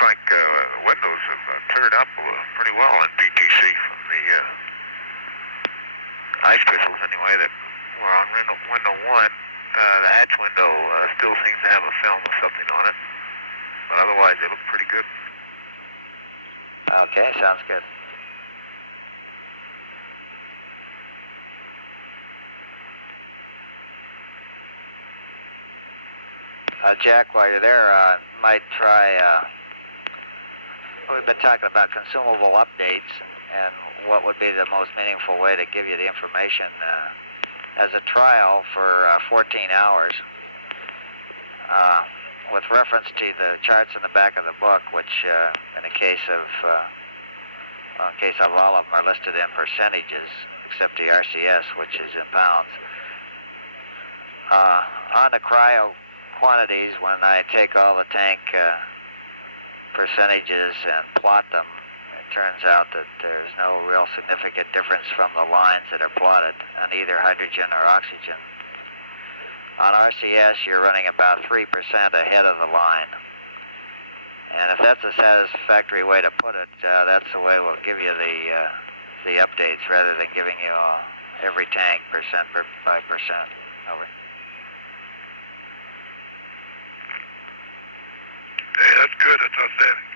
like the windows have cleared up pretty well in PTC from the ice crystals anyway that were on window 1. The hatch window still seems to have a film or something on it, but otherwise they look pretty good. Okay, sounds good. Jack, while you're there, might try, we've been talking about consumable updates and what would be the most meaningful way to give you the information. As a trial for 14 hours, with reference to the charts in the back of the book, which in the case of all of them are listed in percentages, except the RCS, which is in pounds. On the cryo quantities, when I take all the tank percentages and plot them, it turns out that there's no real significant difference from the lines that are plotted on either hydrogen or oxygen. On RCS, you're running about 3% ahead of the line. And if that's a satisfactory way to put it, that's the way we'll give you the updates rather than giving you every tank percent by percent. Over. Hey, that's good. That's outstanding.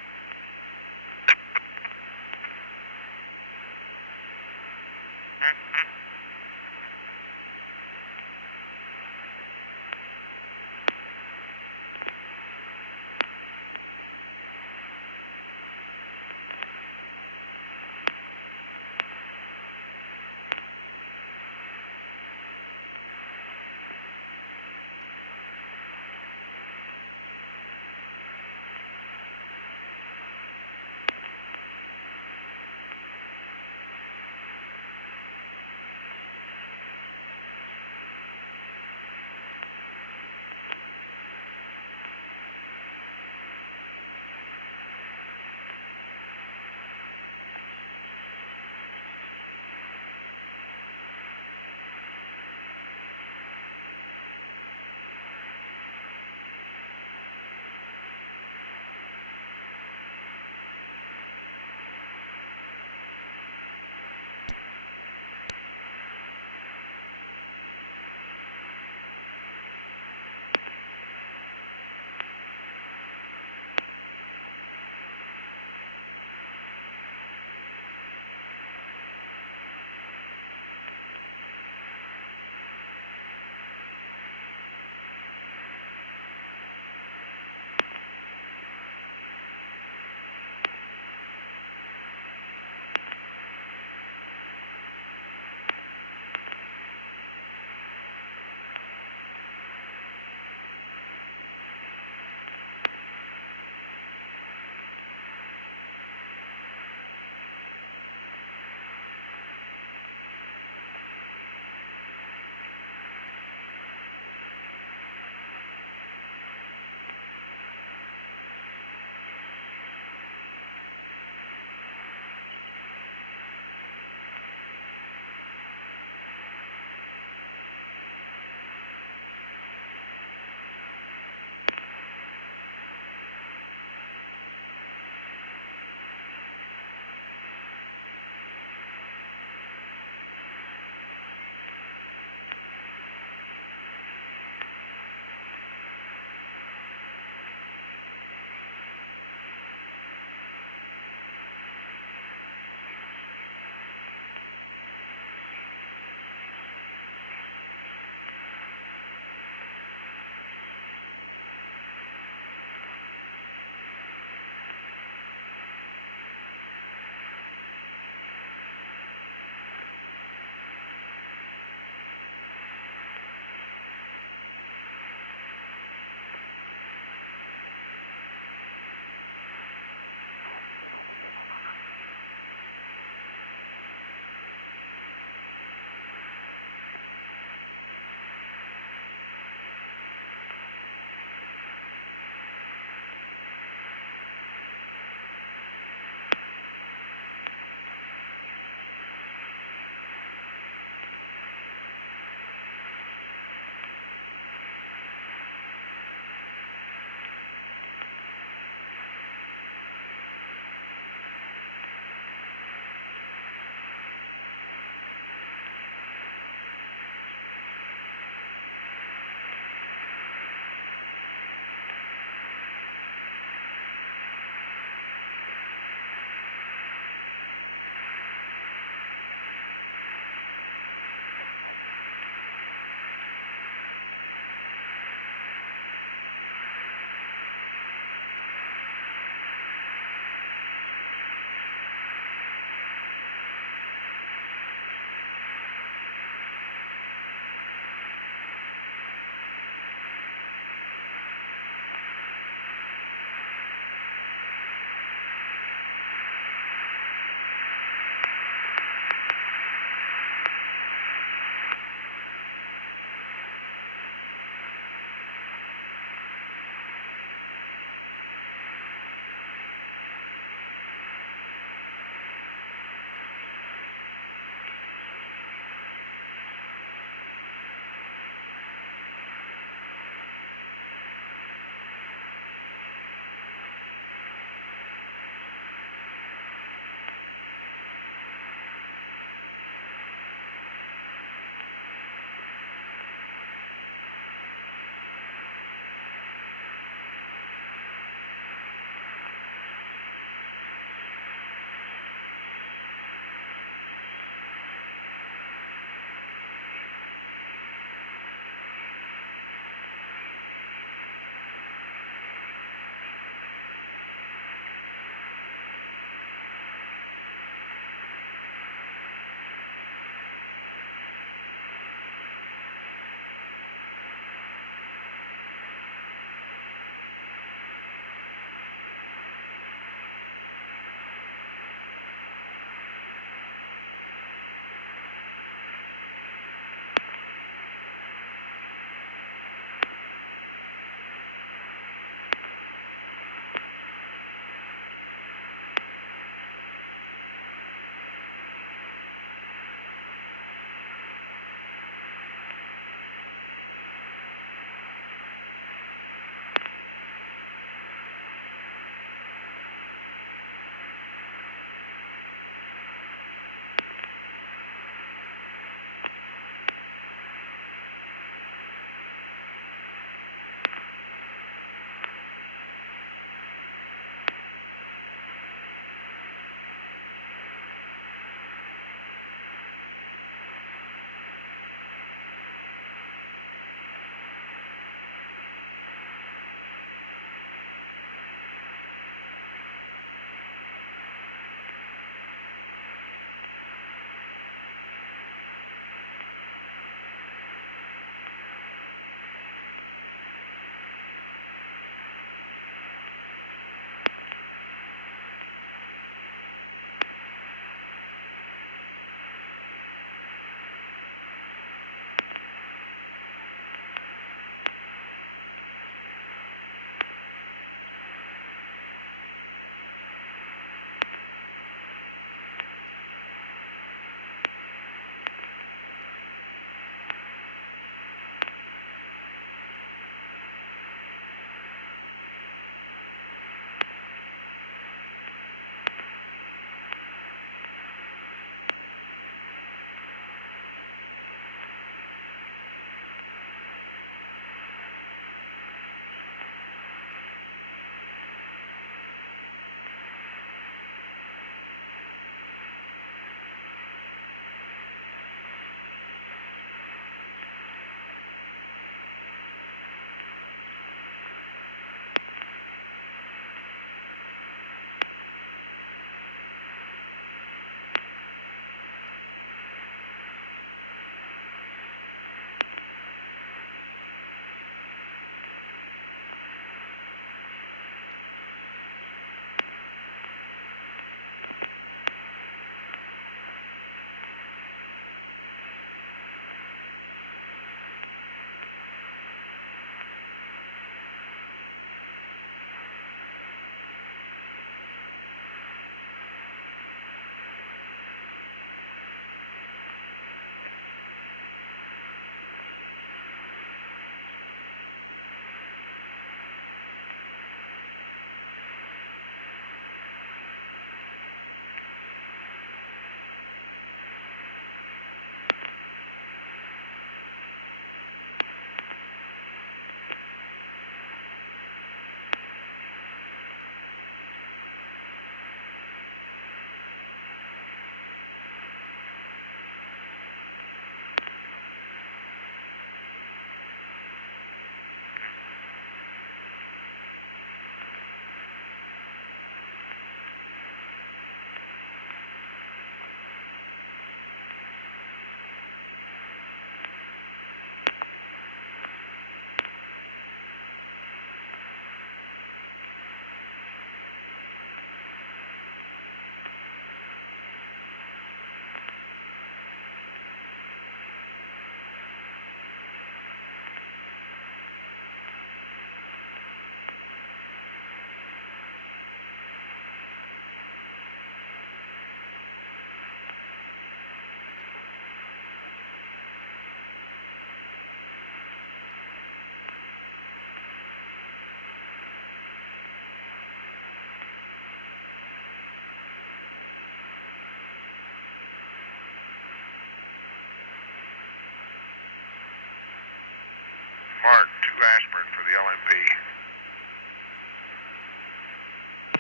Mark, 2 aspirin for the LMP.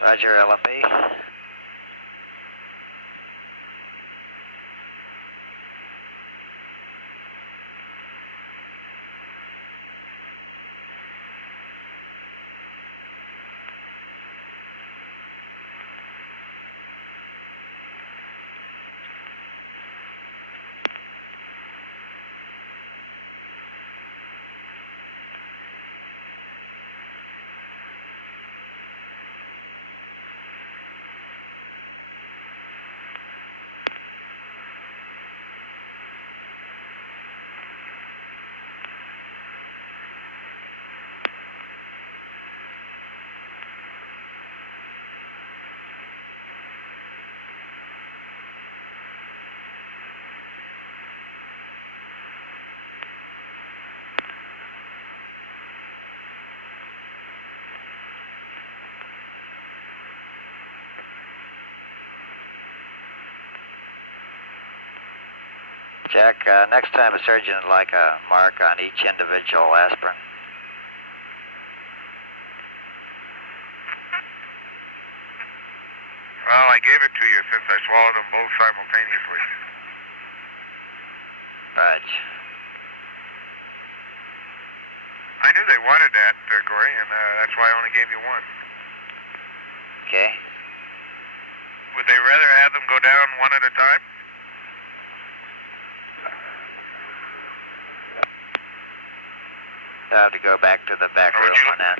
Roger, LMP. Jack, next time a surgeon would like a mark on each individual aspirin. Well, I gave it to you since I swallowed them both simultaneously. Raj. I knew they wanted that, Corey, and that's why I only gave you one. Okay. Would they rather have them go down one at a time? I'll have to go back to the back room on that.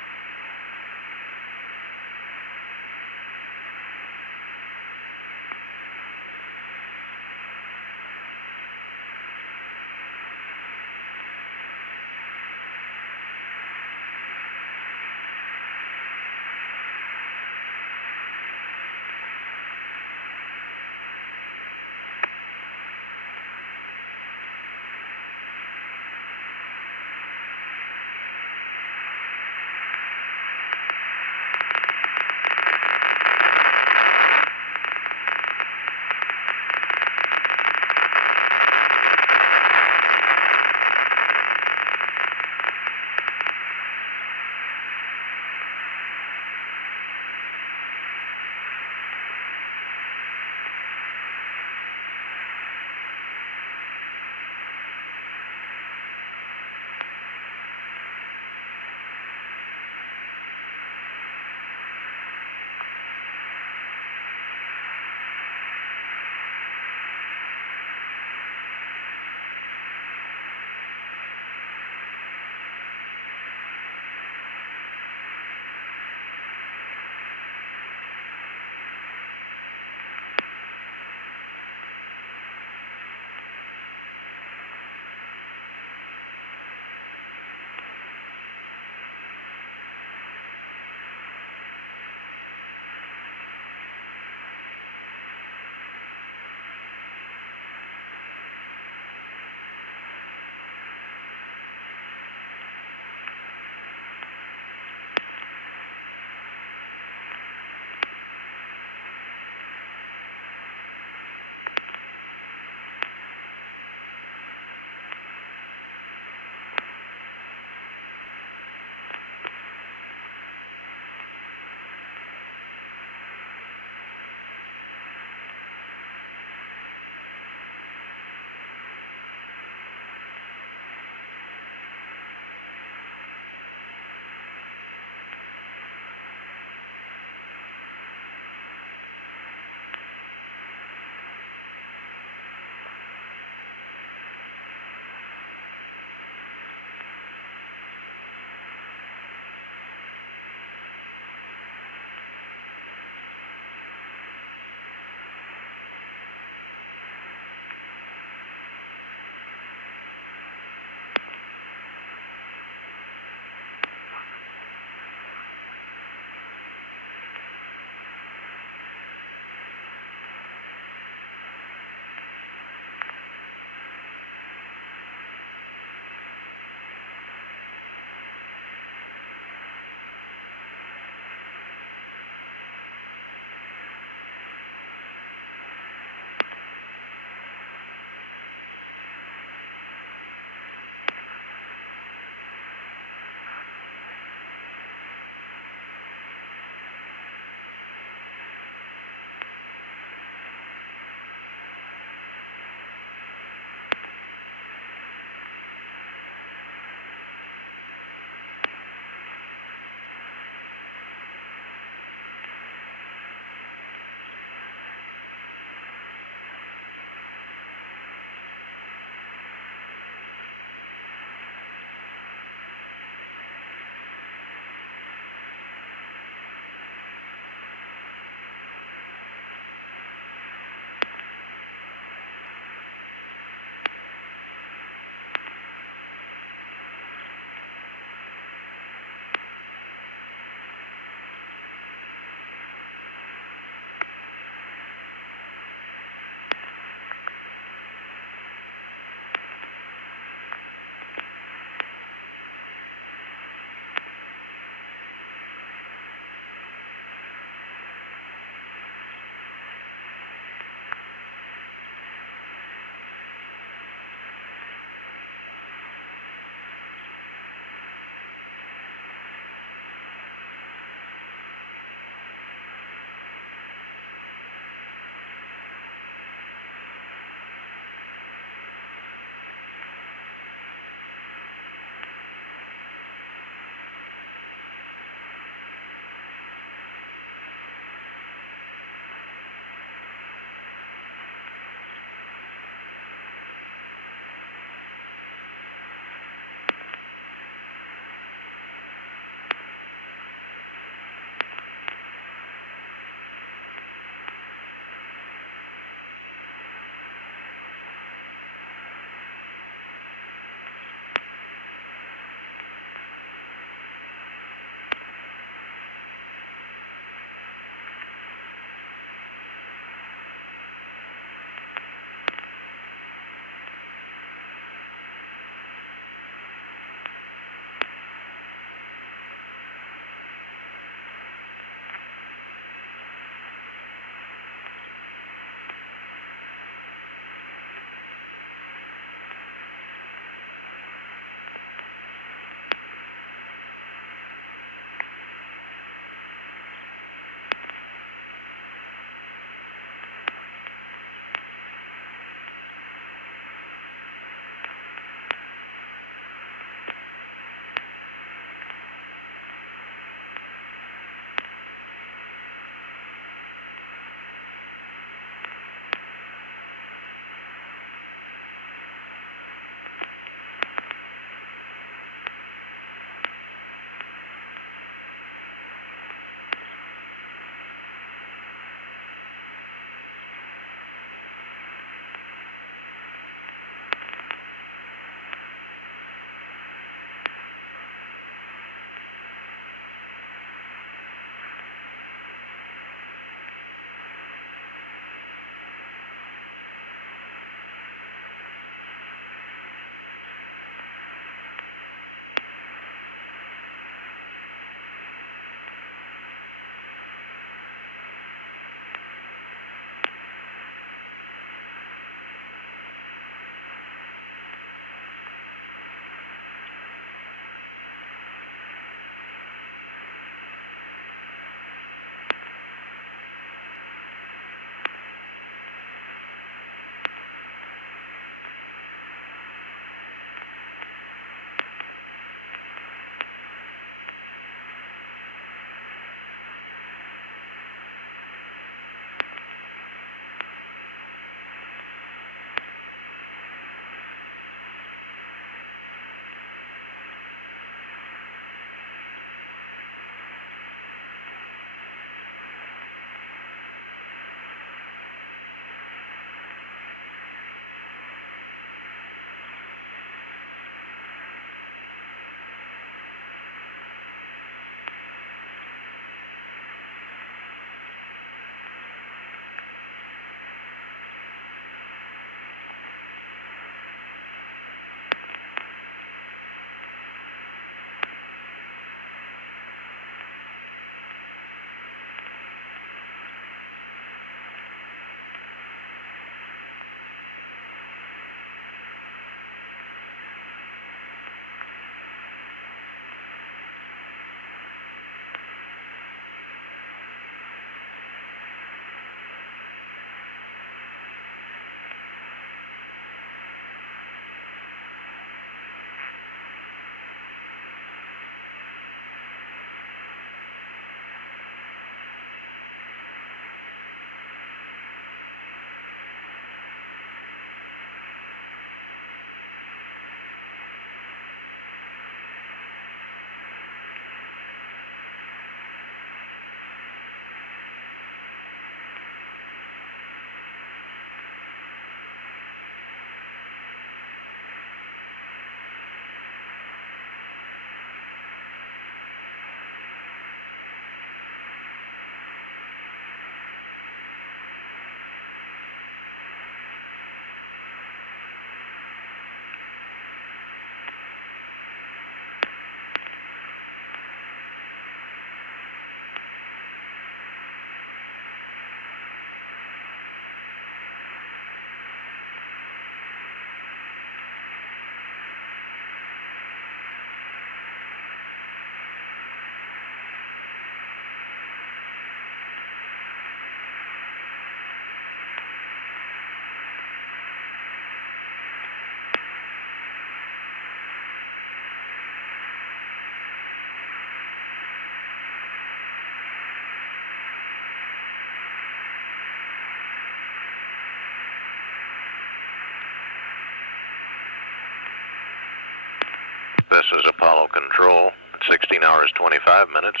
This is Apollo Control at 16 hours 25 minutes.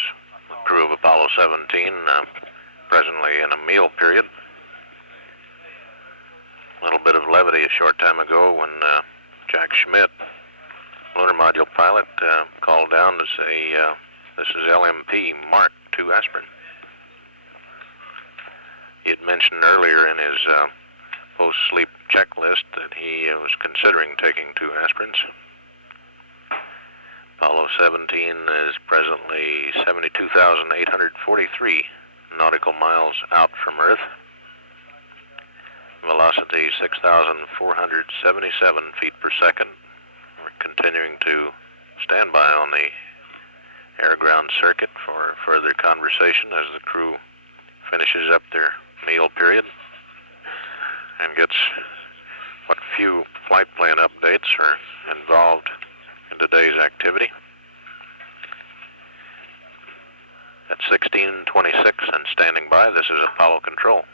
Crew of Apollo 17 presently in a meal period. A little bit of levity a short time ago when Jack Schmidt, lunar module pilot, called down to say this is LMP Mark II aspirin. He had mentioned earlier in his post-sleep checklist that he was considering taking 2 aspirins. Apollo 17 is presently 72,843 nautical miles out from Earth. Velocity 6,477 feet per second. We're continuing to stand by on the air-ground circuit for further conversation as the crew finishes up their meal period and gets what few flight plan updates are involved in today's activity. At 16:26 and standing by, this is Apollo Control.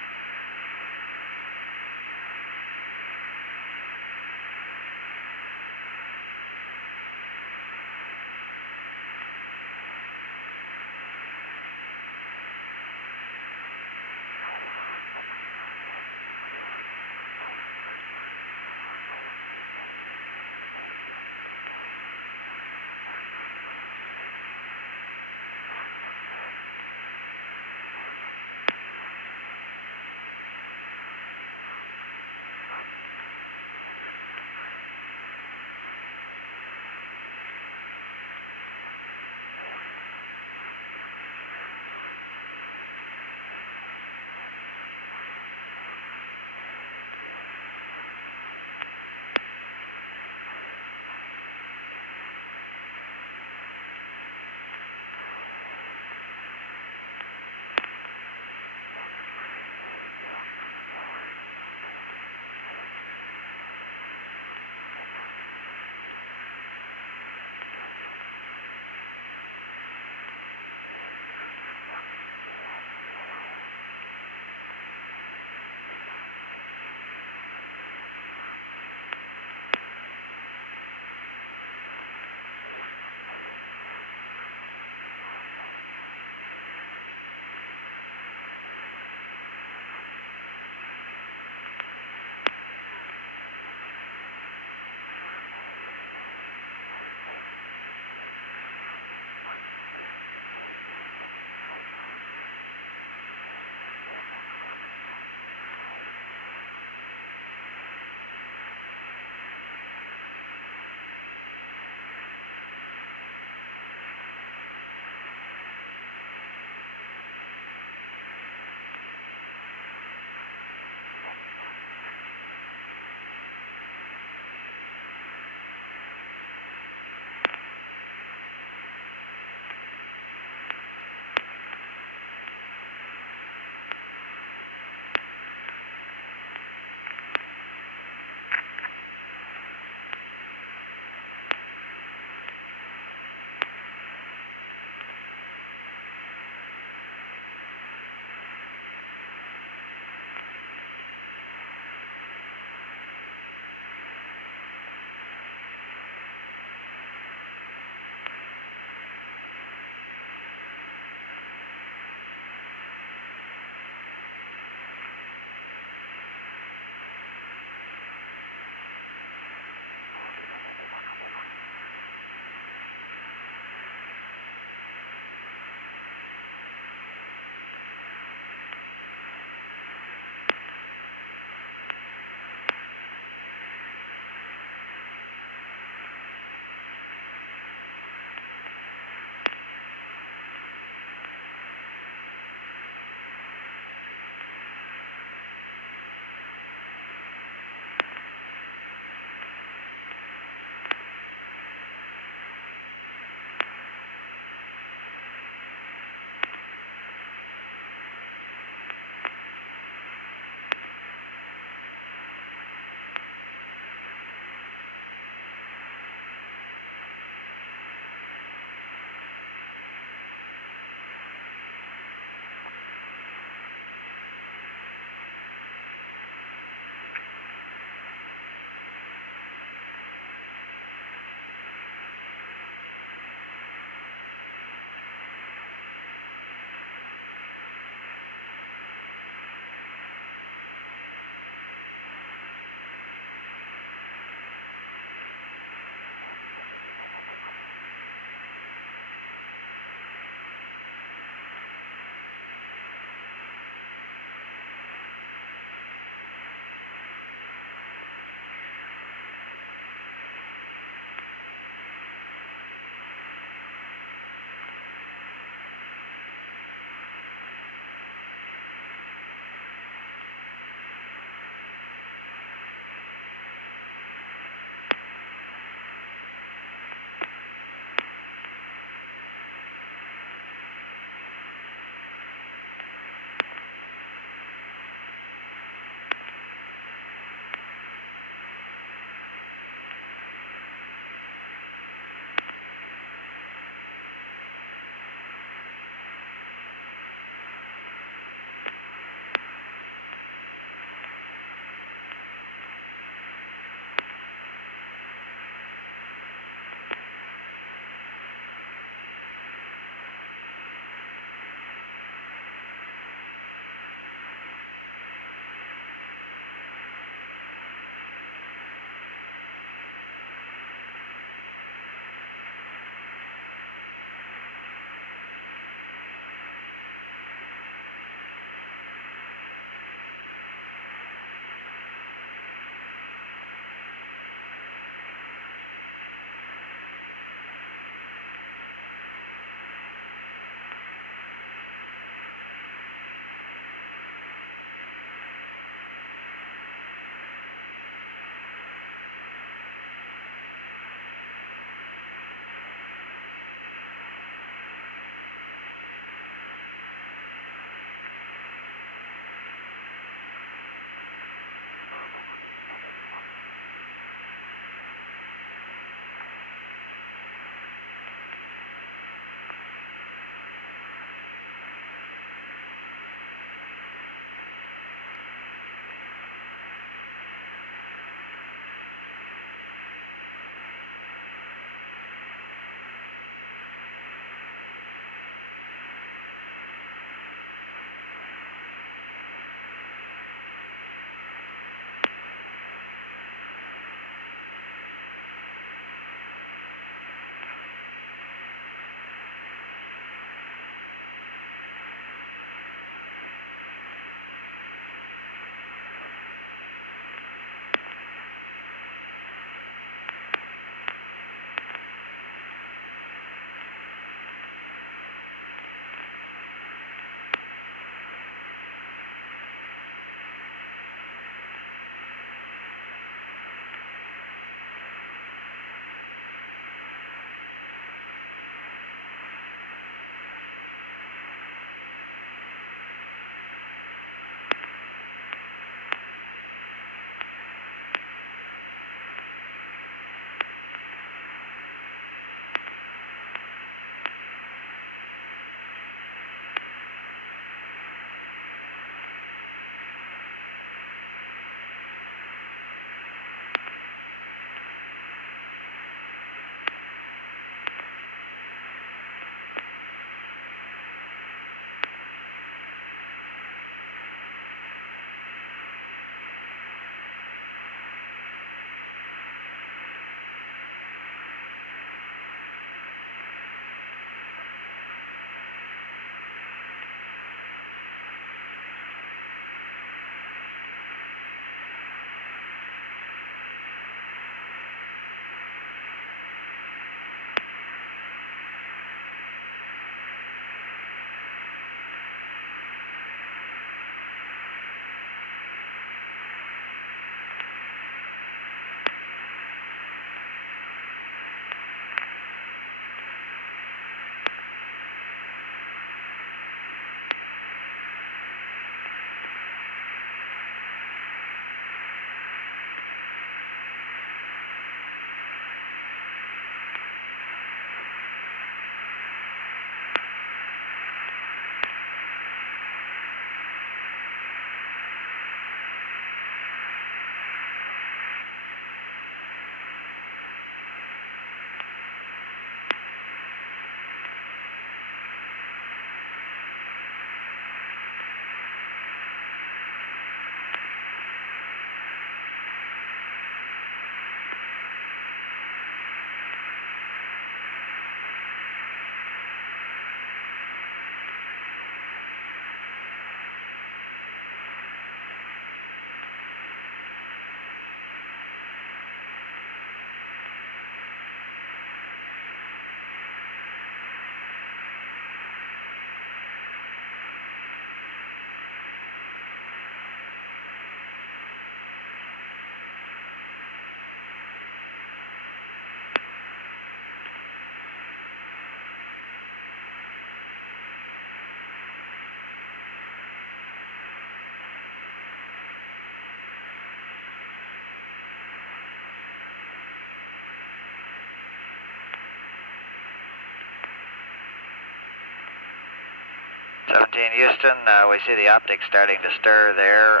17 Houston, we see the optics starting to stir there.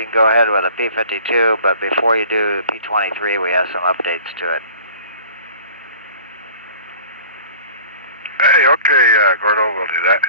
You can go ahead with a P52, but before you do the P23, we have some updates to it. Hey, okay, Gordo, we'll do that.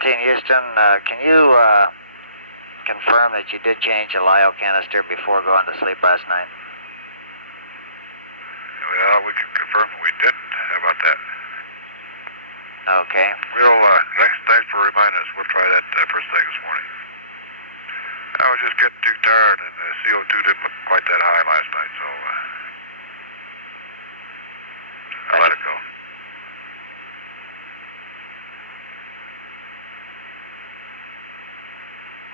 Houston, can you confirm that you did change the LiO canister before going to sleep last night? Well, we can confirm we didn't. How about that? Okay. We'll, thanks for reminding us. We'll try that first thing this morning. I was just getting too tired, and the CO2 didn't look quite that high last night, so I let it go.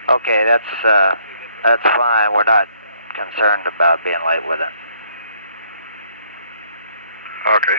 Okay, that's fine. We're not concerned about being late with it. Okay.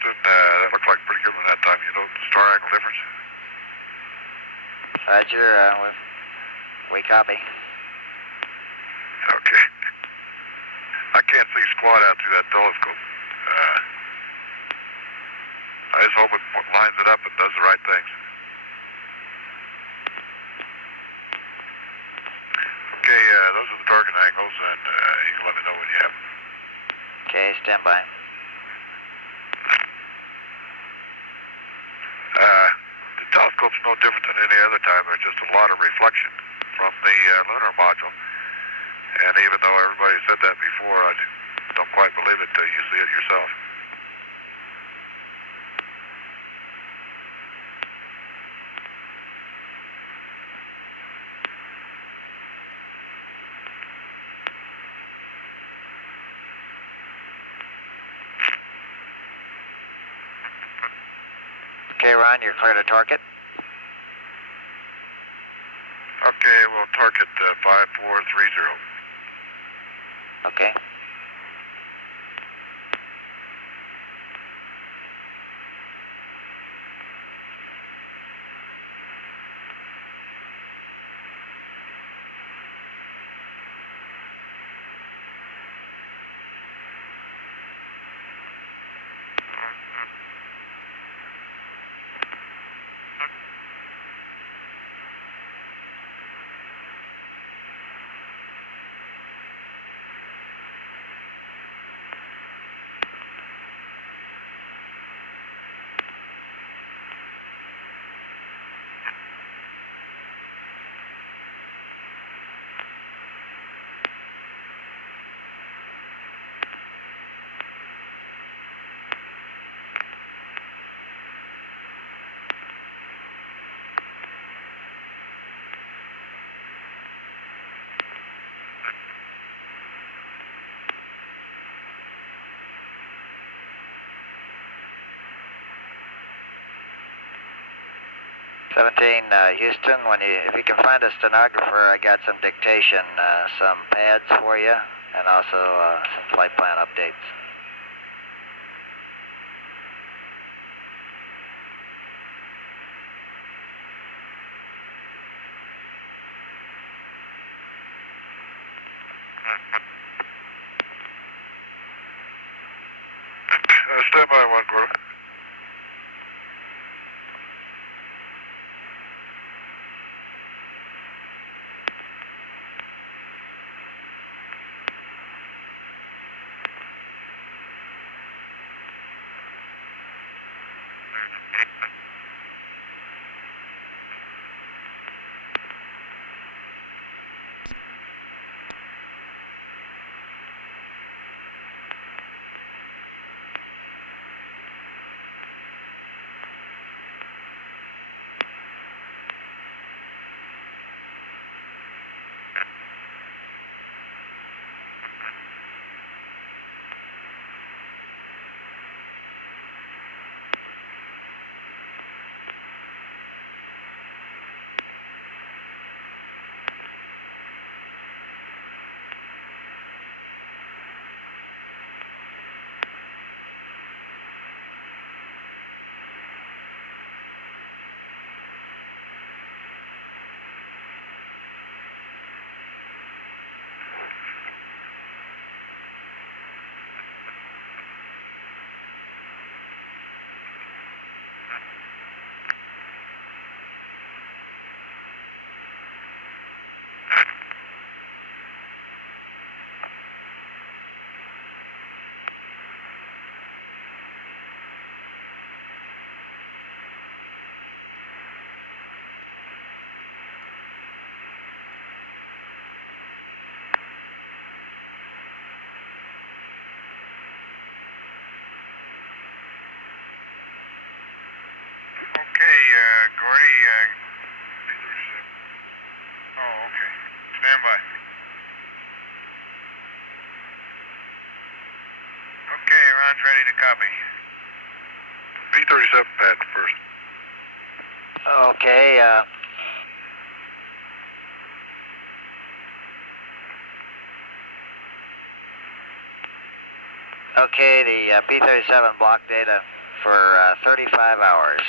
Houston, that looked like pretty good one that time. You know the star angle difference? Roger, we copy. Okay. I can't see squat out through that telescope. I just hope it lines it up and does the right things. Okay, those are the target angles, and you can let me know when you have them. Okay, stand by. The telescope's no different than any other time. There's just a lot of reflection from the lunar module. And even though everybody said that before, I don't quite believe it till you see it yourself. Okay, Ron, you're clear to target. Okay, we'll target 5430. Okay. Houston, if you can find a stenographer, I got some dictation, some pads for you, and also some flight plan updates. Stand by one, Gordon. Okay, Gordy, oh, okay. Stand by. Okay, Ron's ready to copy. B-37 pad first. Okay, okay, the B-37 block data for 35 hours.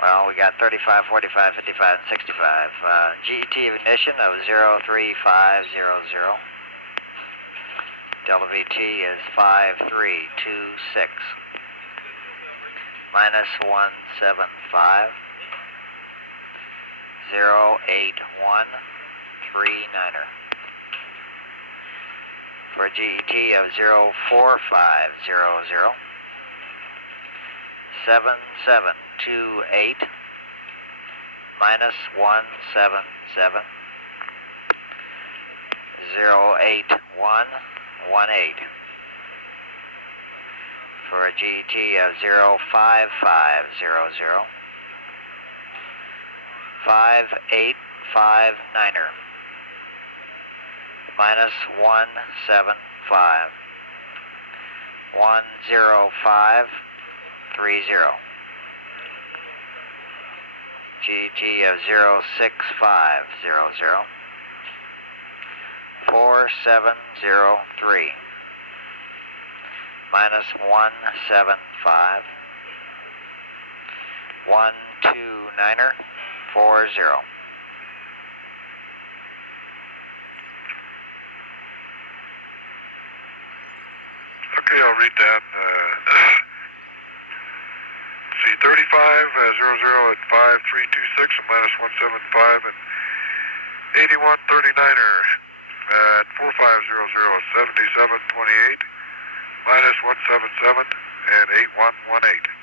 Well, we got 35, 45, 55, and 65. GET ignition of 03500. Delta VT is 5326. Minus 175. 08139er. For a GET of 04500. 7728. Minus 177. 08118. For a GET of 05500. 5859er. Minus 175. 10530. GET of 06500. 4703. Minus 175. 129er. 40. Okay, I'll read that. See, 3500 at 5326 and minus 175 and 8139er at 4500 at 7728 minus 177 and 8118.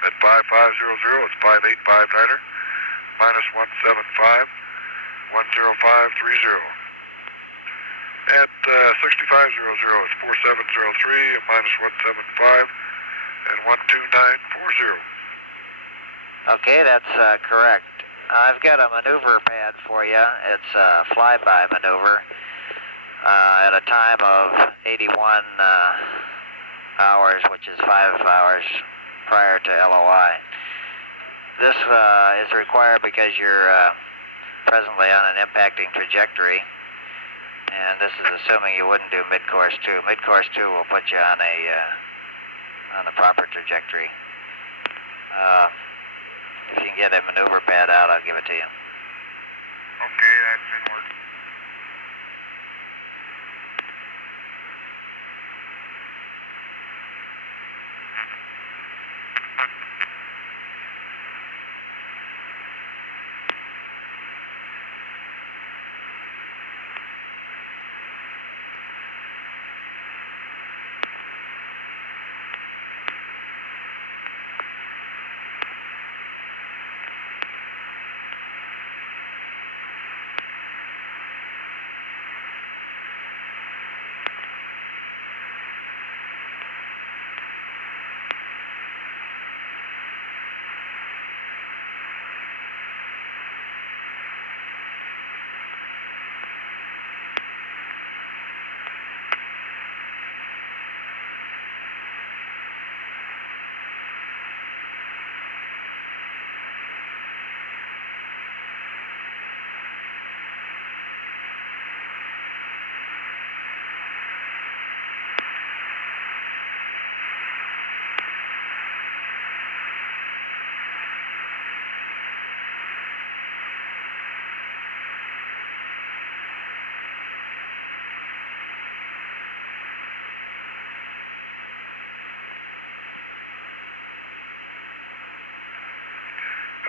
At 5500, it's 5859er, minus 175, 10530. At 6500, it's 4703, and minus 175, and 12940. Okay, that's correct. I've got a maneuver pad for you. It's a flyby maneuver at a time of 81 hours, which is 5 hours prior to LOI. This is required because you're presently on an impacting trajectory, and this is assuming you wouldn't do mid-course 2. Mid-course 2 will put you on a proper trajectory. If you can get a maneuver pad out, I'll give it to you. Okay, that's in work.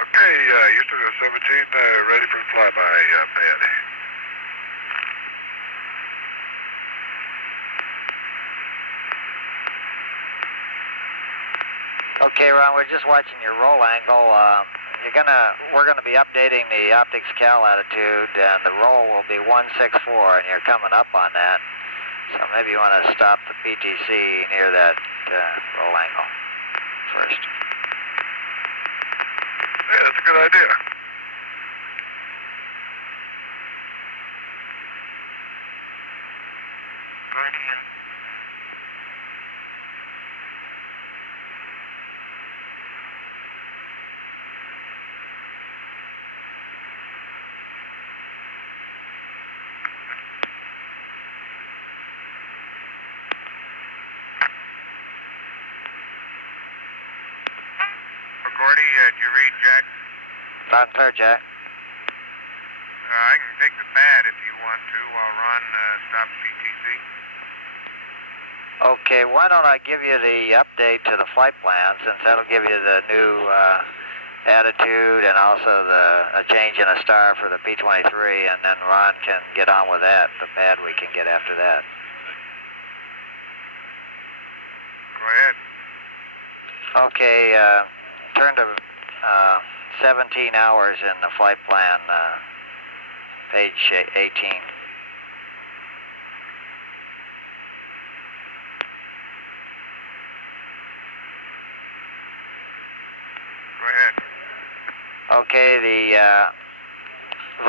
Okay, Houston 17, ready for the flyby pad. Okay, Ron, we're just watching your roll angle. We're gonna be updating the optics cal attitude, and the roll will be 164, and you're coming up on that. So maybe you want to stop the PTC near that roll angle first. Yeah, that's a good idea. did you read, Jack? Loud and clear, Jack. I can take the pad if you want to while Ron stops CTC. Okay, why don't I give you the update to the flight plan, since that'll give you the new attitude and also a change in a star for the P-23, and then Ron can get on with that. The pad we can get after that. Go ahead. Okay, turn to 17 hours in the flight plan, page 18. Go ahead. Okay, the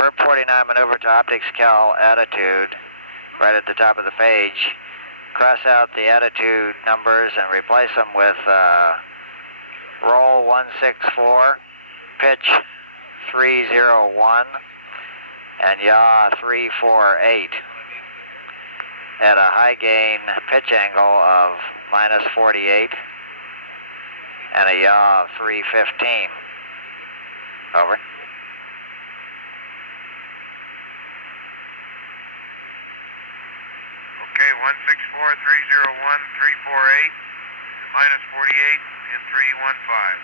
Verb 49 maneuver to optics cal attitude, right at the top of the page. Cross out the attitude numbers and replace them with roll 164, pitch 301, and yaw 348 at a high gain pitch angle of -48 and a yaw of 315. Over. Okay, 164-301-348, -48 and 315.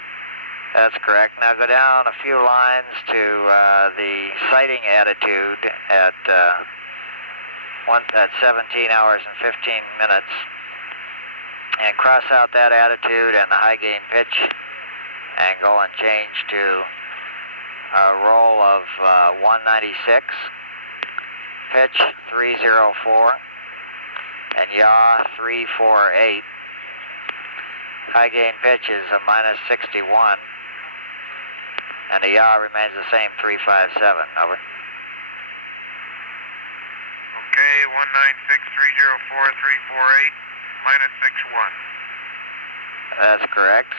That's correct. Now go down a few lines to the sighting attitude at 17 hours and 15 minutes, and cross out that attitude and the high gain pitch angle and change to a roll of 196, pitch 304, and yaw 348. High gain pitch is a -61, and the yaw remains the same, 357. Over. Okay, 196-304-348, -61. That's correct.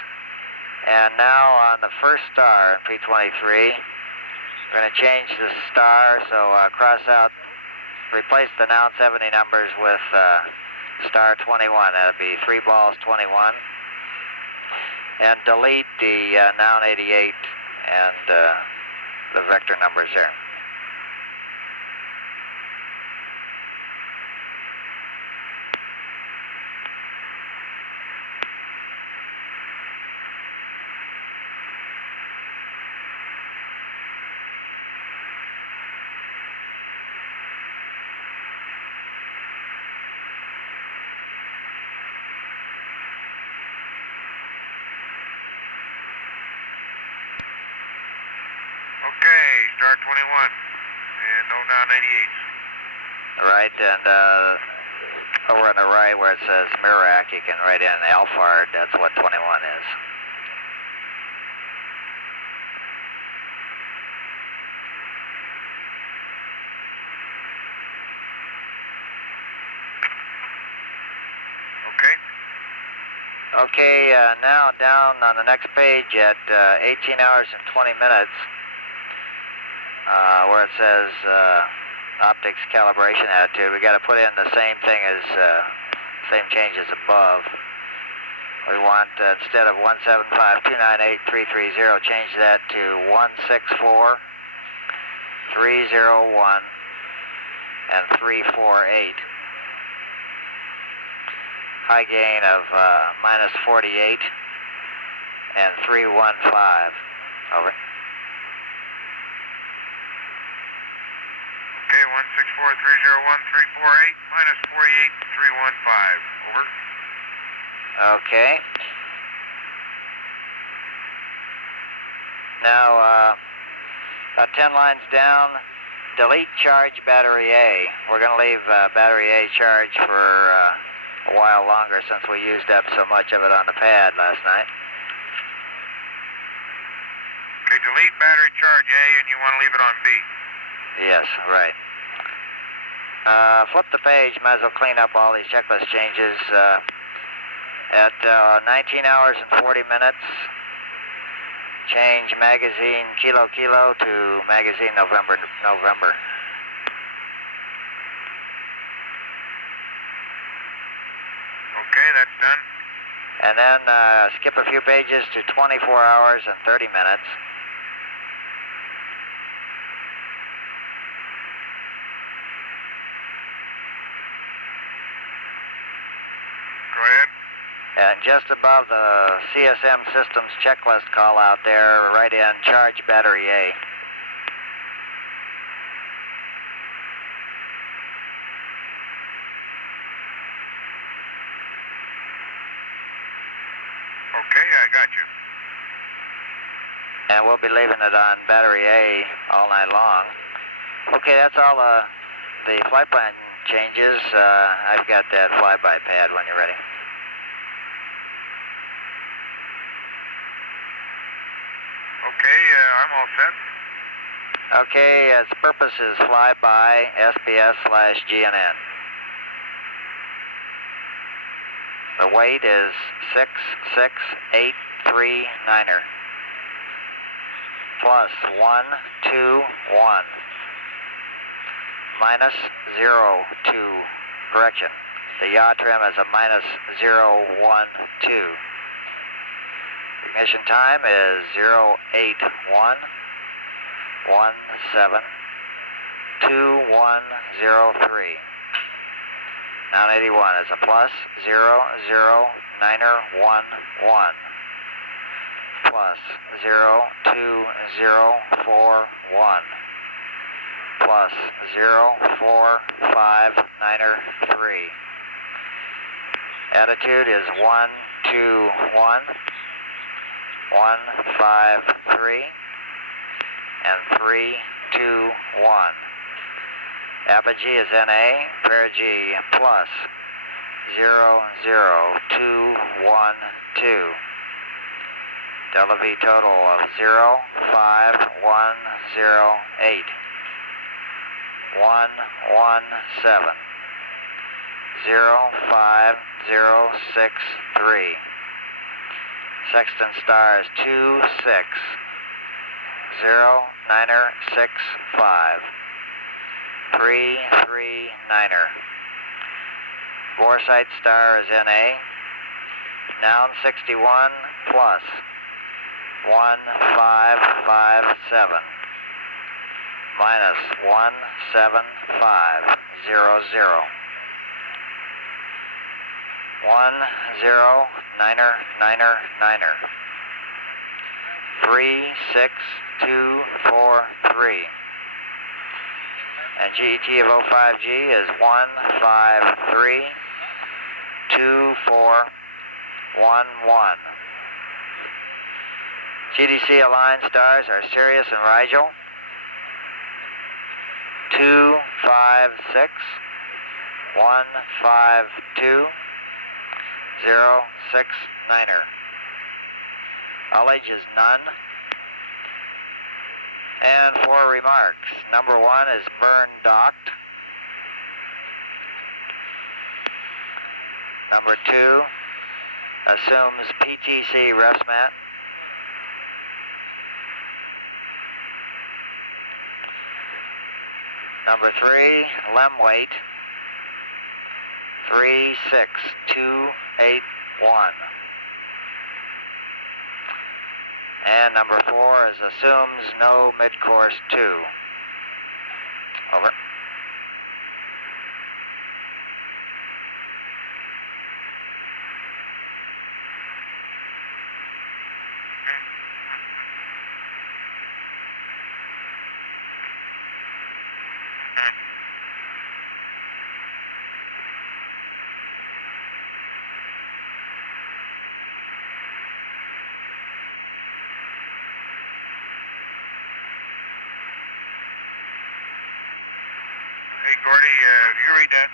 And now on the first star in P-23, we're going to change the star, so cross out, replace the noun 70 numbers with star 21. That'll be 3 balls 21. And delete the noun 88 and the vector numbers there. Okay, star 21, and no non-88s. Right, and over on the right where it says Mirac, you can write in Alphard. That's what 21 is. Okay. Okay, now down on the next page at 18 hours and 20 minutes, where it says optics calibration attitude, we got to put in the same thing as, same change as above. We want, instead of 175-298-330, change that to 164-301 and 348. High gain of -48 and 315. Over. Okay, 164-301-348, -48, 315. Over. Okay. Now, about 10 lines down, delete charge battery A. We're going to leave battery A charged for a while longer since we used up so much of it on the pad last night. Okay, delete battery charge A, and you want to leave it on B. Yes, right. Flip the page, might as well clean up all these checklist changes. At 19 hours and 40 minutes, change magazine Kilo Kilo to magazine November November. Okay, that's done. And then skip a few pages to 24 hours and 30 minutes. Go ahead. And just above the CSM Systems checklist call out there, write in charge battery A. Okay, I got you. And we'll be leaving it on battery A all night long. Okay, that's all the flight plan changes. I've got that flyby pad when you're ready. Okay, I'm all set. Okay, its purpose is flyby SPS/GNN. The weight is 66839er. Plus 121. Minus 02. Correction. The yaw trim is a minus 012. Ignition time is 081172103. Now 81 is a plus 00911 plus 02041 plus 0459er3. Attitude is 121 153 and 321. Apogee is NA, perigee plus 00212. Delta V total of 05108. 117. 05063. Sextant star is 26. 0965. 339er. Boresight star is NA. Noun 61 plus 1557 minus 17500. 10niner. 36243. And GET of 05G is 1532411. GDC aligned stars are Sirius and Rigel. 256 152 069er. All ages none. And 4 remarks. Number 1 is burn docked. Number 2 assumes PTC rest mat. Number 3 lem weight 36281. And number 4 is assumes no mid-course 2. Over. Hey, Gordy, you read that?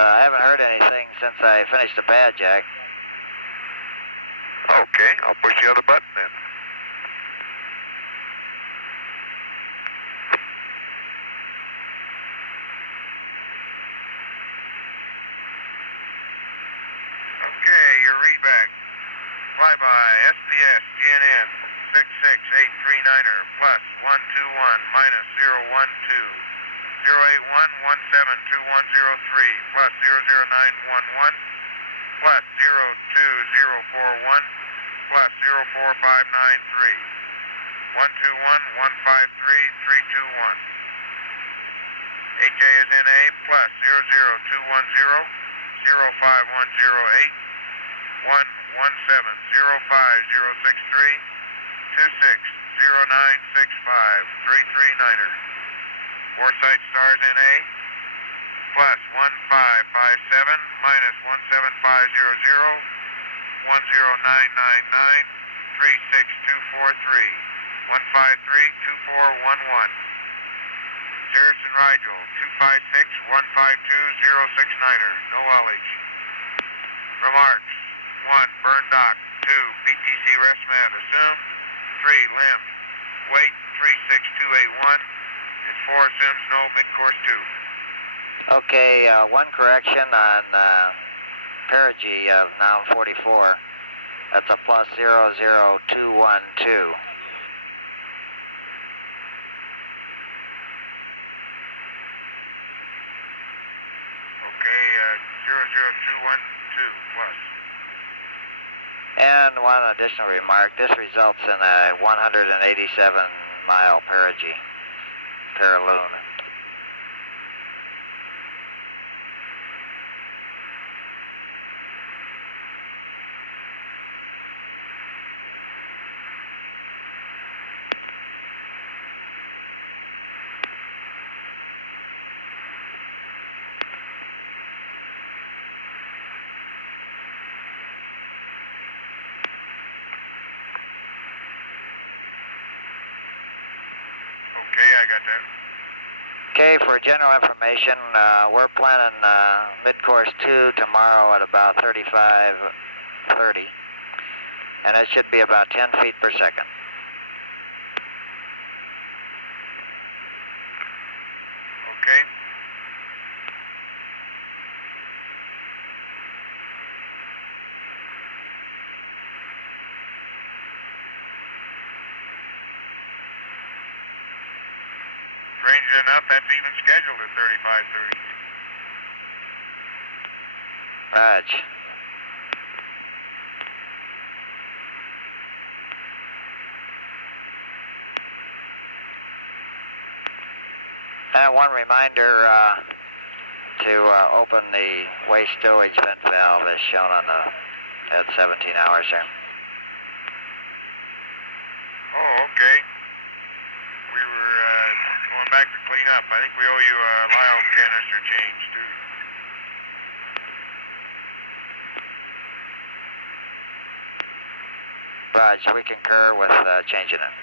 I haven't heard anything since I finished the pad, Jack. Okay, I'll push the other button then. Okay, your readback. Flyby, SPS, GNN, 66839er, plus 121, minus 012, 081172103, plus 00911, plus 02041 plus 04593. 121-153-321. HA is in A plus 00210 05108 117-05063 260965 339er. Foresight stars in A plus 1557 minus 17500 10999 36243 153-2411. Cirrus and Rigel, 256-152-069er, no haulage. Remarks, 1, burn dock, 2, PTC rest mat assumed, 3, limb, weight 36281, and 4 assumes no mid-course 2. Okay, one correction on perigee of noun 44. That's a plus 00212. Okay, 00212 plus. And one additional remark, this results in a 187-mile perigee, paraloon. Okay, I got that. Okay, for general information, we're planning mid-course 2 tomorrow at about 3530, and it should be about 10 feet per second. Okay. Range enough, that's even scheduled at 3530. Raj. And one reminder to open the waste stowage vent valve as shown on the at 17 hours here. Oh, okay. We were going back to clean up. I think we owe you a Lyle canister change, too. Raj, we concur with changing it.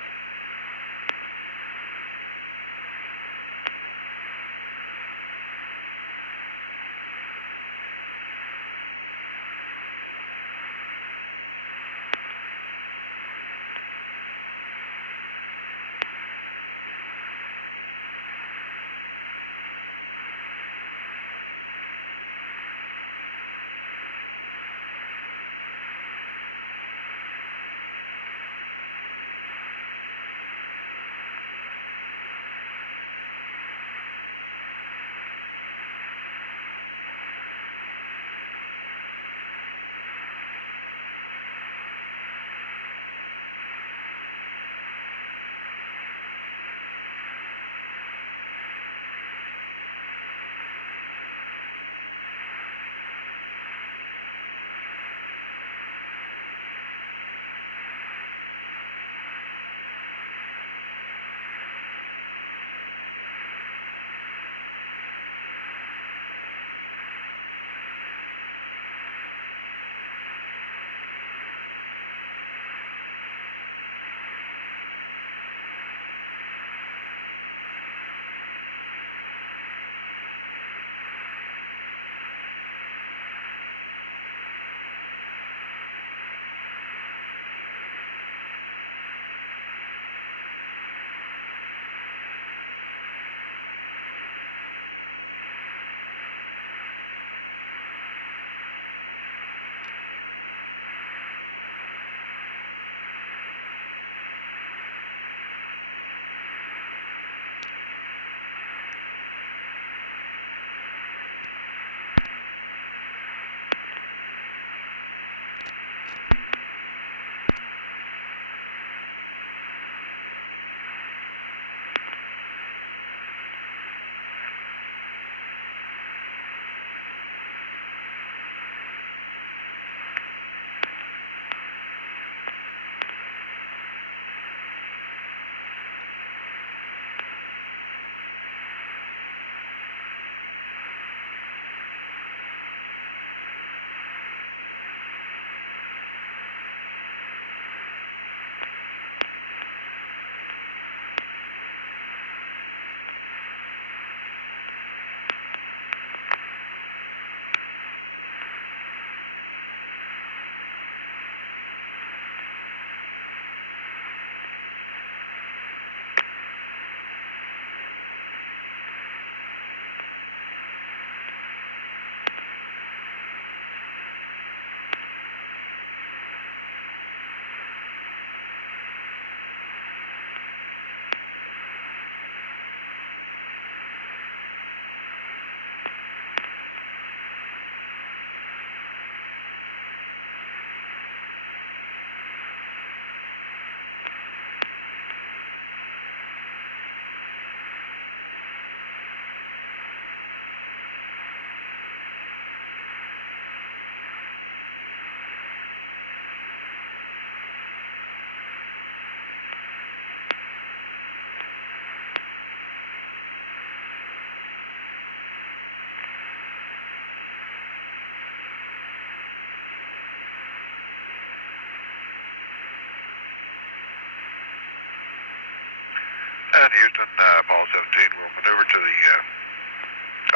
Houston, Apollo 17. We'll maneuver to the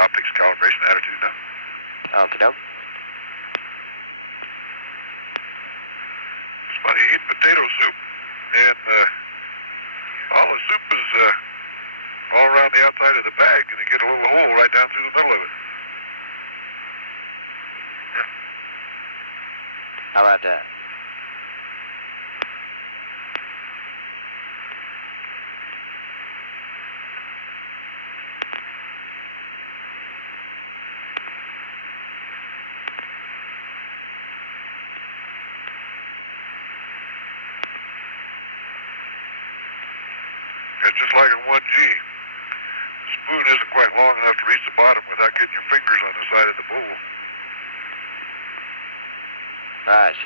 optics calibration attitude now. Okie doke. It's funny, eating potato soup, and all the soup is all around the outside of the bag, and you get a little hole right down through the middle of it. How about that? It's just like in 1G. The spoon isn't quite long enough to reach the bottom without getting your fingers on the side of the bowl. Right.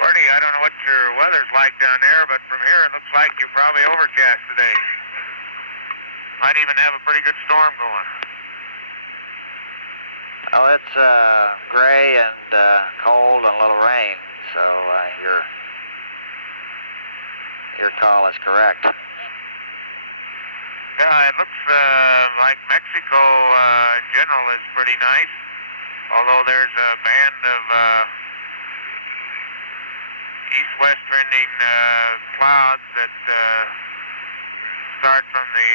Marty, I don't know what your weather's like down there, but from here it looks like you're probably overcast today. Might even have a pretty good storm going. Oh, it's gray and cold and a little rain, so your call is correct. Yeah, it looks like Mexico in general is pretty nice, although there's a band of east-west trending clouds that start from the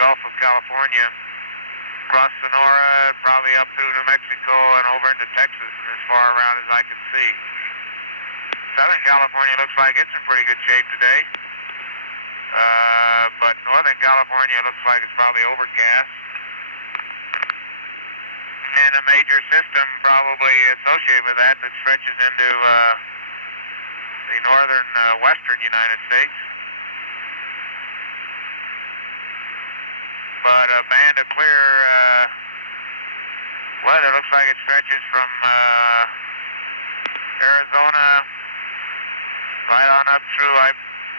Gulf of California, across Sonora, probably up through New Mexico and over into Texas, and as far around as I can see. Southern California looks like it's in pretty good shape today, but Northern California looks like it's probably overcast. And a major system probably associated with that stretches into the northern western United States. but a band of clear weather. Looks like it stretches from Arizona right on up through, I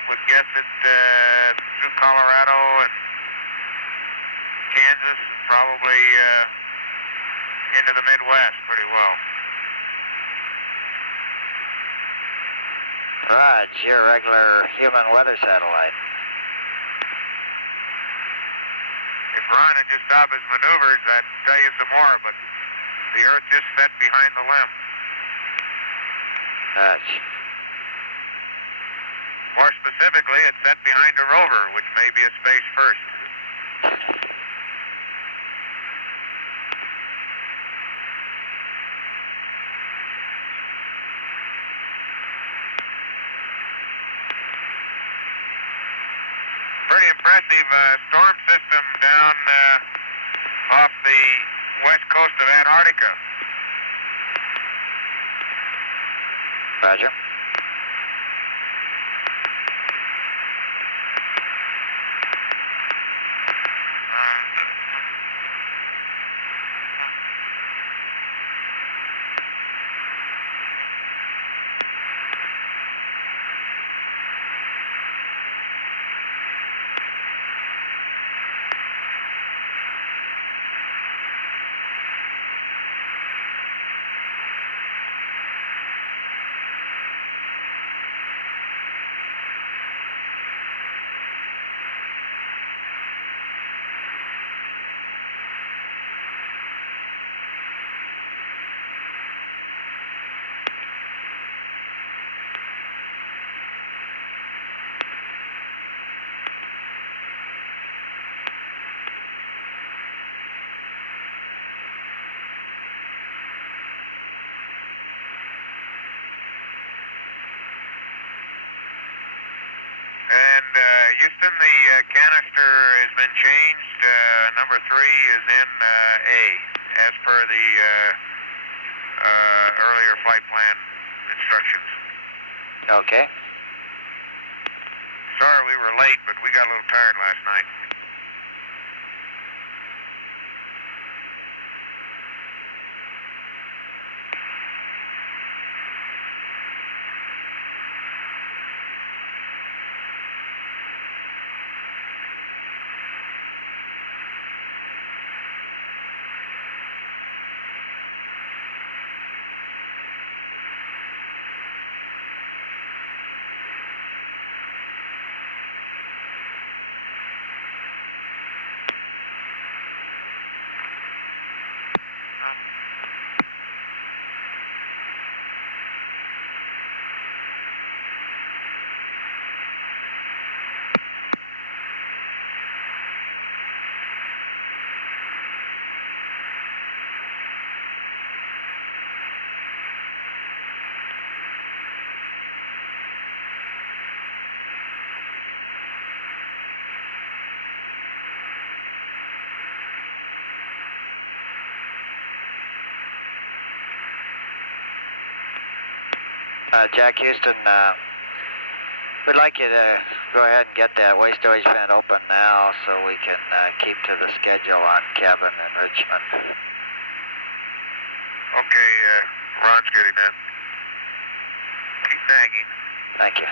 would guess it, through Colorado and Kansas, probably into the Midwest pretty well. Raj, your regular human weather satellite. If Ron had just stopped his maneuvers, I'd tell you some more, but the Earth just set behind the limb. Raj. More specifically, it's set behind a rover, which may be a space first. Pretty impressive storm system down off the west coast of Antarctica. Roger. And Houston, the canister has been changed. Number 3 is in A, as per the earlier flight plan instructions. Okay. Sorry we were late, but we got a little tired last night. Jack Houston, we'd like you to go ahead and get that waste storage vent open now so we can keep to the schedule on cabin enrichment. Okay, Ron's getting that. Keep nagging. Thank you.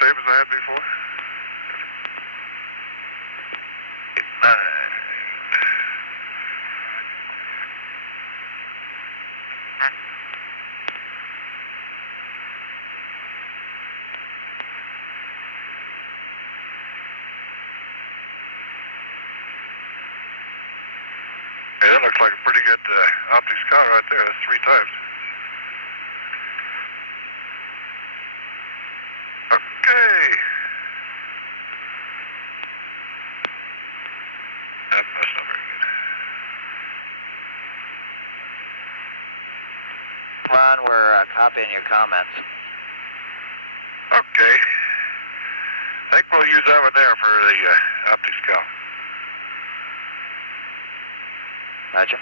same as I had before? 9. Yeah, that looks like a pretty good optics count right there. That's 3 times. Okay. That's not very good. Ron, we're copying your comments. Okay. I think we'll use that one there for the optics count. Roger.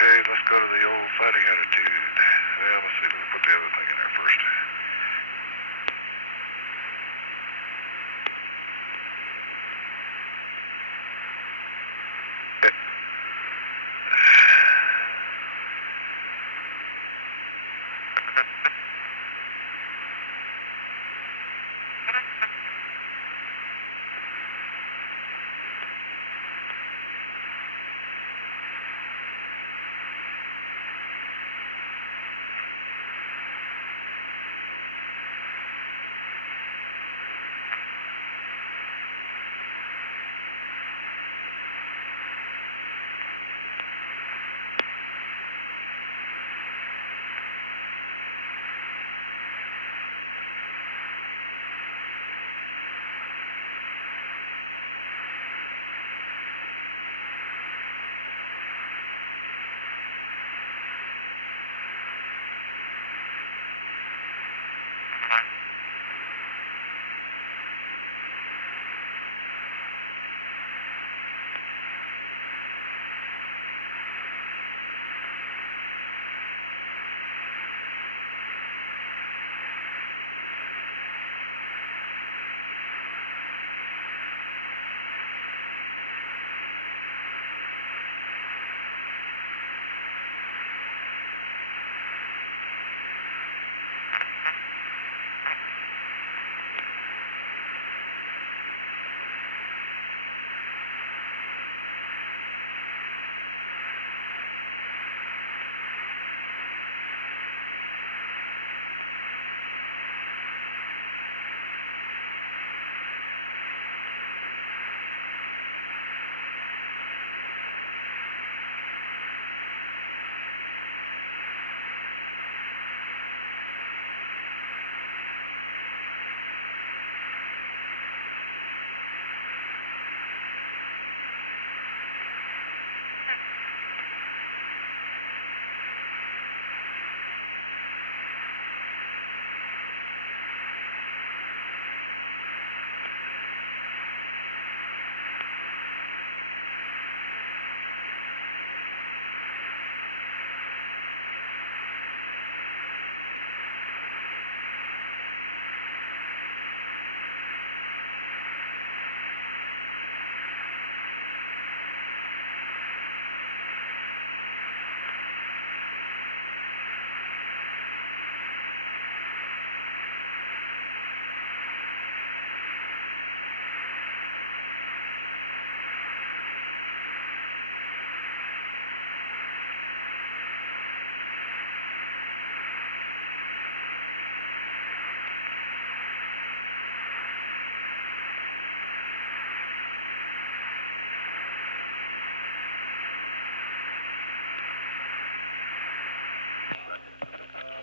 Okay, let's go to the old fighting attitude. Well, let's see, let's put the other thing in there first.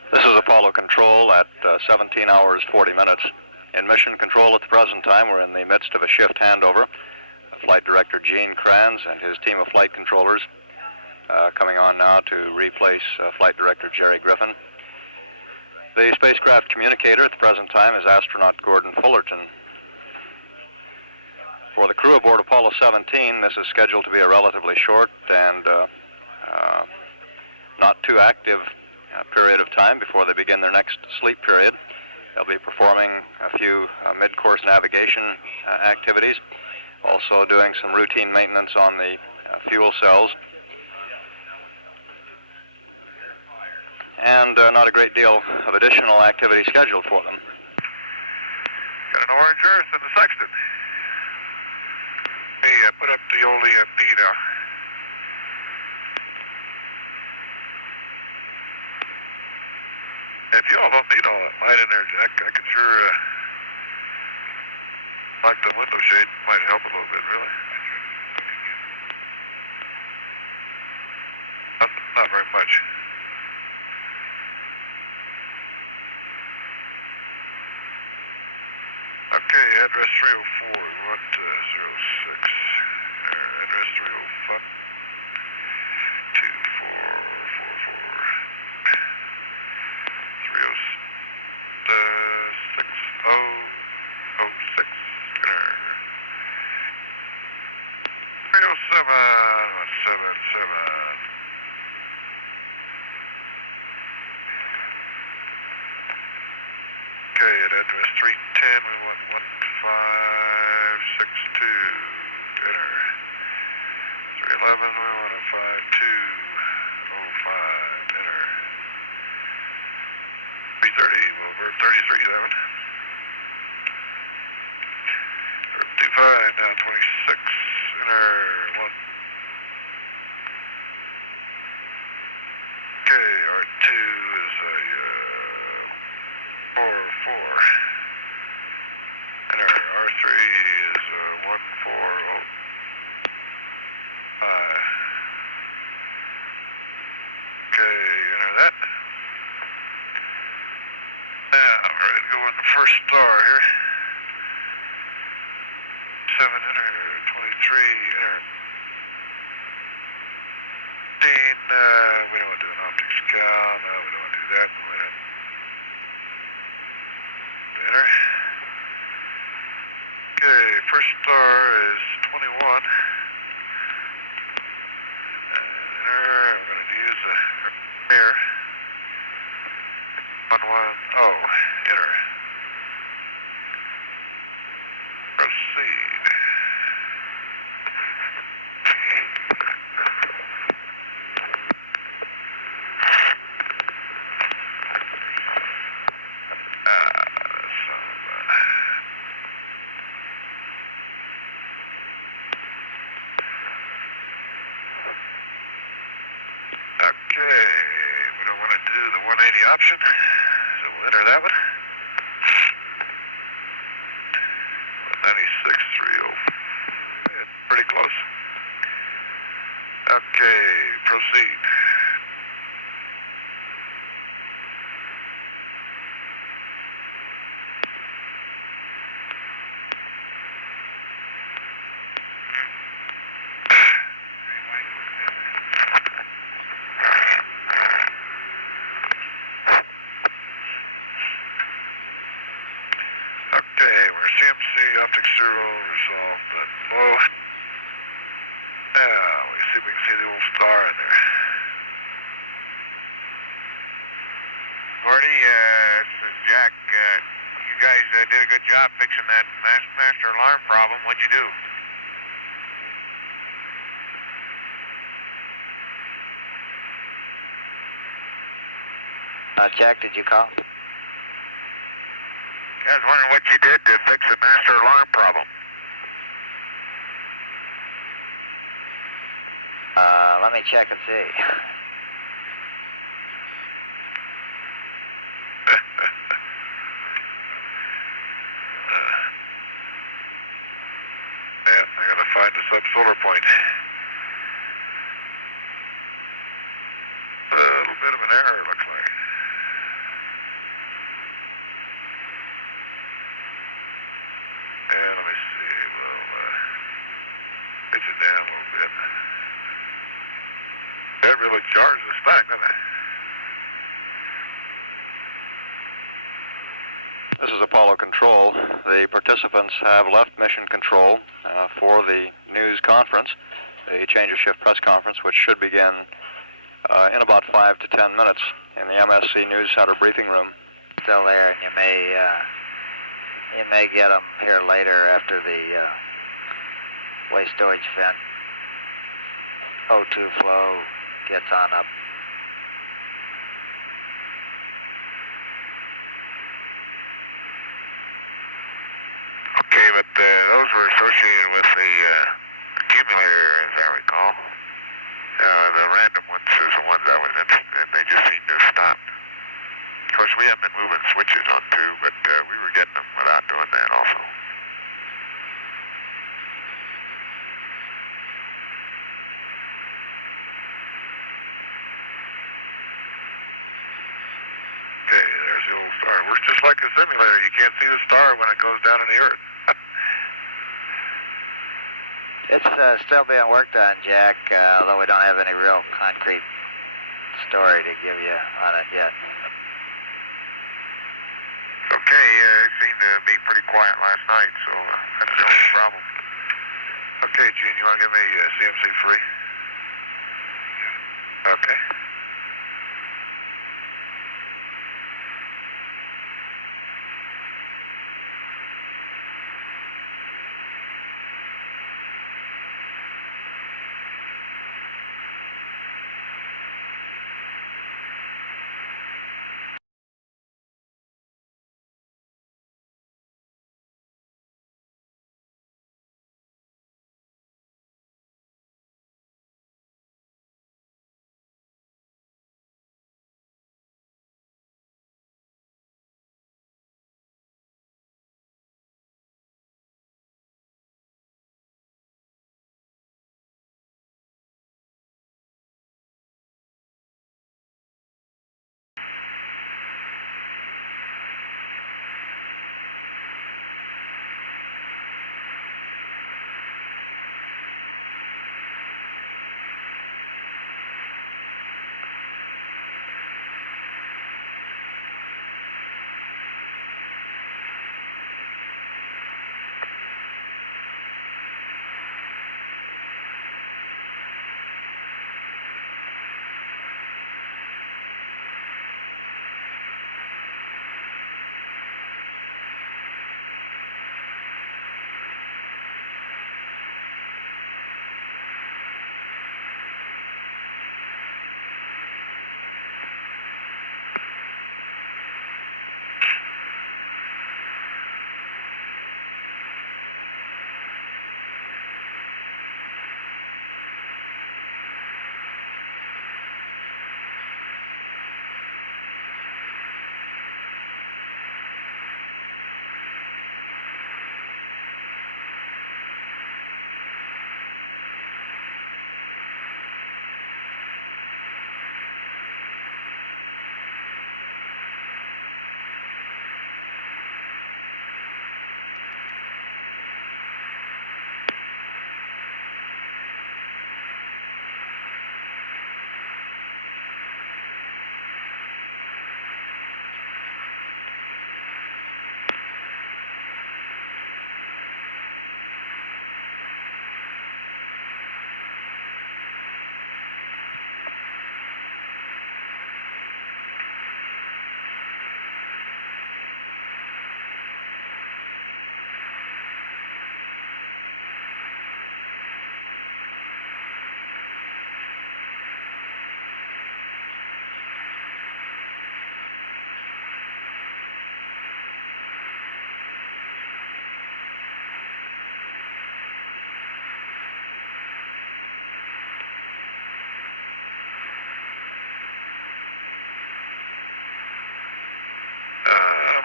This is Apollo Control at 17 hours 40 minutes. In mission control at the present time, we're in the midst of a shift handover. Flight Director Gene Kranz and his team of flight controllers coming on now to replace Flight Director Jerry Griffin. The spacecraft communicator at the present time is astronaut Gordon Fullerton. For the crew aboard Apollo 17, this is scheduled to be a relatively short and not too active period of time before they begin their next sleep period. They'll be performing a few mid-course navigation activities, also doing some routine maintenance on the fuel cells, and not a great deal of additional activity scheduled for them. Got an orange earth in the sextant. Hey, put up the old EMP now. If you all don't need all that light in there, Jack, I could sure lock the window shade. Might help a little bit, really. Not very much. Okay, address 304. We want 06. Address 305. 307. Okay, at address 310, we want 1562. Enter. 311, we want a 5205. Enter. 330, over 3311. 25, now 26. Enter. 1. Okay, R2 is a 4-4. Enter. R3 is a 1-4-0. Okay, enter that. Now, we're ready to go in the first star here. 7, enter. 23, enter. 15, we don't want to do an optics count. No, we don't want to do that. Enter. Okay, first star is 21. Enter. We're going to use a air. 110. Enter. Proceed. Okay, we don't want to do the 180 option, so we'll enter that one. 96.30. Pretty close. Okay, proceed. Okay, we're CMC optics 0 resolved at low. Now, we see if we can see the old star in there. Gordy, this is Jack. You guys did a good job fixing that master alarm problem. What'd you do? Jack, did you call? I was wondering what you did to fix the master alarm problem. Let me check and see. Yeah, I gotta find the sub-solar point. A little bit of an error, looks like. Yeah, let me see. We'll pitch it down a little bit. That really jars us back, doesn't it? This is Apollo Control. The participants have left Mission Control for the news conference, the change of shift press conference, which should begin in about 5 to 10 minutes. in the MSC News Center briefing room. Still there, and you may get them here later after the waste storage vent O2 flow gets on up. Okay, but those were associated with the accumulator, as I recall. The random ones is the ones I was interested in. They just seem to have stopped. Of course, we haven't been moving switches on too, but we were getting them without doing that also. Okay, there's the old star. Works just like a simulator. You can't see the star when it goes down in the earth. It's still being worked on, Jack, although we don't have any real concrete story to give you on it yet. Okay, it seemed to be pretty quiet last night, so that's the only problem. Okay, Gene, you want to give me CMC free? Yeah. Okay.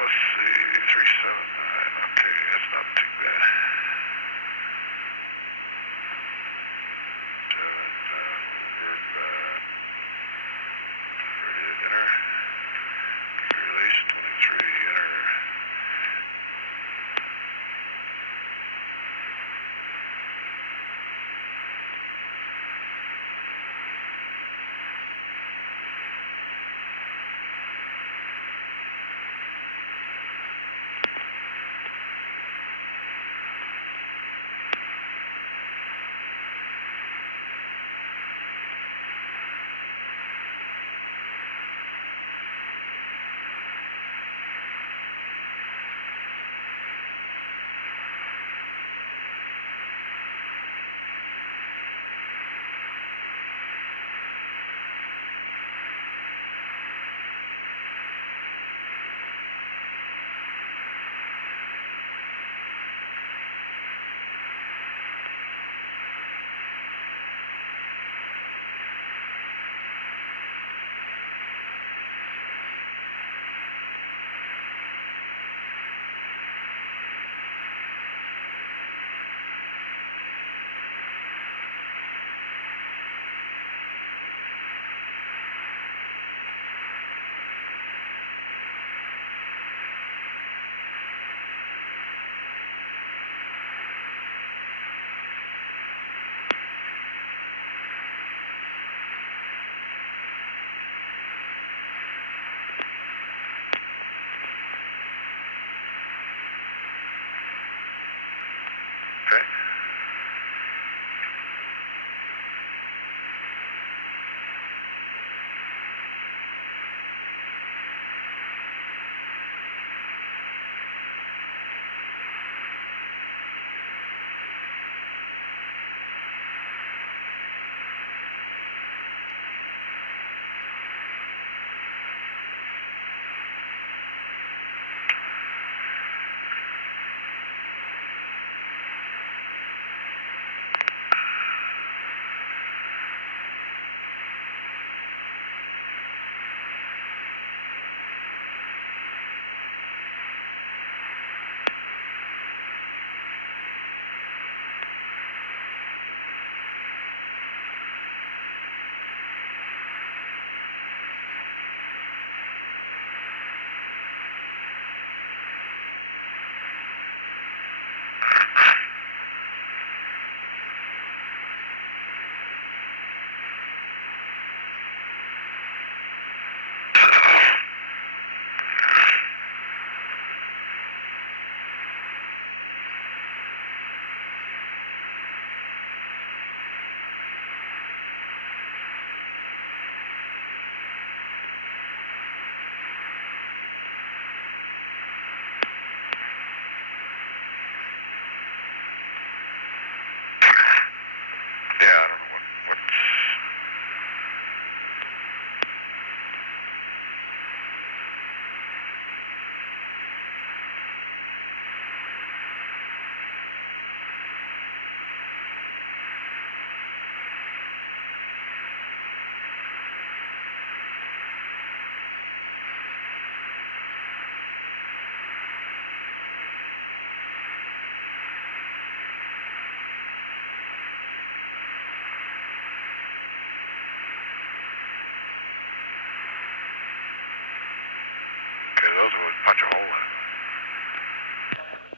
Let's see, 379. Okay, that's not too bad. 7, enter. Release 23, enter.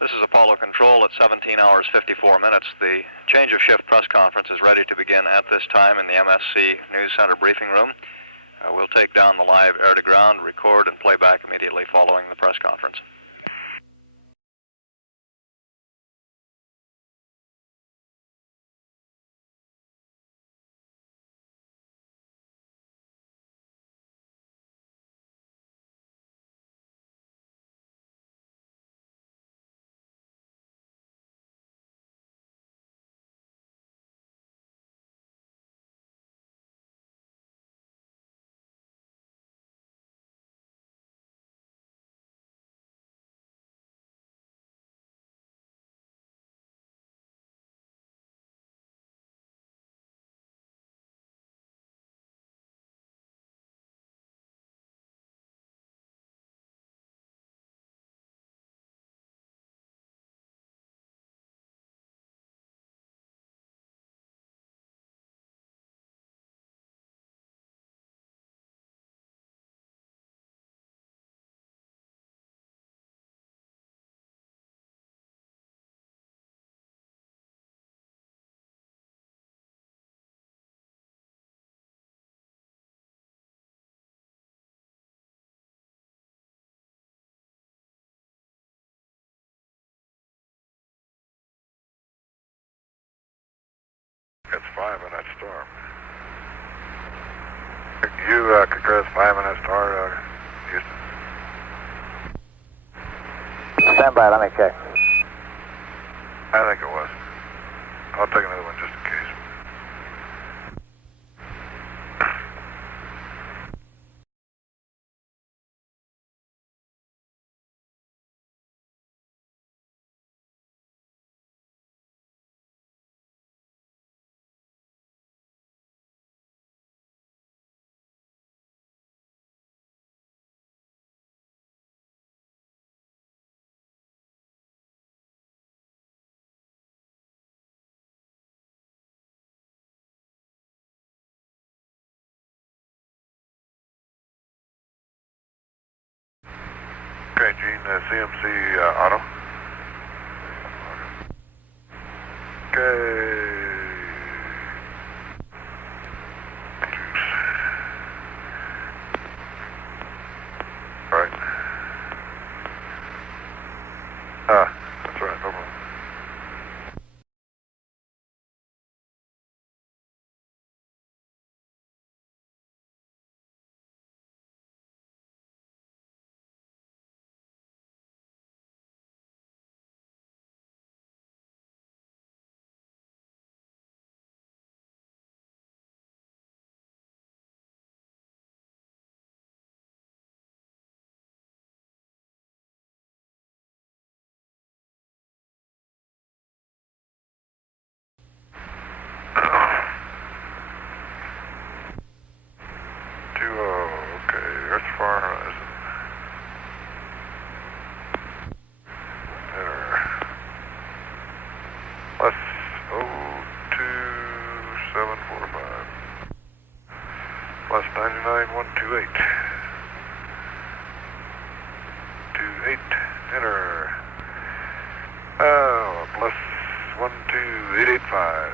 This is Apollo Control at 17 hours 54 minutes. The change of shift press conference is ready to begin at this time in the MSC News Center briefing room. We'll take down the live air-to-ground, record, and play back immediately following the press conference. It's 5 in that storm. You concur it's 5 in that storm, Houston? Stand by, let me check. I think it was. I'll take another one just in case. Okay, Gene, CMC auto. Okay. All right. That's right, no problem. Far horizon. There. Plus 02745. Plus 99128. 28. Enter. Plus 12885.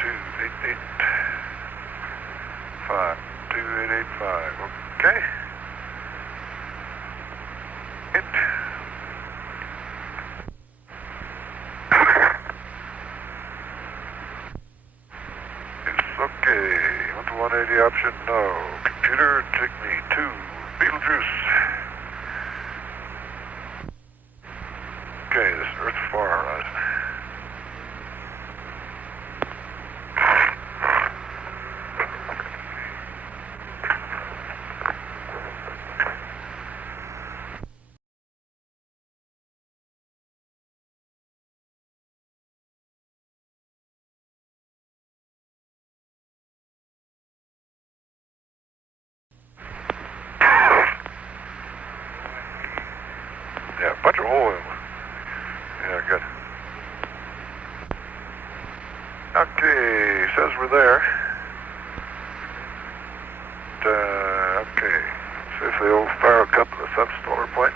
12885. 2885. Okay. It. It's okay. 1 to 180 option, no. Computer, take me to Beetlejuice. Okay, this is Earth Far Horizon. Yeah, bunch of oil. Yeah, good. Okay, says we're there. Okay, safely old fire cup to the subsolar point.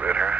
bit here.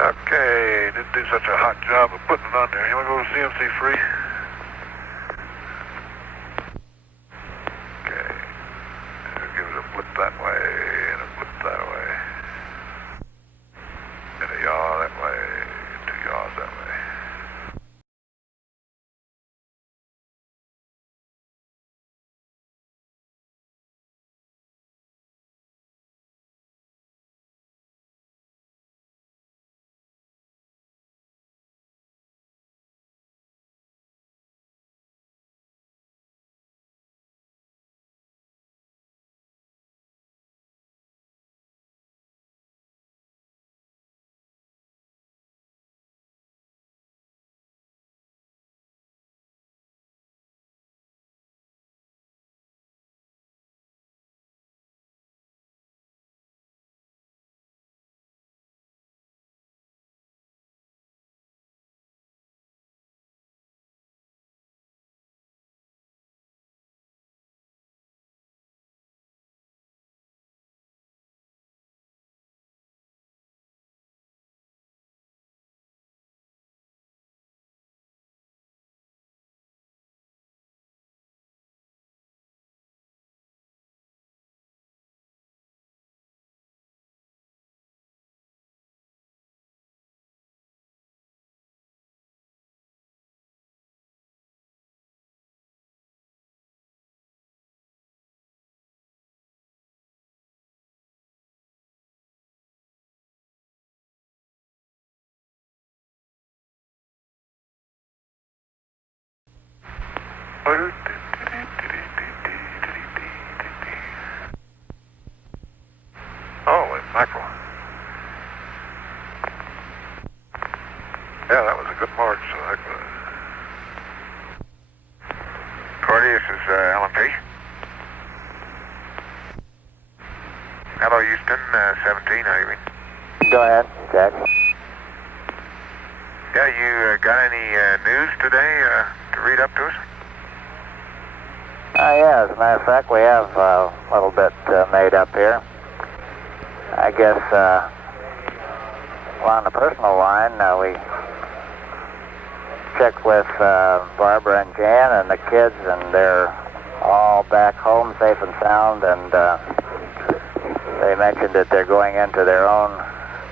Okay, didn't do such a hot job of putting it on there. You want to go CMC free? Okay. Give it a blip that way, and a blip that way. And a yaw that way, and 2 yaws that way. Holy mackerel. Yeah, that was a good march. So that was... Cordy, this is LMP. Hello, Houston, 17, how you doing? Go ahead, Jack. Yeah, you got any news today to read up to us? Yeah, as a matter of fact, we have a little bit made up here. I guess, well, on the personal line, we checked with Barbara and Jan and the kids, and they're all back home safe and sound, and they mentioned that they're going into their own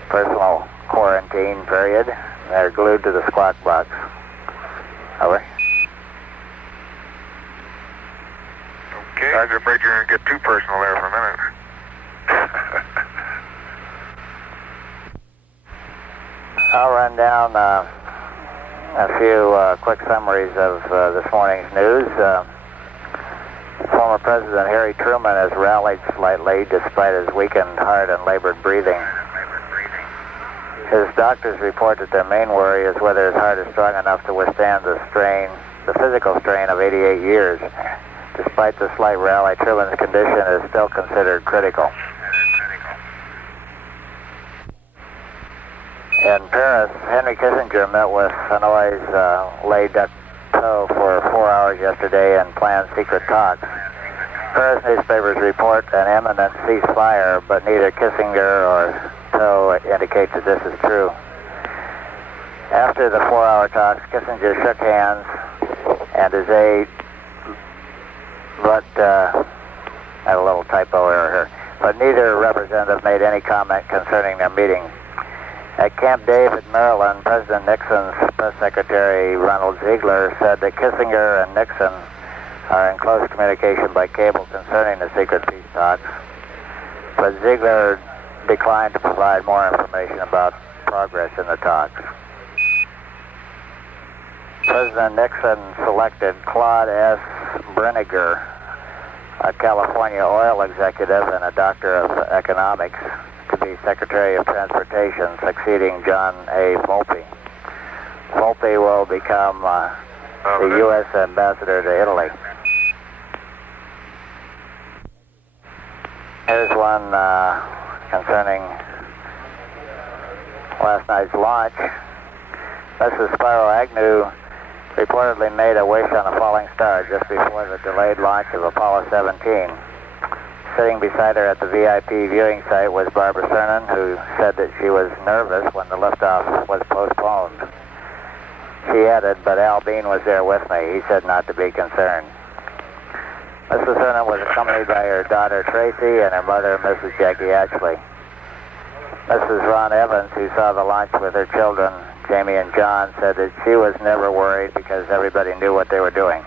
personal quarantine period. They're glued to the squawk box. Over. Okay. I was afraid you were going to get too personal there for a minute. I'll run down a few quick summaries of this morning's news. Former President Harry Truman has rallied slightly despite his weakened heart and labored breathing. His doctors report that their main worry is whether his heart is strong enough to withstand the physical strain of 88 years. Despite the slight rally, Truman's condition is still considered critical. In Paris, Henry Kissinger met with Hanoi's Le Duc for 4 hours yesterday and planned secret talks. Paris newspapers report an imminent ceasefire, but neither Kissinger or Toh indicate that this is true. After the 4-hour talks, Kissinger shook hands and his aide, but I had a little typo error here, but neither representative made any comment concerning their meeting. At Camp David, Maryland, President Nixon's press secretary, Ronald Ziegler, said that Kissinger and Nixon are in close communication by cable concerning the secret peace talks, but Ziegler declined to provide more information about progress in the talks. President Nixon selected Claude S. Brinegar, a California oil executive and a doctor of economics, to be Secretary of Transportation, succeeding John A. Volpe. Volpe will become the U.S. ambassador to Italy. Here's one concerning last night's launch. Mrs. Spiro Agnew reportedly made a wish on a falling star just before the delayed launch of Apollo 17. Sitting beside her at the VIP viewing site was Barbara Cernan, who said that she was nervous when the liftoff was postponed. She added, but Al Bean was there with me. He said not to be concerned. Mrs. Cernan was accompanied by her daughter Tracy and her mother, Mrs. Jackie Ashley. Mrs. Ron Evans, who saw the launch with her children, Jamie and John, said that she was never worried because everybody knew what they were doing.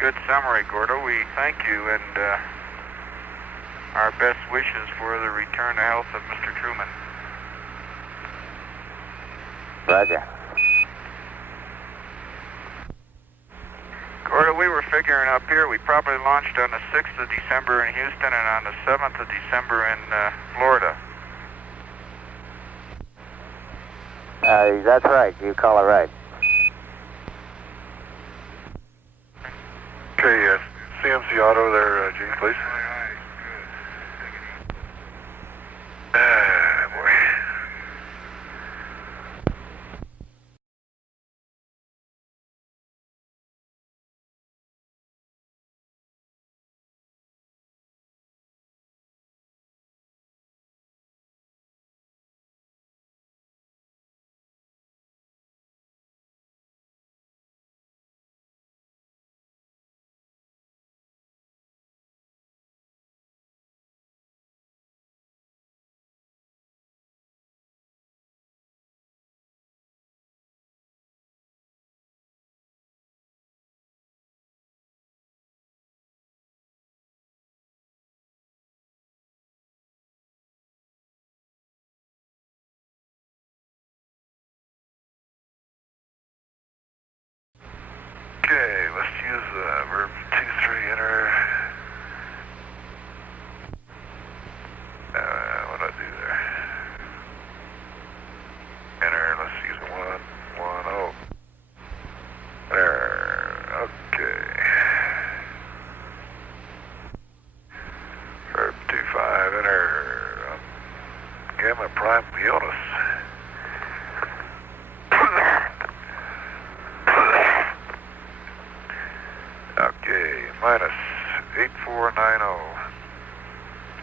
Good summary, Gordo. We thank you and our best wishes for the return to health of Mr. Truman. Roger. Gordo, we were figuring up here, we probably launched on the 6th of December in Houston and on the 7th of December in Florida. That's right. You call it right. Okay, CMC Auto there, Gene, please. Okay, let's use verb 2-3 enter. What do I do there? Enter, let's use 1-1-0. There, okay. Verb 2-5 enter. Gamma prime Leonis. Okay, minus 8490.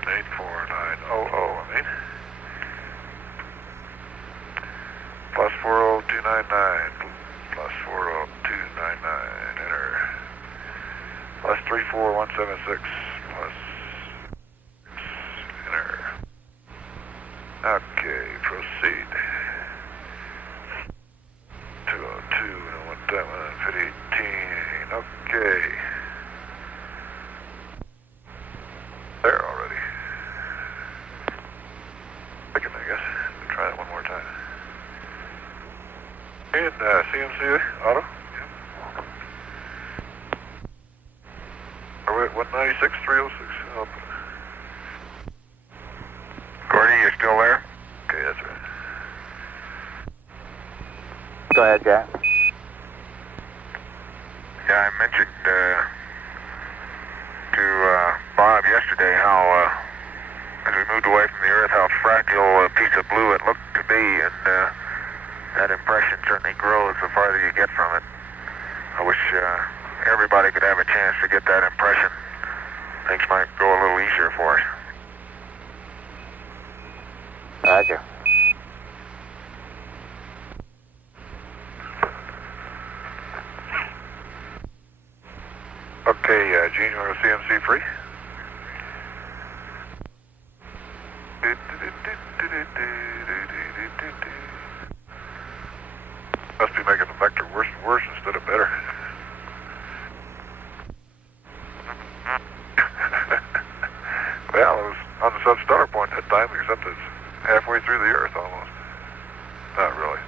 84900, I mean. Plus 40299. Plus 40299. Enter. Plus 34176. Plus 6. Enter. Okay, proceed. 202, I don't want that one. Fit 18. Okay. There already. Picking, I guess. We'll try it one more time. And CMC auto. Yep. Are we at 196, 306? Gordy, you still there? Okay, that's right. Go ahead, Jack. Yeah, I mentioned to Bob yesterday how, as we moved away from the Earth, how fragile a piece of blue it looked to be, and that impression certainly grows the farther you get from it. I wish everybody could have a chance to get that impression. Things might go a little easier for us. Roger. Okay, Gene, you want to CMC free? Must be making the vector worse and worse instead of better. Well, it was on the sub-star point that time, except it's halfway through the Earth almost. Not really.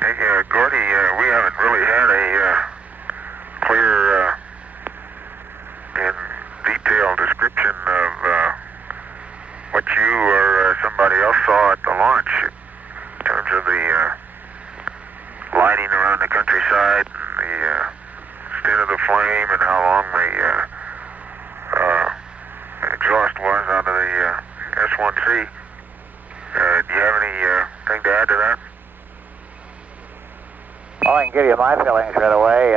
Hey, Gordy, we haven't really had a clear and detailed description of what you or somebody else saw at the launch in terms of the lighting around the countryside and the extent of the flame and how long the exhaust was out of the S1C. Do you have anything to add to that? Well, I can give you my feelings right away.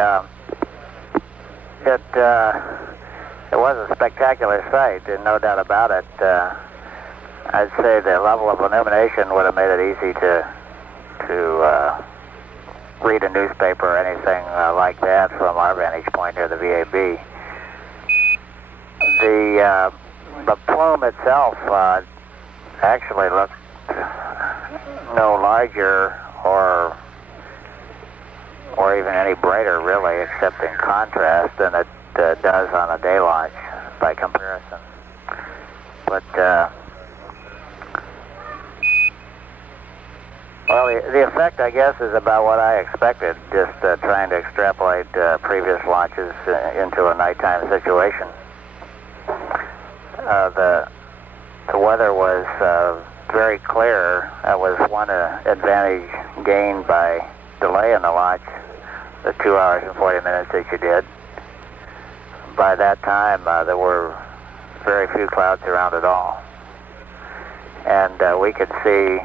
It was a spectacular sight, and no doubt about it. I'd say the level of illumination would have made it easy to read a newspaper or anything like that from our vantage point near the VAB. The plume itself actually looked no larger or even any brighter, really, except in contrast than it does on a day launch by comparison. But, well, the effect, I guess, is about what I expected, just trying to extrapolate previous launches into a nighttime situation. the weather was very clear. That was one advantage gained by delay in the launch, the 2 hours and 40 minutes that you did. By that time, there were very few clouds around at all. And we could see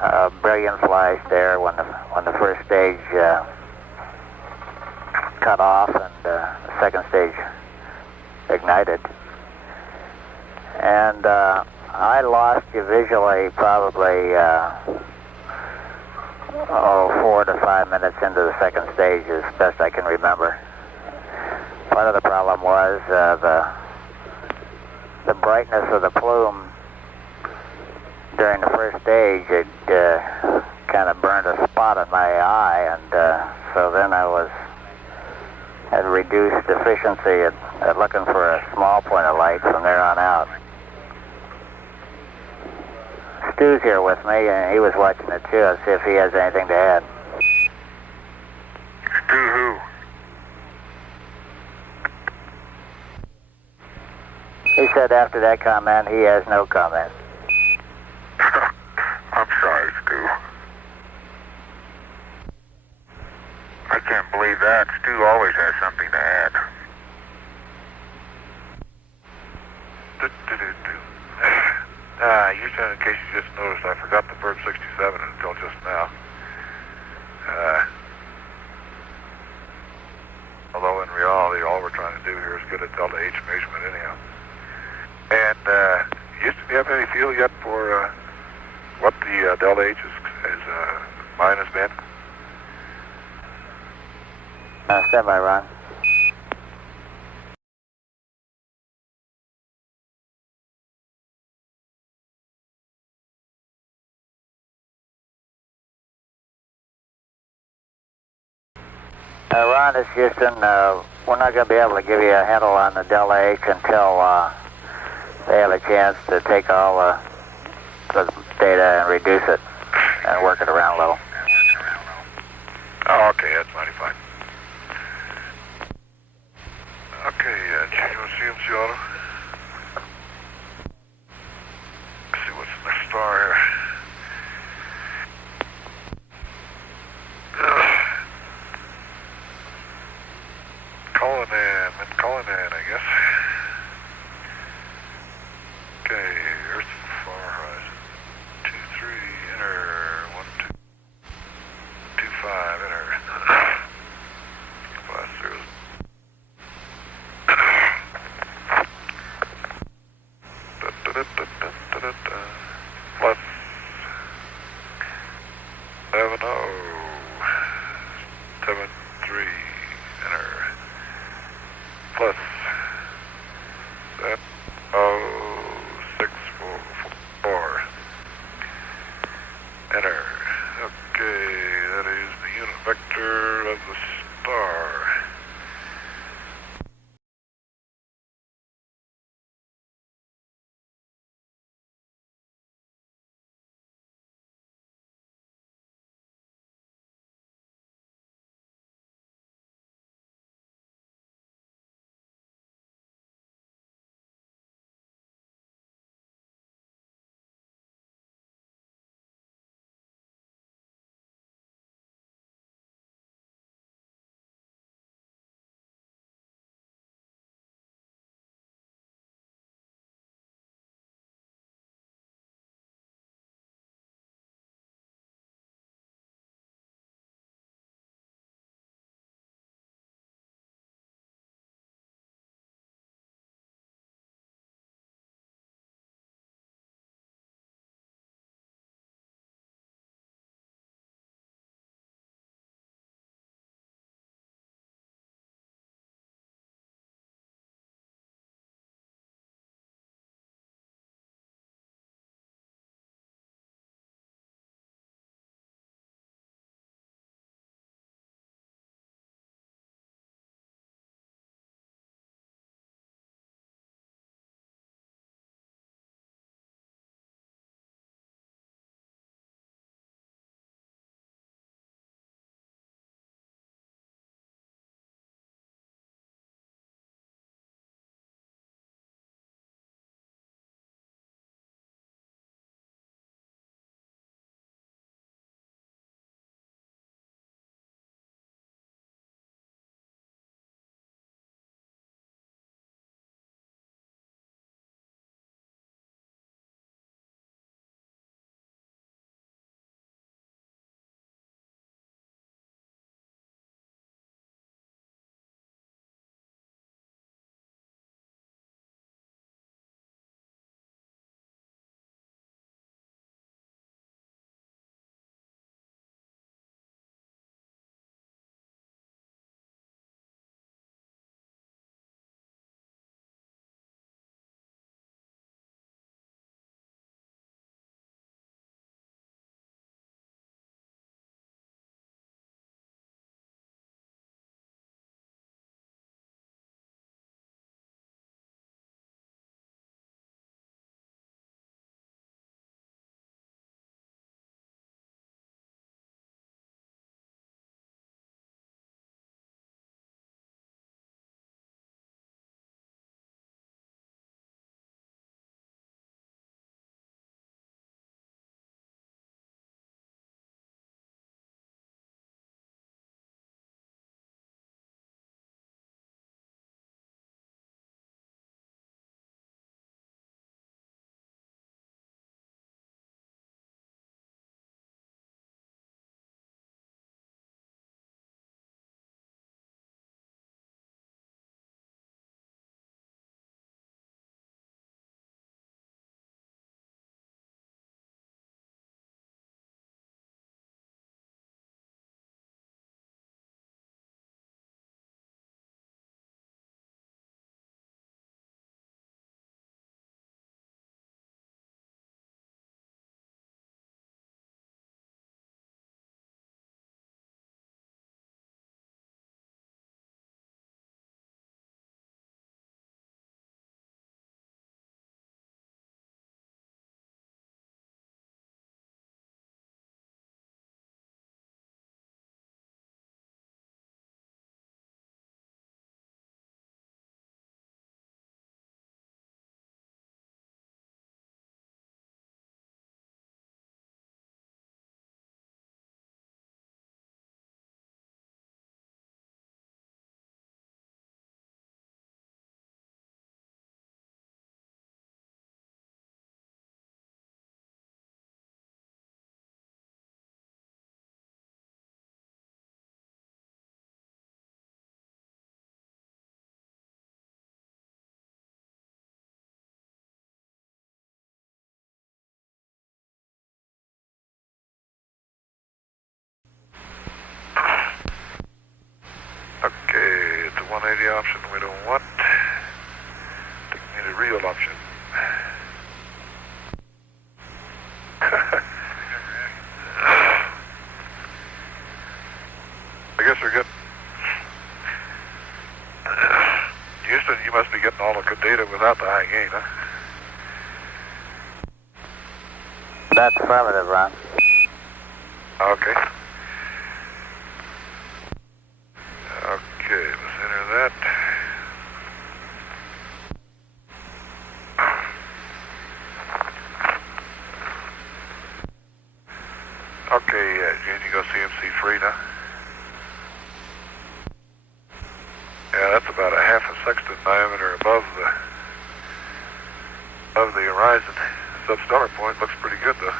a brilliant flash there when the first stage cut off and the second stage ignited. And I lost you visually probably 4 to 5 minutes into the second stage as best I can remember. Part of the problem was the brightness of the plume during the first stage. It kind of burned a spot in my eye, and so then I had reduced efficiency at looking for a small point of light from there on out. Stu's here with me, and he was watching it too. Let's see if he has anything to add. Stu who? He said after that comment, he has no comment. I'm sorry, Stu. I can't believe that. Stu always has something to add. Houston, in case you just noticed, I forgot the Bird 67 until just now. Although in reality, all we're trying to do here is get a delta H measurement anyhow. And Houston, do you have any feel yet for what the delta H is mine has been? Stand by, Ron. Ron, it's Houston. We're not going to be able to give you a handle on the delta H until they have a chance to take all the data and reduce it and work it around a little. Oh, okay, that's mighty fine. Okay, Jim, you want to see CMC auto? Let's see what's the next star here. Calling in, I guess. Okay, Earth far horizon. 23, enter. 1225, enter. Class 0. Plus 7073, enter. Plus me the option we don't want. Take me the real option. I guess we're getting... Houston, you must be getting all the good data without the high gain, huh? That's affirmative, Ron. Okay. Okay, let's enter that. Okay, Gene, you go CMC free now? Yeah, that's about a half a sextant diameter above the horizon. Substellar point looks pretty good though.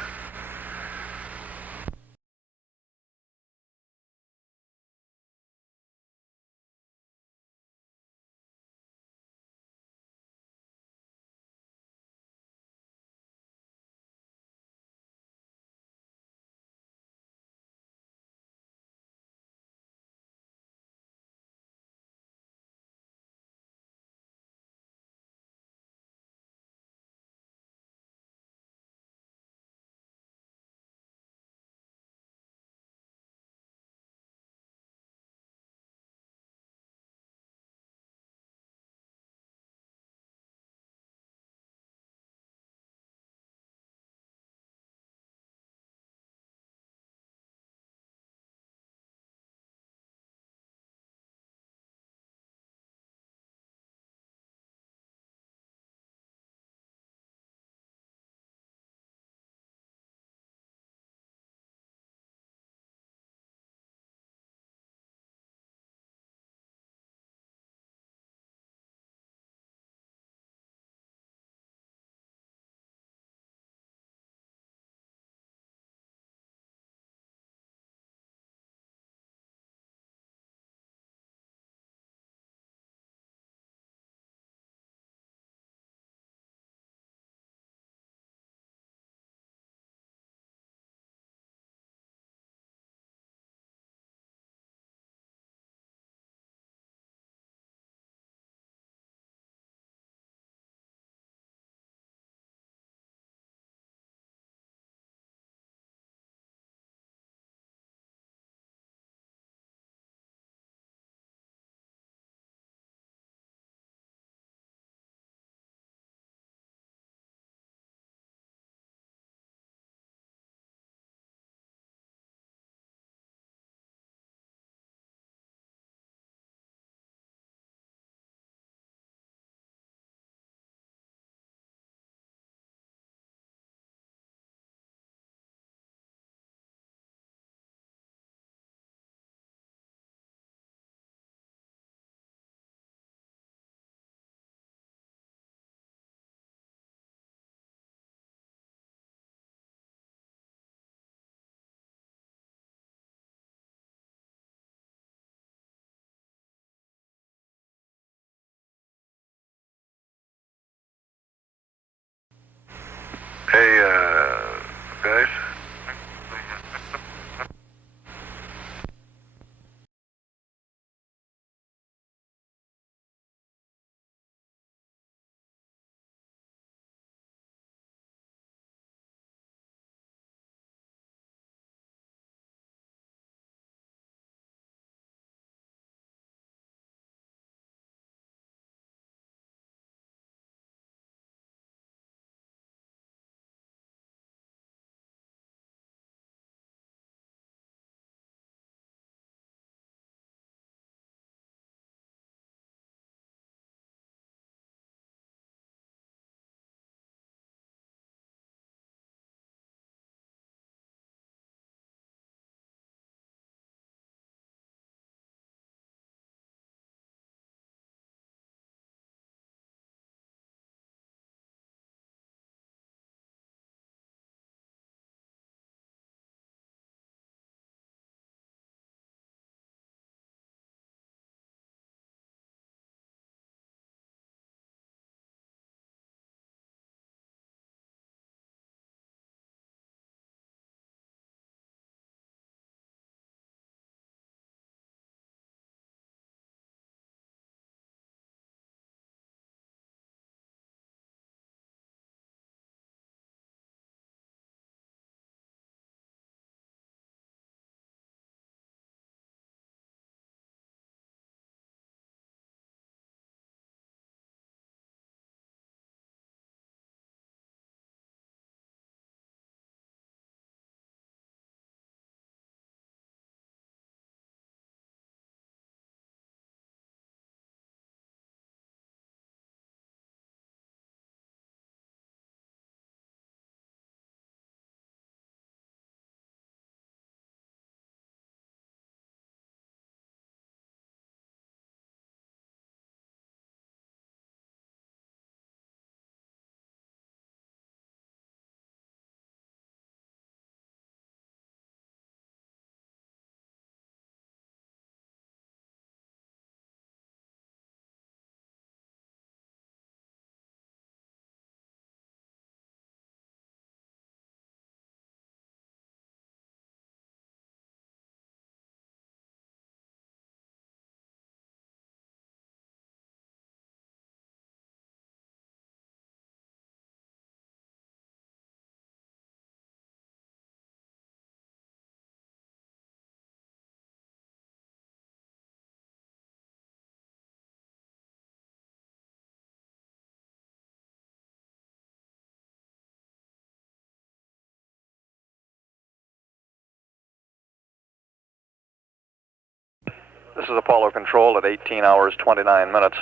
This is Apollo Control at 18 hours 29 minutes.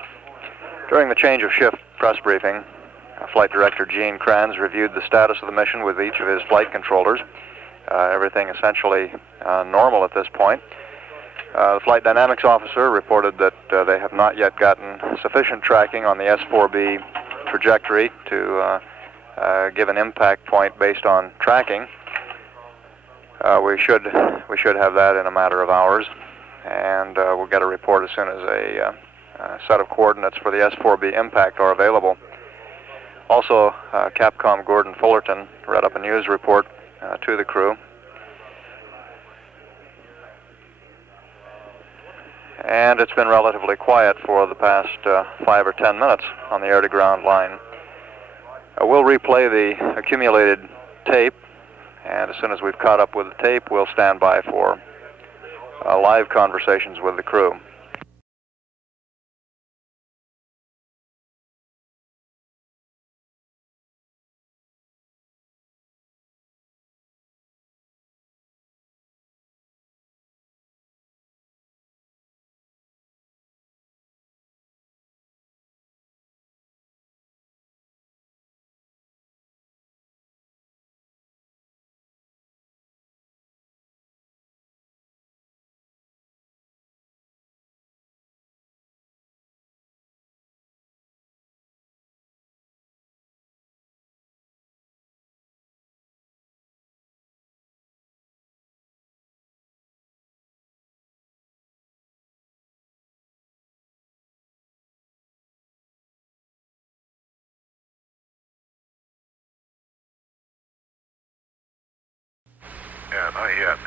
During the change of shift press briefing, Flight Director Gene Kranz reviewed the status of the mission with each of his flight controllers. Everything essentially normal at this point. The Flight Dynamics Officer reported that they have not yet gotten sufficient tracking on the S4B trajectory to give an impact point based on tracking. We should have that in a matter of hours, and we'll get a report as soon as a set of coordinates for the S4B impact are available. Also, Capcom Gordon Fullerton read up a news report to the crew. And it's been relatively quiet for the past 5 or 10 minutes on the air-to-ground line. We'll replay the accumulated tape, and as soon as we've caught up with the tape, we'll stand by for live conversations with the crew. Yeah, not yet.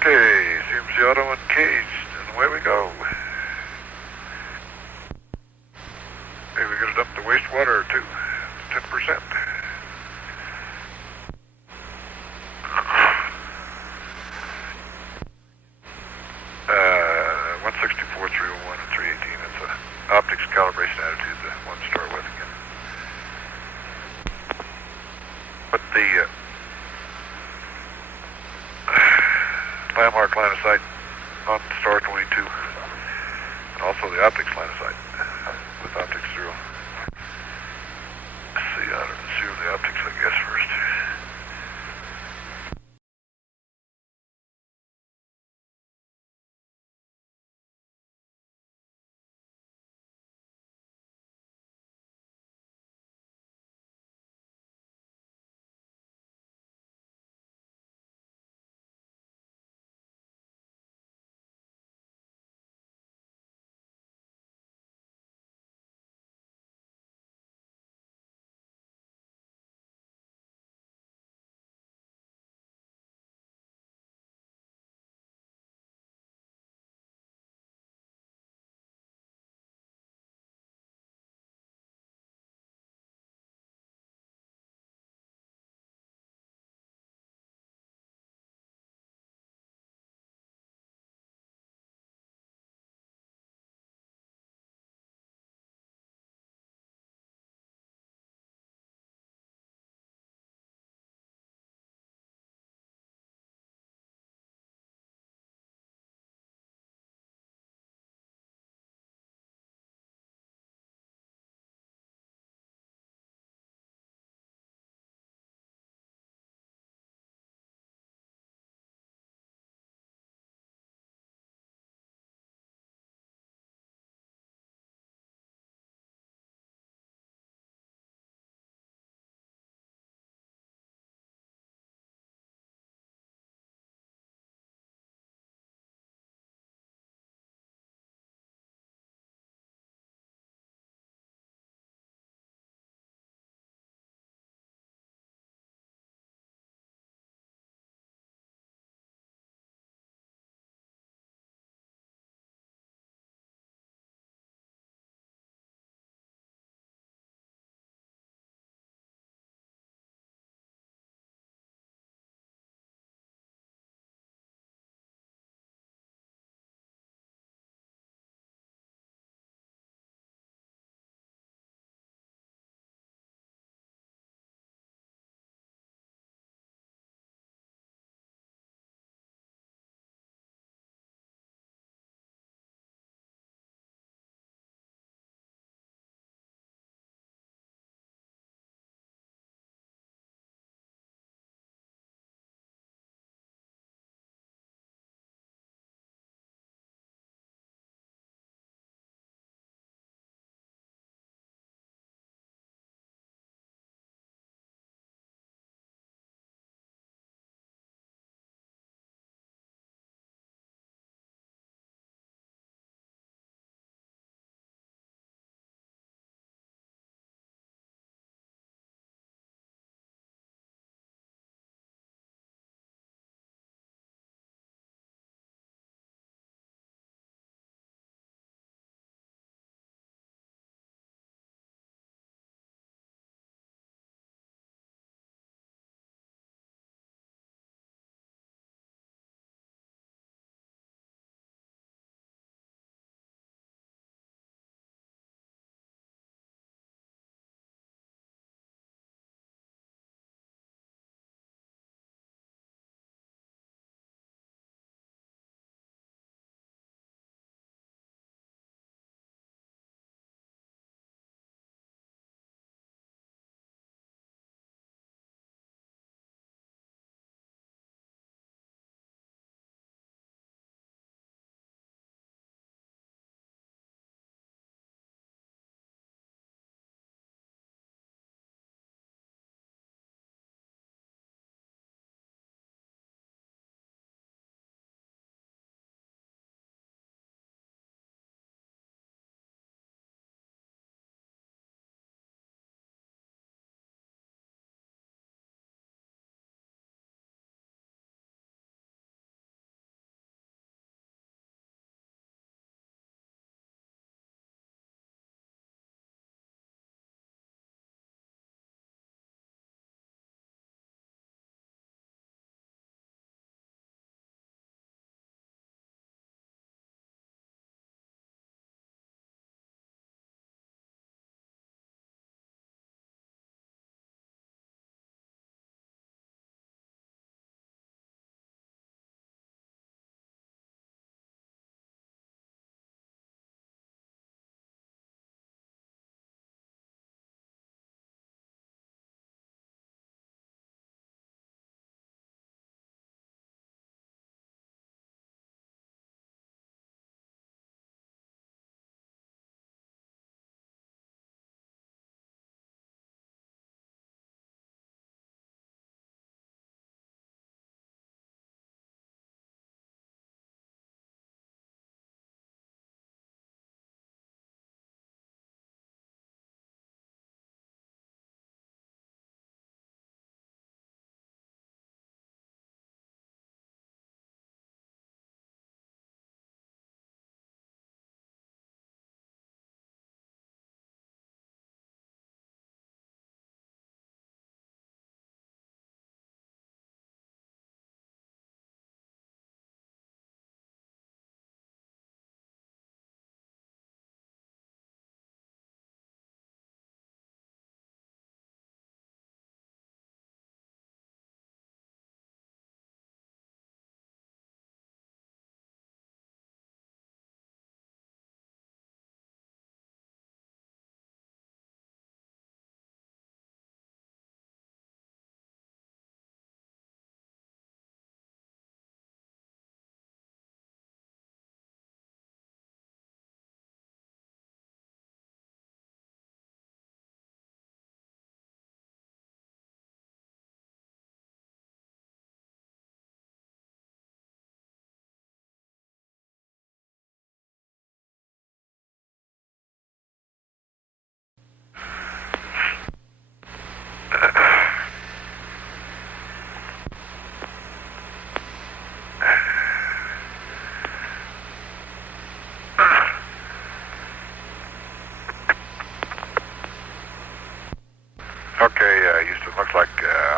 Okay, seems the auto uncaged, and away we go. Hey, we gotta dump the wastewater too, 10%. 164, 301, and 318. That's a optics calibration attitude, the one to start with again. But the landmark line of sight on star 22, and also the optics line of sight with optics 0. Let's see, I don't zero the optics, I guess, first.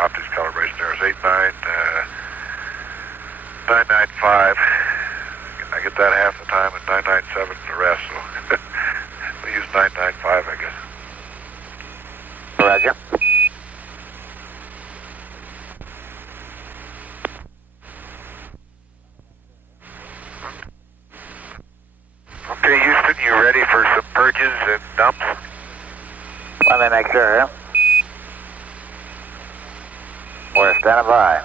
optics calibration there is 995. I get that half the time, and 997 the rest, so we use 995, I guess. Roger. Okay, Houston, you ready for some purges and dumps? Let me make sure. We're standing by.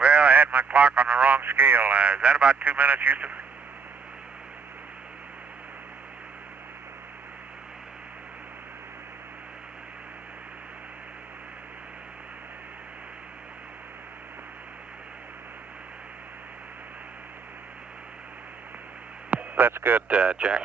Well, I had my clock on the wrong scale. Is that about 2 minutes, Houston? That's good, Jack.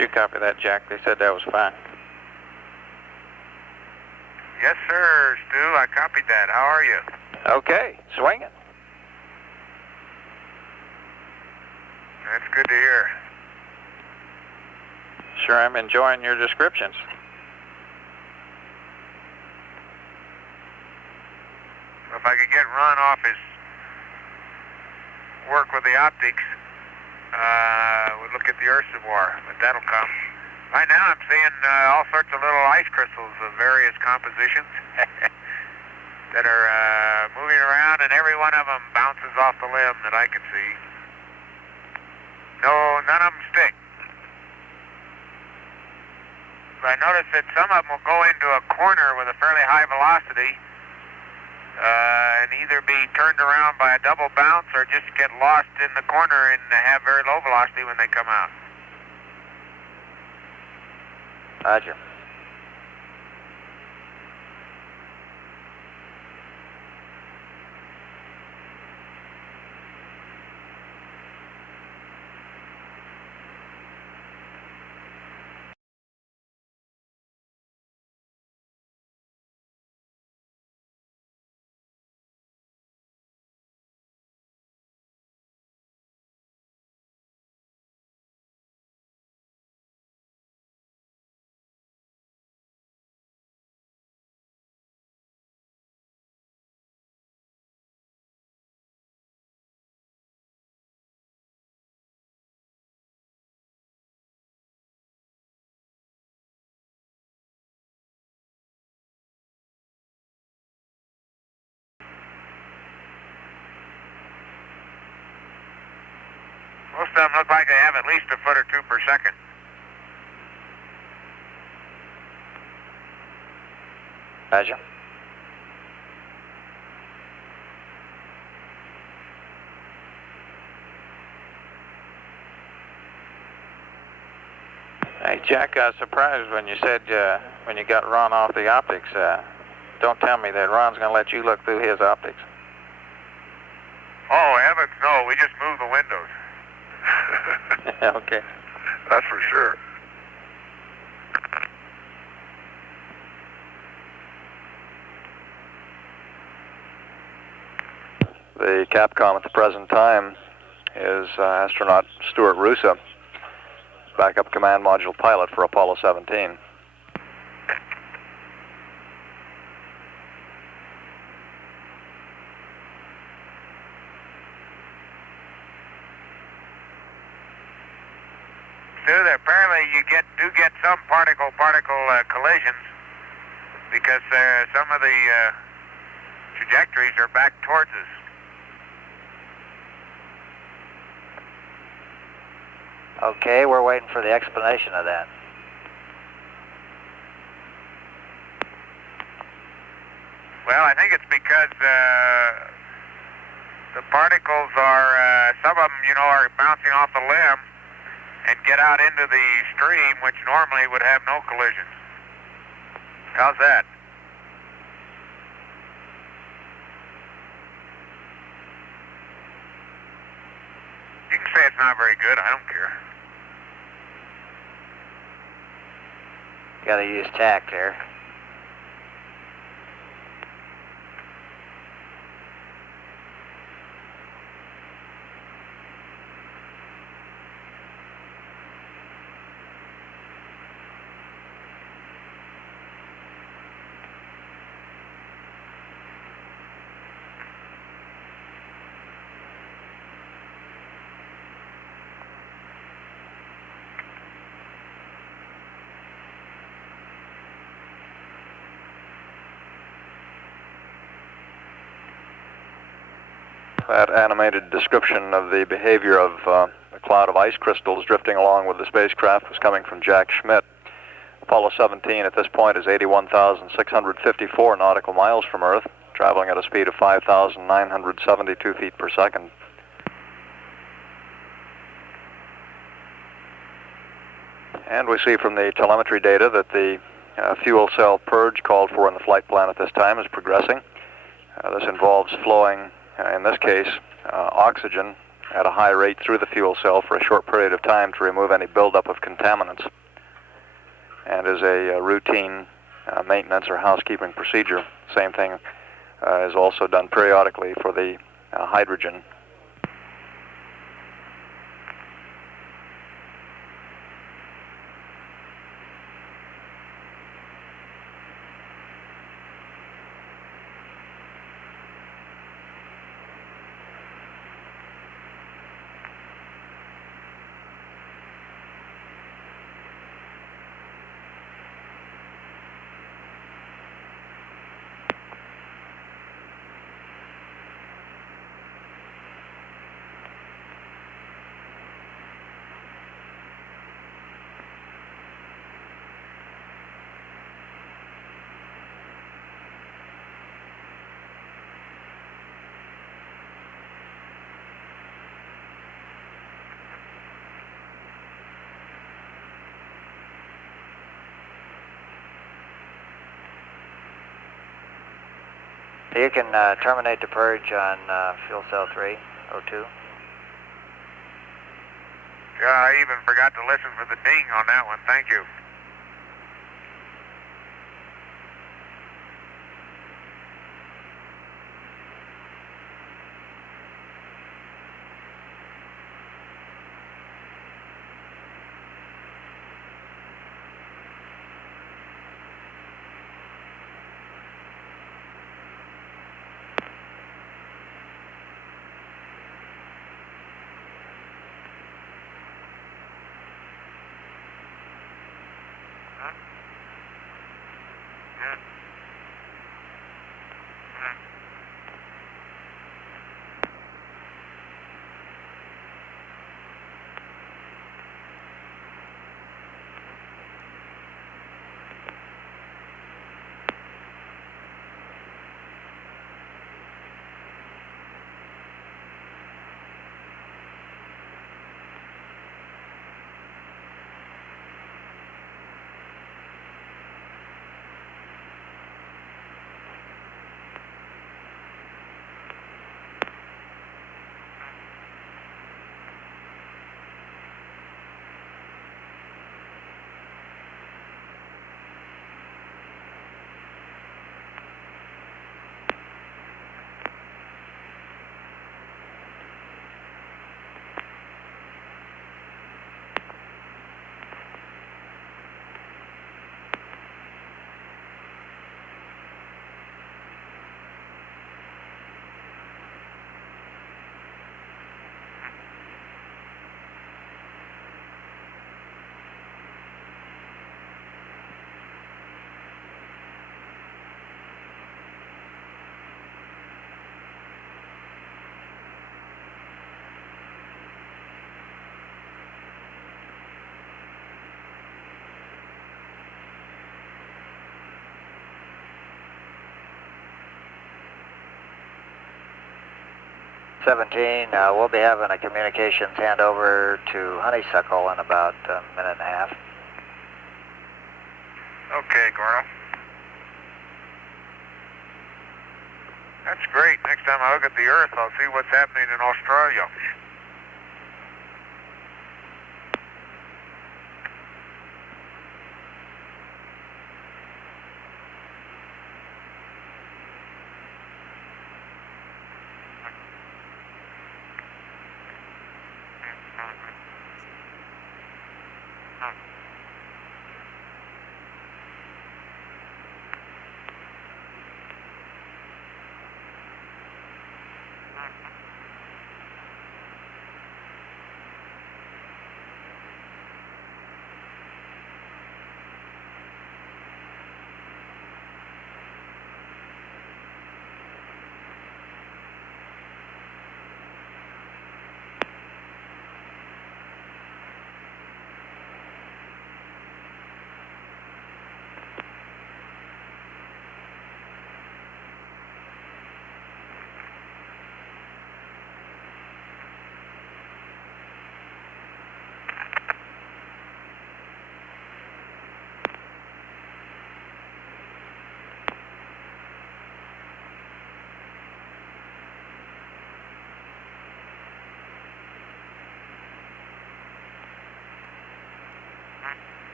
Did you copy that, Jack? They said that was fine. Yes, sir, Stu. I copied that. How are you? Okay, swing it. That's good to hear. Sure, I'm enjoying your descriptions. If I could get Ron off his work with the optics, we'd look at the reservoir, but that'll come. Right now I'm seeing all sorts of little ice crystals of various compositions. that are moving around, and every one of them bounces off the limb that I can see. No, none of them stick. I noticed that some of them will go into a corner with a fairly high velocity and either be turned around by a double bounce or just get lost in the corner and have very low velocity when they come out. Roger. Most of them look like they have at least a foot or two per second. Roger. Hey, Jack, I was surprised when you said when you got Ron off the optics. Don't tell me that Ron's going to let you look through his optics. Oh, heavens, no. We just moved the windows. Okay. That's for sure. The Capcom at the present time is astronaut Stuart Rusa, backup command module pilot for Apollo 17. Apparently you do get some particle-particle collisions because some of the trajectories are back towards us. Okay, we're waiting for the explanation of that. Well, I think it's because the particles are, some of them, are bouncing off the limb and get out into the stream, which normally would have no collisions. How's that? You can say it's not very good. I don't care. Got to use tack there. That animated description of the behavior of a cloud of ice crystals drifting along with the spacecraft was coming from Jack Schmidt. Apollo 17 at this point is 81,654 nautical miles from Earth, traveling at a speed of 5,972 feet per second. And we see from the telemetry data that the fuel cell purge called for in the flight plan at this time is progressing. This involves flowing, in this case, oxygen at a high rate through the fuel cell for a short period of time to remove any buildup of contaminants, and is a routine maintenance or housekeeping procedure. Same thing is also done periodically for the hydrogen. You can terminate the purge on fuel cell 302. Yeah, I even forgot to listen for the ding on that one. Thank you. We'll be having a communications handover to Honeysuckle in about a minute and a half. Okay, Gordo. That's great. Next time I look at the Earth, I'll see what's happening in Australia.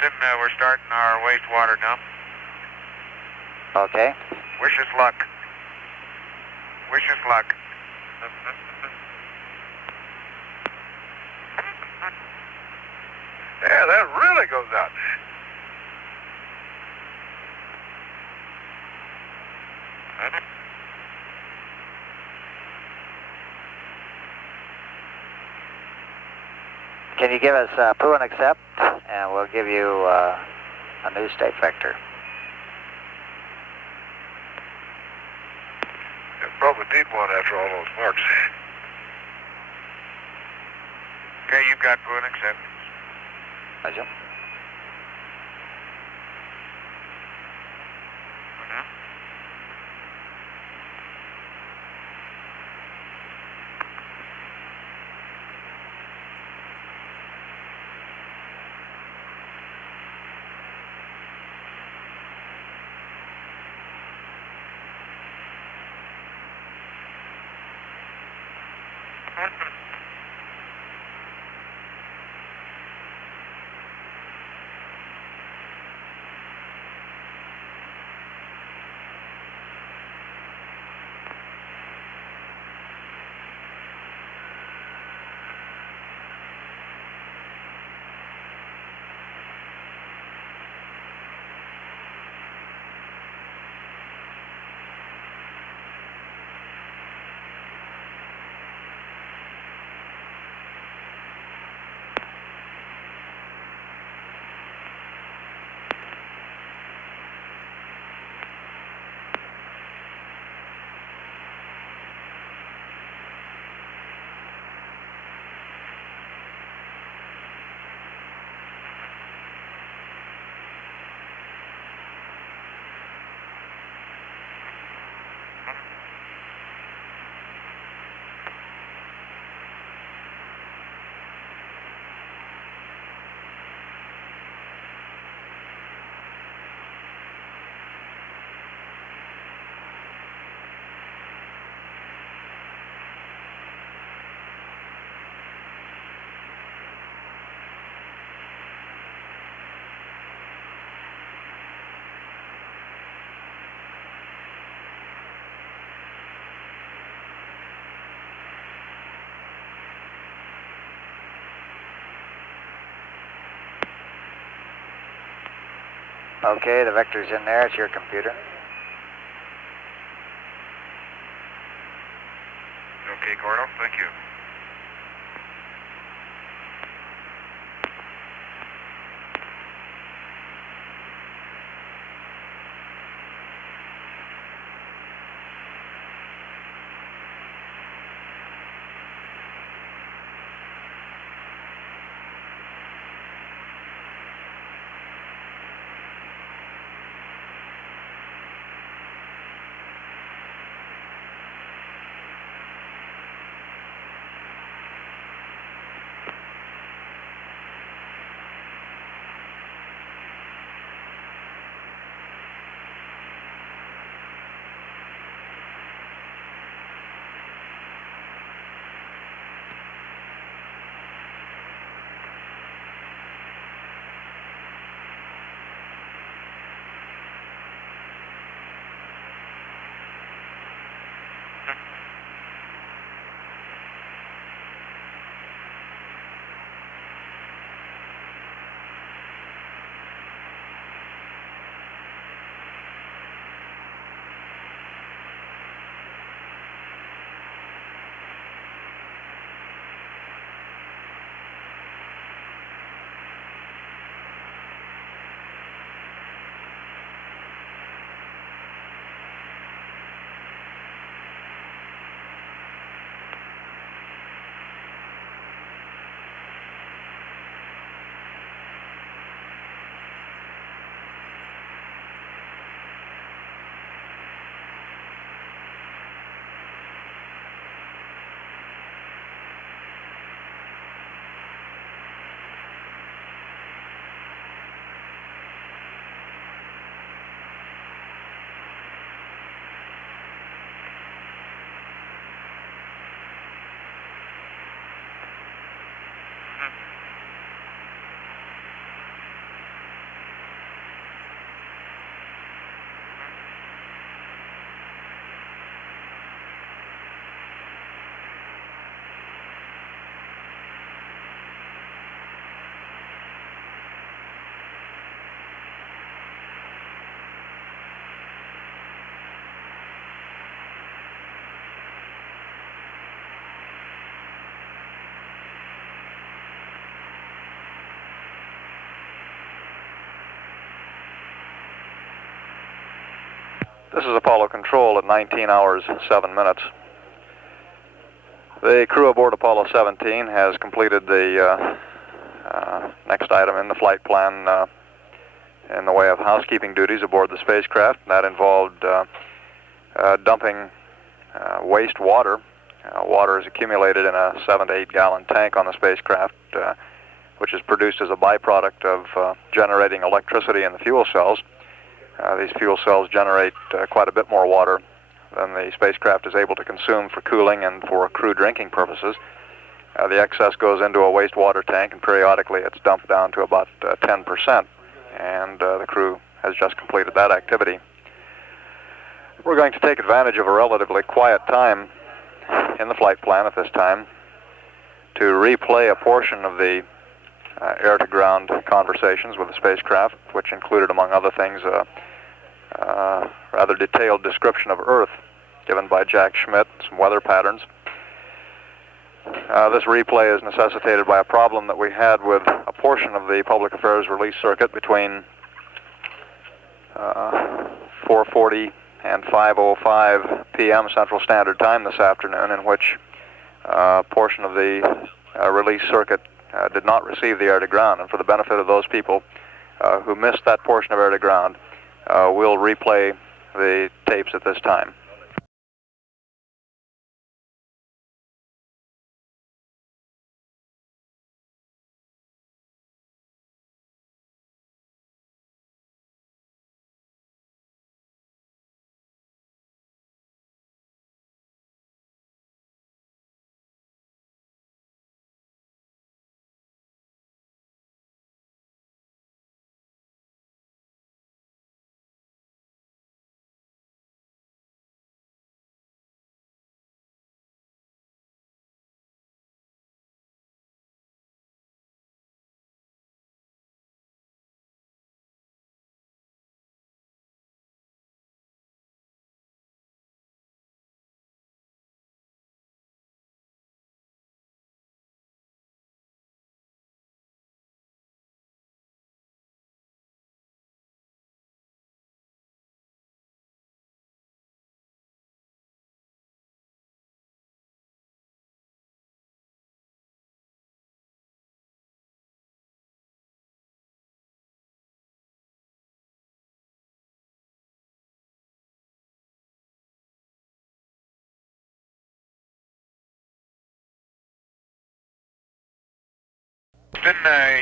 Houston, we're starting our wastewater dump. Okay. Wish us luck. Wish us luck. Yeah, that really goes out. Can you give us poo and accept, and we'll give you a new state vector. You probably need one after all those marks. Okay, you've got poo and accept. Roger. Okay, the vector's in there. It's your computer. Okay, Gordo, thank you. This is Apollo Control at 19 hours, 7 minutes. The crew aboard Apollo 17 has completed the next item in the flight plan in the way of housekeeping duties aboard the spacecraft. That involved dumping waste water. Water is accumulated in a 7 to 8 gallon tank on the spacecraft, which is produced as a byproduct of generating electricity in the fuel cells. These fuel cells generate quite a bit more water than the spacecraft is able to consume for cooling and for crew drinking purposes. The excess goes into a wastewater tank, and periodically it's dumped down to about 10%, and the crew has just completed that activity. We're going to take advantage of a relatively quiet time in the flight plan at this time to replay a portion of the air-to-ground conversations with the spacecraft, which included, among other things, a rather detailed description of Earth given by Jack Schmitt, some weather patterns. This replay is necessitated by a problem that we had with a portion of the public affairs release circuit between 4:40 and 5:05 p.m. Central Standard Time this afternoon, in which a portion of the release circuit did not receive the air-to-ground. And for the benefit of those people who missed that portion of air-to-ground, we'll replay the tapes at this time.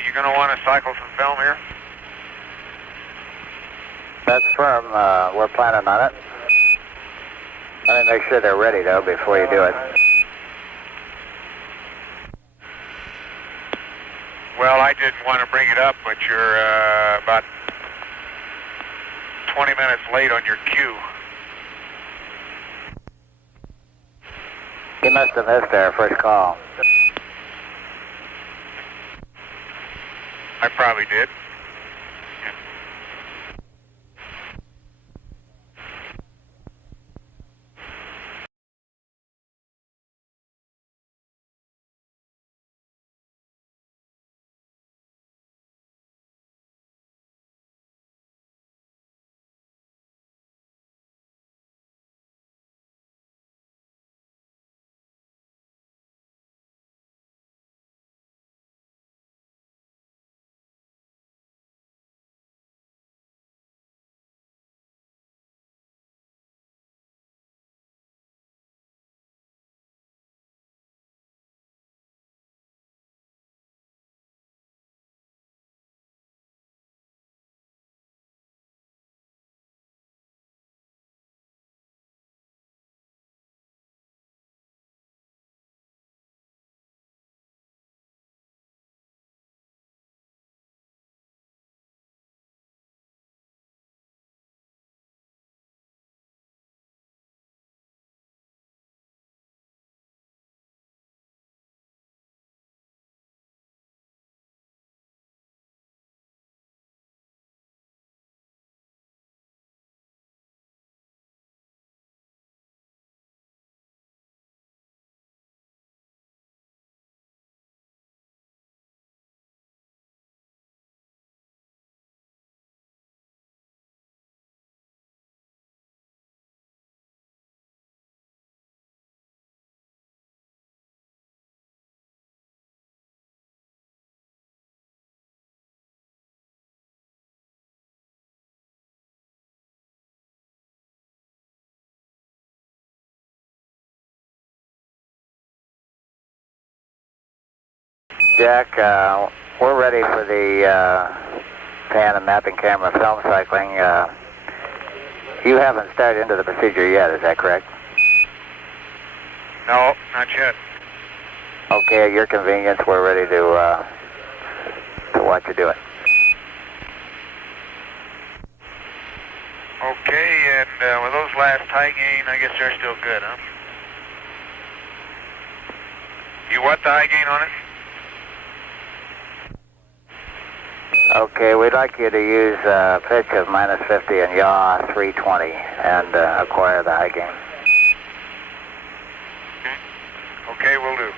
You're going to want to cycle some film here? That's firm. We're planning on it. Let me make sure they're ready, though, before you do it. Well, I didn't want to bring it up, but you're about 20 minutes late on your cue. You must have missed our first call. I probably did. Jack, we're ready for the pan and mapping camera film cycling. You haven't started into the procedure yet, is that correct? No, not yet. Okay, at your convenience, we're ready to watch you do it. Okay, and with those last high gain, I guess they're still good, huh? You what the high gain on it? Okay, we'd like you to use pitch of -50 and yaw 320 and acquire the high gain. Okay, will do.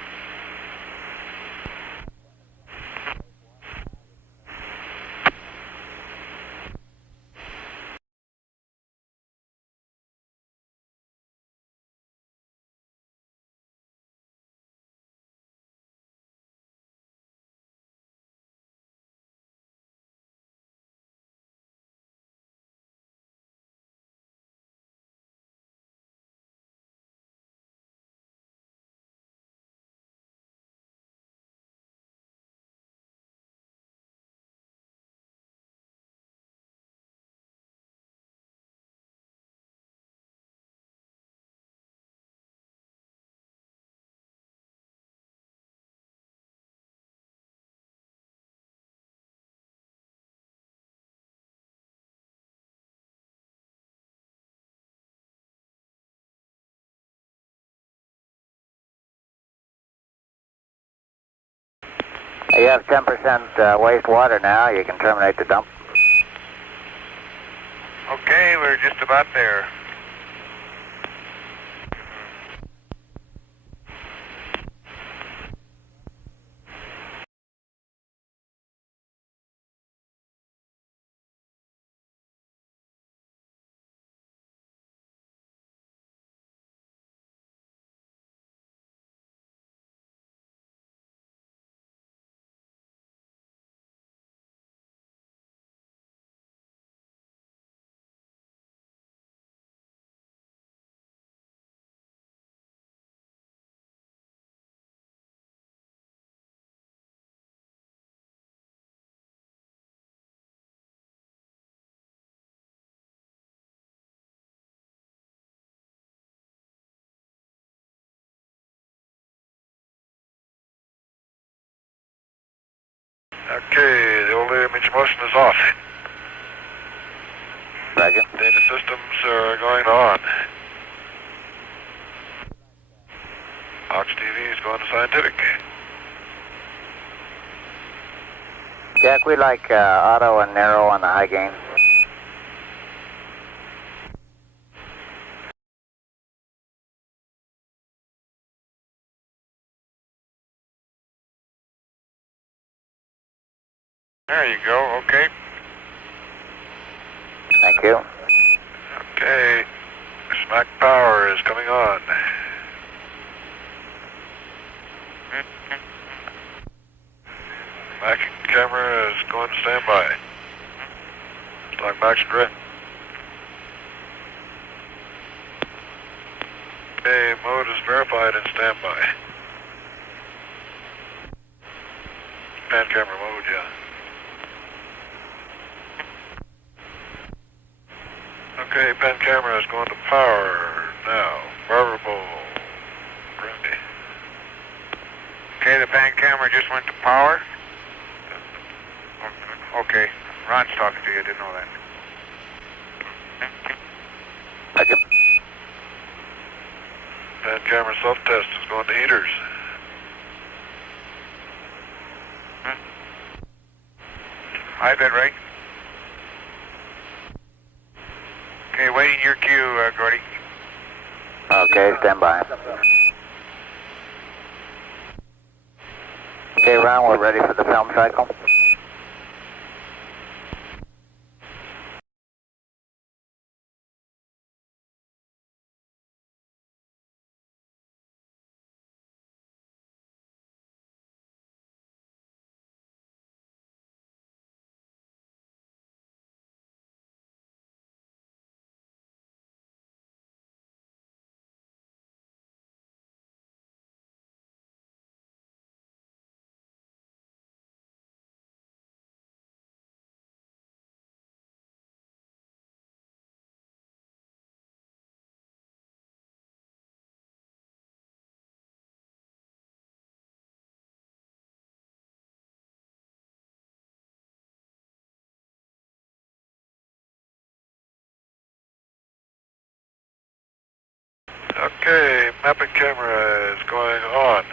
You have 10% wastewater now. You can terminate the dump. Okay, we're just about there. Okay, the old image motion is off. Roger. Data systems are going on. Ox TV is going to scientific. Jack, we like auto and narrow on the high gain. There you go, okay. Thank you. Okay, smack power is coming on. Mac camera is going to standby. Looks like Mac's ready. Okay, mode is verified and standby. Pan camera mode, yeah. Okay, pan camera is going to power now. Variable. Ready. Okay, the pan camera just went to power. Okay, Ron's talking to you, I didn't know that. Roger. Pan camera self-test is going to heaters. High bit, right? Okay, waiting your cue, Gordy. Okay, stand by. Okay, Ron, we're ready for the film cycle. Okay, mapping camera is going on.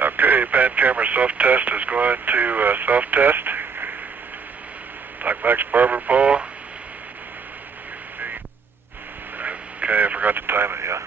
Okay, pan camera self-test is going to self-test. Like Max Barber pole. Okay, I forgot to time it, yeah.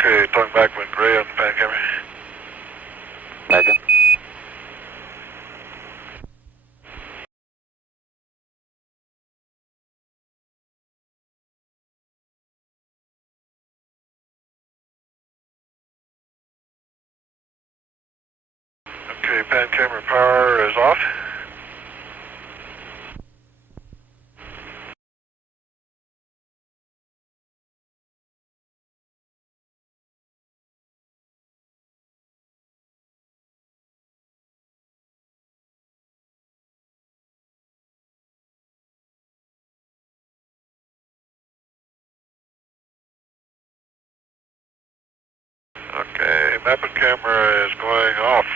Okay, talking back went gray on the pan camera. Roger. Okay, pan camera power is off. Okay, mapping camera is going off.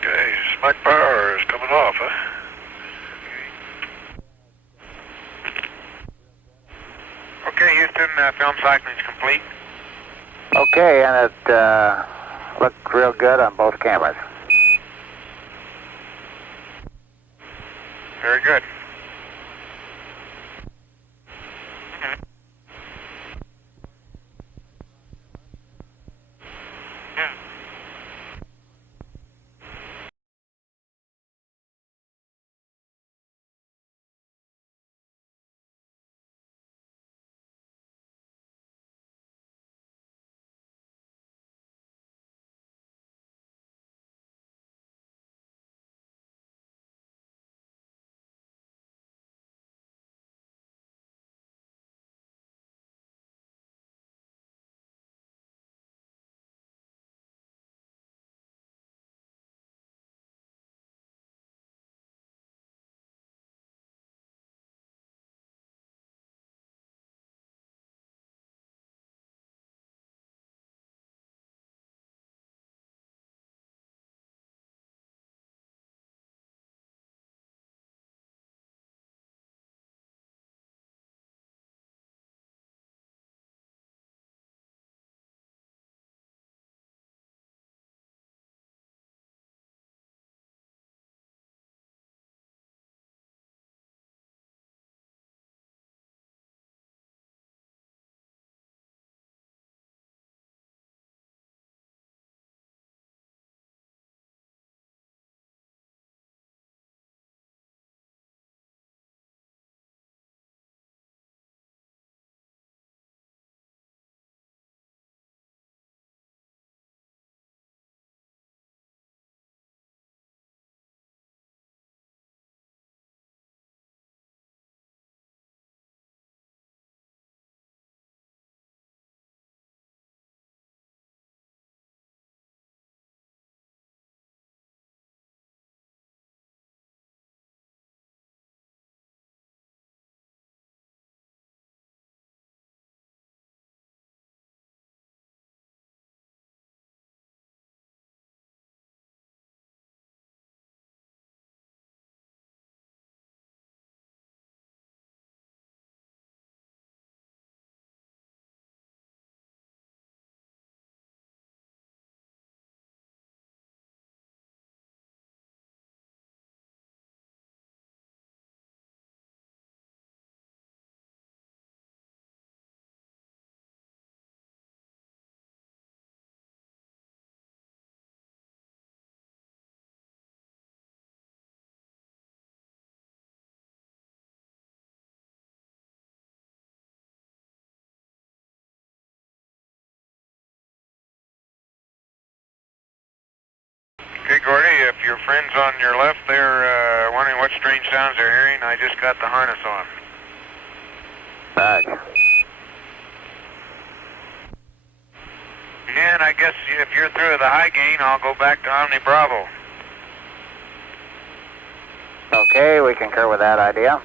Okay, smack power is coming off, huh? Okay, Houston, film cycling is complete. Okay, and it looked real good on both cameras. Very good. Gordy. If your friends on your left there wondering what strange sounds they're hearing, I just got the harness on. Roger. And I guess if you're through with the high gain, I'll go back to Omni Bravo. Okay, we concur with that idea.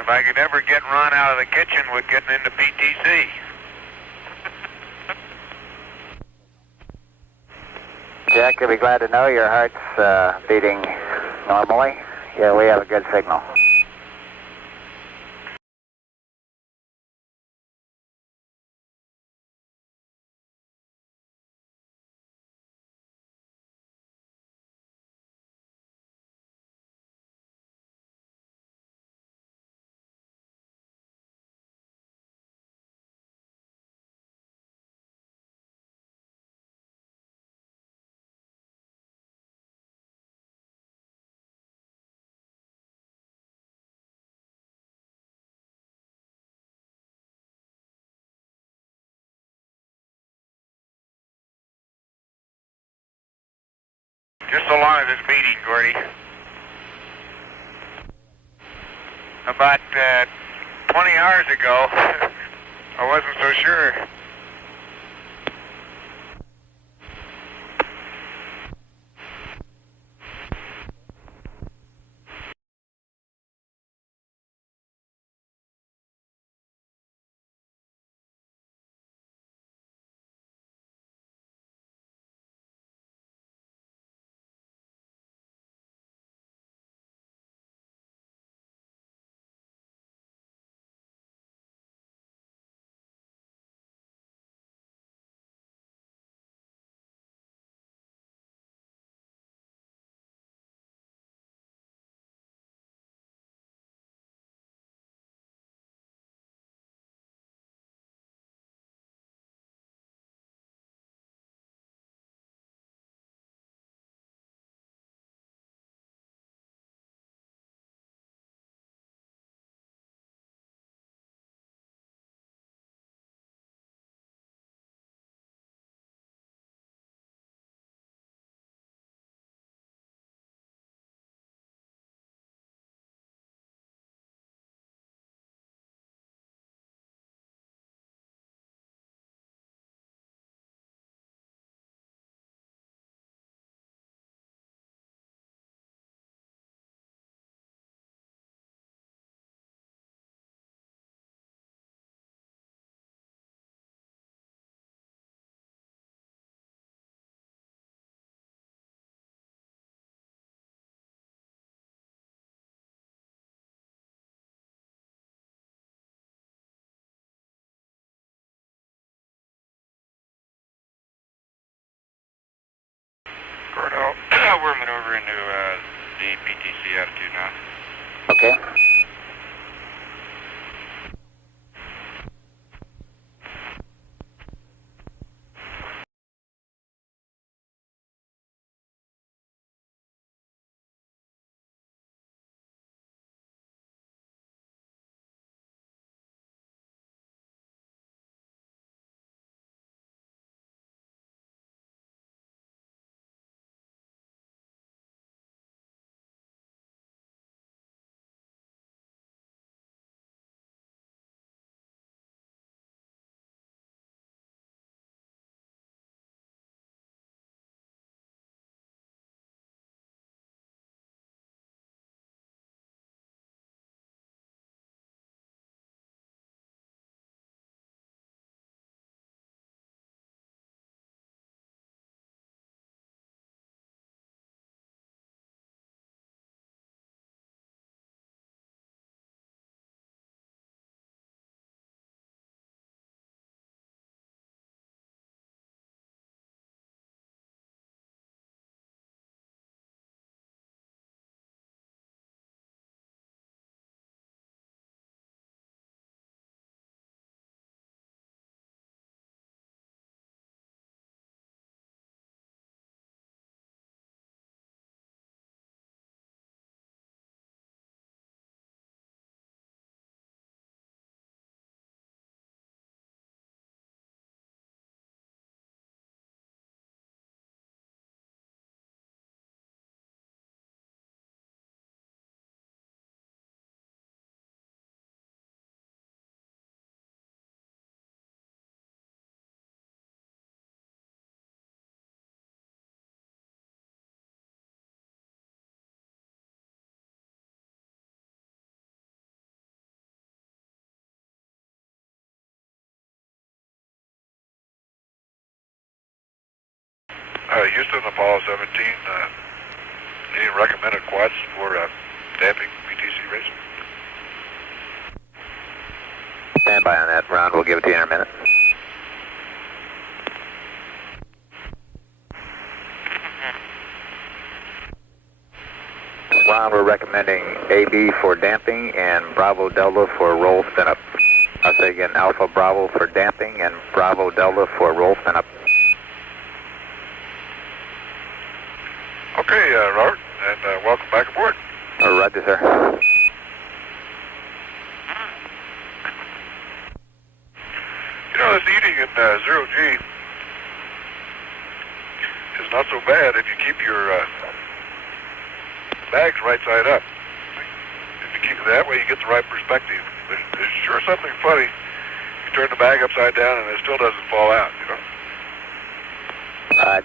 If I could ever get Ron out of the kitchen with getting into PTC. Jack, you'll be glad to know your heart's beating normally. Yeah, we have a good signal. Just so long as it's beating, Gordy. About 20 hours ago, I wasn't so sure. Gordo, we're maneuvering into the PTC attitude now. Okay. Houston, Apollo 17, any recommended quads for damping BTC race? Stand by on that, Ron. We'll give it to you in a minute. Ron, we're recommending AB for damping and Bravo Delta for roll spin up. I'll say again, Alpha Bravo for damping and Bravo Delta for roll spin up. Okay, Robert, and welcome back aboard. Roger, sir. You know, this eating in zero-G is not so bad if you keep your bags right side up. If you keep it that way, you get the right perspective. But there's sure something funny. You turn the bag upside down and it still doesn't fall out, you know? Right.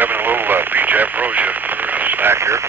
Having a little peach ambrosia for a snack here.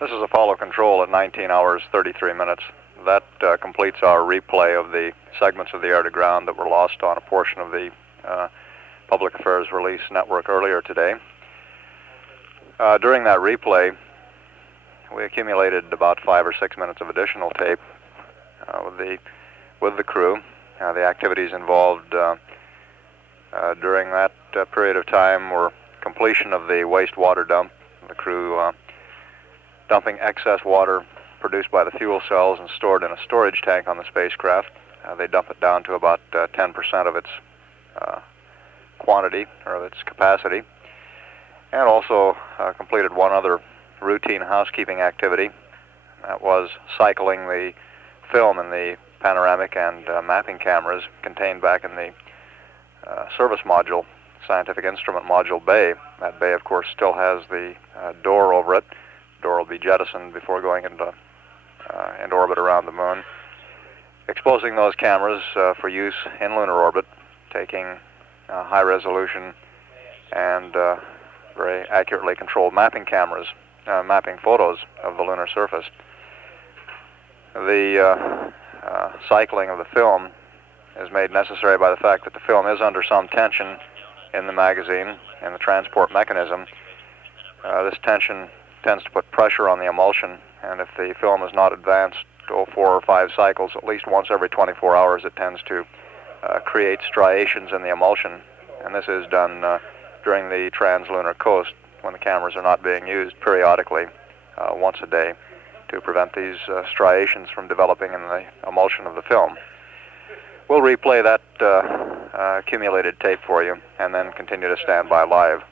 This is Apollo Control at 19 hours 33 minutes. That completes our replay of the segments of the air-to-ground that were lost on a portion of the Public Affairs Release Network earlier today. During that replay, we accumulated about 5 or 6 minutes of additional tape with the crew. The activities involved during that period of time were completion of the wastewater dump, the crew dumping excess water produced by the fuel cells and stored in a storage tank on the spacecraft. They dump it down to about 10% of its quantity, or of its capacity, and also completed one other routine housekeeping activity. That was cycling the film in the panoramic and mapping cameras contained back in the service module, scientific instrument module bay. That bay, of course, still has the door over it. The door will be jettisoned before going into orbit around the moon. Exposing those cameras for use in lunar orbit, taking high resolution and very accurately controlled mapping cameras, mapping photos of the lunar surface. The cycling of the film is made necessary by the fact that the film is under some tension in the magazine and the transport mechanism. This tension tends to put pressure on the emulsion, and if the film is not advanced 4 or 5 cycles, at least once every 24 hours, it tends to create striations in the emulsion, and this is done during the translunar coast when the cameras are not being used periodically once a day to prevent these striations from developing in the emulsion of the film. We'll replay that accumulated tape for you and then continue to stand by live.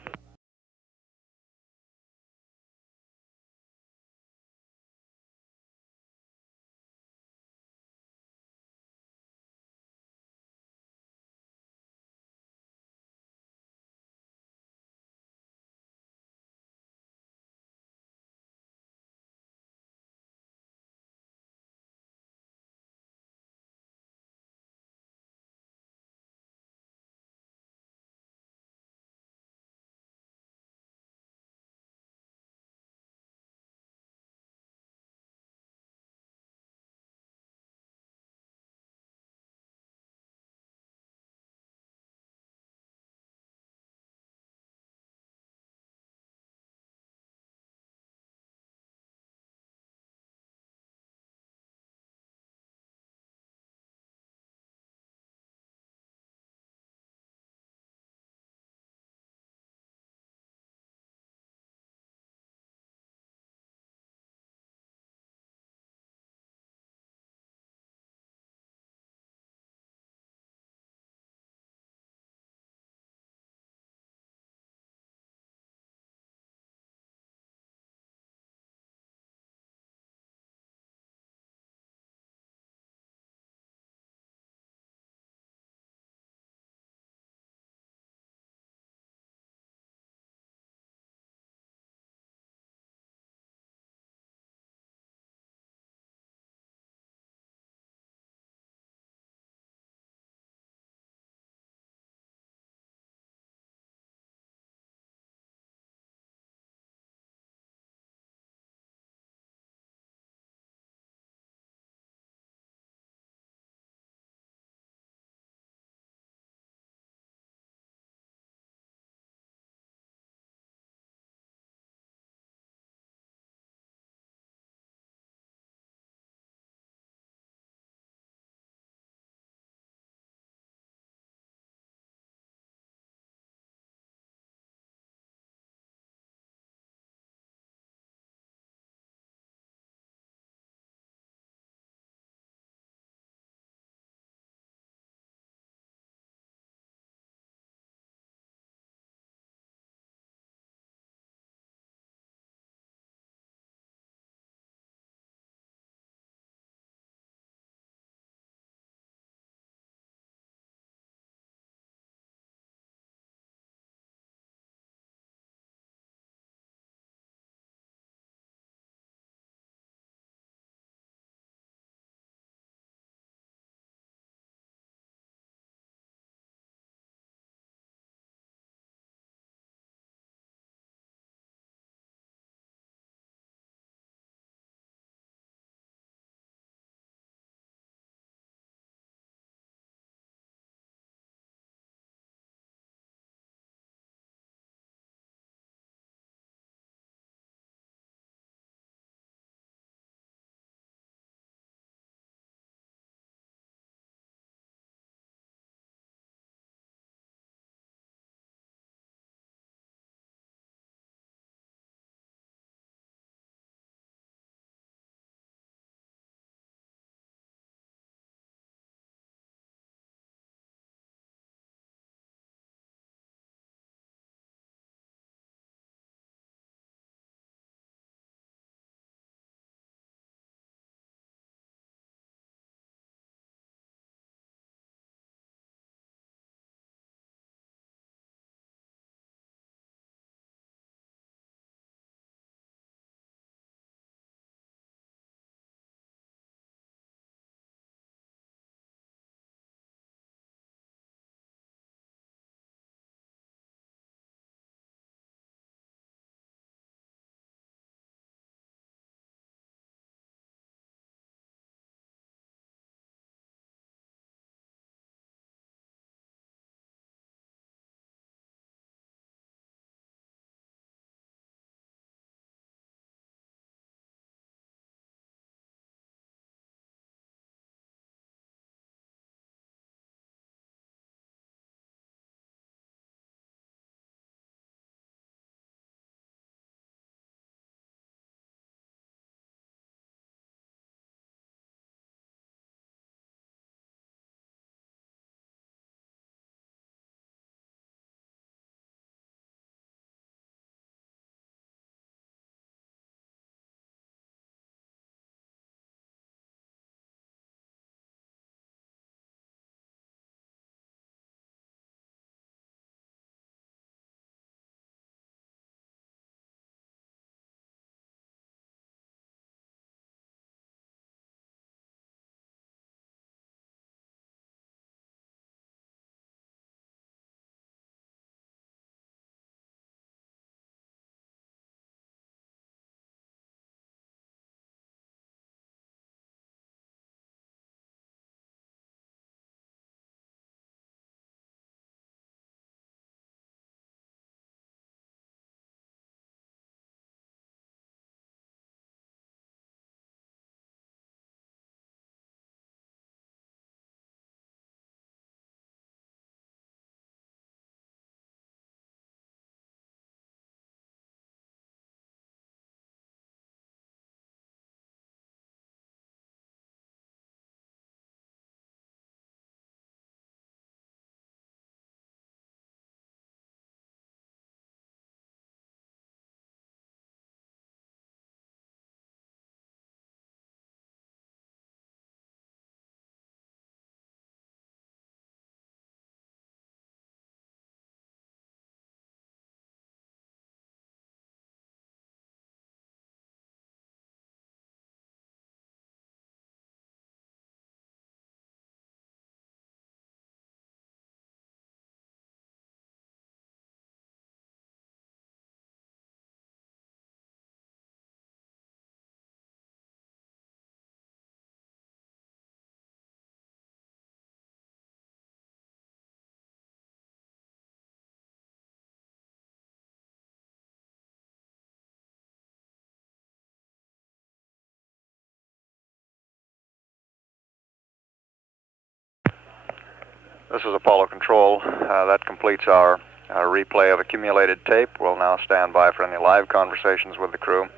This is Apollo Control. That completes our replay of accumulated tape. We'll now stand by for any live conversations with the crew.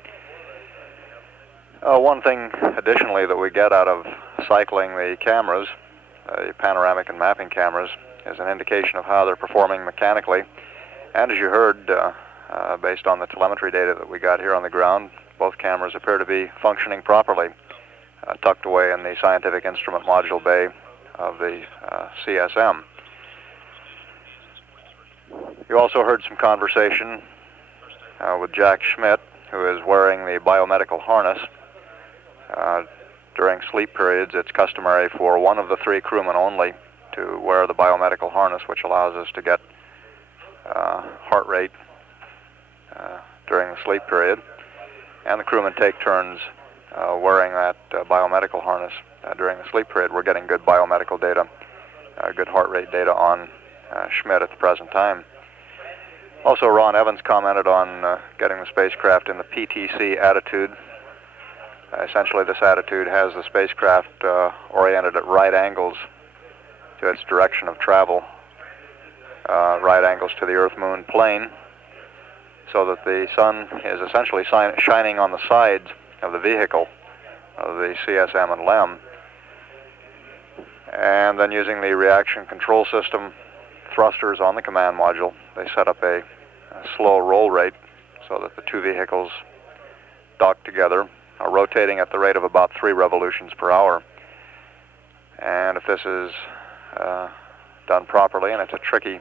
One thing additionally that we get out of cycling the cameras, panoramic and mapping cameras, is an indication of how they're performing mechanically. And as you heard, based on the telemetry data that we got here on the ground, both cameras appear to be functioning properly, tucked away in the scientific instrument module bay of the CSM. You also heard some conversation with Jack Schmidt, who is wearing the biomedical harness. During sleep periods, it's customary for one of the three crewmen only to wear the biomedical harness, which allows us to get heart rate during the sleep period. And the crewmen take turns wearing that biomedical harness during the sleep period. We're getting good biomedical data, good heart rate data on Schmidt at the present time. Also, Ron Evans commented on getting the spacecraft in the PTC attitude. Essentially, this attitude has the spacecraft oriented at right angles to its direction of travel, right angles to the Earth-Moon plane, so that the sun is essentially shining on the sides of the vehicle, of the CSM and LEM. And then using the reaction control system thrusters on the command module, they set up a slow roll rate so that the two vehicles dock together, rotating at the rate of about 3 revolutions per hour. And if this is done properly, and it's a tricky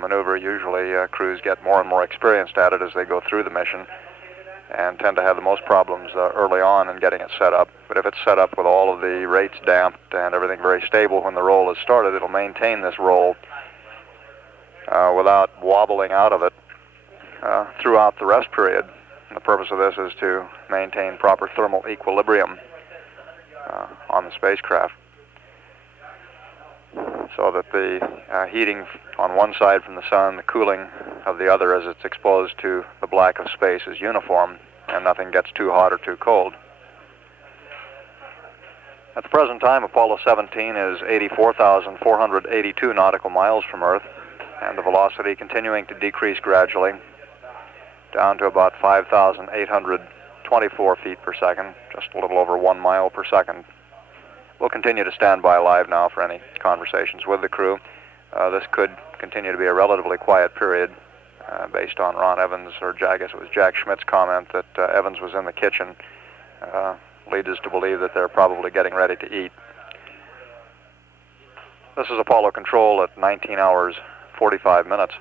maneuver, usually crews get more and more experienced at it as they go through the mission and tend to have the most problems early on in getting it set up. But if it's set up with all of the rates damped and everything very stable when the roll is started, it'll maintain this roll without wobbling out of it throughout the rest period. And the purpose of this is to maintain proper thermal equilibrium on the spacecraft, so that the heating on one side from the sun, the cooling of the other as it's exposed to the black of space is uniform and nothing gets too hot or too cold. At the present time, Apollo 17 is 84,482 nautical miles from Earth, and the velocity continuing to decrease gradually down to about 5,824 feet per second, just a little over 1 mile per second. We'll continue to stand by live now for any conversations with the crew. This could continue to be a relatively quiet period based on Ron Evans, or I guess it was Jack Schmidt's comment that Evans was in the kitchen. Leads us to believe that they're probably getting ready to eat. This is Apollo Control at 19 hours 45 minutes.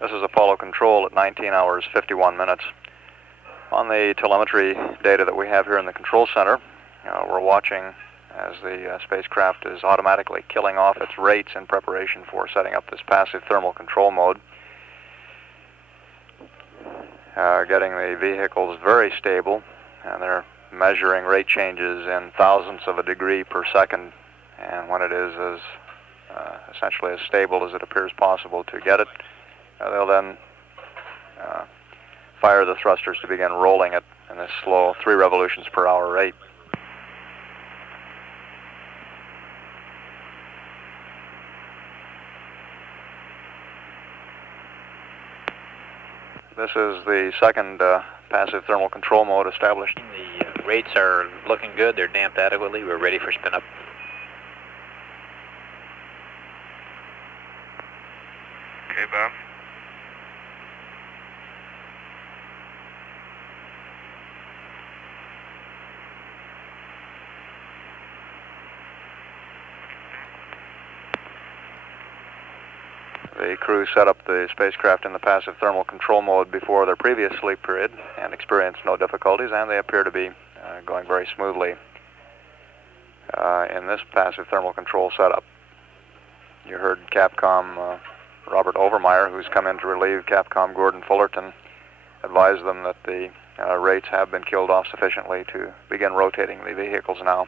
This is Apollo Control at 19 hours 51 minutes. On the telemetry data that we have here in the control center, we're watching as the spacecraft is automatically killing off its rates in preparation for setting up this passive thermal control mode. Getting the vehicles very stable, and they're measuring rate changes in thousandths of a degree per second, and when it is as essentially as stable as it appears possible to get it, they'll then fire the thrusters to begin rolling it in this slow 3 revolutions per hour rate. This is the second passive thermal control mode established. The rates are looking good. They're damped adequately. We're ready for spin up. Okay, Bob. The crew set up the spacecraft in the passive thermal control mode before their previous sleep period and experienced no difficulties, and they appear to be going very smoothly in this passive thermal control setup. You heard Capcom Robert Overmeyer, who's come in to relieve Capcom Gordon Fullerton, advise them that the rates have been killed off sufficiently to begin rotating the vehicles now.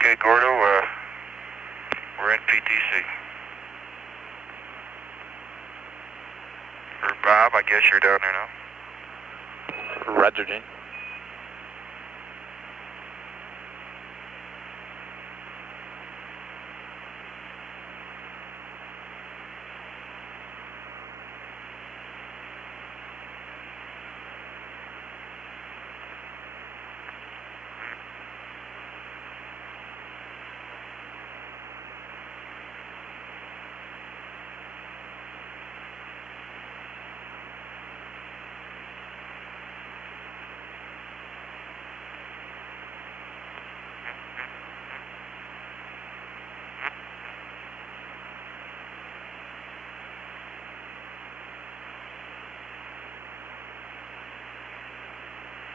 Okay, Gordo, we're in PTC. Or Bob, I guess you're down there now. Roger, Gene.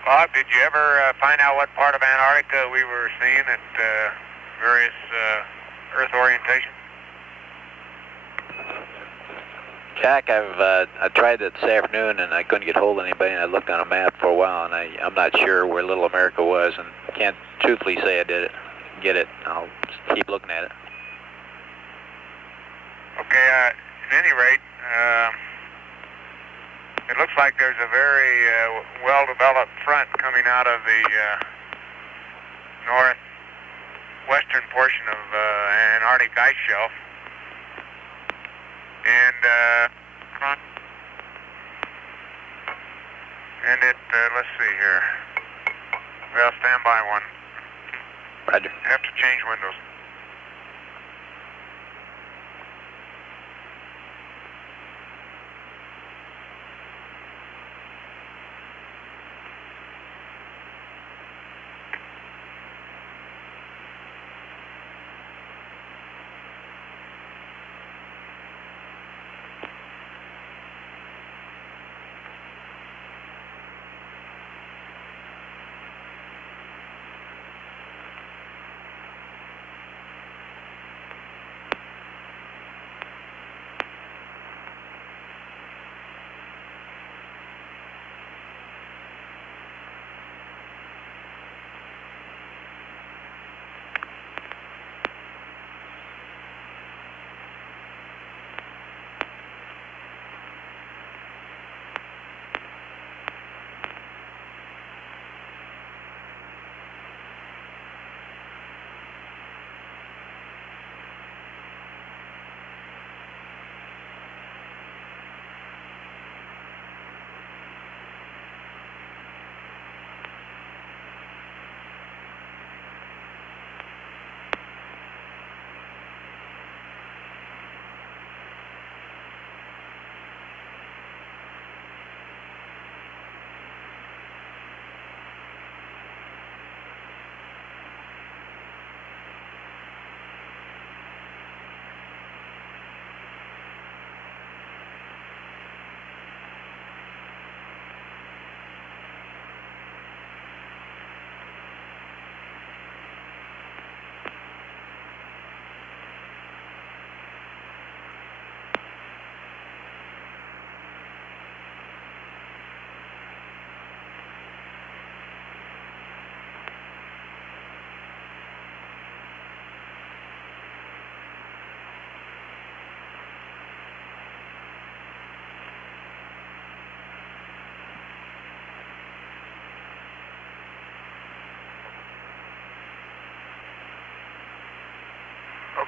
Bob, did you ever find out what part of Antarctica we were seeing at various Earth orientations? Jack, I tried that this afternoon and I couldn't get hold of anybody, and I looked on a map for a while, and I'm not sure where Little America was, and can't truthfully say I did get it. I'll keep looking at it. Okay, at any rate, it looks like there's a very well-developed front coming out of the northwestern portion of Antarctic ice shelf. And it, let's see here. Well, stand by one. Roger. Have to change windows.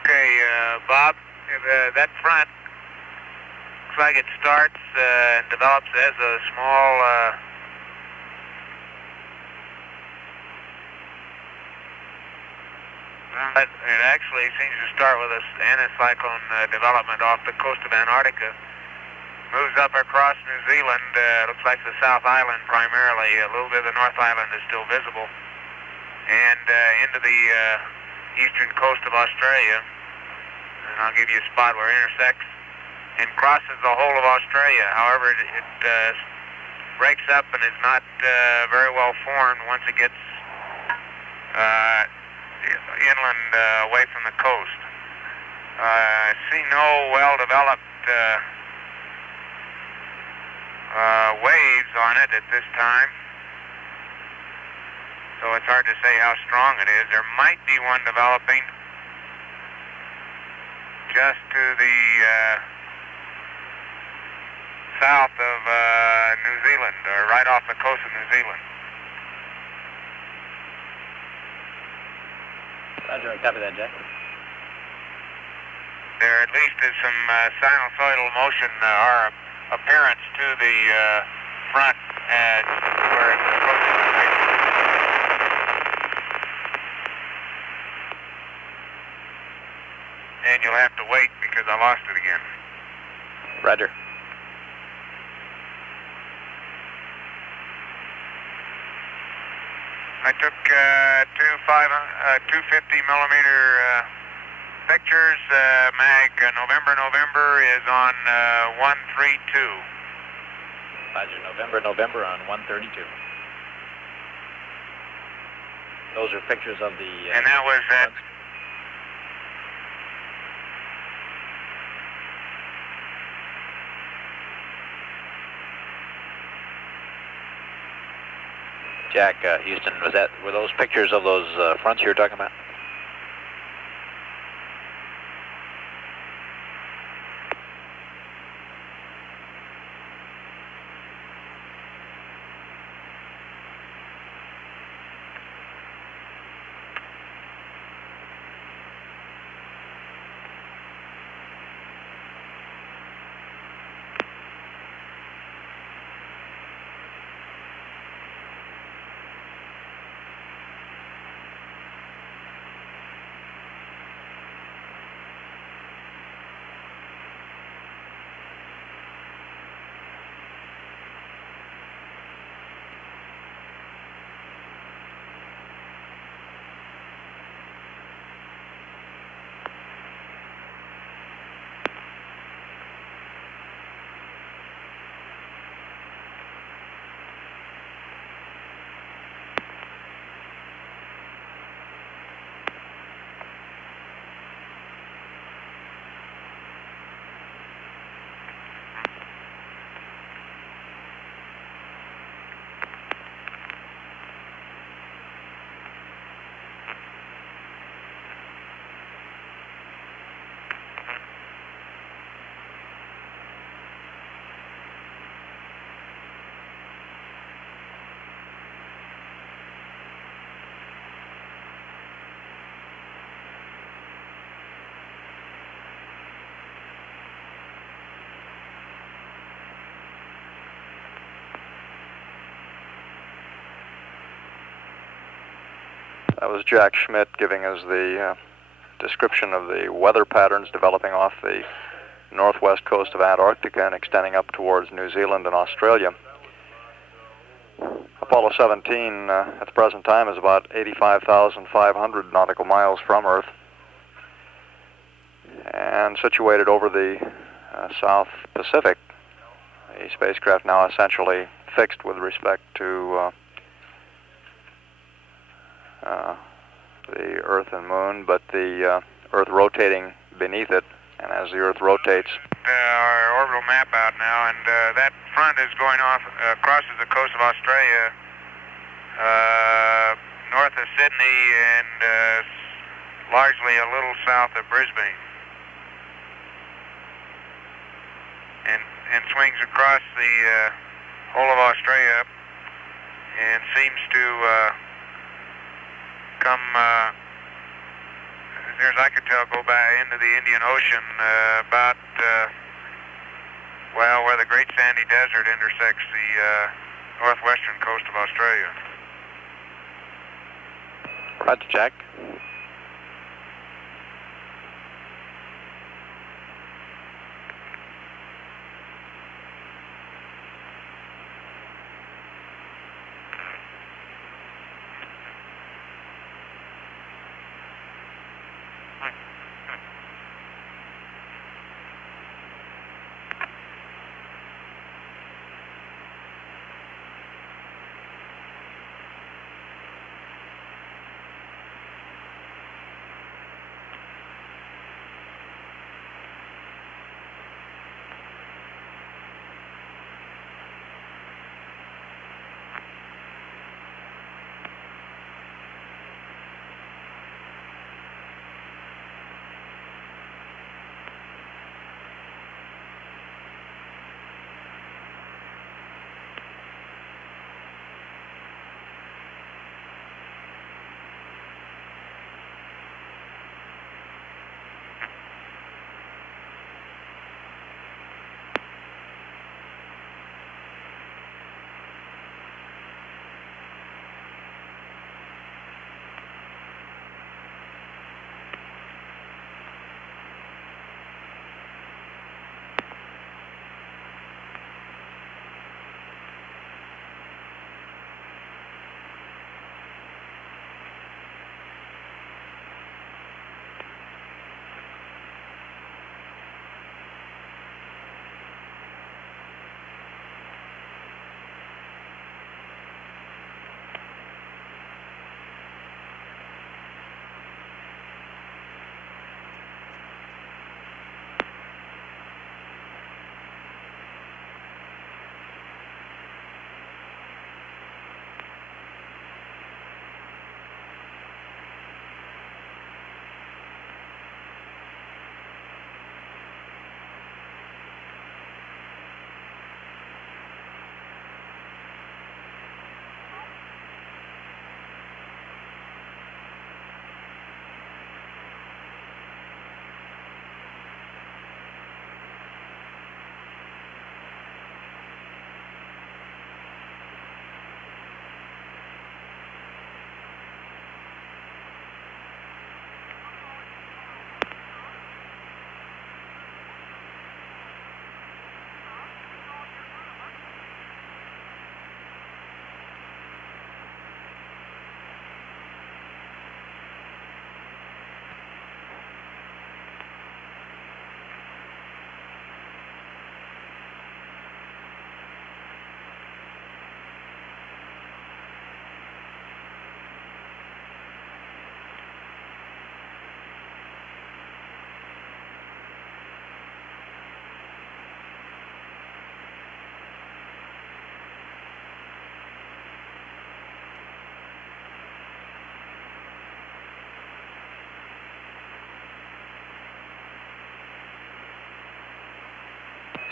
Okay, Bob, that front looks like it starts and develops as a small it actually seems to start with an anticyclone development off the coast of Antarctica. Moves up across New Zealand, looks like the South Island primarily. A little bit of the North Island is still visible. And into the eastern coast of Australia. And I'll give you a spot where it intersects and crosses the whole of Australia. However, it breaks up and is not very well formed once it gets inland away from the coast. I see no well-developed waves on it at this time. So it's hard to say how strong it is. There might be one developing just to the south of New Zealand, or right off the coast of New Zealand. Roger, I copy that, Jack. There at least is some sinusoidal motion or appearance to the front where it's approaching the picture. And you'll have to wait because I lost it again. Roger. I took two 50 millimeter pictures. Mag November is on 132. Roger, November on 132. Those are pictures of the... and that was at... Jack, Houston, were those pictures of those fronts you were talking about? That was Jack Schmidt giving us the description of the weather patterns developing off the northwest coast of Antarctica and extending up towards New Zealand and Australia. Apollo 17 at the present time is about 85,500 nautical miles from Earth and situated over the South Pacific. The spacecraft now essentially fixed with respect to the Earth and Moon, but the Earth rotating beneath it, and as the Earth rotates... Our orbital map out now, and that front is going off, crosses the coast of Australia, north of Sydney and largely a little south of Brisbane. And swings across the whole of Australia and seems to come, as near as I could tell, go back into the Indian Ocean about, well, where the Great Sandy Desert intersects the northwestern coast of Australia. Roger, Jack.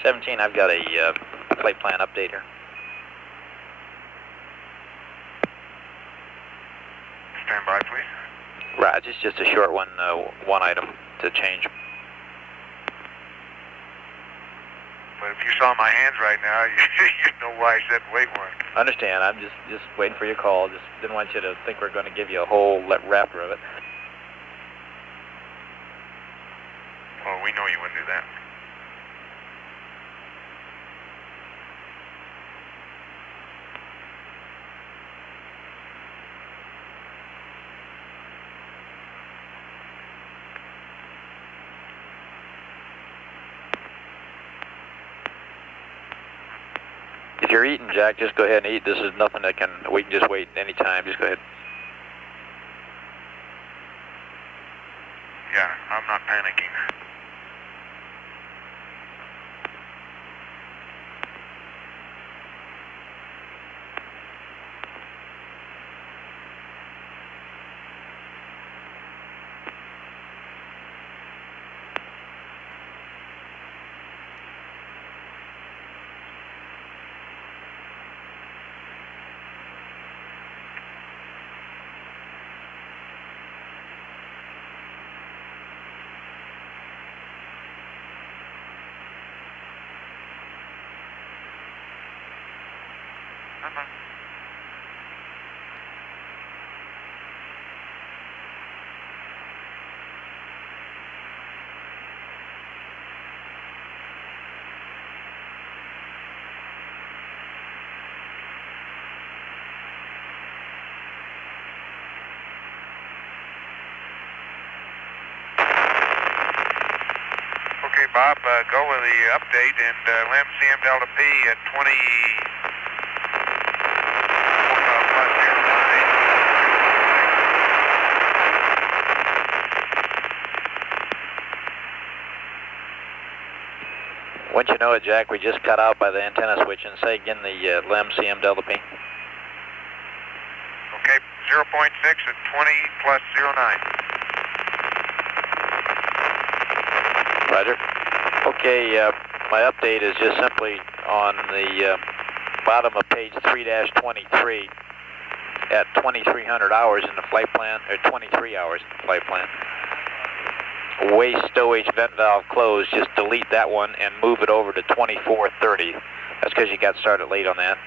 '17, I've got a flight plan update here. Stand by, please. Right, it's just a short one, one item to change. But if you saw my hands right now, you'd know why I said wait one. Understand. I'm just waiting for your call. Just didn't want you to think we're going to give you a whole wrapper of it. Well, we know you wouldn't do that. If you're eating, Jack, just go ahead and eat. This is nothing that we can just wait any time. Just go ahead. Yeah, I'm not panicking. Okay, Bob, go with the update and LEM CM Delta P at 20 plus 09. Once you know it, Jack, we just cut out by the antenna switch and say again the LEM CM Delta P. Okay, 0.6 at 20 plus 09. Roger. Okay, my update is just simply on the bottom of page 3-23 at 2300 hours in the flight plan, or 23 hours in the flight plan. Waste stowage vent valve closed, just delete that one and move it over to 2430. That's because you got started late on that.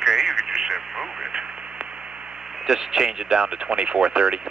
Okay, you could just move it. Just change it down to 2430. 2430.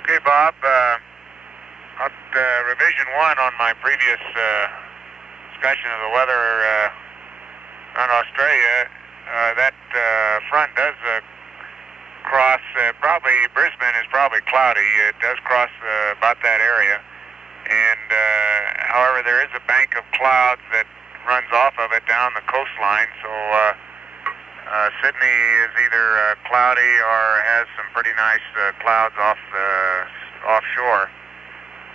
Okay, Bob, revision 1 on my previous discussion of the weather around Australia, that front does cross, probably Brisbane is probably cloudy. It does cross about that area. And, however, there is a bank of clouds that runs off of it down the coastline, so Sydney is either cloudy or has some pretty nice clouds offshore.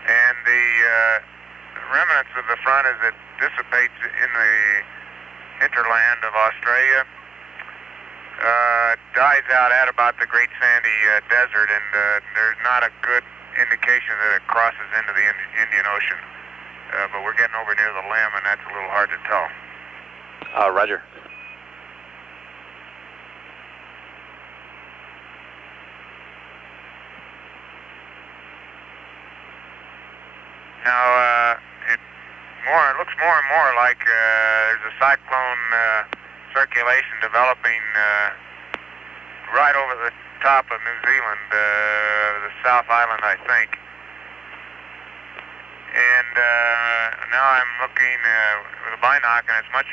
And the consequence of the front is it dissipates in the hinterland of Australia, dies out at about the Great Sandy Desert, and there's not a good indication that it crosses into the Indian Ocean. But we're getting over near the limb, and that's a little hard to tell. Roger. Now, it looks more and more like there's a cyclone circulation developing right over the top of New Zealand, the South Island, I think. And now I'm looking with a binoc, and it's much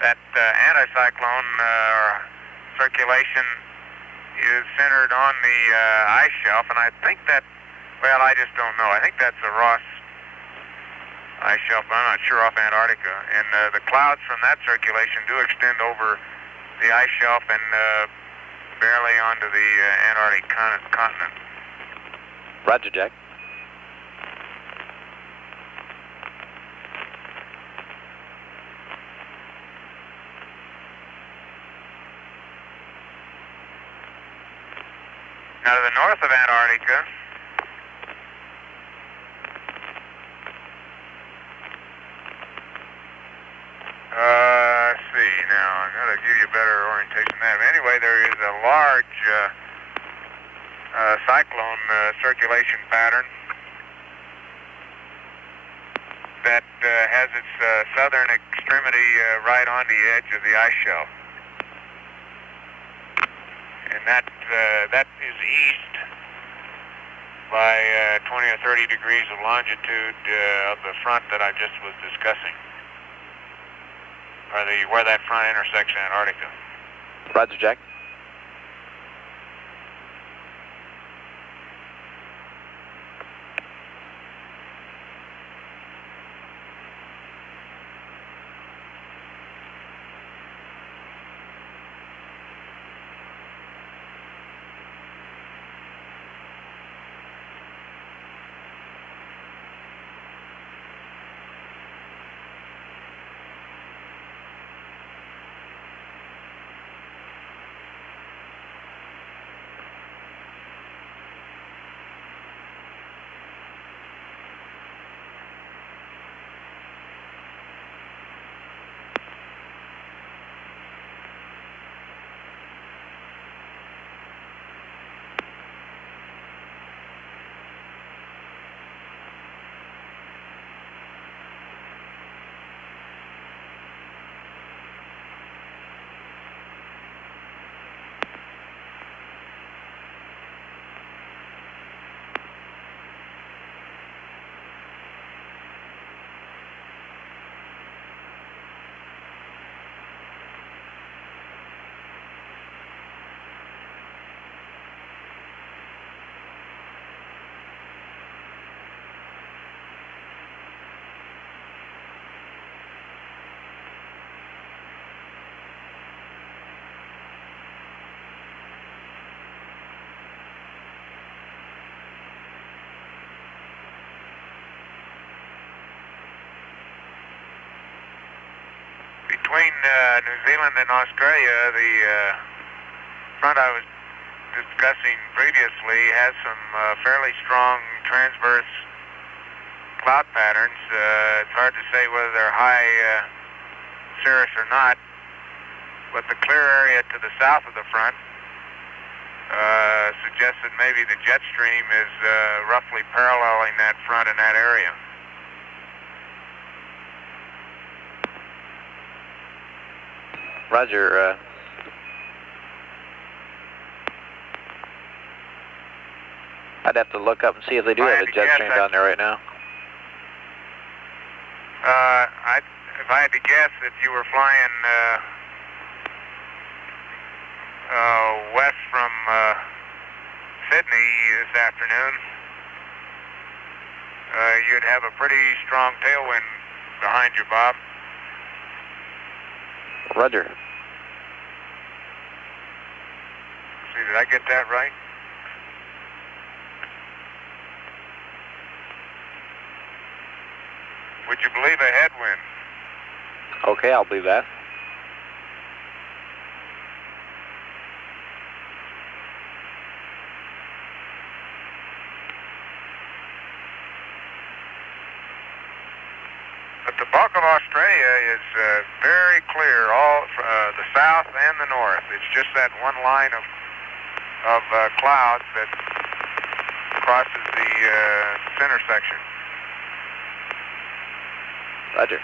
that anticyclone circulation is centered on the ice shelf, and I think that, well, I just don't know. I think that's a Ross ice shelf, but I'm not sure, off Antarctica. And the clouds from that circulation do extend over the ice shelf and barely onto the Antarctic continent. Roger, Jack. Now, to the north of Antarctica, let's see, now, I'm going to give you a better orientation than that. Anyway, there is a large cyclone circulation pattern that has its southern extremity right on the edge of the ice shelf. And that is east by 20 or 30 degrees of longitude of the front that I just was discussing, or where that front intersects Antarctica. Roger, Jack. Between New Zealand and Australia, the front I was discussing previously has some fairly strong transverse cloud patterns. It's hard to say whether they're high cirrus or not, but the clear area to the south of the front suggests that maybe the jet stream is roughly paralleling that front in that area. Roger. I'd have to look up and see if they do have a jet stream down there right now. If I had to guess, if you were flying west from Sydney this afternoon, you'd have a pretty strong tailwind behind you, Bob. Roger. See, did I get that right? Would Would you believe a headwind? Okay, I'll believe that. But the bulk of Australia is very clear, all the south and the north. It's just that one line of clouds that crosses the center section. Roger.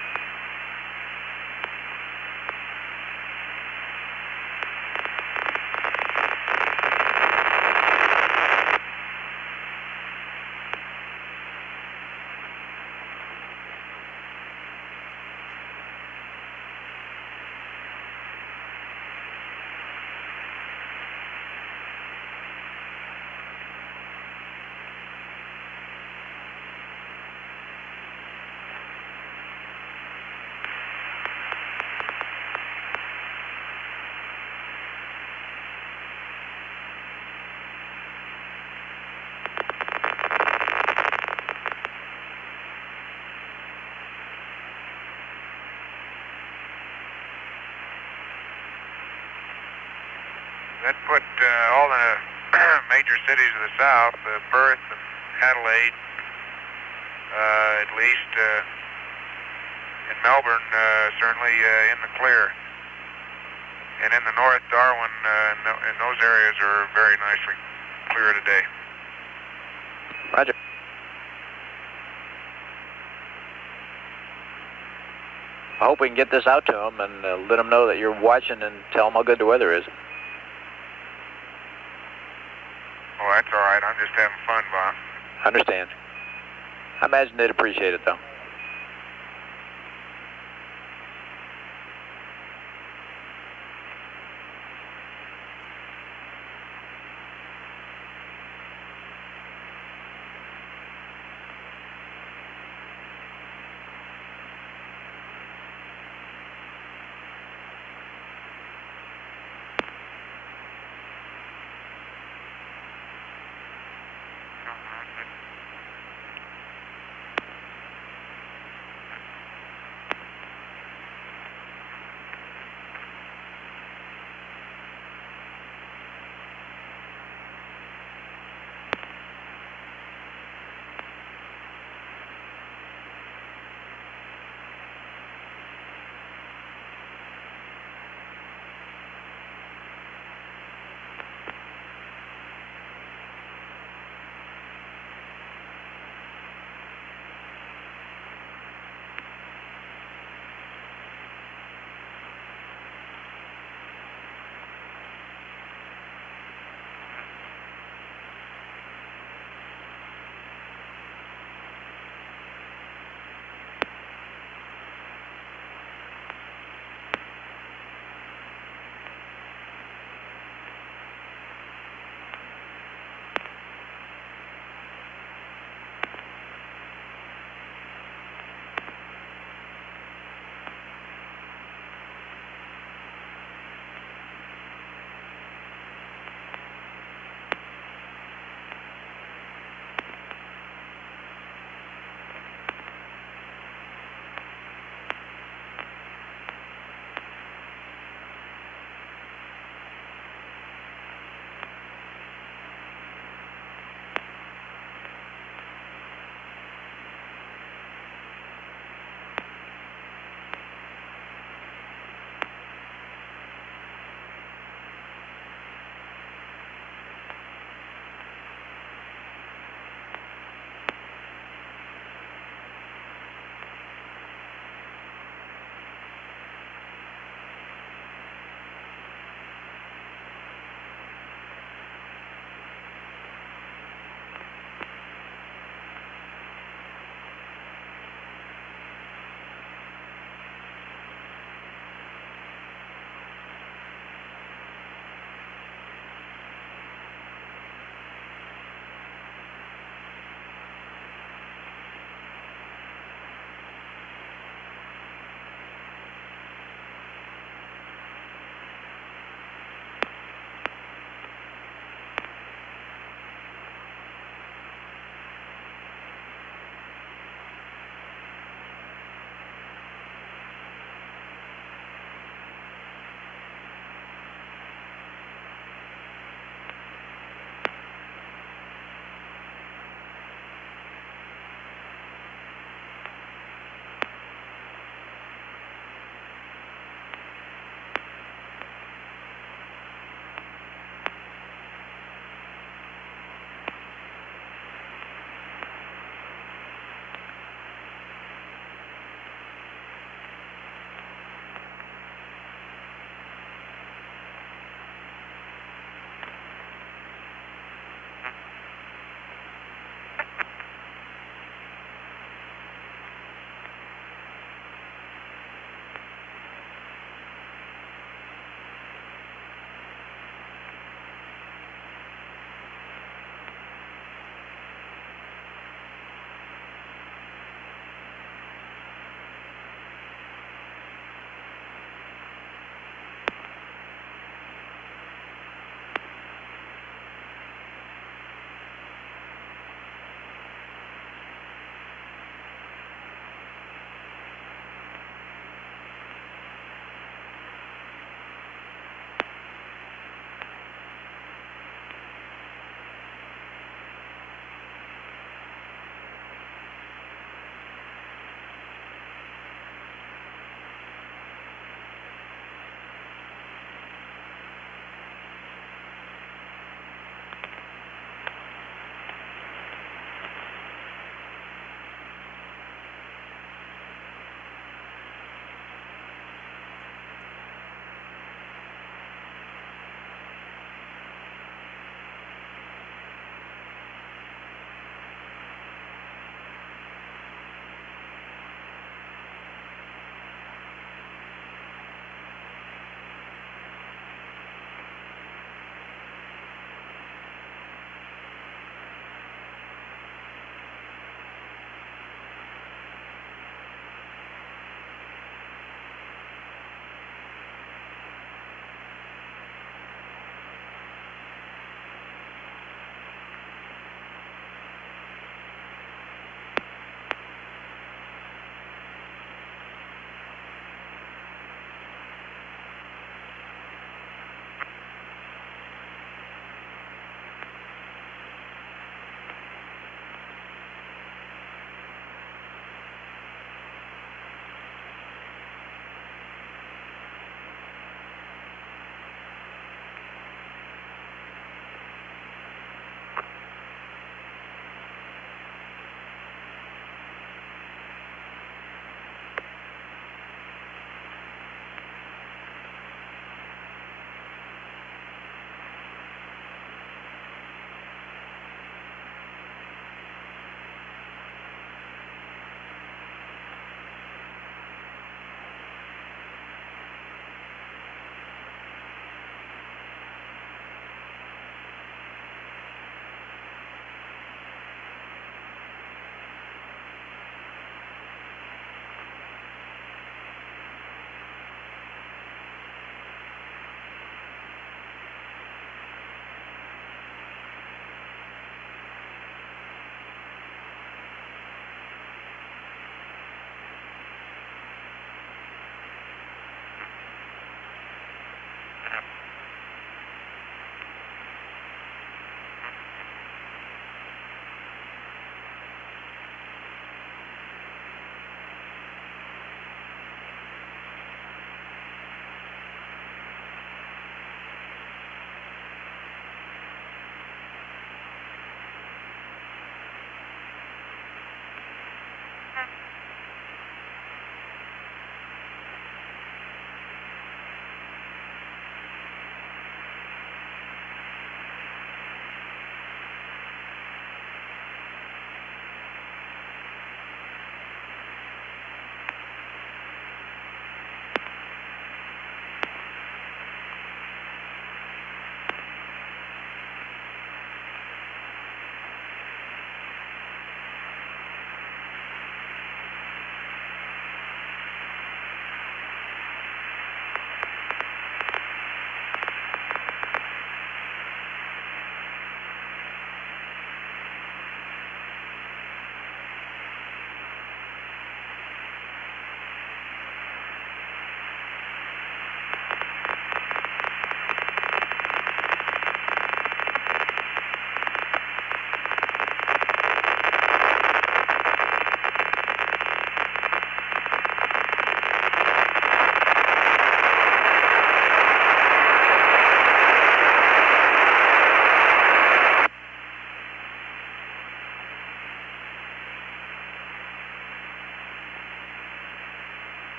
That put all the major cities of the south, Perth and Adelaide, at least, in Melbourne, certainly in the clear. And in the north, Darwin and those areas are very nicely clear today. Roger. I hope we can get this out to them and let them know that you're watching and tell them how good the weather is. Oh, that's all right. I'm just having fun, Bob. I understand. I imagine they'd appreciate it, though.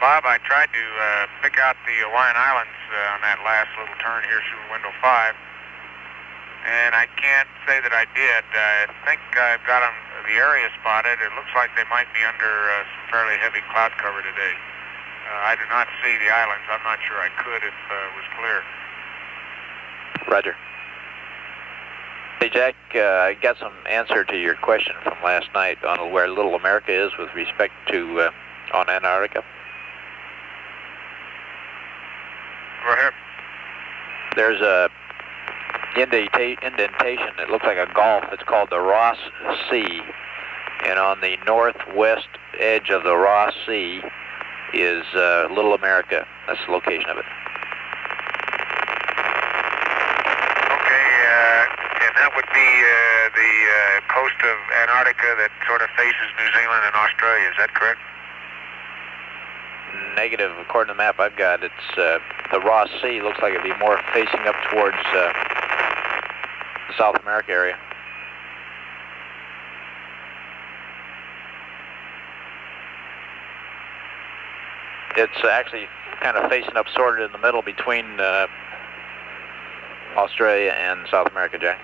Bob, I tried to pick out the Hawaiian Islands on that last little turn here through window 5, and I can't say that I did. I think I've got them, the area spotted. It looks like they might be under some fairly heavy cloud cover today. I do not see the islands. I'm not sure I could if it was clear. Roger. Hey, Jack, I got some answer to your question from last night on where Little America is with respect to on Antarctica. Go ahead. There's a indentation that looks like a gulf. It's called the Ross Sea, and on the northwest edge of the Ross Sea is Little America. That's the location of it. Okay, and that would be the coast of Antarctica that sort of faces New Zealand and Australia. Is that correct? Negative. According to the map I've got, it's the Ross Sea. Looks like it'd be more facing up towards the South America area. It's actually kind of facing up sort of in the middle between Australia and South America, Jack.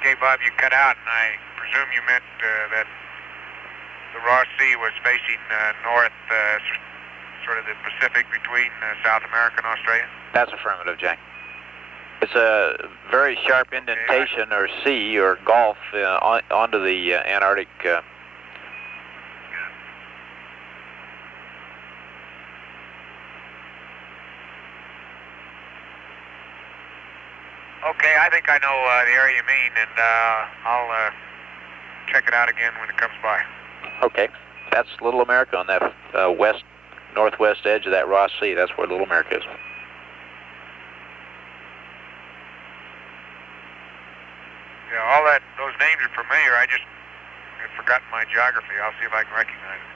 Okay, Bob, you cut out, and I presume you meant that the Ross Sea was facing north, sort of the Pacific between South America and Australia? That's affirmative, Jack. It's a very sharp indentation or sea or gulf onto the Antarctic. Okay, I think I know the area you mean, and I'll check it out again when it comes by. Okay, that's Little America on that northwest edge of that Ross Sea. That's where Little America is. Yeah, all those names are familiar. I just have forgotten my geography. I'll see if I can recognize it.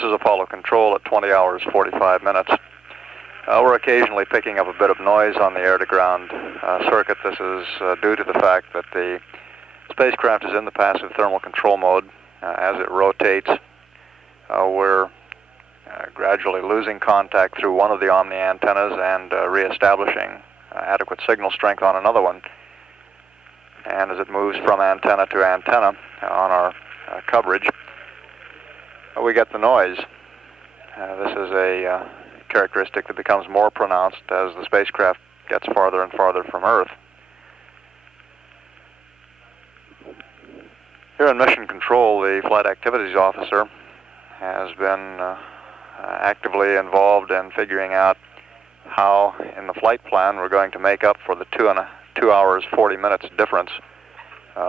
This is Apollo Control at 20 hours 45 minutes. We're occasionally picking up a bit of noise on the air-to-ground circuit. This is due to the fact that the spacecraft is in the passive thermal control mode. As it rotates, we're gradually losing contact through one of the Omni antennas and reestablishing adequate signal strength on another one. And as it moves from antenna to antenna on our coverage, we get the noise. This is a characteristic that becomes more pronounced as the spacecraft gets farther and farther from Earth. Here in Mission Control, the Flight Activities Officer has been actively involved in figuring out how, in the flight plan, we're going to make up for the 2 hours 40 minutes difference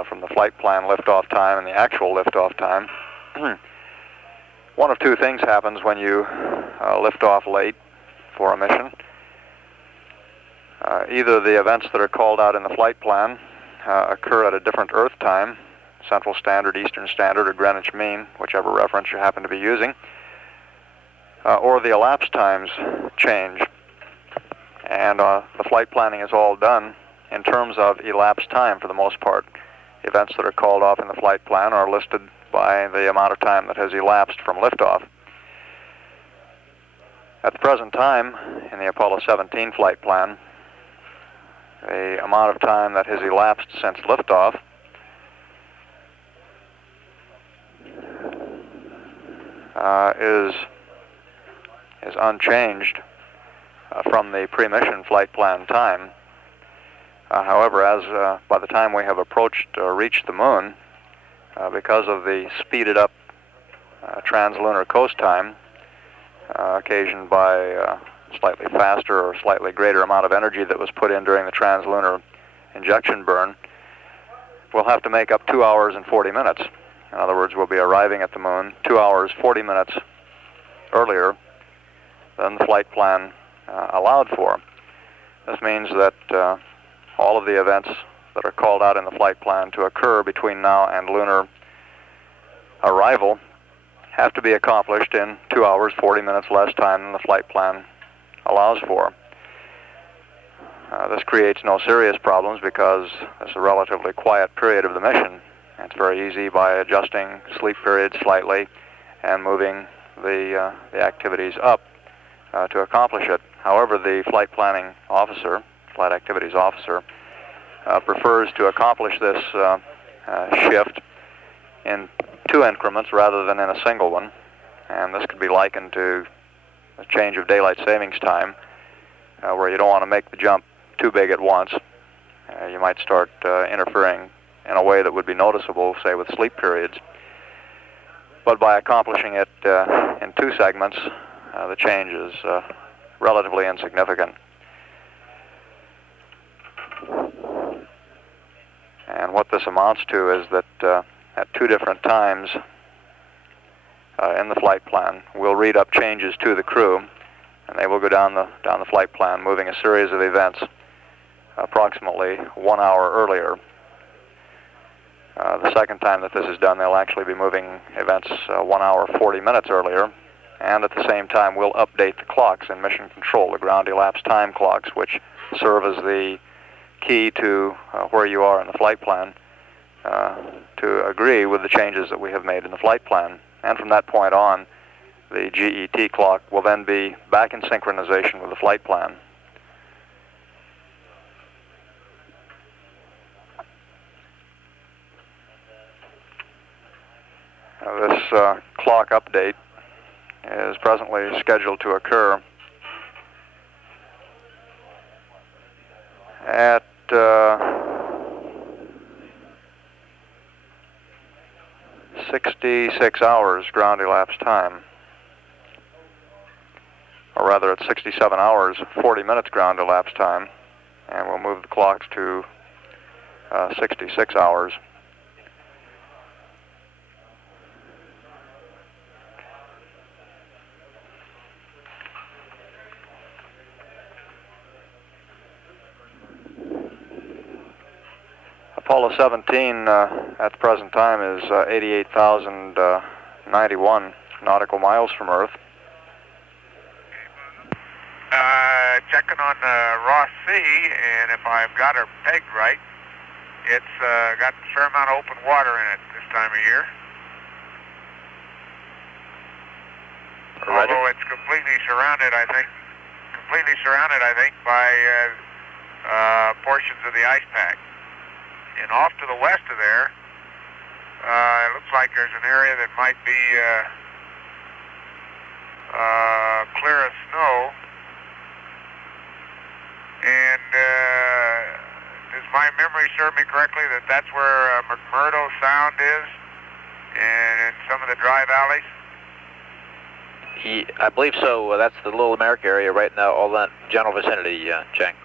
from the flight plan liftoff time and the actual liftoff time. One of two things happens when you lift off late for a mission. Either the events that are called out in the flight plan occur at a different Earth time, Central Standard, Eastern Standard, or Greenwich Mean, whichever reference you happen to be using, or the elapsed times change. And the flight planning is all done in terms of elapsed time for the most part. Events that are called off in the flight plan are listed by the amount of time that has elapsed from liftoff. At the present time, in the Apollo 17 flight plan, the amount of time that has elapsed since liftoff is unchanged from the pre-mission flight plan time. However, as by the time we have approached or reached the moon, because of the speeded up translunar coast time occasioned by slightly faster or slightly greater amount of energy that was put in during the translunar injection burn, we'll have to make up 2 hours and 40 minutes. In other words, we'll be arriving at the moon 2 hours 40 minutes earlier than the flight plan allowed for. This means that all of the events that are called out in the flight plan to occur between now and lunar arrival have to be accomplished in 2 hours 40 minutes less time than the flight plan allows for. This creates no serious problems because it's a relatively quiet period of the mission. It's very easy by adjusting sleep periods slightly and moving the activities up to accomplish it. However, the flight planning officer, flight activities officer, prefers to accomplish this shift in 2 increments rather than in a single one. And this could be likened to a change of daylight savings time, where you don't want to make the jump too big at once. You might start interfering in a way that would be noticeable, say with sleep periods. But by accomplishing it in 2 segments, the change is relatively insignificant. And what this amounts to is that at 2 different times in the flight plan, we'll read up changes to the crew, and they will go down the flight plan, moving a series of events approximately 1 hour earlier. The second time that this is done, they'll actually be moving events 1 hour 40 minutes earlier, and at the same time we'll update the clocks in Mission Control, the ground elapsed time clocks, which serve as the key to where you are in the flight plan, to agree with the changes that we have made in the flight plan. And from that point on, the GET clock will then be back in synchronization with the flight plan. This clock update is presently scheduled to occur at 66 hours ground elapsed time, or rather at 67 hours 40 minutes ground elapsed time, and we'll move the clocks to 66 hours. Apollo 17 at the present time is 88,091 nautical miles from Earth. Checking on Ross Sea, and if I've got her pegged right, it's got a fair amount of open water in it this time of year. Roger. Although it's completely surrounded, I think, by portions of the ice pack. And off to the west of there, it looks like there's an area that might be clear of snow. And does my memory serve me correctly that that's where McMurdo Sound is, and in some of the dry valleys? I believe so. That's the Little America area right now, all that general vicinity, Jack.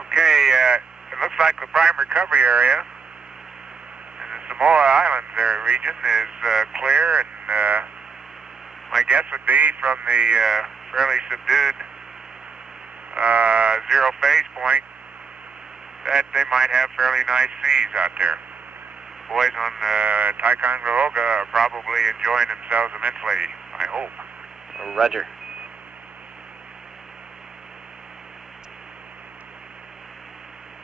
Okay, it looks like the prime recovery area in the Samoa Islands region is clear, and my guess would be from the fairly subdued zero phase point that they might have fairly nice seas out there. Boys on Ticonderoga are probably enjoying themselves immensely, I hope. Roger.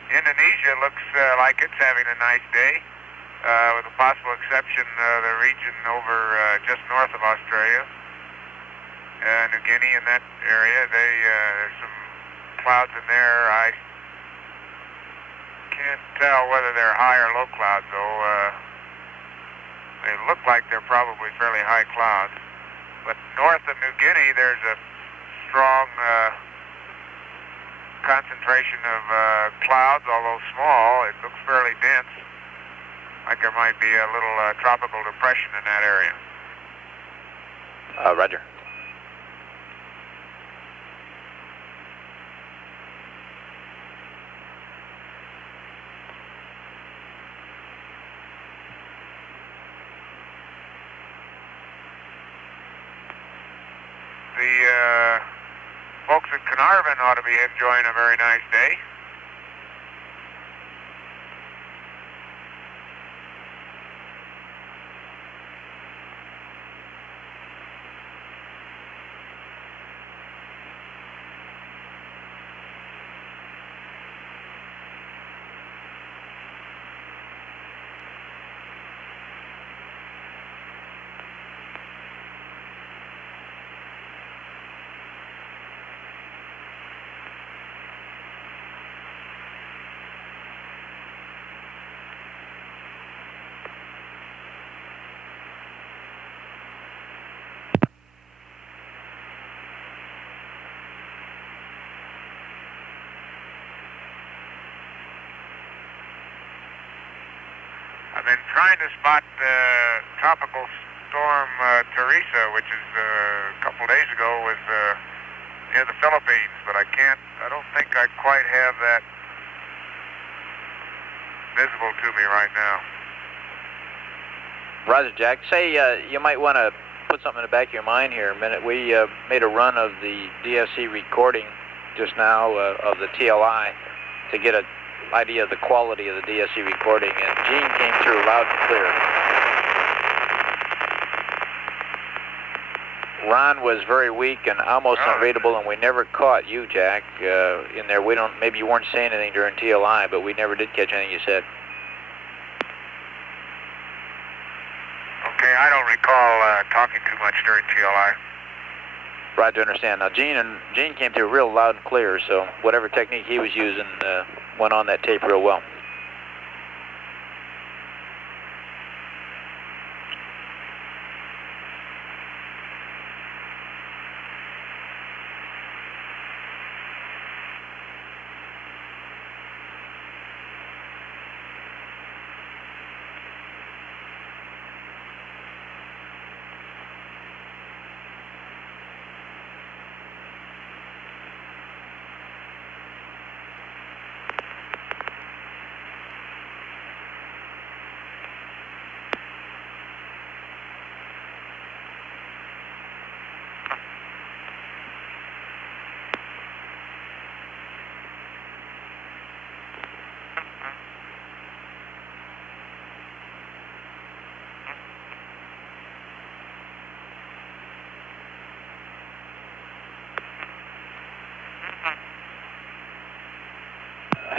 Indonesia looks like it's having a nice day, with a possible exception of the region over just north of Australia. New Guinea in that area, there's some clouds in there. I can't tell whether they're high or low clouds, though. They look like they're probably fairly high clouds. But north of New Guinea, there's a strong concentration of clouds, although small. It looks fairly dense, like there might be a little tropical depression in that area. Roger. The folks at Carnarvon ought to be enjoying a very nice day. I've been trying to spot tropical storm Teresa, which is a couple days ago was near the Philippines, but I don't think I quite have that visible to me right now. Roger, Jack. Say, you might want to put something in the back of your mind here a minute. We made a run of the DSC recording just now of the TLI to get an idea of the quality of the DSC recording, and Gene came through loud and clear. Ron was very weak and almost unreadable, and we never caught you, Jack, in there. Maybe you weren't saying anything during TLI, but we never did catch anything you said. Okay, I don't recall talking too much during TLI. Roger, understand. Now, Gene came through real loud and clear, so whatever technique he was using went on that tape real well.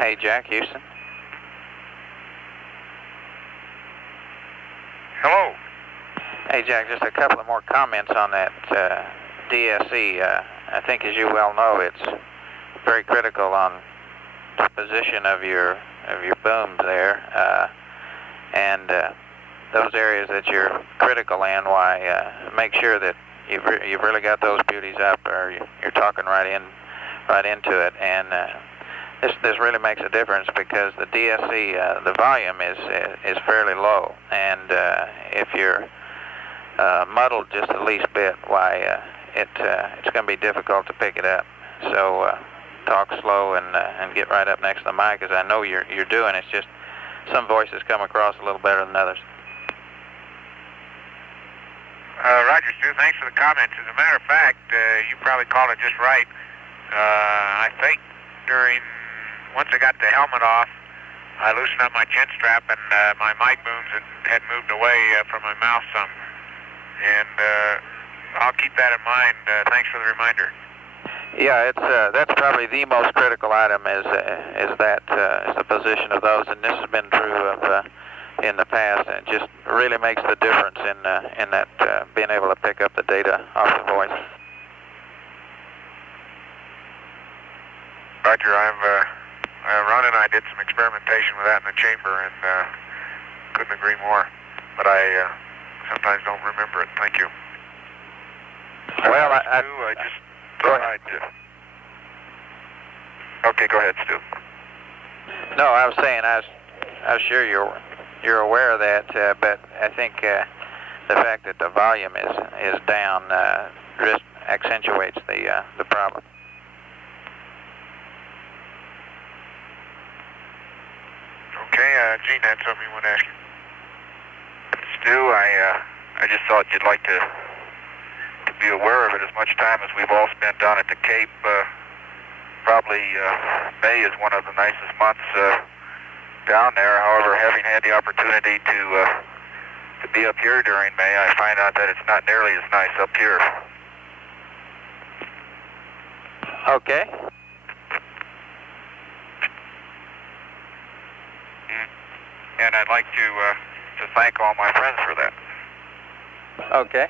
Hey, Jack, Houston. Hello. Hey, Jack, just a couple of more comments on that DSE. I think, as you well know, it's very critical on the position of your booms there, and those areas that you're critical in. Why make sure that you've really got those beauties up, or you're talking right into it, and this really makes a difference because the DSE the volume is fairly low, and if you're muddled just the least bit, why it's going to be difficult to pick it up. So talk slow and get right up next to the mic, as I know you're doing. It's just some voices come across a little better than others. Roger, Stu. Thanks for the comments. As a matter of fact, you probably called it just right. I think once I got the helmet off, I loosened up my chin strap, and my mic booms had moved away from my mouth some. And I'll keep that in mind. Thanks for the reminder. Yeah, that's probably the most critical item is the position of those, and this has been true of in the past, and it just really makes the difference in that being able to pick up the data off the voice. Roger, Ron and I did some experimentation with that in the chamber, and couldn't agree more. But I sometimes don't remember it. Thank you. Well, I just thought Okay, go ahead, Stu. No, I was saying I was sure you're aware of that, but I think the fact that the volume is down just accentuates the problem. Okay, Gene had something you want to ask you. Stu, I just thought you'd like to be aware of it. As much time as we've all spent down at the Cape, probably May is one of the nicest months down there. However, having had the opportunity to be up here during May, I find out that it's not nearly as nice up here. Okay. And I'd like to thank all my friends for that. Okay.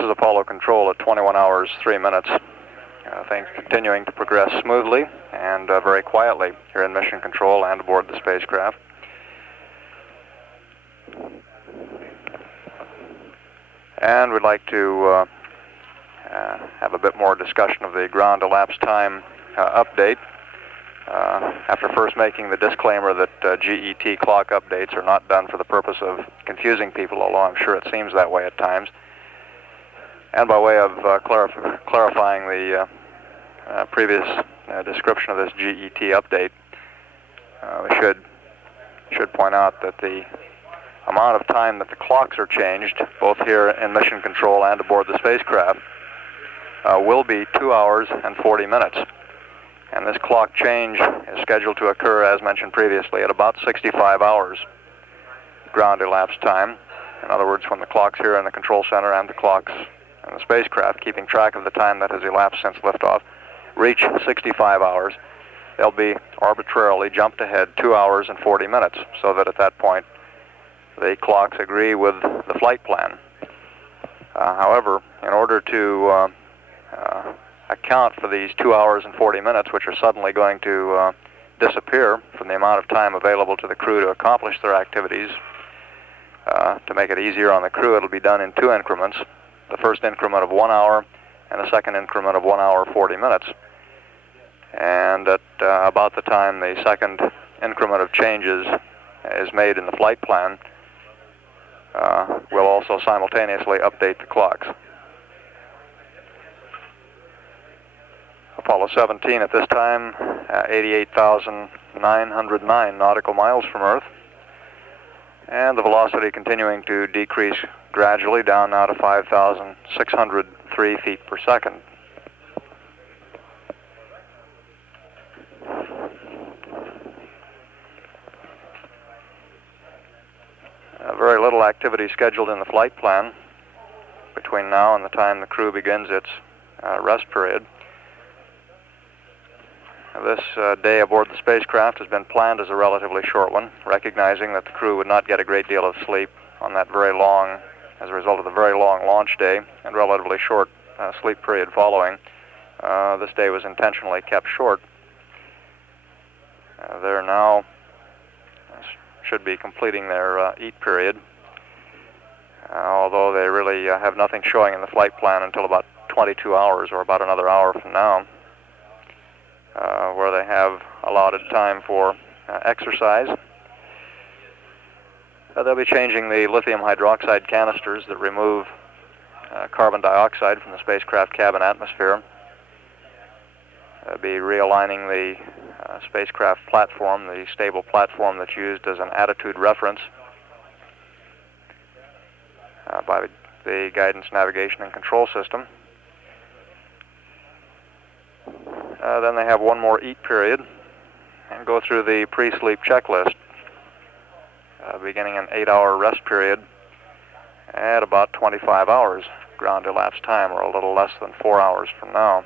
This is Apollo Control at 21 hours, 3 minutes. Things continuing to progress smoothly and very quietly here in Mission Control and aboard the spacecraft. And we'd like to have a bit more discussion of the ground elapsed time update. After first making the disclaimer that GET clock updates are not done for the purpose of confusing people, although I'm sure it seems that way at times. And by way of clarifying the previous description of this GET update, we should point out that the amount of time that the clocks are changed, both here in Mission Control and aboard the spacecraft, will be 2 hours and 40 minutes. And this clock change is scheduled to occur, as mentioned previously, at about 65 hours ground elapsed time. In other words, when the clocks here in the control center and the clocks in the spacecraft, keeping track of the time that has elapsed since liftoff, reach 65 hours, they'll be arbitrarily jumped ahead 2 hours and 40 minutes, so that at that point the clocks agree with the flight plan. However, in order to account for these 2 hours and 40 minutes, which are suddenly going to disappear from the amount of time available to the crew to accomplish their activities, to make it easier on the crew, it'll be done in 2 increments. The first increment of 1 hour and the second increment of 1 hour 40 minutes. And at about the time the second increment of changes is made in the flight plan, we'll also simultaneously update the clocks. Apollo 17 at this time, 88,909 nautical miles from Earth, and the velocity continuing to decrease gradually down now to 5,603 feet per second. Very little activity scheduled in the flight plan between now and the time the crew begins its rest period. This day aboard the spacecraft has been planned as a relatively short one, recognizing that the crew would not get a great deal of sleep on that very long, as a result of the very long launch day and relatively short sleep period following. This day was intentionally kept short. They're now should be completing their eat period, although they really have nothing showing in the flight plan until about 22 hours, or about another hour from now, where they have allotted time for exercise. They'll be changing the lithium hydroxide canisters that remove carbon dioxide from the spacecraft cabin atmosphere. They'll be realigning the spacecraft platform, the stable platform that's used as an attitude reference by the guidance, navigation, and control system. Then they have one more eat period and go through the pre-sleep checklist, beginning an 8-hour rest period at about 25 hours ground elapsed time, or a little less than 4 hours from now.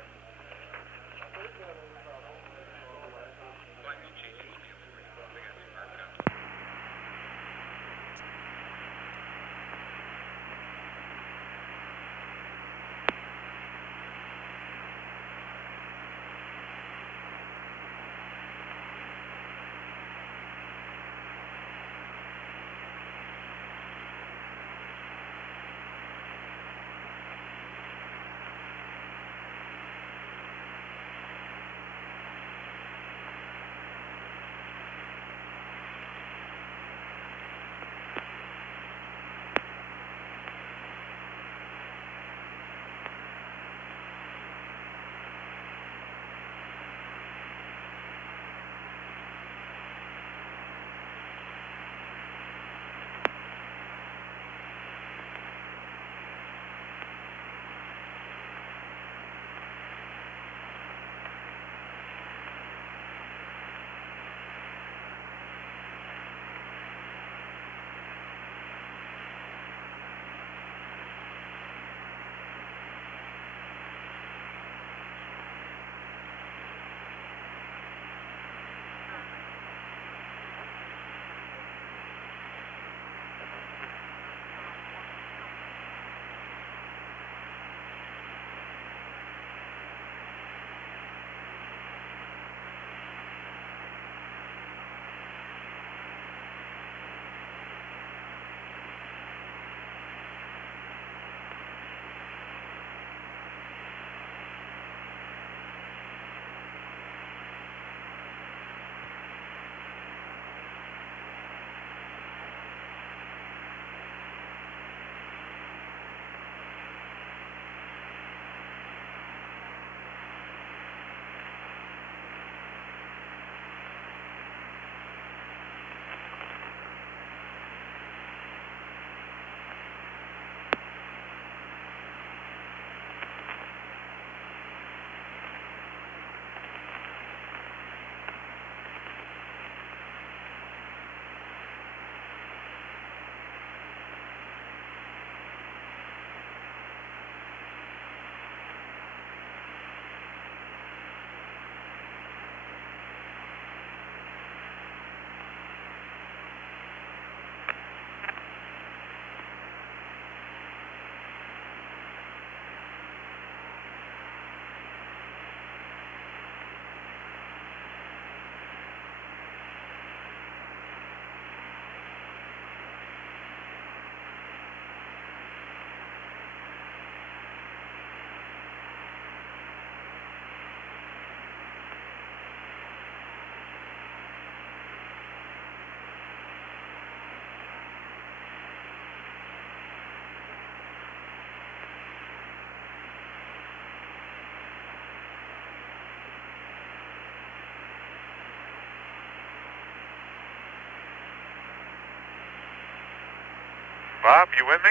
Bob, you with me?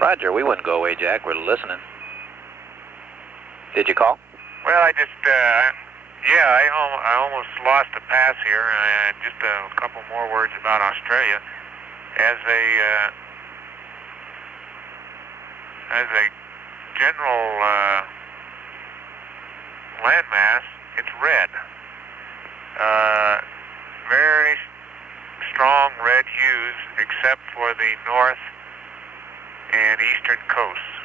Roger, we wouldn't go away, Jack. We're listening. Did you call? Well, I just, I almost lost the pass here. Just a couple more words about Australia. As a general landmass, it's red. Very strong red hues, except for the north and eastern coasts,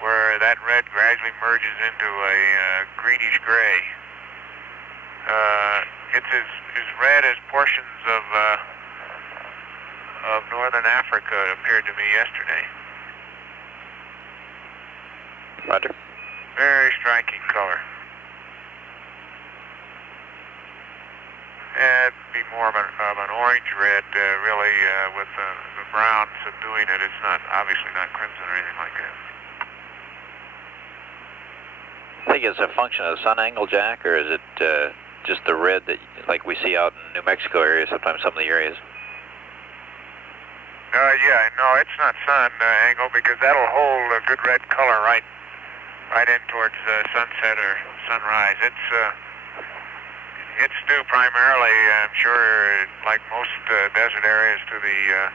where that red gradually merges into a greenish gray. It's as red as portions of northern Africa appeared to me yesterday. Roger. Very striking color. It'd be more of an orange red, really, with the brown subduing it. It's not, obviously not crimson or anything like that. I think it's a function of the sun angle, Jack, or is it just the red that, like we see out in New Mexico area, sometimes some of the areas? Yeah, no, it's not sun angle, because that'll hold a good red color right in towards sunset or sunrise. It's due primarily, I'm sure, like most desert areas, to the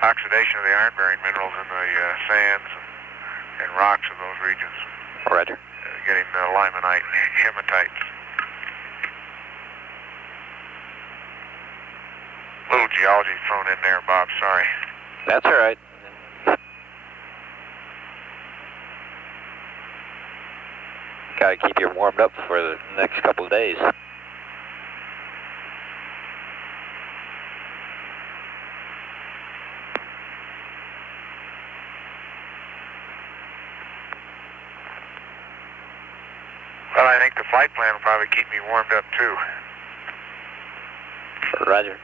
oxidation of the iron-bearing minerals in the sands and rocks of those regions. Roger. Getting limonite, hematites. Little geology thrown in there, Bob, sorry. That's all right. Got to keep you warmed up for the next couple of days. Well, I think the flight plan will probably keep me warmed up, too. Roger.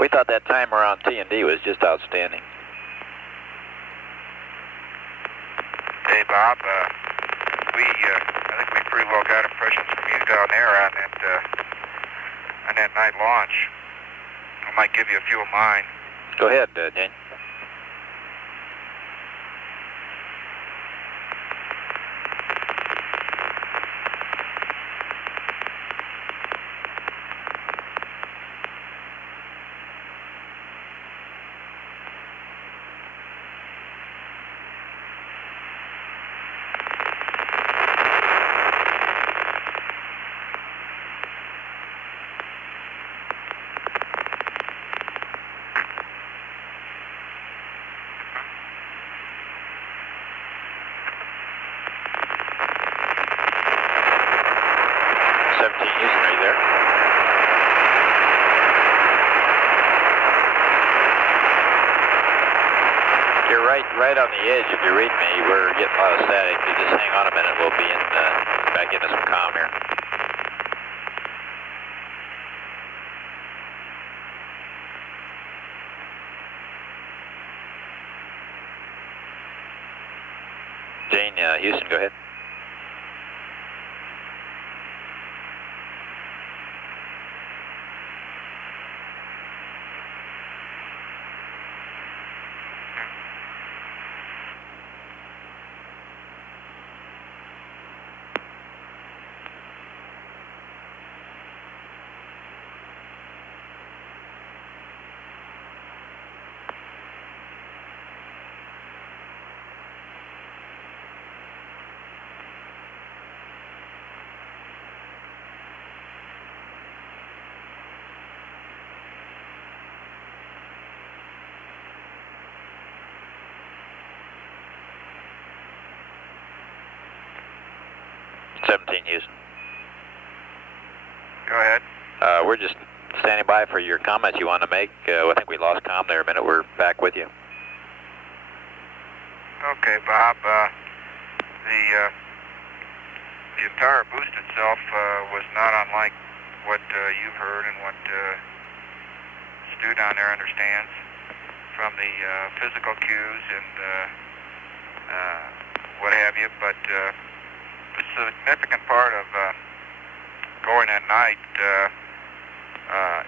We thought that time around T&D was just outstanding. Hey, Bob, I think we pretty well got impressions from you down there on that night launch. I might give you a few of mine. Go ahead, Jane. Right on the edge, if you read me, we're getting a lot of static. You just hang on a minute, we'll be in back into some comm here. Jane, Houston, go ahead. Houston. Go ahead. We're just standing by for your comments you want to make. I think we lost comm there a minute. We're back with you. Okay, Bob. The entire boost itself was not unlike what you've heard and what Stu down there understands from the physical cues and what have you, but the significant part of going at night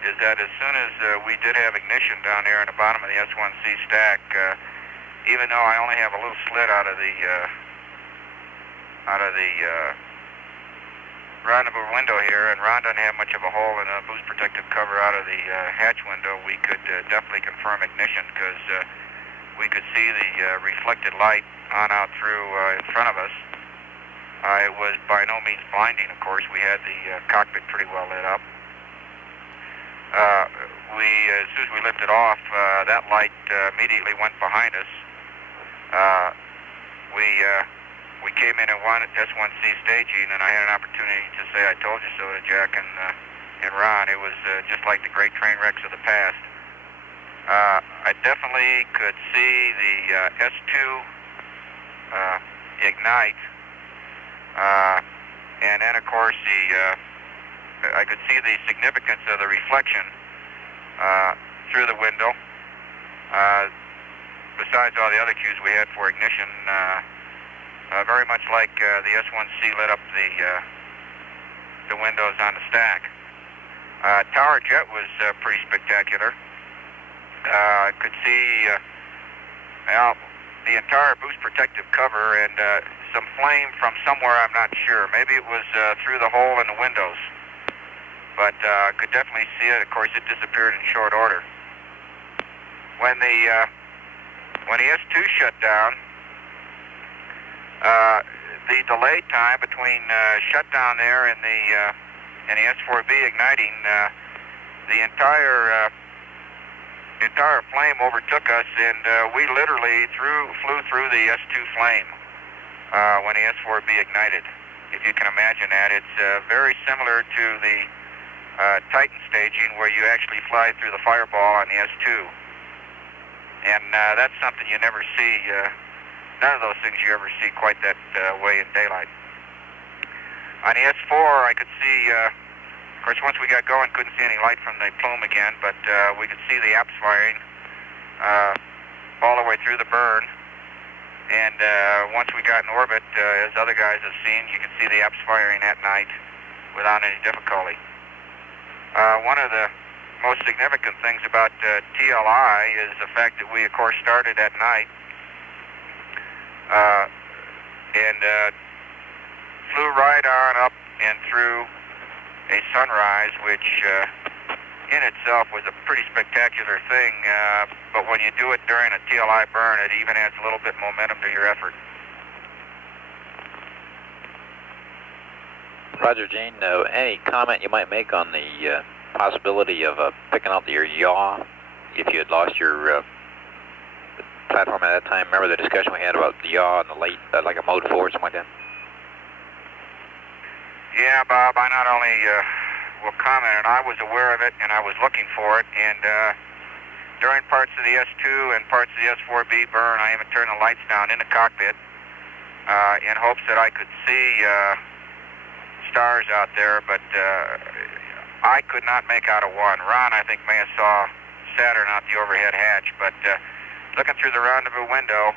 is that as soon as we did have ignition down there in the bottom of the S1C stack, even though I only have a little slit out of the rendezvous window here, and Ron doesn't have much of a hole in a boost protective cover out of the hatch window, we could definitely confirm ignition because we could see the reflected light on out through in front of us. It was by no means blinding, of course. We had the cockpit pretty well lit up. As soon as we lifted off, that light immediately went behind us. We came in at S1C staging, and I had an opportunity to say "I told you so" to Jack and Ron. It was just like the great train wrecks of the past. I definitely could see the S2 ignite, and then of course I could see the significance of the reflection through the window. Besides all the other cues we had for ignition, very much like the S1C lit up the windows on the stack. Tower jet was pretty spectacular. I could see the entire boost protective cover and some flame from somewhere, I'm not sure. Maybe it was through the hole in the windows, but I could definitely see it. Of course, it disappeared in short order. When the S2 shut down, the delay time between shutdown there and the S4B igniting, the entire flame overtook us, and we literally flew through the S2 flame when the S4B ignited. If you can imagine that, it's very similar to the Titan staging where you actually fly through the fireball on the S2. And that's something you never see. None of those things you ever see quite that way in daylight. On the S4, I could see, of course, once we got going, couldn't see any light from the plume again, but we could see the apps firing all the way through the burn. And once we got in orbit, as other guys have seen, you can see the apps firing at night without any difficulty. One of the most significant things about TLI is the fact that we, of course, started at night and flew right on up and through a sunrise, which in itself was a pretty spectacular thing, but when you do it during a TLI burn, it even adds a little bit momentum to your effort. Roger, Gene. Any comment you might make on the possibility of picking out your yaw if you had lost your platform at that time? Remember the discussion we had about the yaw and the late, like a mode 4 or something like that? Yeah, Bob, I not only will comment, and I was aware of it, and I was looking for it, and during parts of the S2 and parts of the S4B burn, I even turned the lights down in the cockpit in hopes that I could see stars out there, but I could not make out a one. Ron, I think, may have saw Saturn out the overhead hatch, but looking through the rendezvous window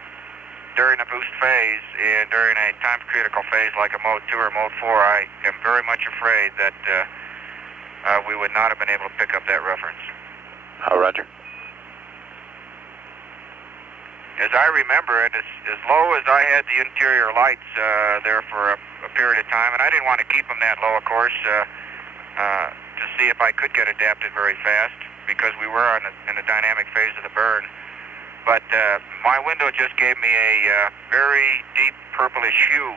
during a boost phase and during a time-critical phase like a Mode 2 or Mode 4, I am very much afraid that we would not have been able to pick up that reference. Oh, Roger. As I remember it, as low as I had the interior lights there for a period of time, and I didn't want to keep them that low, of course, to see if I could get adapted very fast, because we were in the dynamic phase of the burn. But my window just gave me a very deep purplish hue,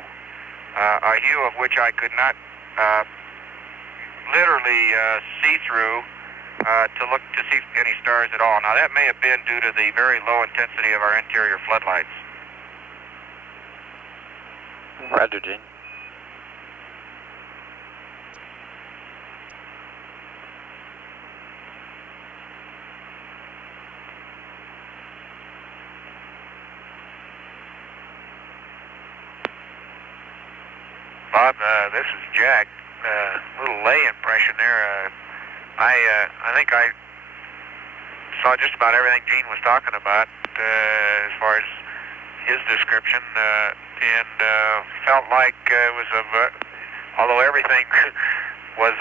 a hue of which I could not literally see through to look to see any stars at all. Now that may have been due to the very low intensity of our interior floodlights. Roger, Gene. Bob, this is Jack. Little lay impression there. I think I saw just about everything Gene was talking about as far as his description, and felt like it was although everything was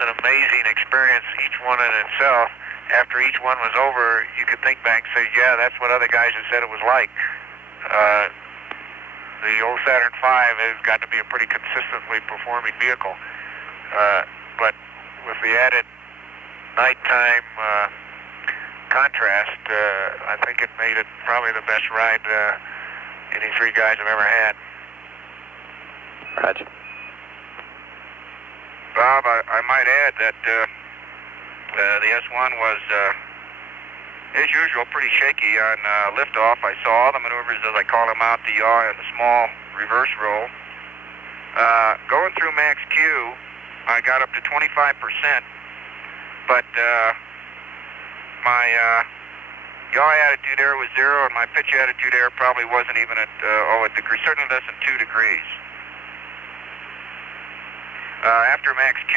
an amazing experience, each one in itself. After each one was over, you could think back and say, yeah, that's what other guys have said it was like. The old Saturn V has got to be a pretty consistently performing vehicle. But with the added nighttime contrast, I think it made it probably the best ride any three guys have ever had. Roger. Bob, I might add that the S1 was, as usual, pretty shaky on liftoff. I saw all the maneuvers, as I call them out, the yaw and the small reverse roll. Going through max Q, I got up to 25%, but my yaw attitude error was 0, and my pitch attitude error probably wasn't even at, a degree, certainly less than 2 degrees. After max Q,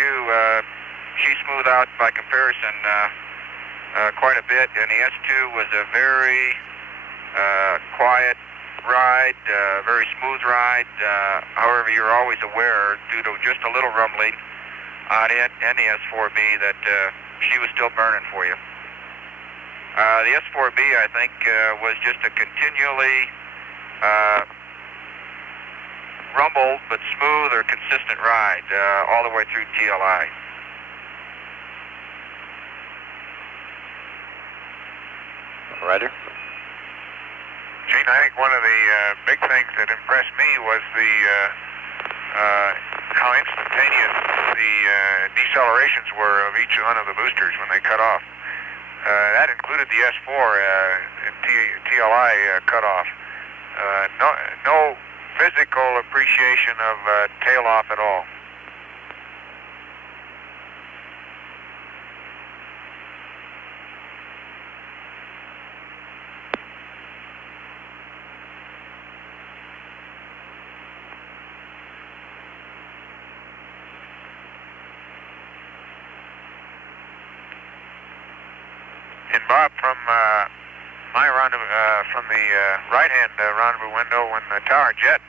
she smoothed out by comparison quite a bit, and the S2 was a very quiet ride, very smooth ride. However, you're always aware, due to just a little rumbling on it and the S4B, that she was still burning for you. The S4B, I think, was just a continually rumbled but smooth or consistent ride all the way through TLI. Roger. Gene, I think one of the big things that impressed me was the how instantaneous the decelerations were of each one of the boosters when they cut off. That included the S4 TLI cutoff. No physical appreciation of tail off at all. And Bob, from my rendezvous, from the right-hand rendezvous window, when the tower jet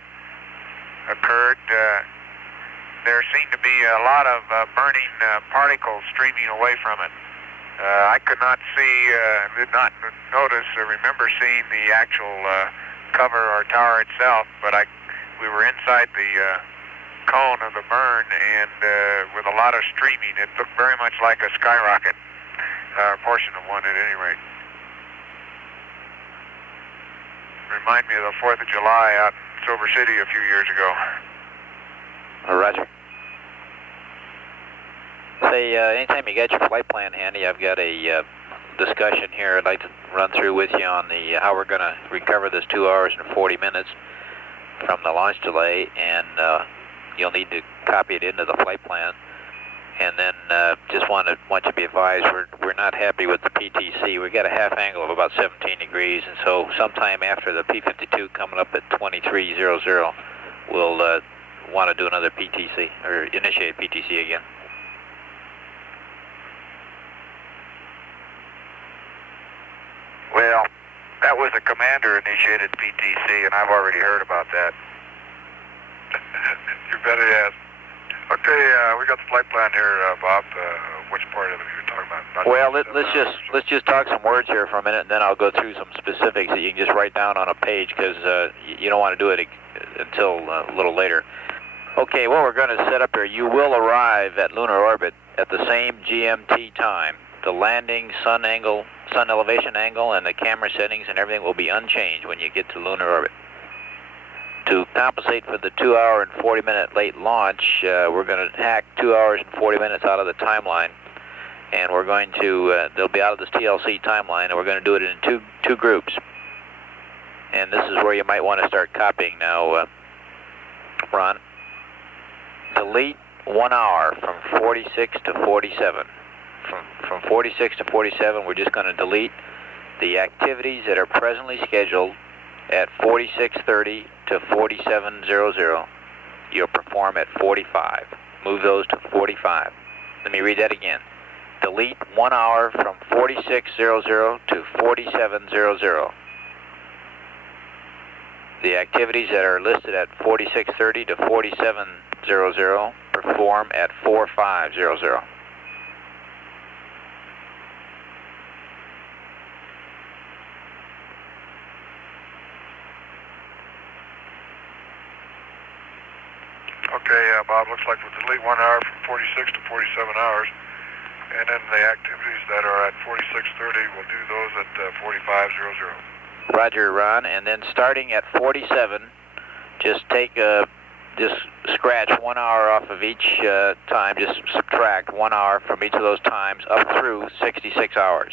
occurred, there seemed to be a lot of burning particles streaming away from it. I could not see, did not notice or remember seeing the actual cover or tower itself, but we were inside the cone of the burn, and with a lot of streaming, it looked very much like a skyrocket. Portion of one at any rate. Remind me of the 4th of July out in Silver City a few years ago. Roger. Say, anytime you got your flight plan handy, I've got a discussion here I'd like to run through with you on the how we're going to recover this 2 hours and 40 minutes from the launch delay, and you'll need to copy it into the flight plan. And then just want you to be advised, we're not happy with the PTC. We've got a half angle of about 17 degrees, and so sometime after the P52 coming up at 2300, we'll want to do another PTC, or initiate PTC again. Well, that was a commander-initiated PTC, and I've already heard about that. You bet he has. Okay, we got the flight plan here, Bob. Which part of it you're talking about? Well, let's just talk some words here for a minute, and then I'll go through some specifics that you can just write down on a page, because you don't want to do it until a little later. Okay, what we're going to set up here, you will arrive at lunar orbit at the same GMT time. The landing, sun elevation angle, and the camera settings and everything will be unchanged when you get to lunar orbit. To compensate for the 2 hour and 40 minute late launch, we're going to hack 2 hours and 40 minutes out of the timeline, and we're going to, they'll be out of this TLC timeline, and we're going to do it in two groups. And this is where you might want to start copying now, Ron. Delete 1 hour from 46 to 47. From 46 to 47, we're just going to delete the activities that are presently scheduled at 4630 to 4700. You'll perform at 45. Move those to 45. Let me read that again. Delete 1 hour from 4600 to 4700. The activities that are listed at 4630 to 4700 perform at 4500. Okay, Bob, looks like we'll delete 1 hour from 46 to 47 hours. And then the activities that are at 4630, we'll do those at 4500. Roger, Ron. And then starting at 47, just just scratch 1 hour off of each time. Just subtract 1 hour from each of those times up through 66 hours.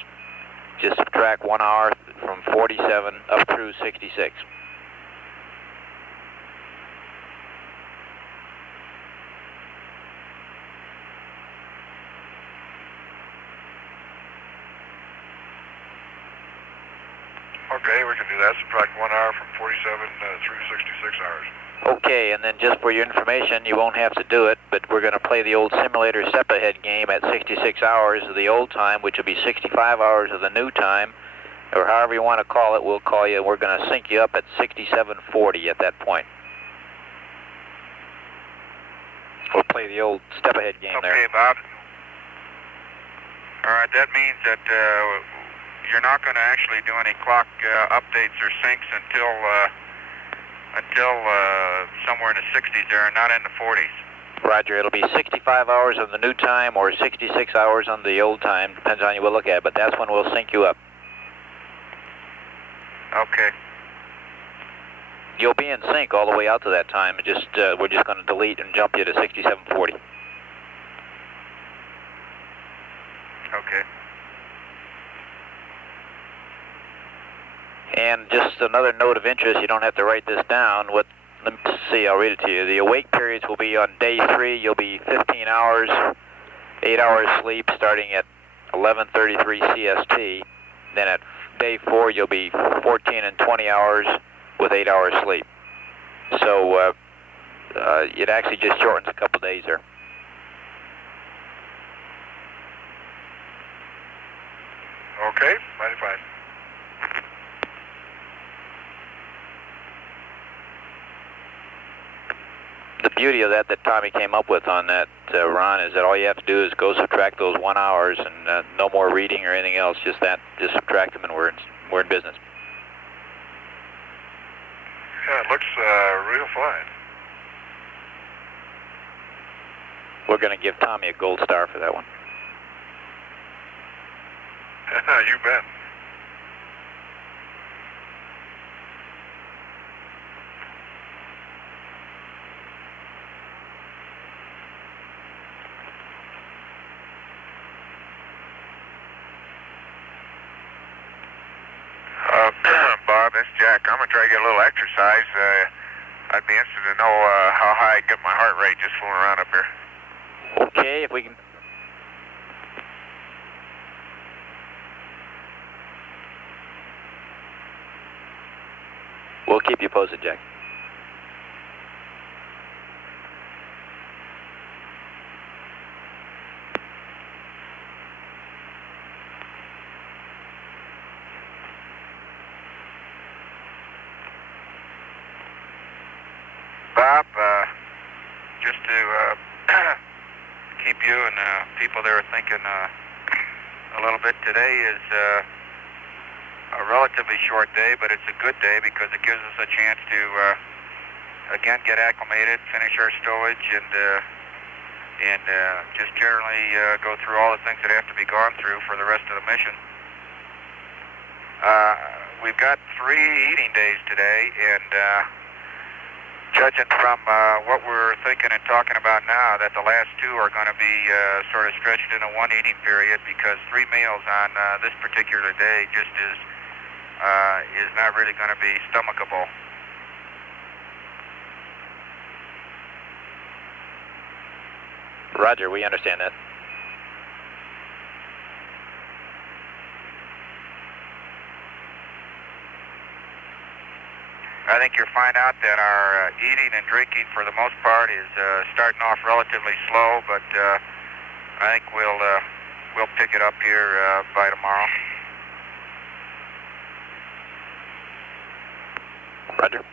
Just subtract 1 hour from 47 up through 66. Okay, we can do that. Subtract 1 hour from 47 through 66 hours. Okay, and then just for your information, you won't have to do it, but we're going to play the old simulator step-ahead game at 66 hours of the old time, which will be 65 hours of the new time, or however you want to call it. We'll call you, and we're going to sync you up at 6740 at that point. We'll play the old step-ahead game there. Okay, Bob. All right, that means that you're not going to actually do any clock updates or syncs until somewhere in the 60s there, not in the 40s. Roger, it'll be 65 hours on the new time or 66 hours on the old time, depends on how you will look at it, but that's when we'll sync you up. Okay. You'll be in sync all the way out to that time. Just we're just going to delete and jump you to 6740. Okay. And just another note of interest, you don't have to write this down. Let me see, I'll read it to you. The awake periods will be on day 3. You'll be 15 hours, 8 hours sleep starting at 11:33 CST. Then at day 4, you'll be 14 and 20 hours with 8 hours sleep. So it actually just shortens a couple days there. Okay, mighty fine. The beauty of that Tommy came up with on that, Ron, is that all you have to do is go subtract those 1 hours and no more reading or anything else, just subtract them and we're in business. Yeah, it looks real fine. We're going to give Tommy a gold star for that one. You bet. Bob, this is Jack. I'm going to try to get a little exercise. I'd be interested to know how high I get my heart rate just fooling around up here. Okay, if we can... We'll keep you posted, Jack. Bob, just to keep you and people there thinking a little bit, today is a relatively short day, but it's a good day because it gives us a chance to, again, get acclimated, finish our stowage, and just generally go through all the things that have to be gone through for the rest of the mission. We've got 3 eating days today, and judging from what we're thinking and talking about now, that the last 2 are going to be sort of stretched into 1 eating period, because 3 meals on this particular day just is not really going to be stomachable. Roger, we understand that. I think you'll find out that our eating and drinking, for the most part, is starting off relatively slow, but I think we'll pick it up here by tomorrow. Roger.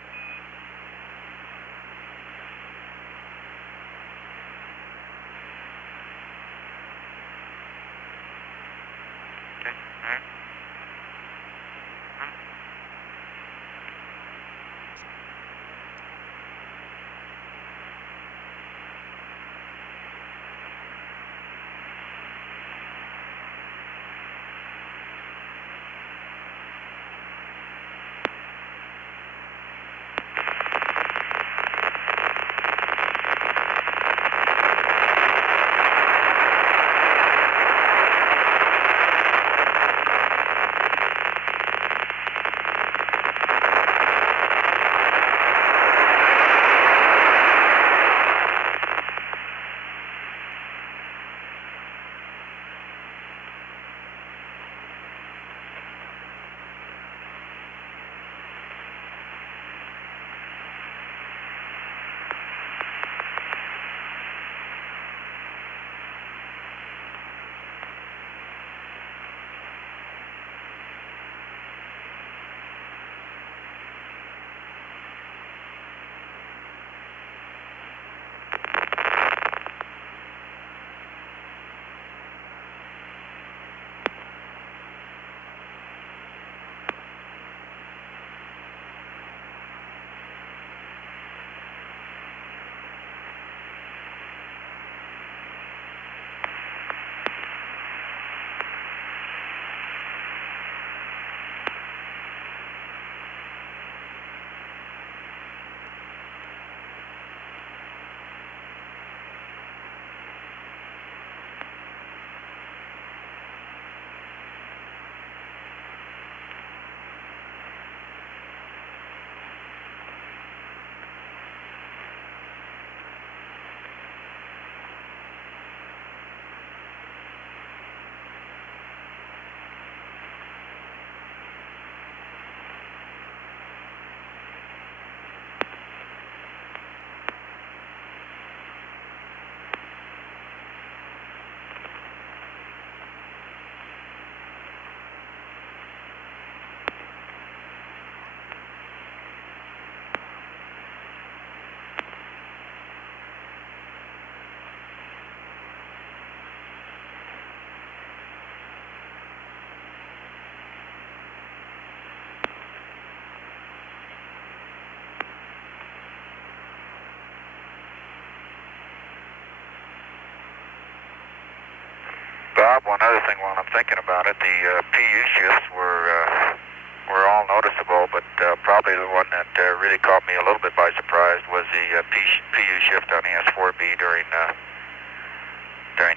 Bob, one other thing while I'm thinking about it, the PU shifts were all noticeable, but probably the one that really caught me a little bit by surprise was the PU shift on the S4B during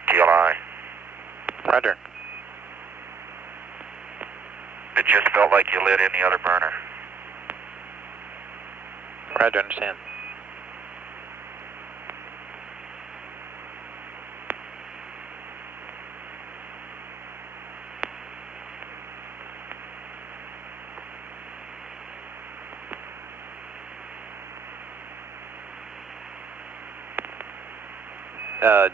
TLI. Roger. It just felt like you lit any other burner. Roger, understand.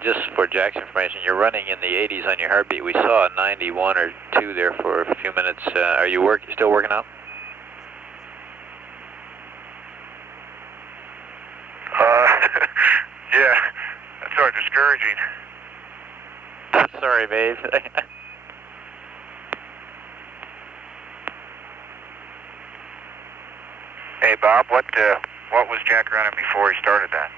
Just for Jack's information, you're running in the 80s on your heartbeat. We saw a 91 or 2 there for a few minutes. Are you still working out? Yeah, that's sort of discouraging. Sorry, babe. Hey, Bob, what was Jack running before he started that?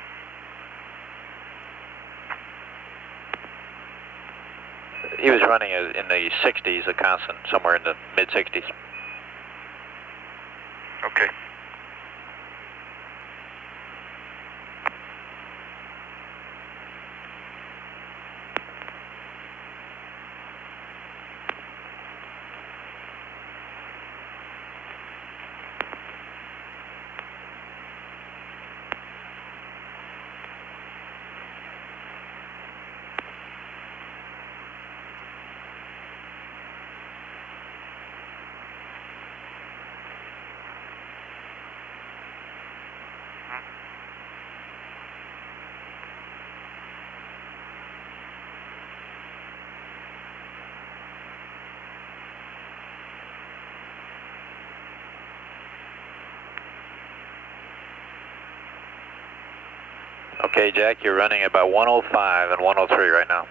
He was running in the 60s, a constant, somewhere in the mid-60s. Okay. Okay, Jack, you're running about 105 and 103 right now.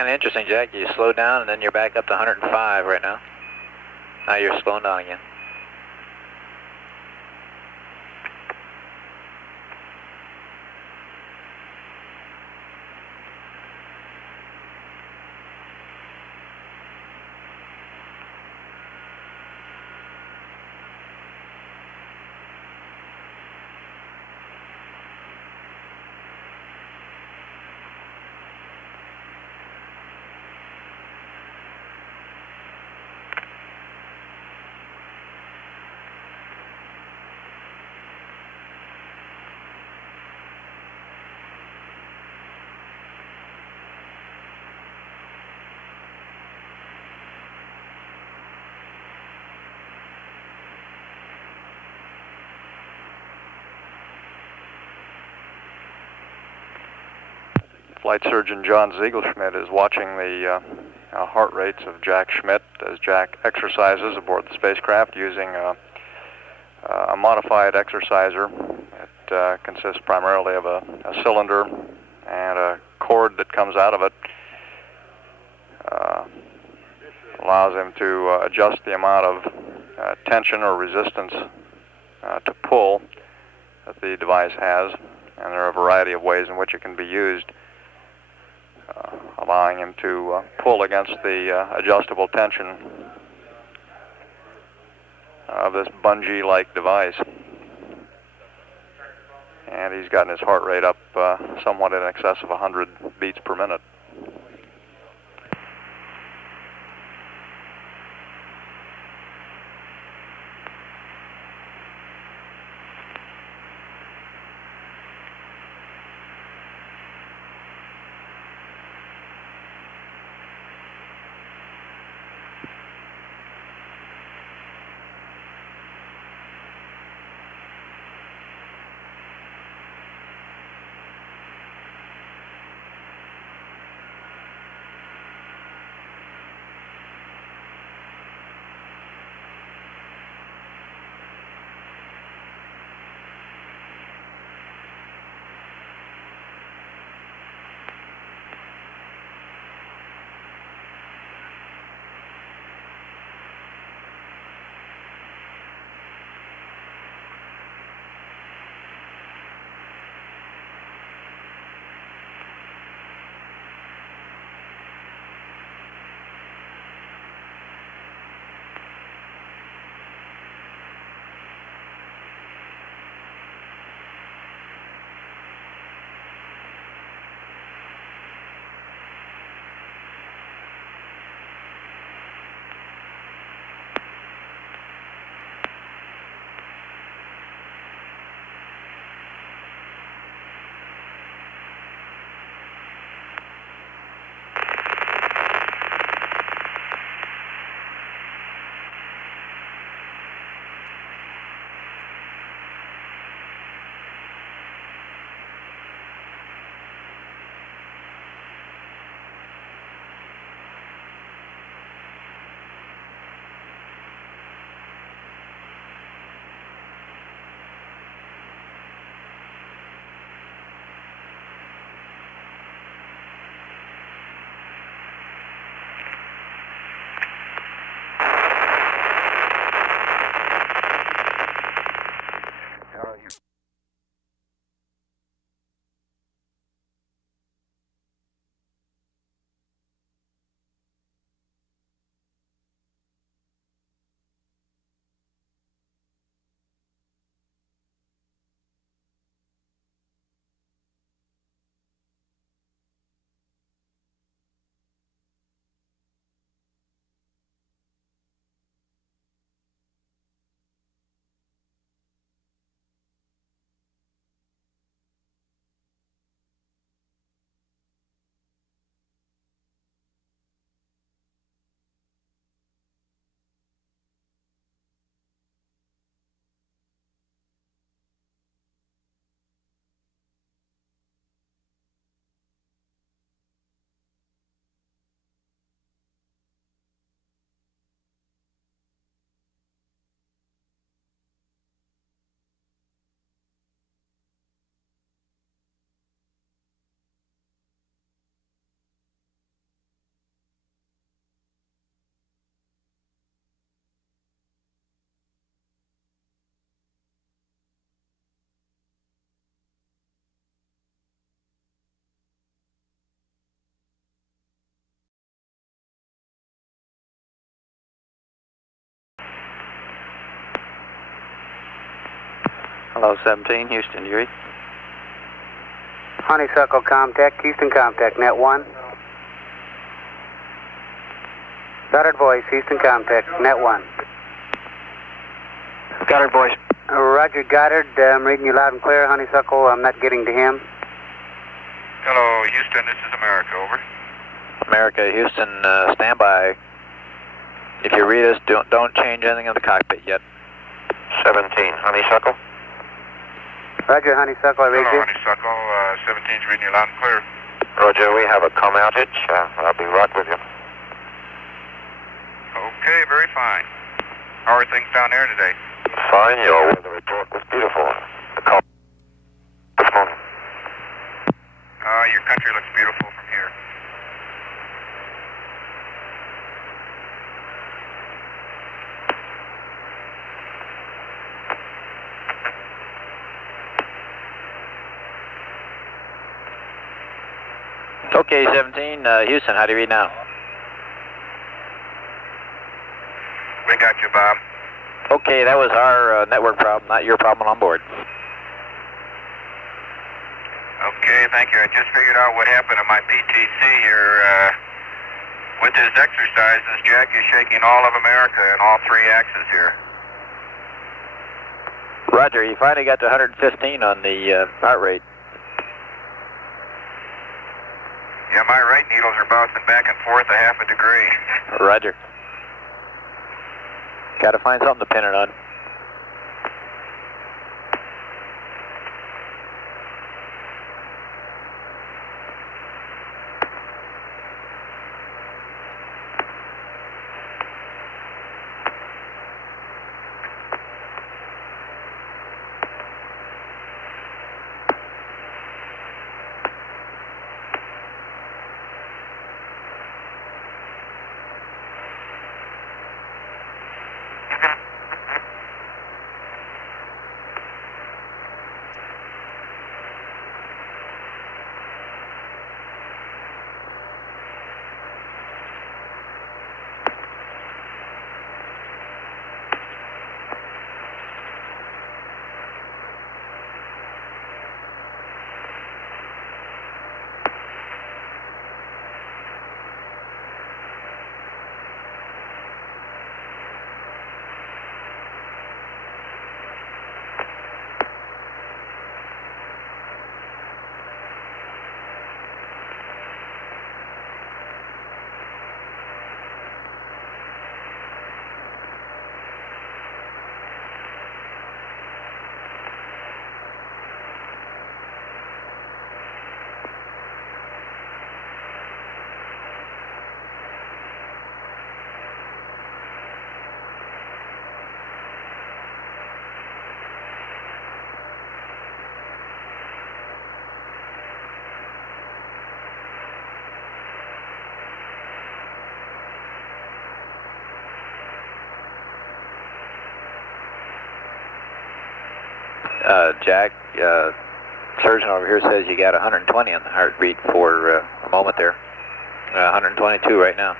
kind of interesting, Jack. You slow down and then you're back up to 105 right now. Now you're slowing down again. Flight surgeon John Ziegelschmidt is watching the heart rates of Jack Schmidt as Jack exercises aboard the spacecraft using a modified exerciser. It consists primarily of a cylinder and a cord that comes out of it. Allows him to adjust the amount of tension or resistance to pull that the device has, and there are a variety of ways in which it can be used. Allowing him to pull against the adjustable tension of this bungee-like device. And he's gotten his heart rate up somewhat in excess of 100 beats per minute. Hello, 17, Houston, you read? Honeysuckle Comtech, Houston Comtech, net 1. Goddard voice, Houston Comtech, net 1. Goddard voice. Roger, Goddard, I'm reading you loud and clear. Honeysuckle, I'm not getting to him. Hello, Houston, this is America, over. America, Houston, stand by. If you read us, don't change anything in the cockpit yet. 17, Honeysuckle. Roger, Honeysuckle, I read Hello, you. Honeysuckle, 17's reading you loud and clear. Roger, we have a comm outage. I'll be right with you. Okay, very fine. How are things down there today? Fine, your weather report was beautiful. The call this morning. Your country looks beautiful from here. Okay, 17, Houston, how do you read now? We got you, Bob. Okay, that was our network problem, not your problem on board. Okay, thank you. I just figured out what happened to my PTC here. With his exercises, Jack is shaking all of America in all three axes here. Roger, you finally got to 115 on the heart rate. Yeah, my right needles are bouncing back and forth a half a degree. Roger. Got to find something to pin it on. Jack, surgeon over here says you got 120 on the heartbeat for a moment there. 122 right now.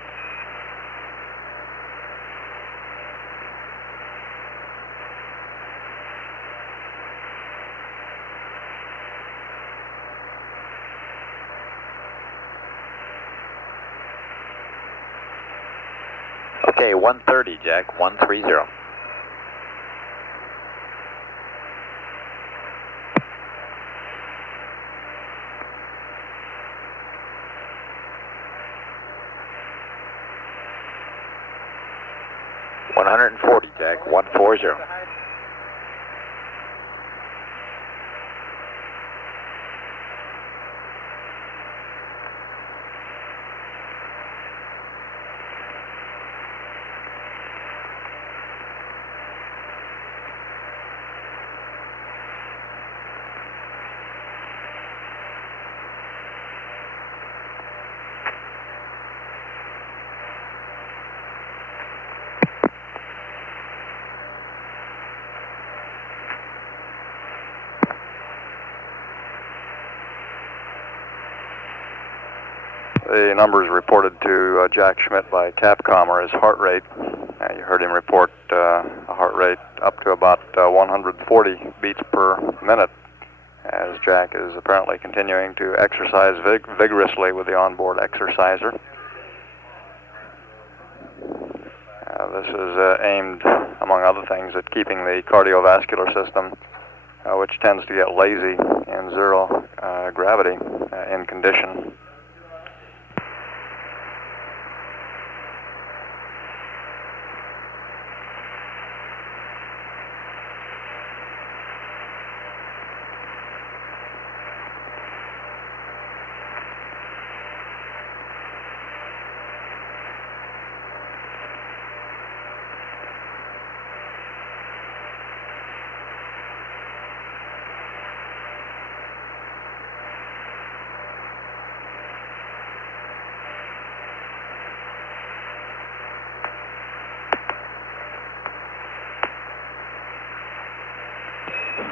Okay, 130, Jack, 130. Jack, 140. The numbers reported to Jack Schmidt by Capcom are his heart rate. You heard him report a heart rate up to about 140 beats per minute, as Jack is apparently continuing to exercise vigorously with the onboard exerciser. This is aimed, among other things, at keeping the cardiovascular system, which tends to get lazy in zero gravity, in condition.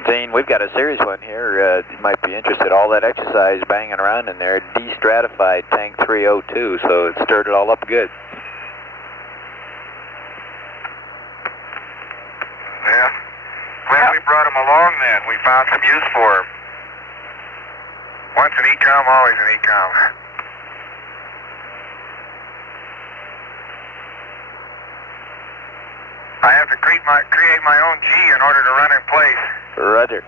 Dean, we've got a serious one here. You might be interested. All that exercise banging around in there, de-stratified tank 302, so it stirred it all up good. Yeah. Glad we brought him along then. We found some use for him. Once an ecom, always an ecom. I have to create my own G in order to run in place. Roger.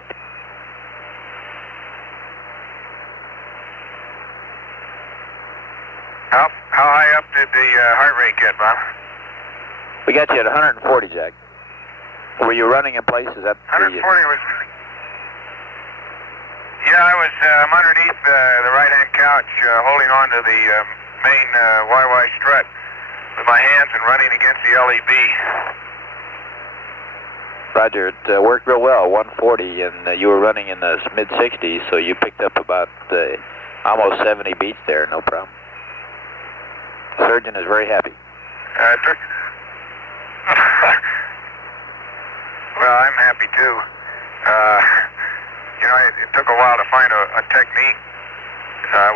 How high up did the heart rate get, Bob? We got you at 140, Jack. Were you running in place? Is that 140 was... Yeah, I'm underneath the right-hand couch, holding on to the main YY strut with my hands and running against the LEB. Roger, it worked real well, 140, and you were running in the mid-60s, so you picked up about almost 70 beats there, no problem. Surgeon is very happy. Well, I'm happy too. You know, it took a while to find a technique. I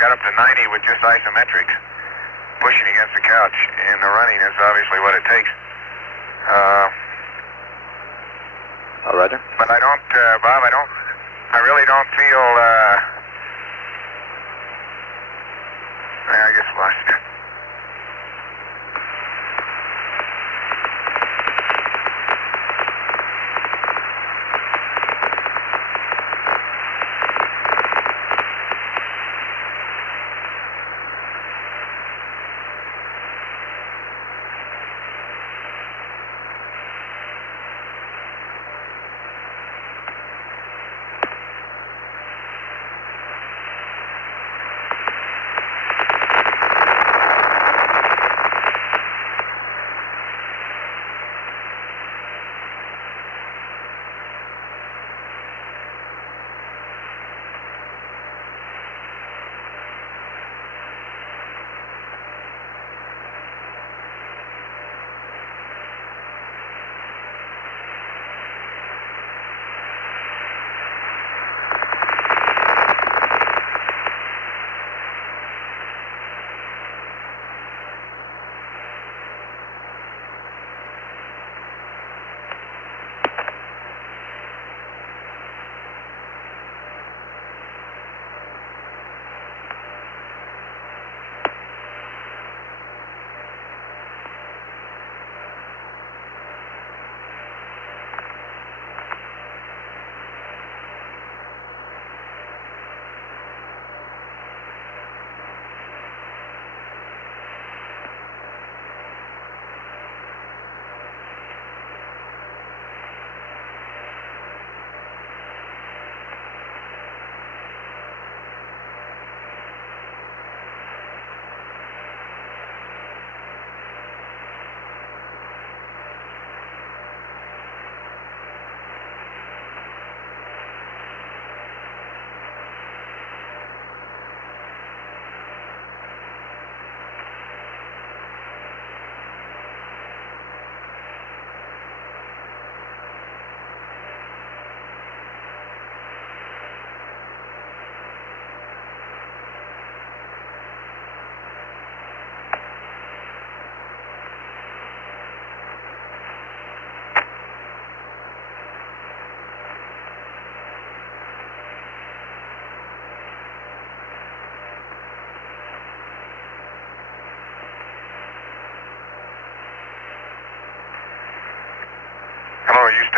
got up to 90 with just isometrics, pushing against the couch, and the running is obviously what it takes. Oh, Roger. But I don't, Bob, I really don't feel, I guess lost.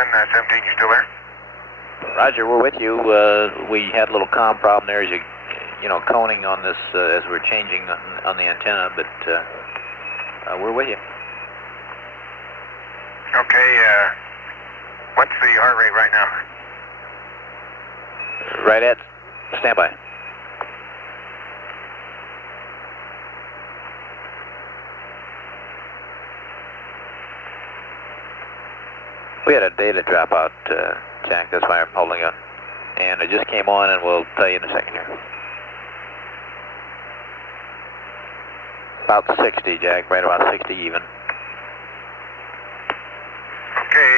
Houston, 17, you still there? Roger, we're with you. We had a little comm problem there as you know, coning on this as we're changing on the antenna, but we're with you. Okay, what's the heart rate right now? Right at standby. We had a data dropout, Jack, that's why I'm holding on. And it just came on, and we'll tell you in a second here. About 60, Jack, right about 60 even. Okay,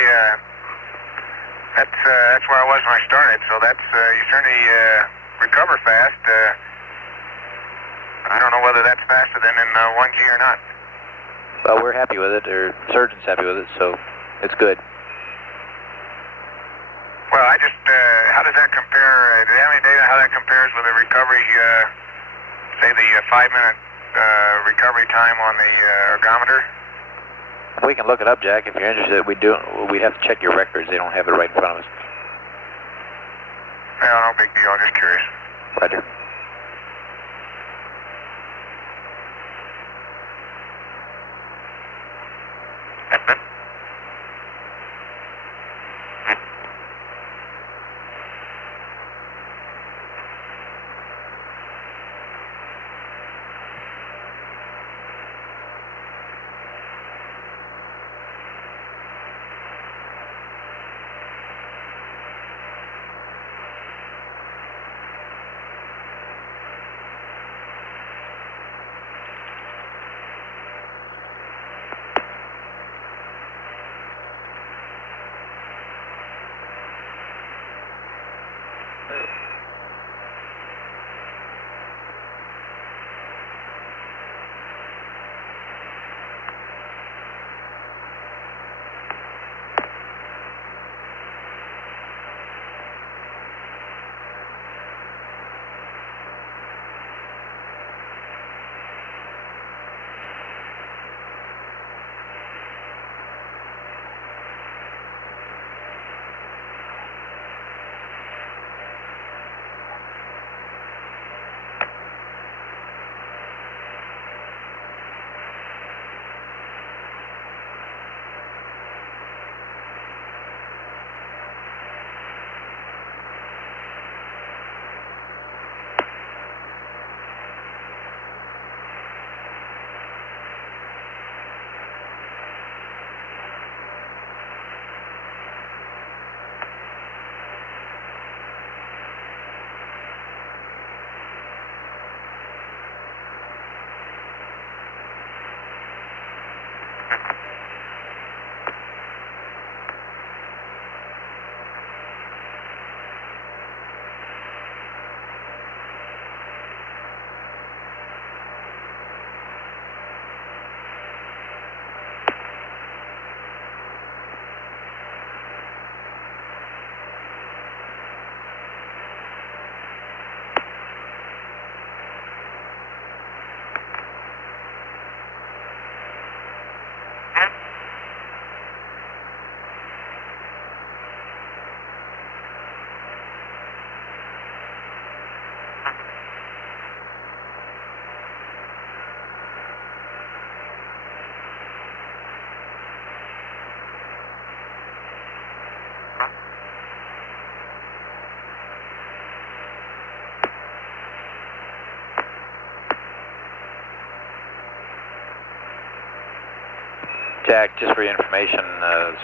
that's where I was when I started, so that's, you certainly recover fast. I don't know whether that's faster than in 1G or not. Well, we're happy with it, or surgeon's happy with it, so it's good. Well, I just, how does that compare, do you have any data how that compares with the recovery, say the 5-minute recovery time on the ergometer? We can look it up, Jack, if you're interested. We'd have to check your records. They don't have it right in front of us. Well, no big deal, I'm just curious. Roger. Jack, just for your information,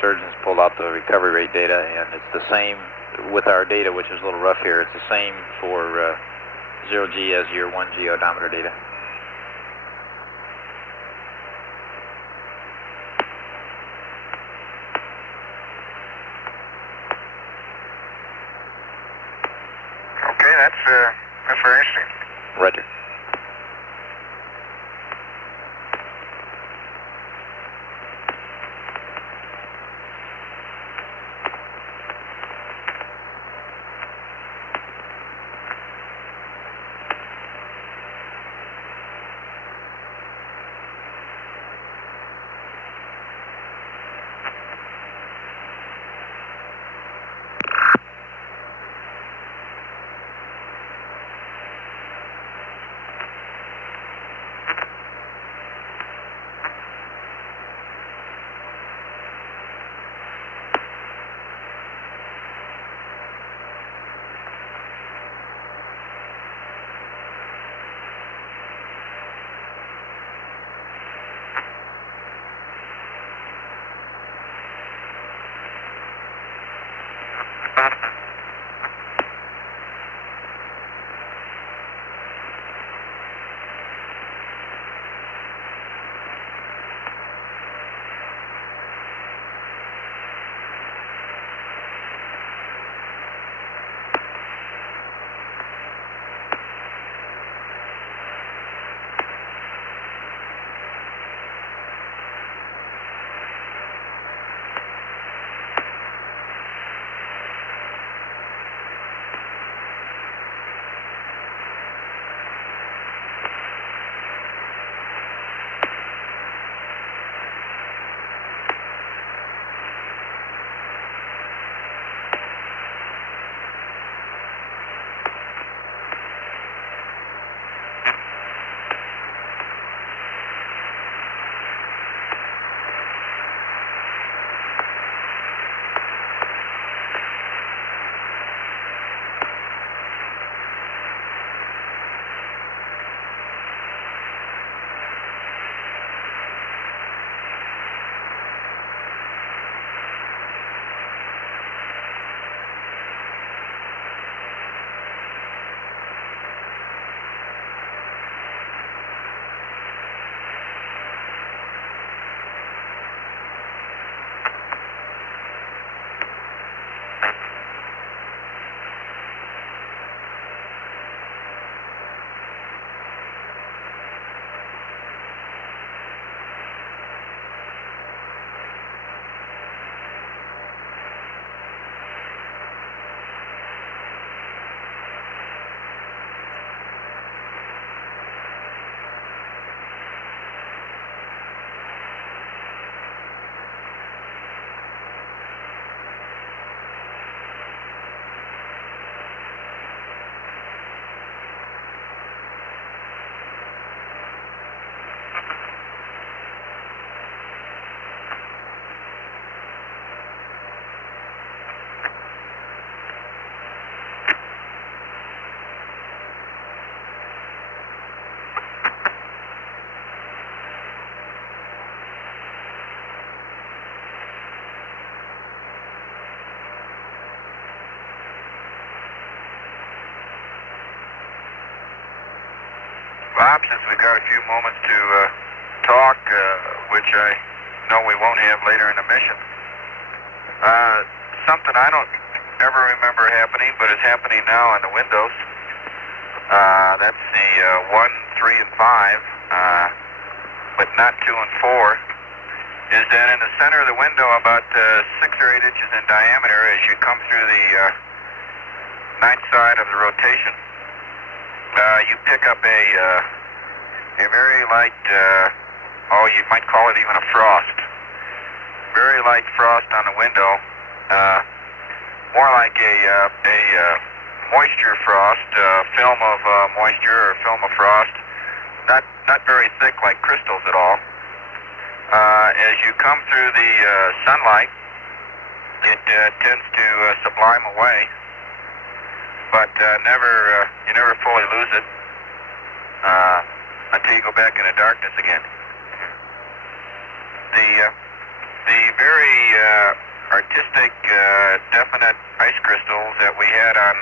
surgeons pulled out the recovery rate data, and it's the same with our data, which is a little rough here. It's the same for 0G as your 1G odometer data. Okay, that's very interesting. Roger. Bob, since we've got a few moments to talk, which I know we won't have later in the mission, something I don't ever remember happening, but is happening now on the windows. That's the 1, 3, and 5, but not 2 and 4, is that in the center of the window, about 6 or 8 inches in diameter, as you come through the night side of the rotation, you pick up a very light, you might call it even a frost. Very light frost on the window, more like a moisture frost, film of moisture or film of frost, not very thick like crystals at all. As you come through the sunlight, it tends to sublime away, but you never fully lose it until you go back into darkness again. The very artistic, definite ice crystals that we had on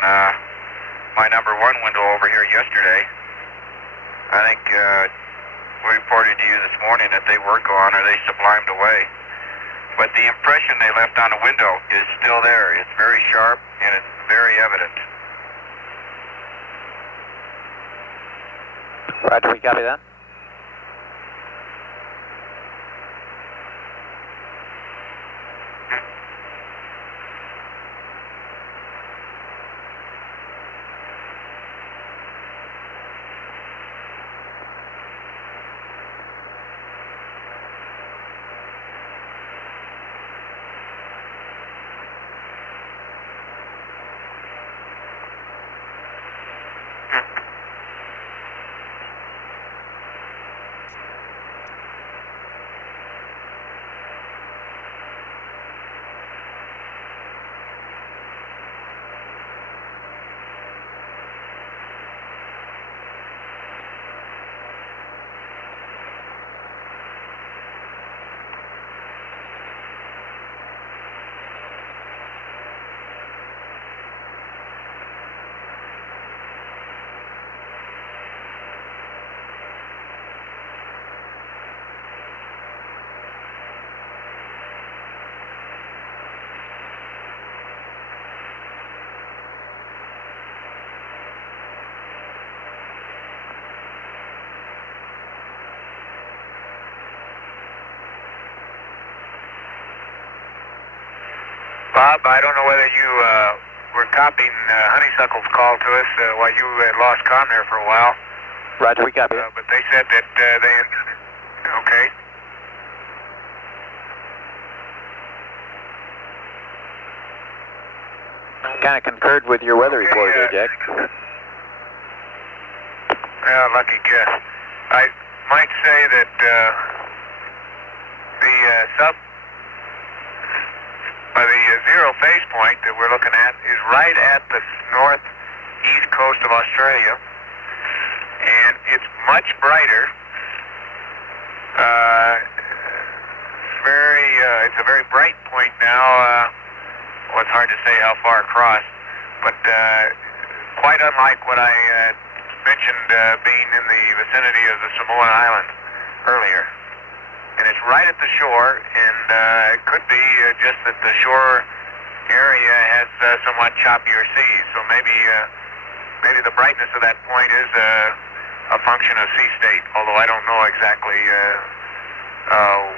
my number 1 window over here yesterday, I think we reported to you this morning that they were gone or they sublimed away. But the impression they left on the window is still there. It's very sharp and it's very evident. Roger, we copy that. Bob, I don't know whether you were copying Honeysuckle's call to us while you had lost comm there for a while. Roger, we copy. But they said that they... Okay. Kind of concurred with your weather report there, Jack. Yeah, lucky guess. I might say that the zero phase point that we're looking at is right at the northeast coast of Australia, and it's much brighter. It's a very bright point now. Well, it's hard to say how far across, but quite unlike what I mentioned being in the vicinity of the Samoan Islands earlier. And it's right at the shore, and it could be just that the shore area has somewhat choppier seas, so maybe the brightness of that point is a function of sea state, although I don't know exactly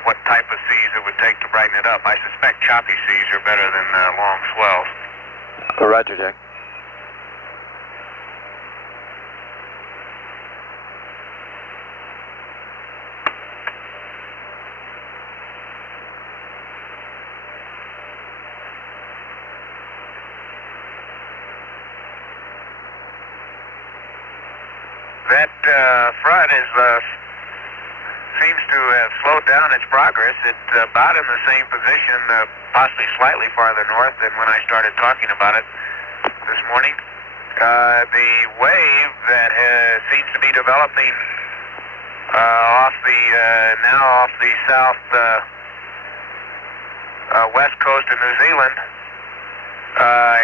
what type of seas it would take to brighten it up. I suspect choppy seas are better than long swells. Roger, Jack. That front seems to have slowed down its progress. It's about in the same position, possibly slightly farther north than when I started talking about it this morning. The wave that seems to be developing off the south west coast of New Zealand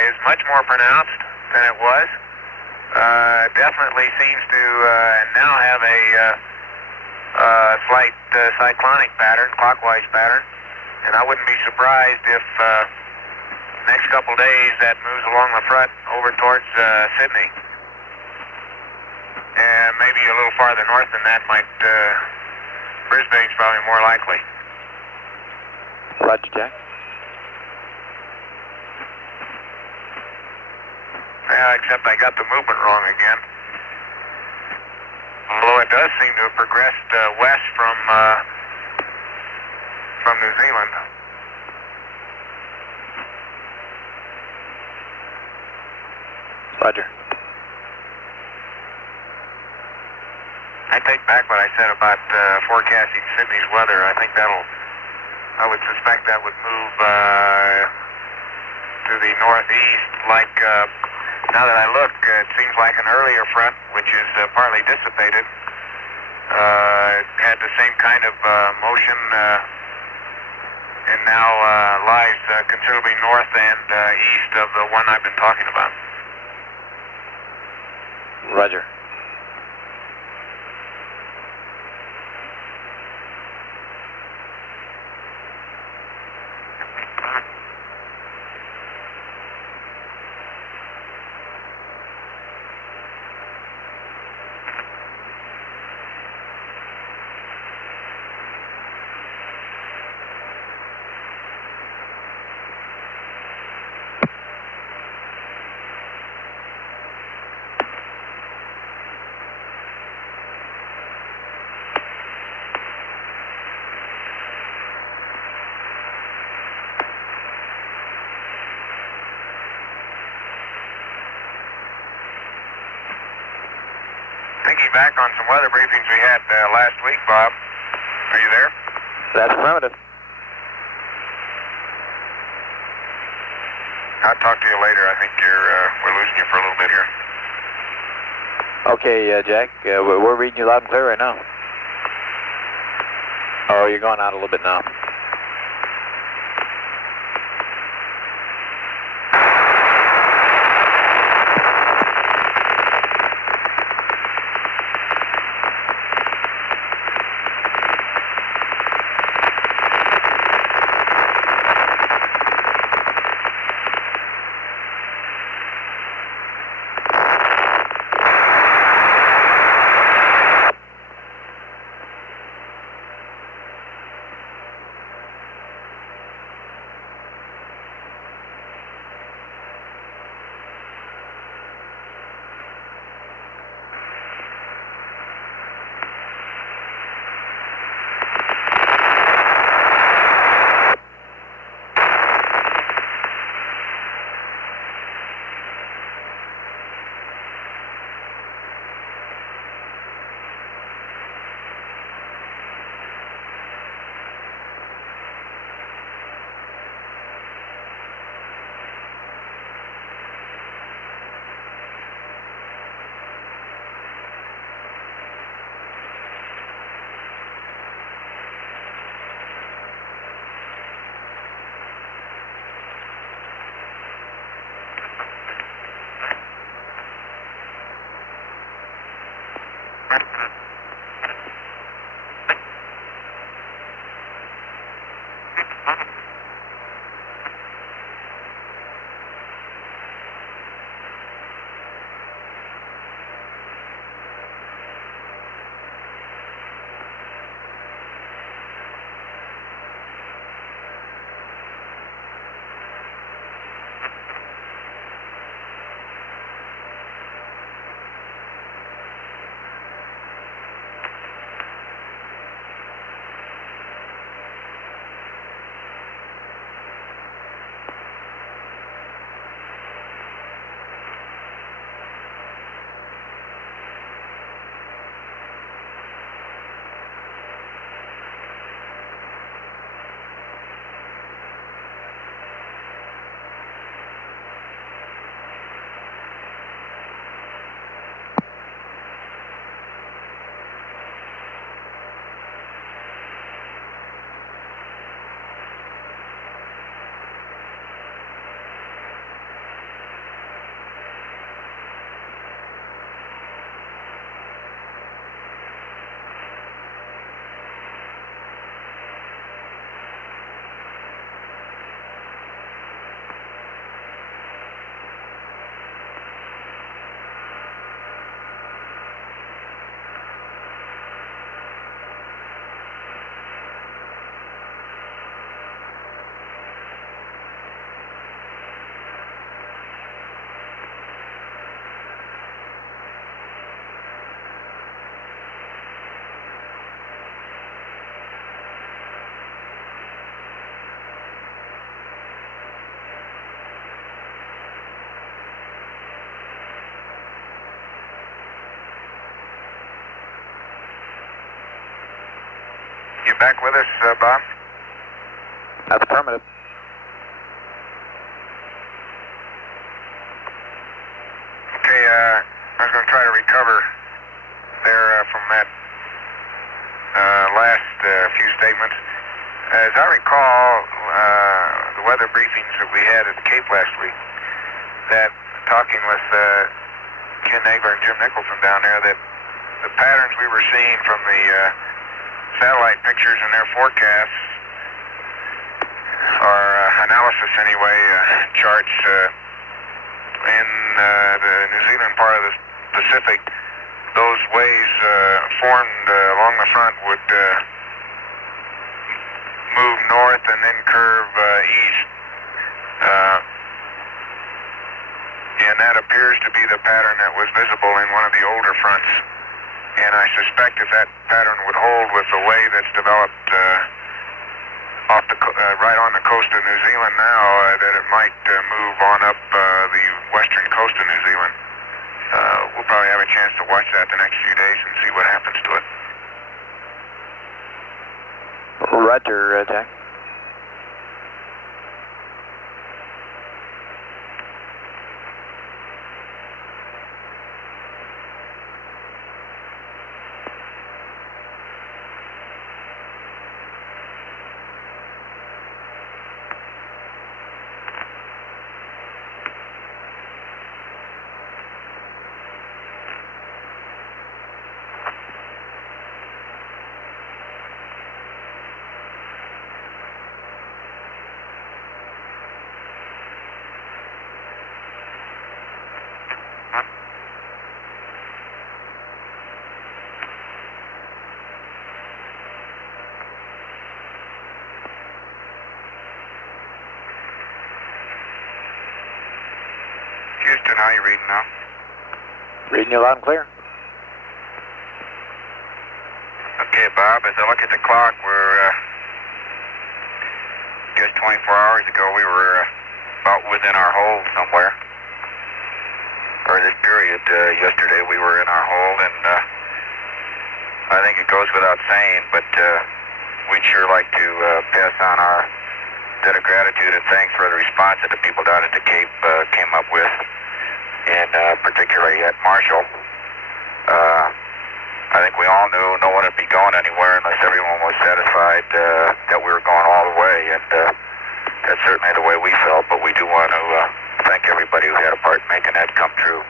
is much more pronounced than it was. Definitely seems to now have a slight cyclonic pattern, clockwise pattern, and I wouldn't be surprised if next couple days that moves along the front over towards Sydney. And maybe a little farther north than that might, Brisbane's probably more likely. Roger, Jack. Yeah, except I got the movement wrong again. Although it does seem to have progressed west from New Zealand. Roger. I take back what I said about forecasting Sydney's weather. I think I would suspect that would move to the northeast. Like, now that I look, it seems like an earlier front, which is partly dissipated, had the same kind of motion, and now lies considerably north and east of the one I've been talking about. Roger. Thinking back on some weather briefings we had last week, Bob. Are you there? That's affirmative. I'll talk to you later. I think we're losing you for a little bit here. Okay, Jack, we're reading you loud and clear right now. Oh, you're going out a little bit now. back with us, Bob? That's affirmative. Okay, I was going to try to recover there from that last few statements. As I recall, the weather briefings that we had at the Cape last week, that talking with Ken Nagler and Jim Nicholson down there, that the patterns we were seeing from the satellite pictures and their forecasts, or analysis anyway, charts in the New Zealand part of the Pacific, those waves formed along the front would move north and then curve east. And that appears to be the pattern that was visible in one of the older fronts. And I suspect if that pattern would hold with the way that's developed off the right on the coast of New Zealand now, that it might move on up the western coast of New Zealand. We'll probably have a chance to watch that the next few days and see what happens to it. Roger, Jack. Houston, how are you reading now? Reading you loud and clear. Okay, Bob, as I look at the clock, we're just 24 hours ago, we were about within our hold somewhere. Or this period, yesterday we were in our hold, and I think it goes without saying, but we'd sure like to pass on our debt of gratitude and thanks for the response that the people down at the Cape came up with, and particularly at Marshall. I think we all knew no one would be going anywhere unless everyone was satisfied that we were going all the way, and that's certainly the way we felt, but we do want to thank everybody who had a part in making that come true.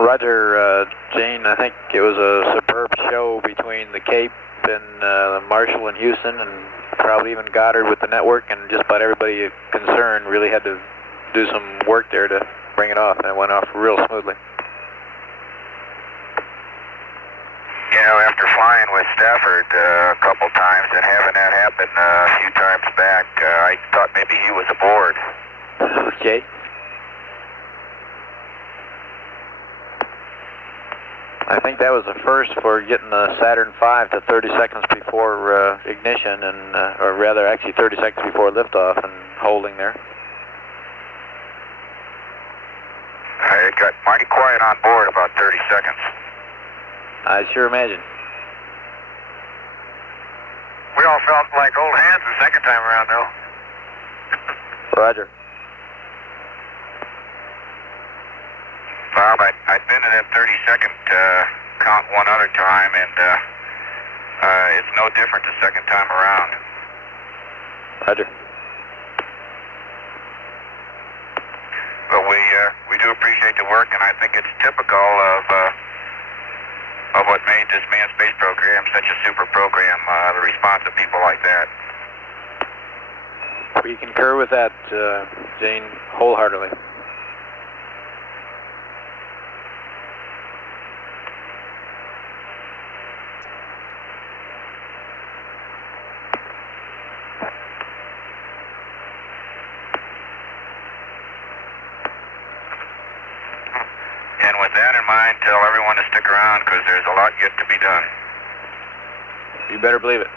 Roger, Gene, I think it was a superb show between the Cape and Marshall and Houston, and probably even Goddard with the network, and just about everybody concerned really had to do some work there to bring it off, and it went off real smoothly. You know, after flying with Stafford a couple times and having that happen a few times back, I thought maybe he was aboard. Okay. I think that was the first for getting the Saturn V to 30 seconds before ignition, and or rather actually 30 seconds before liftoff and holding there. It got mighty quiet on board about 30 seconds. I sure imagine. We all felt like old hands the second time around, though. Roger. Bob, I'd been in that 30-second count one other time, and it's no different the second time around. Roger. But we do appreciate the work, and I think it's typical of what made this manned space program such a super program, the response of people like that. We concur with that, Gene, wholeheartedly. And with that in mind, tell everyone to stick around because there's a lot yet to be done. You better believe it.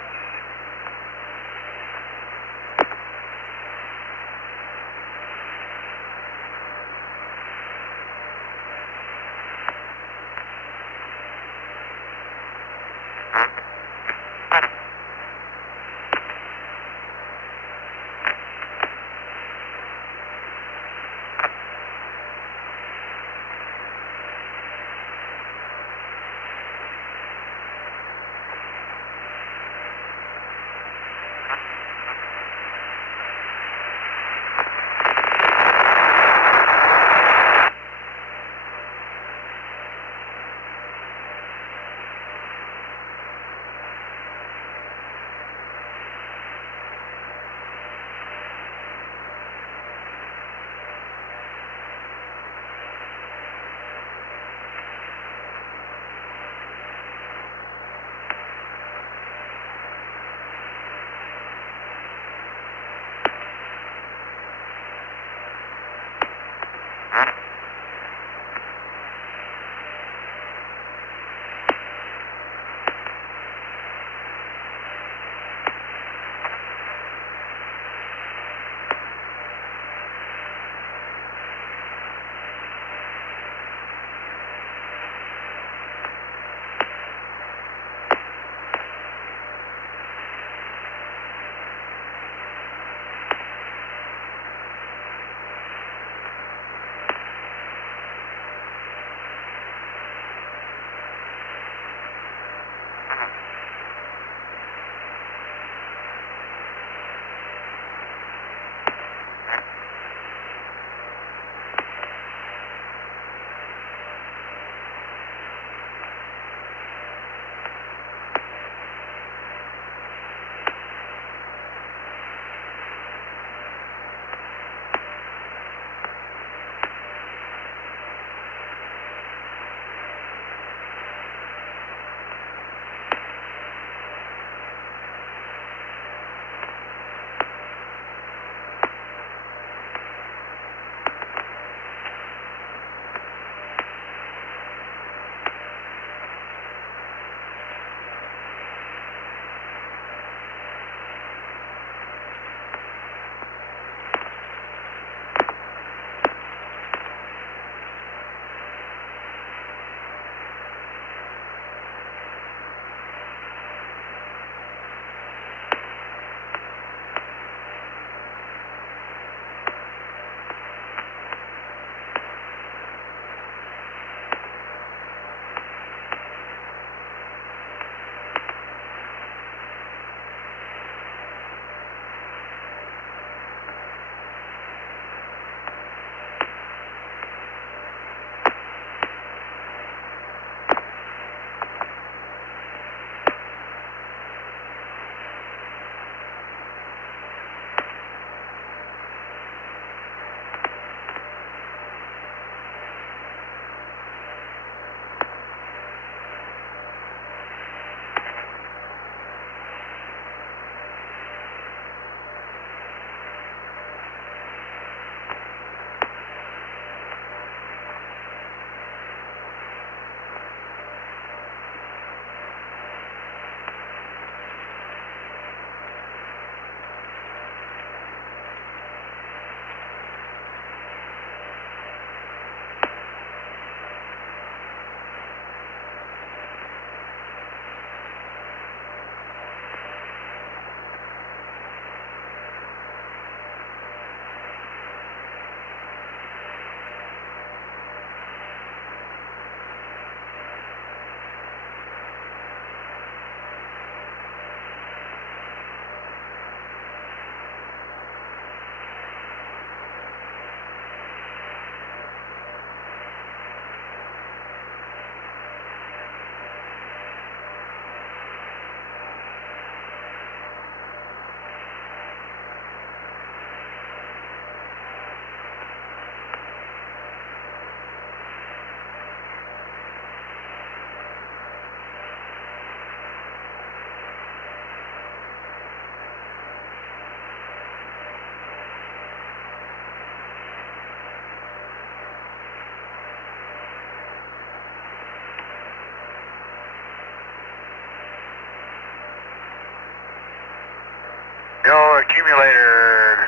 accumulator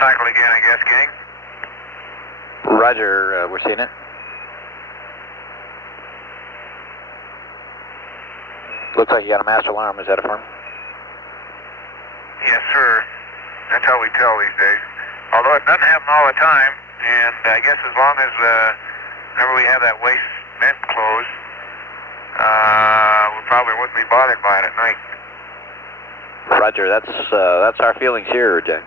cycle again, I guess, gang. Roger, we're seeing it. Looks like you got a master alarm. Is that affirmed? Yes, sir. That's how we tell these days. Although it doesn't happen all the time, and I guess as long as, remember we have that waste vent closed, we probably wouldn't be bothered by it at night. Roger, that's our feelings here, Jack.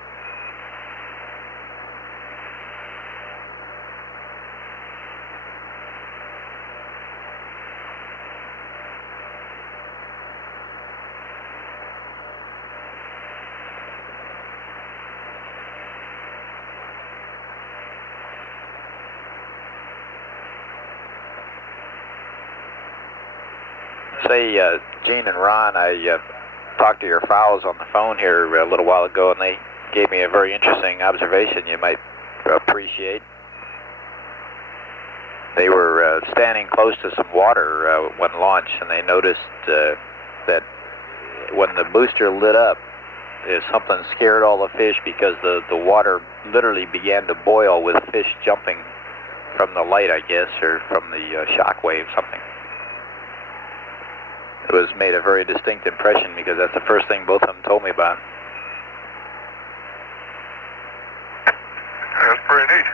Say, Gene and Ron, I talked to your fowls on the phone here a little while ago, and they gave me a very interesting observation you might appreciate. They were standing close to some water when launched, and they noticed that when the booster lit up, something scared all the fish because the water literally began to boil with fish jumping from the light, I guess, or from the shock wave, something. It was made a very distinct impression because that's the first thing both of them told me about. That's pretty neat.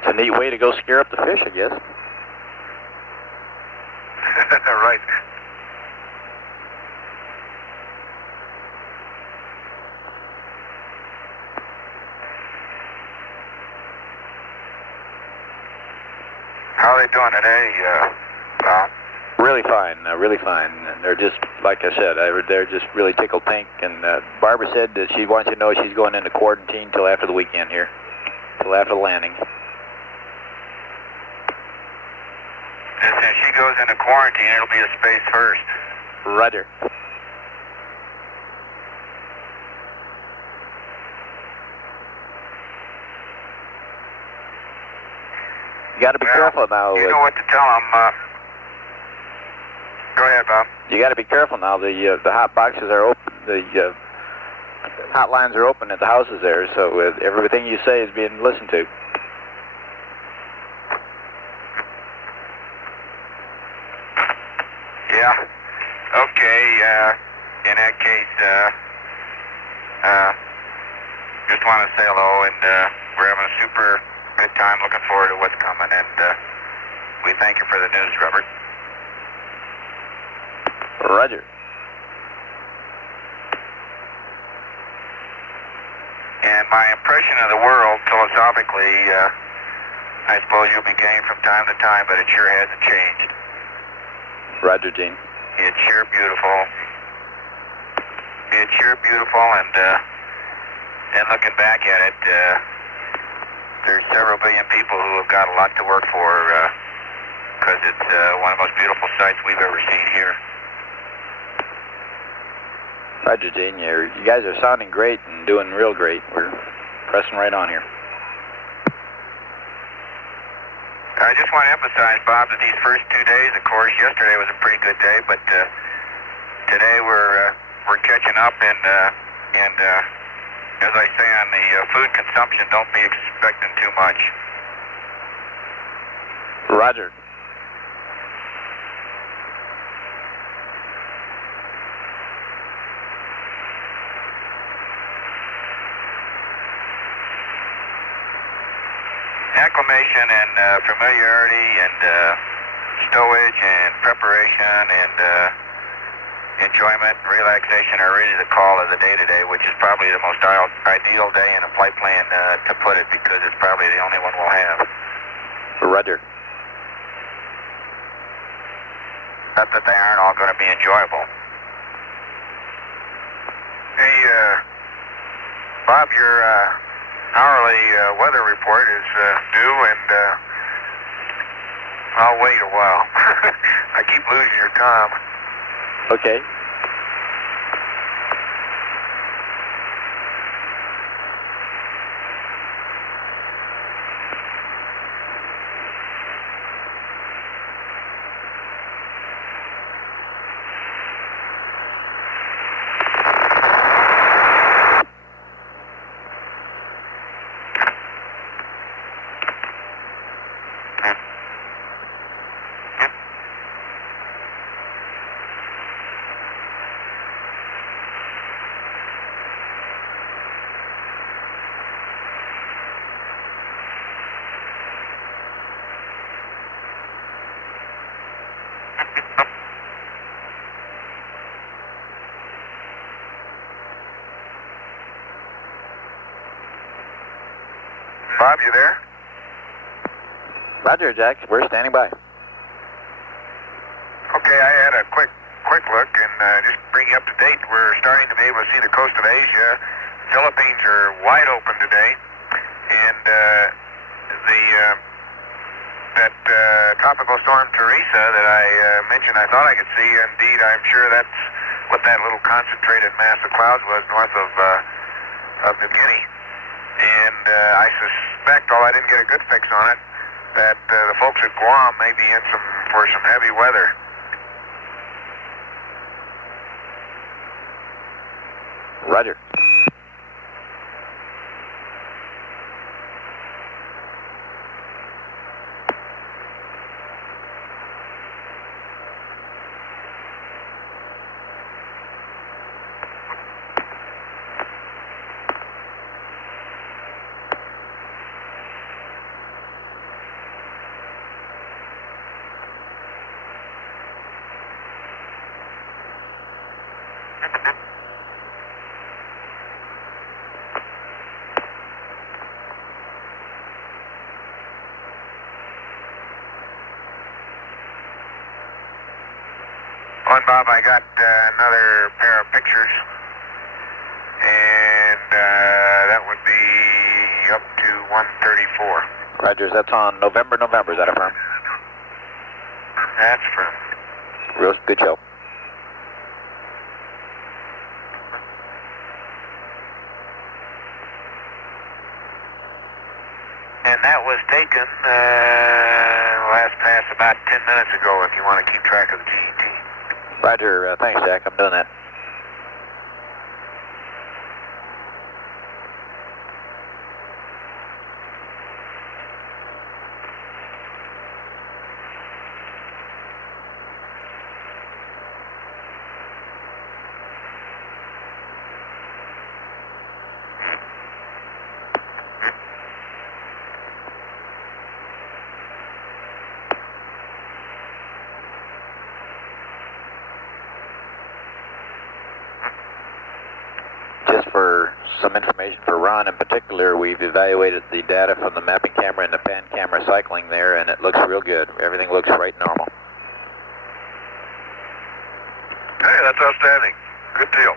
It's a neat way to go scare up the fish, I guess. Right. How are they doing today, Bob? Really fine, really fine. And they're just, like I said, they're just really tickled pink. And Barbara said that she wants you to know she's going into quarantine till after the weekend here, till after the landing. And if she goes into quarantine, it'll be a space first. Roger. You got to be careful now. You know what to tell them. Go ahead, Bob. You got to be careful now. The hot boxes are open. The hot lines are open at the houses there, so everything you say is being listened to. Yeah. Okay. In that case, just want to say hello, and we're having a super good time. Looking forward to what's coming, and we thank you for the news, Robert. Roger. And my impression of the world, philosophically, I suppose you'll be getting from time to time, but it sure hasn't changed. Roger, Gene. It's sure beautiful. It's sure beautiful, and looking back at it, there's several billion people who have got a lot to work for, because it's one of the most beautiful sights we've ever seen here. Roger, Gene. You guys are sounding great and doing real great. We're pressing right on here. I just want to emphasize, Bob, that these first 2 days, of course, yesterday was a pretty good day, but today we're catching up, and as I say on the food consumption, don't be expecting too much. Roger. Acclimation and familiarity and stowage and preparation and enjoyment and relaxation are really the call of the day today, which is probably the most ideal day in a flight plan to put it, because it's probably the only one we'll have. Roger. Not that they aren't all going to be enjoyable. Hey, Bob, your hourly weather report is due, and I'll wait a while. I keep losing your comm. Okay. Bob, you there? Roger, Jack. We're standing by. Okay, I had a quick look and just bring you up to date. We're starting to be able to see the coast of Asia. Philippines are wide open today, and that tropical storm Teresa that I mentioned, I thought I could see. Indeed, I'm sure that's what that little concentrated mass of clouds was north of New Guinea. And I suspect, although I didn't get a good fix on it, that the folks at Guam may be in for some heavy weather. Roger. Oh, and Bob, I got another pair of pictures, and that would be up to 134. Rogers, that's on November, is that a firm? That's from. Real good show. And that was taken last pass about 10 minutes ago if you want to keep track of the GET. Roger, thanks, Jack. I'm doing that. Just for some information for Ron in particular, we've evaluated the data from the mapping camera and the pan camera cycling there, and it looks real good. Everything looks right normal. Hey, that's outstanding. Good deal.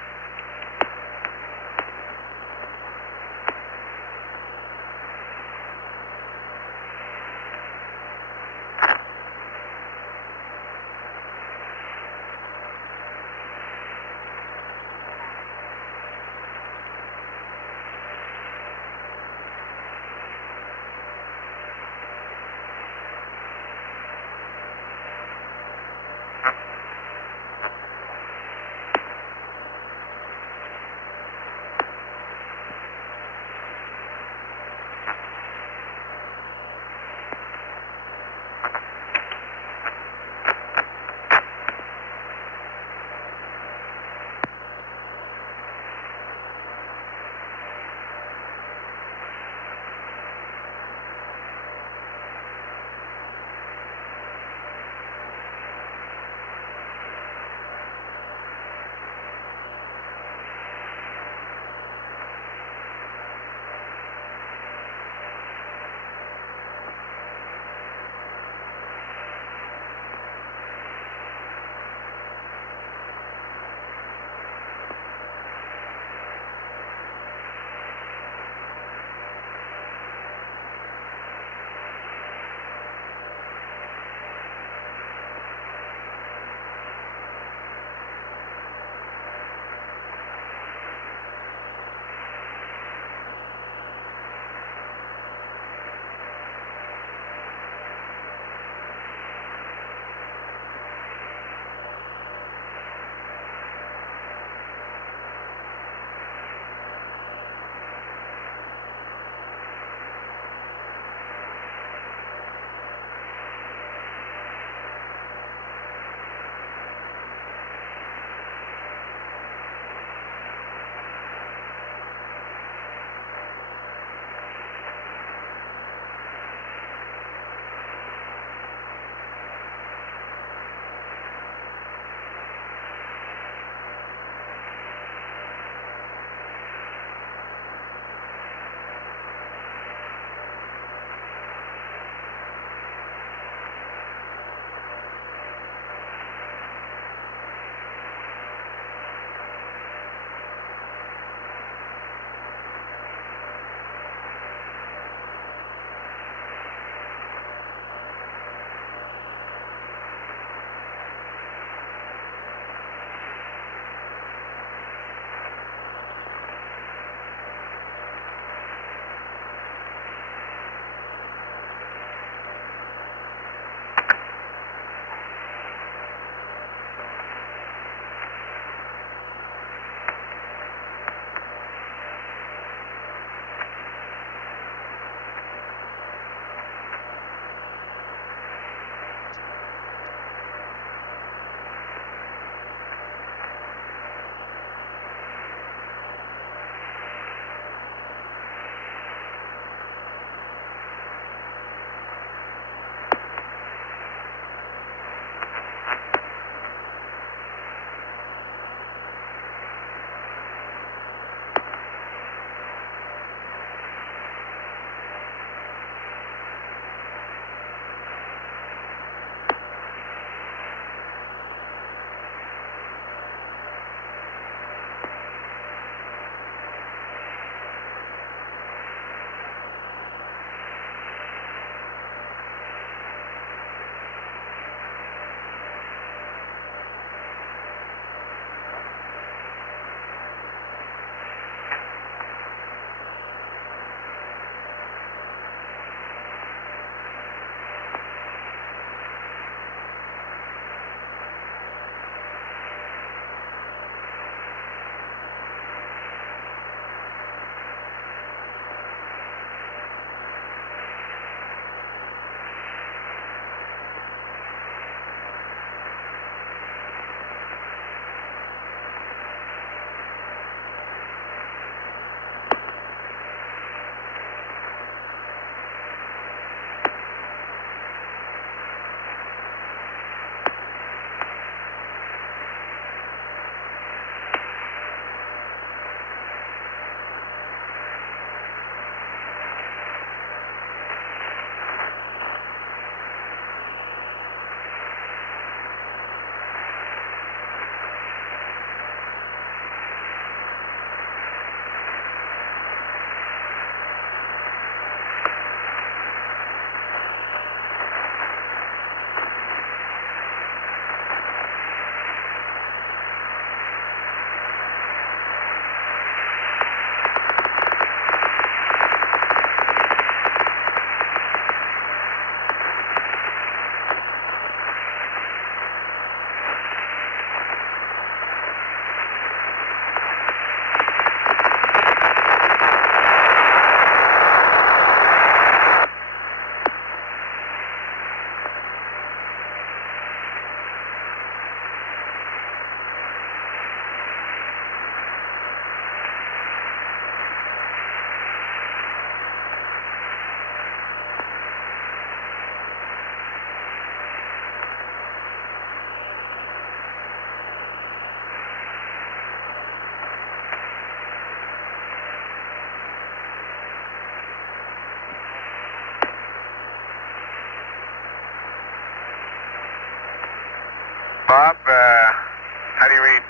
Bob, how do you read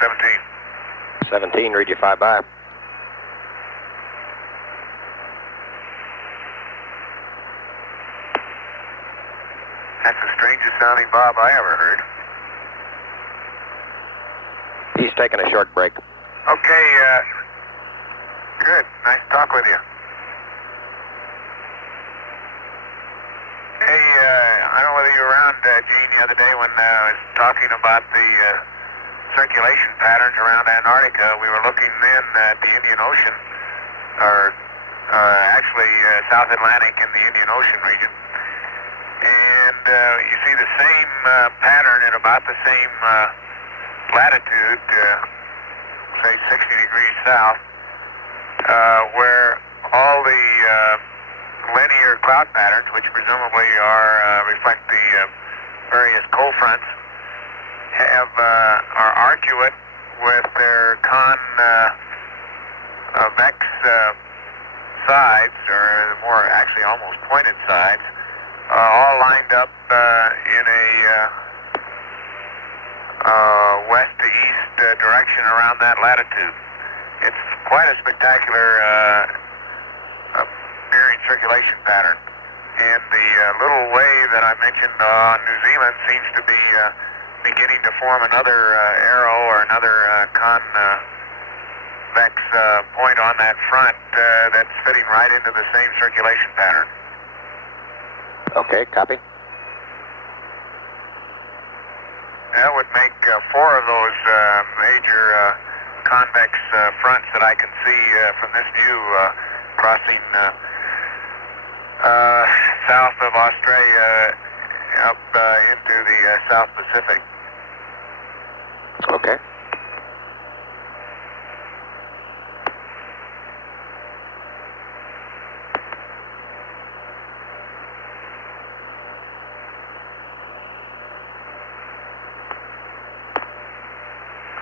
17? 17, read you 5 by. That's the strangest sounding Bob I ever heard. He's taking a short break. Okay, good. Nice to talk with you. Hey, I don't know whether you were around, Gene, the other day when I was talking about the circulation patterns around Antarctica. We were looking then at the Indian Ocean, or actually South Atlantic and the Indian Ocean region. And you see the same pattern at about the same latitude, say 60 degrees south, where all the linear cloud patterns, which presumably reflect the various cold fronts, are arcuate with their convex sides, or more actually almost pointed sides, all lined up in a west to east direction around that latitude. It's quite a spectacular appearing circulation pattern. And the little wave that I mentioned on New Zealand seems to be beginning to form another arrow or another convex point on that front that's fitting right into the same circulation pattern. Okay, copy. That would make 4 of those major convex fronts that I can see from this view crossing south of Australia up into the South Pacific. Okay.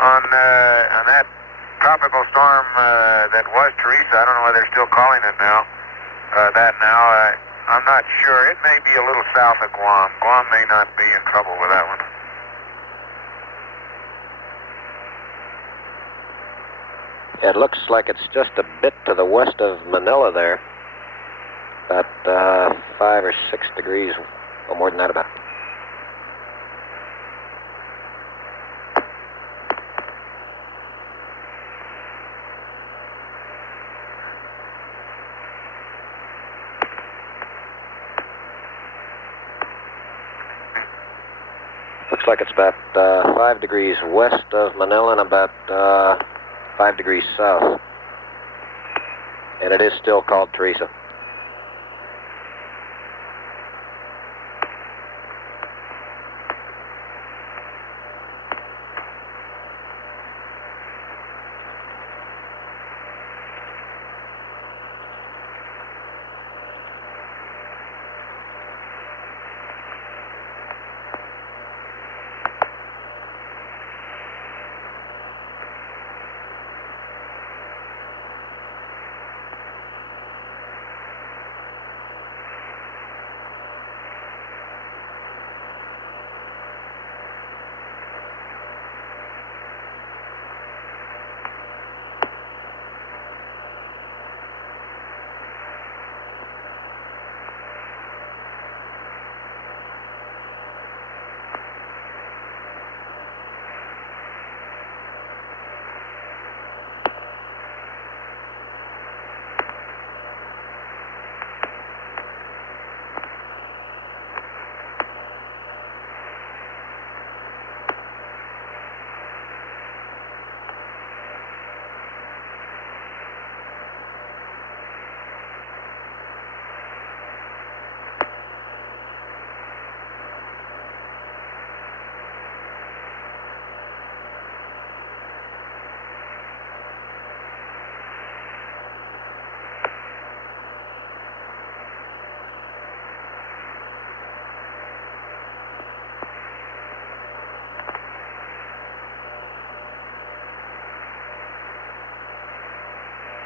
On that tropical storm that was Teresa, I don't know whether they're still calling it now, I'm not sure. It may be a little south of Guam. Guam may not be in trouble with that one. It looks like it's just a bit to the west of Manila there. About 5 or 6 degrees, or more than that about. Looks like it's about 5 degrees west of Manila and about 5 degrees south. And it is still called Teresa.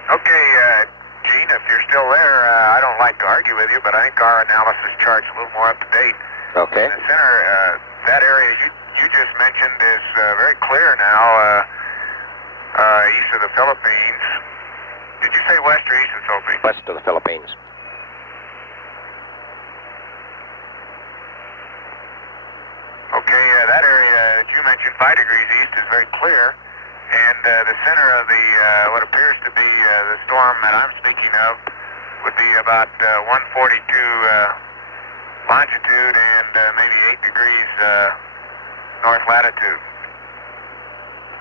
Okay, Gene, if you're still there, I don't like to argue with you, but I think our analysis chart's a little more up to date. Okay. In the center, that area you just mentioned is very clear now, east of the Philippines. Did you say west or east of the Philippines? West of the Philippines. Okay, that area that you mentioned, 5 degrees east, is very clear. And the center of the what appears to be the storm that I'm speaking of would be about 142 longitude and maybe 8 degrees north latitude,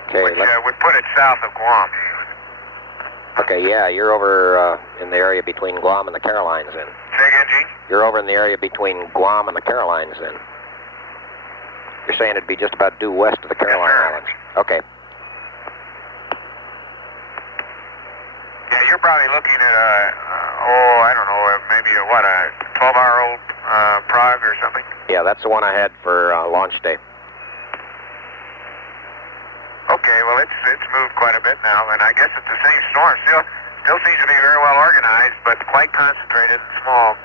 Okay. which would put it south of Guam. Okay, yeah, you're over in the area between Guam and the Carolines then. Say again, Gene? You're over in the area between Guam and the Carolines then. You're saying it'd be just about due west of the Caroline sir. Islands. Okay. Yeah, you're probably looking at I don't know, maybe a 12-hour-old Prague or something? Yeah, that's the one I had for launch day. Okay, well, it's moved quite a bit now, and I guess it's the same storm. Still seems to be very well organized, but quite concentrated and small.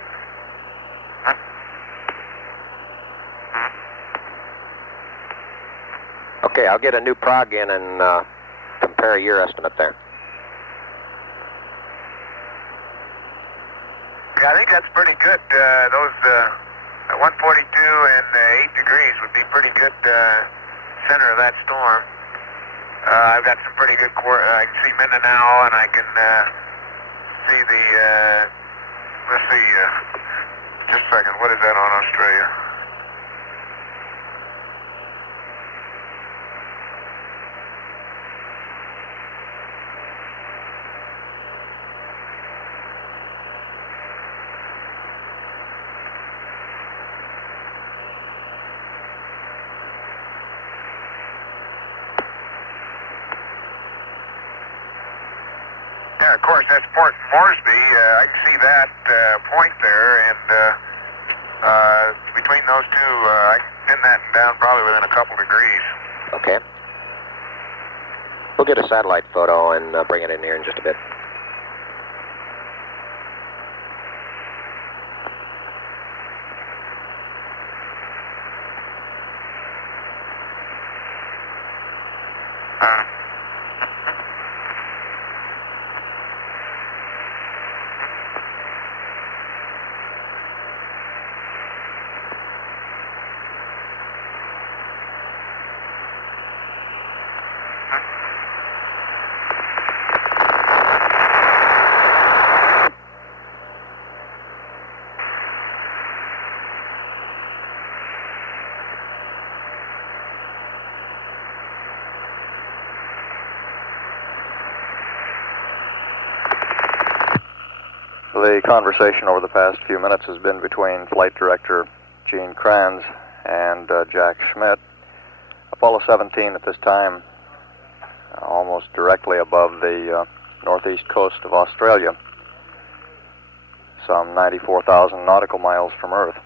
Okay, I'll get a new prog in and compare your estimate there. Yeah, I think that's pretty good. Those 142 and 8 degrees would be pretty good center of that storm. I've got some pretty good I can see Mindanao, and I can see the, let's see, just a second, what is that on Australia? Yeah, of course, that's Port Moresby. I can see that point there, and between those two, I can pin that down probably within a couple degrees. Okay. We'll get a satellite photo and bring it in here in just a bit. The conversation over the past few minutes has been between Flight Director Gene Kranz and Jack Schmidt. Apollo 17 at this time, almost directly above the northeast coast of Australia, some 94,000 nautical miles from Earth.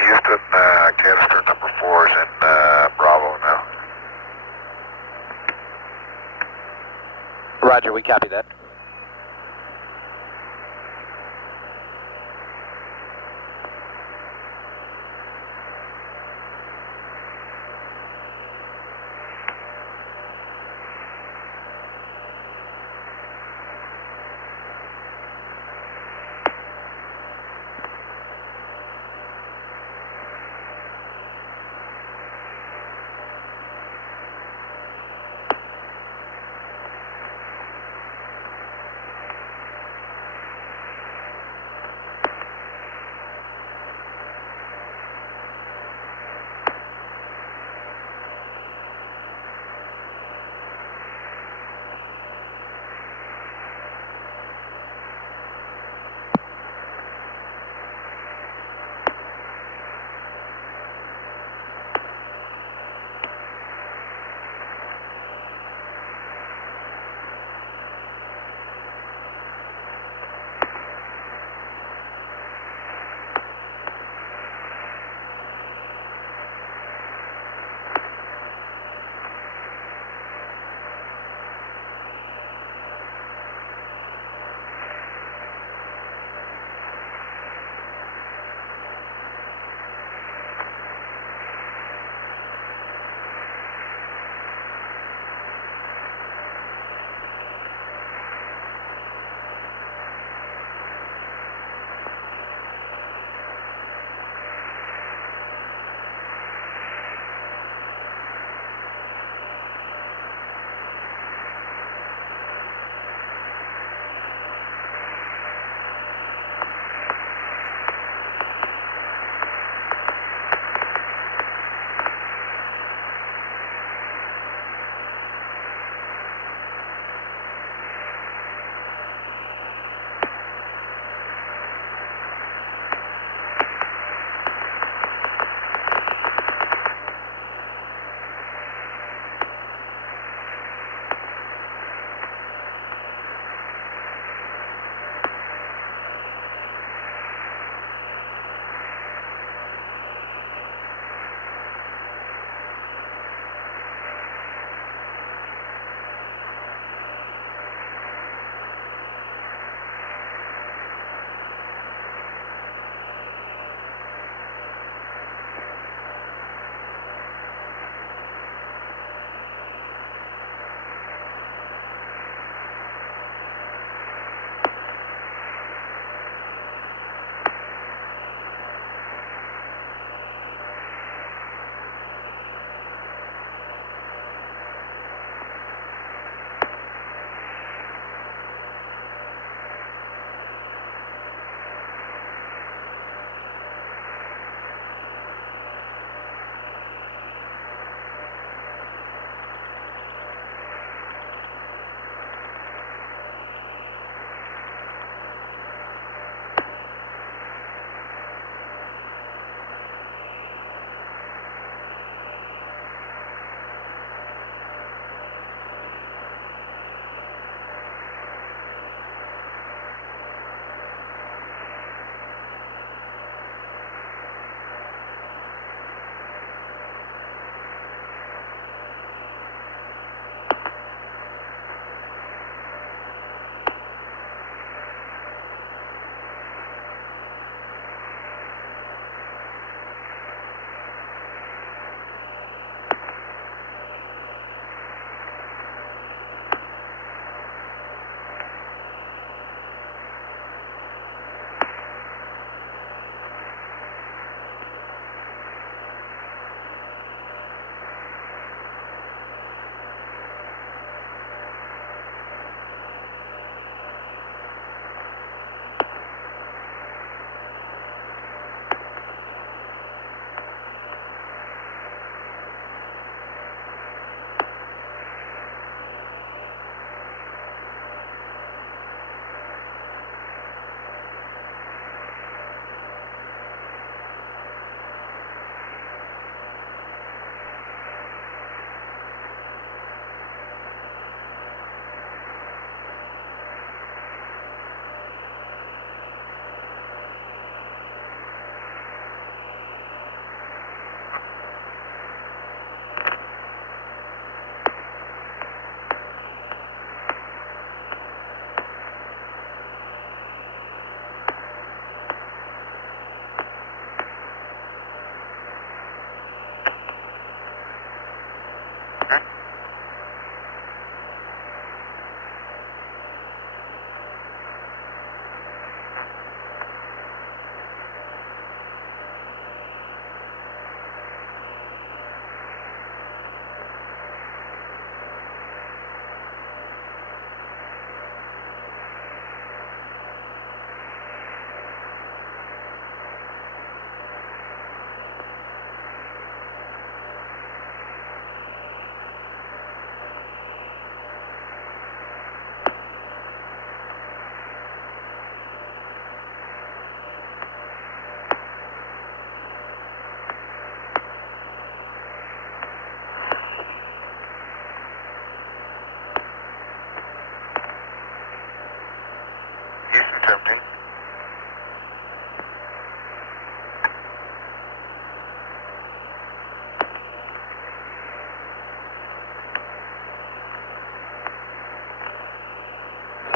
Houston, canister number 4 is in Bravo now. Roger, we copy that.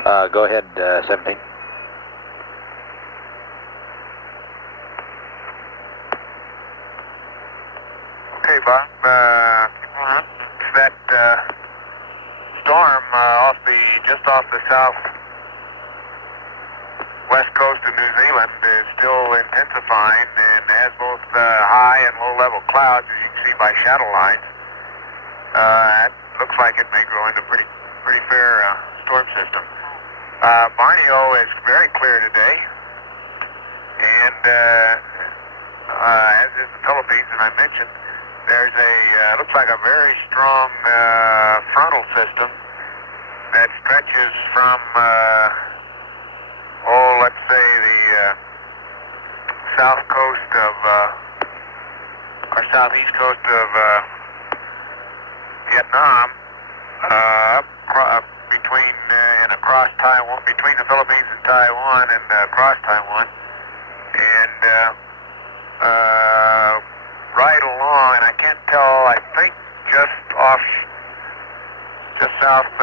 Go ahead, 17. Okay, Bob. That storm just off the southwest coast of New Zealand is still intensifying and has both high and low level clouds, as you can see by shadow lines. It looks like it may grow into a pretty fair storm system. Borneo is very clear today, and as is the Philippines, and I mentioned, there's looks like a very strong frontal system that stretches from, let's say the south coast of, or southeast coast of Vietnam, between and across Taiwan, between the Philippines and Taiwan, and across Taiwan, and right along, and I can't tell, I think just south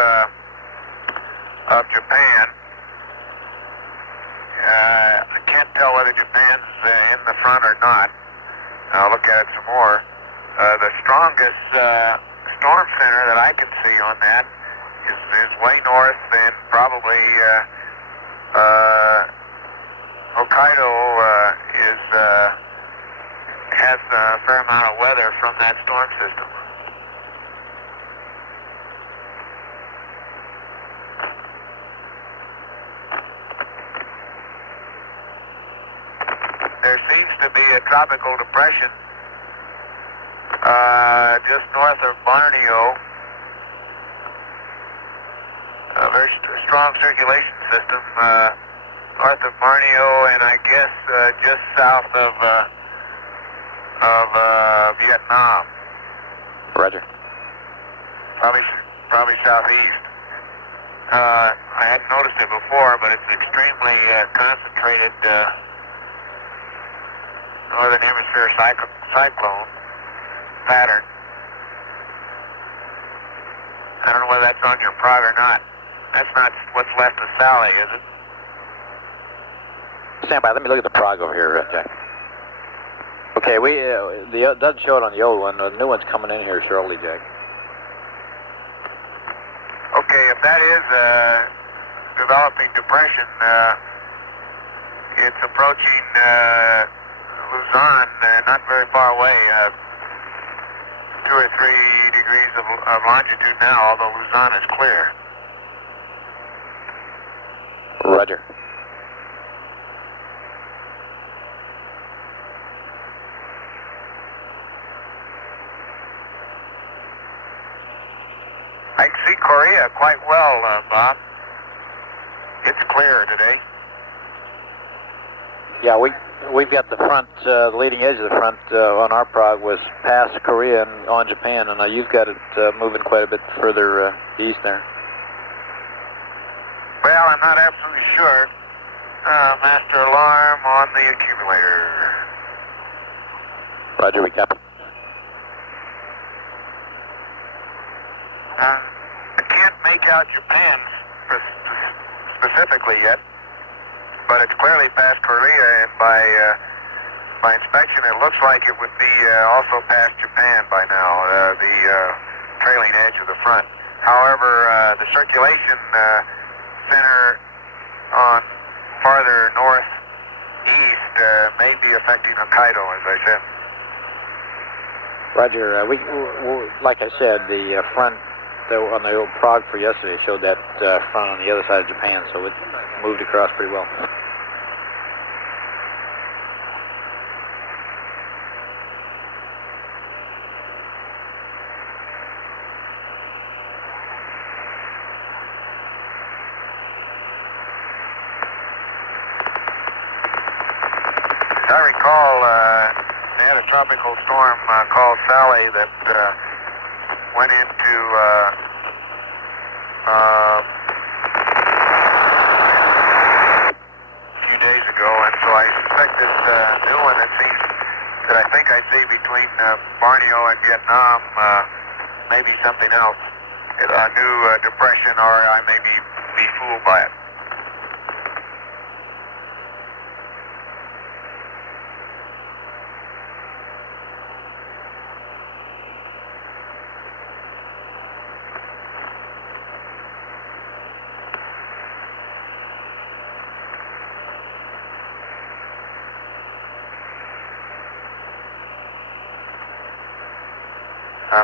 of Japan. I can't tell whether Japan's in the front or not. I'll look at it some more. The strongest storm center that I can see on that is way north, and probably Hokkaido has a fair amount of weather from that storm system. There seems to be a tropical depression just north of Borneo. A very strong circulation system north of Borneo, and I guess just south of Vietnam. Roger. Probably southeast. I hadn't noticed it before, but it's extremely concentrated northern hemisphere cyclone pattern. I don't know whether that's on your prog or not. That's not what's left of Sally, is it? Stand by. Let me look at the prog over here, Jack. Okay, it doesn't show it on the old one. The new one's coming in here shortly, Jack. Okay, if that is a developing depression, it's approaching Luzon, not very far away, 2 or 3 degrees of longitude now, although Luzon is clear. Roger. I can see Korea quite well, Bob. It's clear today. Yeah, we've got the front, the leading edge of the front on our prog was past Korea and on Japan, and you've got it moving quite a bit further east there. Well, I'm not absolutely sure. Master alarm on the accumulator. Roger, we copy. I can't make out Japan specifically yet, but it's clearly past Korea, and by inspection, it looks like it would be also past Japan by now, the trailing edge of the front. However, the circulation center on farther northeast may be affecting Hokkaido, as I said. Roger, we like I said, the front on the old prog for yesterday showed that front on the other side of Japan, so it moved across pretty well. As I recall, they had a tropical storm called Sally that went into a few days ago, and so I suspect this new one that I think I see between Borneo and Vietnam may be something else. A new depression, or I may be be fooled by it.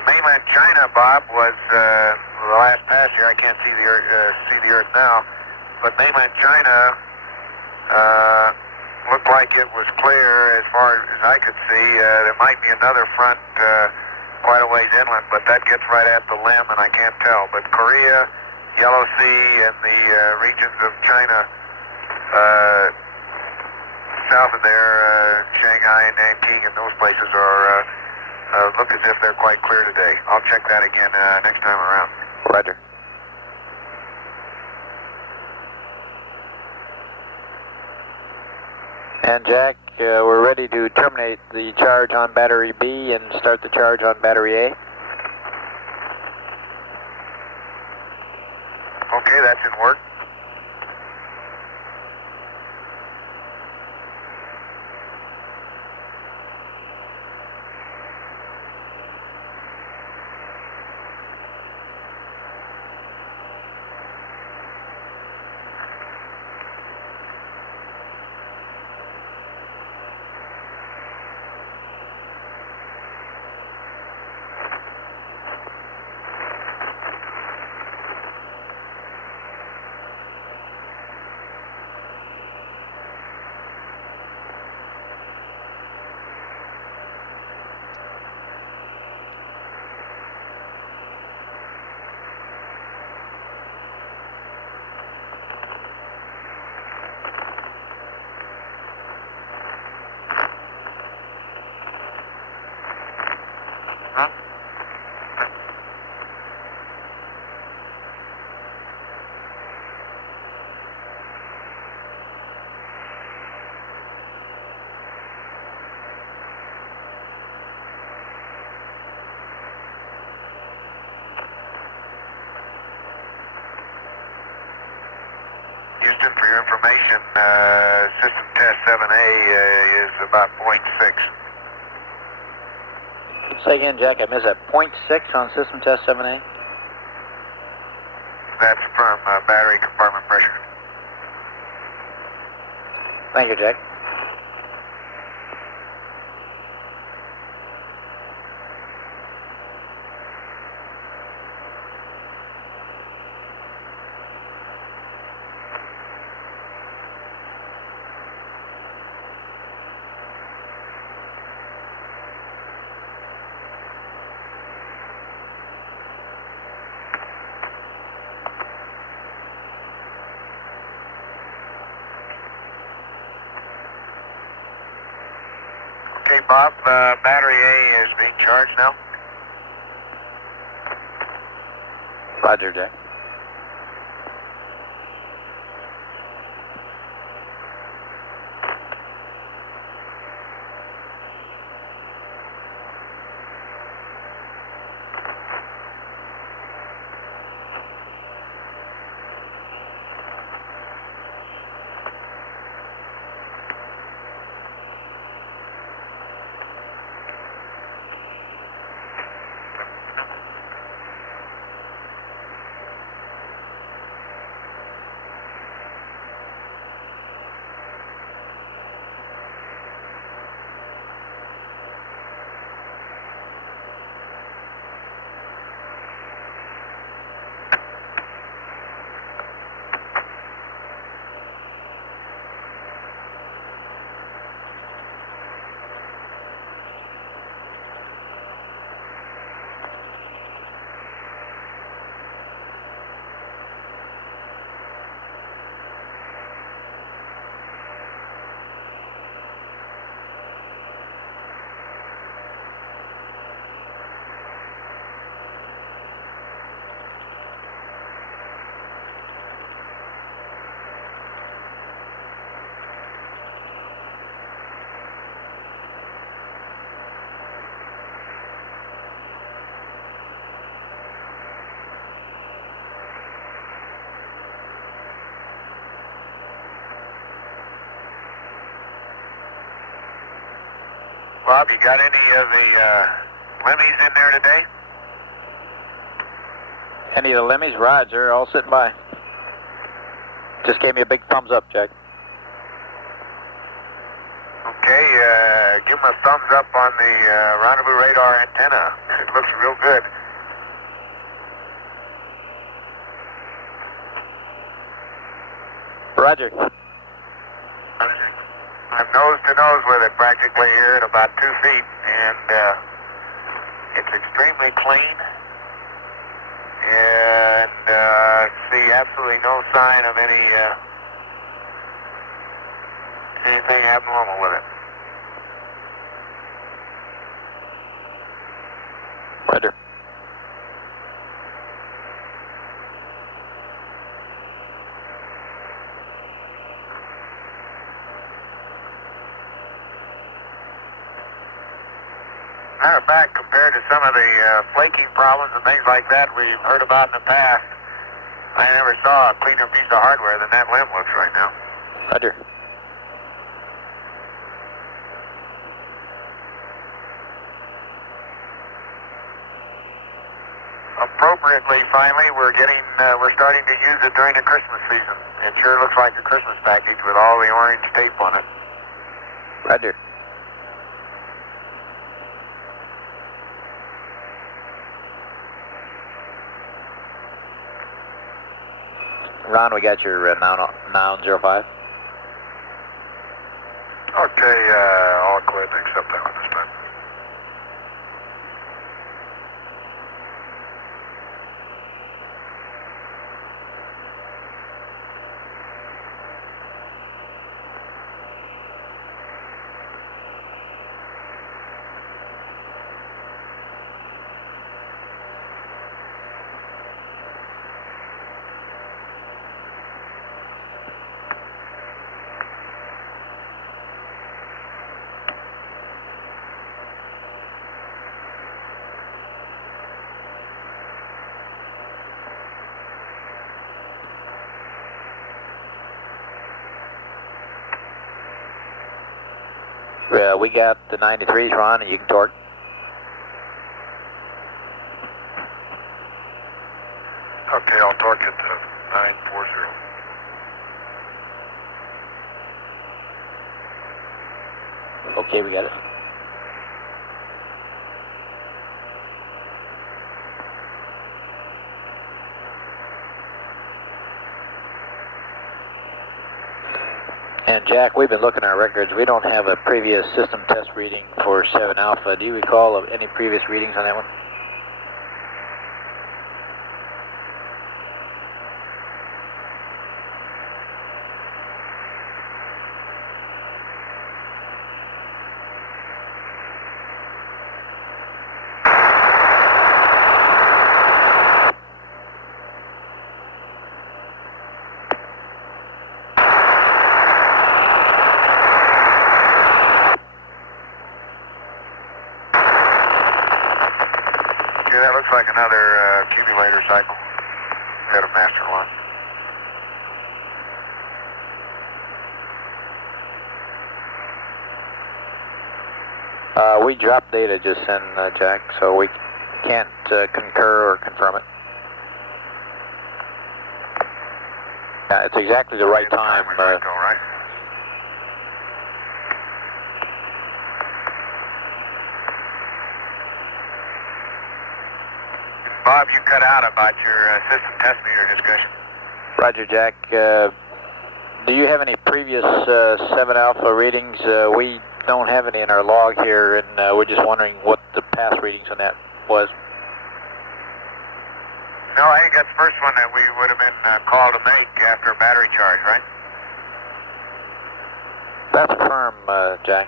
Mainland China, Bob, was the last pass here. I can't see the Earth now, but mainland China looked like it was clear as far as I could see. There might be another front quite a ways inland, but that gets right at the limb, and I can't tell. But Korea, Yellow Sea, and the regions of China south of there, Shanghai and Nanking, and those places are. Look as if they're quite clear today. I'll check that again next time around. Roger. And Jack, we're ready to terminate the charge on battery B and start the charge on battery A. Okay, that's in work. Houston, for your information, system test 7A is about 0.6. Say again, Jack, I missed that. 0.6 on system test 7A? That's from battery compartment pressure. Thank you, Jack. Okay, Bob, battery A is being charged now. Roger, Jack. Bob, you got any of the lemmies in there today? Any of the lemmies? Roger, all sitting by. Just gave me a big thumbs up, Jack. Okay, give them a thumbs up on the rendezvous radar antenna. It looks real good. Roger. I'm nose to nose with it practically here at about 2 feet, and it's extremely clean, and see absolutely no sign of anything abnormal with it. Roger. Matter of fact, compared to some of the flaking problems and things like that we've heard about in the past, I never saw a cleaner piece of hardware than that limb looks right now. Roger. Appropriately, finally, we're starting to use it during the Christmas season. It sure looks like a Christmas package with all the orange tape on it. Roger. Ron, we got your noun 05. Okay, all clear to accept that one this time. We got the 93s, Ron, and you can torque. Okay, I'll torque it to 940. Okay, we got it. And Jack, we've been looking at our records. We don't have a previous system test reading for 7 Alpha. Do you recall of any previous readings on that one? Okay, that looks like another accumulator cycle. Got a master one. We dropped data just in, Jack, so we can't concur or confirm it. Yeah, it's exactly the right time. Right, all right. Bob, you cut out about your system test meter discussion. Roger, Jack. Do you have any previous 7 Alpha readings? We don't have any in our log here, and we're just wondering what the past readings on that was. No, I think that's the first one that we would have been called to make after a battery charge, right? That's firm, Jack.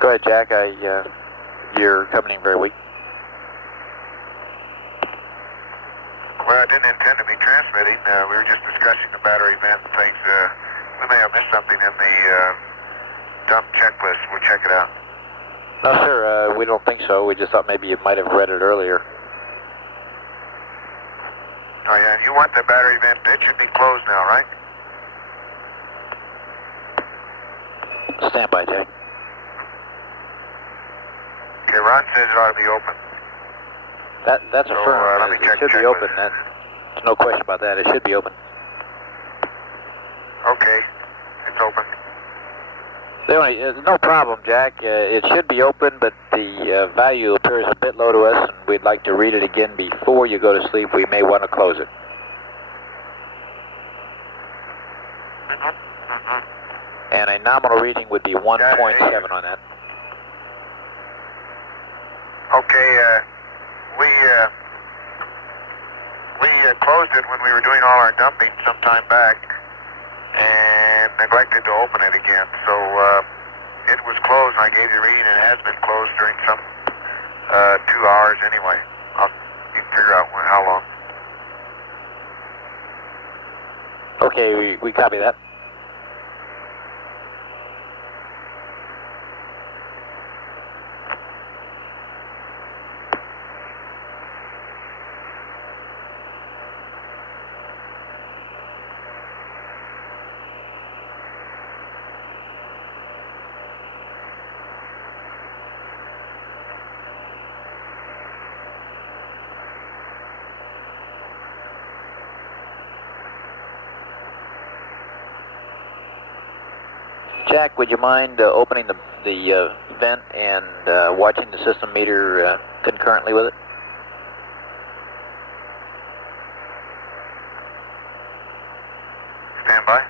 Go ahead, Jack. I you're coming in very weak. Well, I didn't intend to be transmitting. We were just discussing the battery vent and things. We may have missed something in the dump checklist. We'll check it out. No, sir, we don't think so. We just thought maybe you might have read it earlier. Oh, yeah, you want the battery vent. It should be closed now, right? Stand by, Jack. Okay, Ron says it ought to be open. That's So, affirmed. let me check It should be checklist. open. There's no question about that. It should be open. Okay, it's open. No problem, Jack. It should be open, but the value appears a bit low to us, and we'd like to read it again before you go to sleep. We may want to close it. And a nominal reading would be 1.7 on that. Okay, we closed it when we were doing all our dumping some time back and neglected to open it again. So it was closed, and I gave you a reading, and it has been closed during some 2 hours anyway. You can figure out how long. Okay, we copy that. Jack, would you mind opening the vent and watching the system meter concurrently with it? Stand by.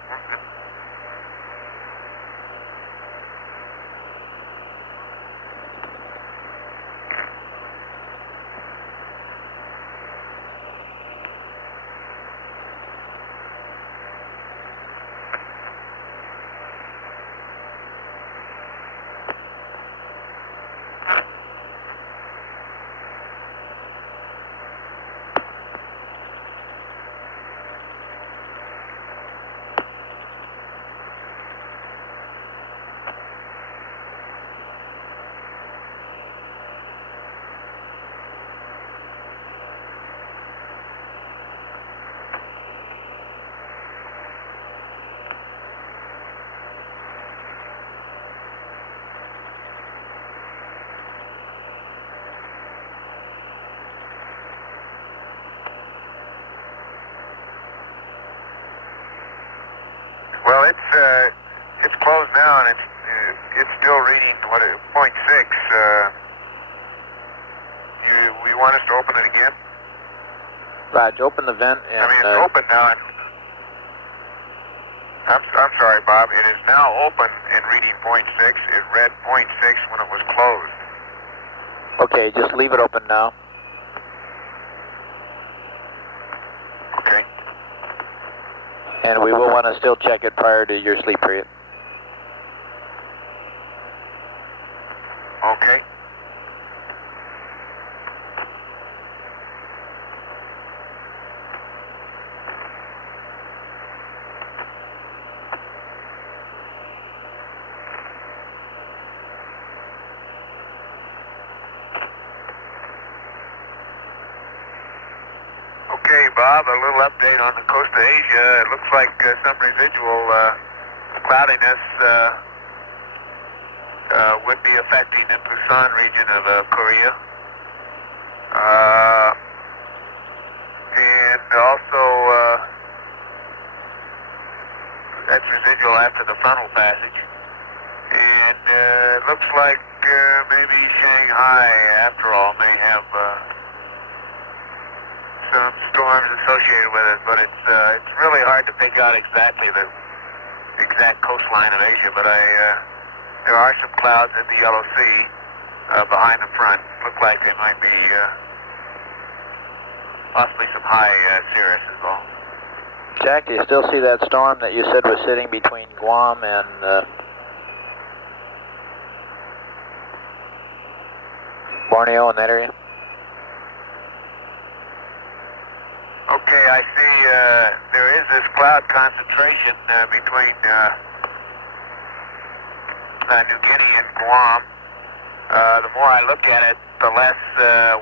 Well, it's closed now, and it's still reading 0.6. You want us to open it again? Raj, open the vent and... I mean, it's open now. I'm sorry, Bob. It is now open and reading 0.6. It read 0.6 when it was closed. Okay, just leave it open now. Okay. And we will want to still check it prior to your sleep period. Okay. Okay, Bob, a little update on the coast of Asia. It looks like some residual cloudiness would be affecting the Busan region of Korea. And also, that's residual after the frontal passage. And it looks like maybe Shanghai, after all, may have some storms associated with it, but it's really hard to pick out exactly the exact coastline of Asia. But there are some clouds in the Yellow Sea behind the front. Look like they might be possibly some high cirrus as well. Jack, do you still see that storm that you said was sitting between Guam and... Borneo in that area? Okay, I see there is this cloud concentration between New Guinea and Guam. The more I look at it, the less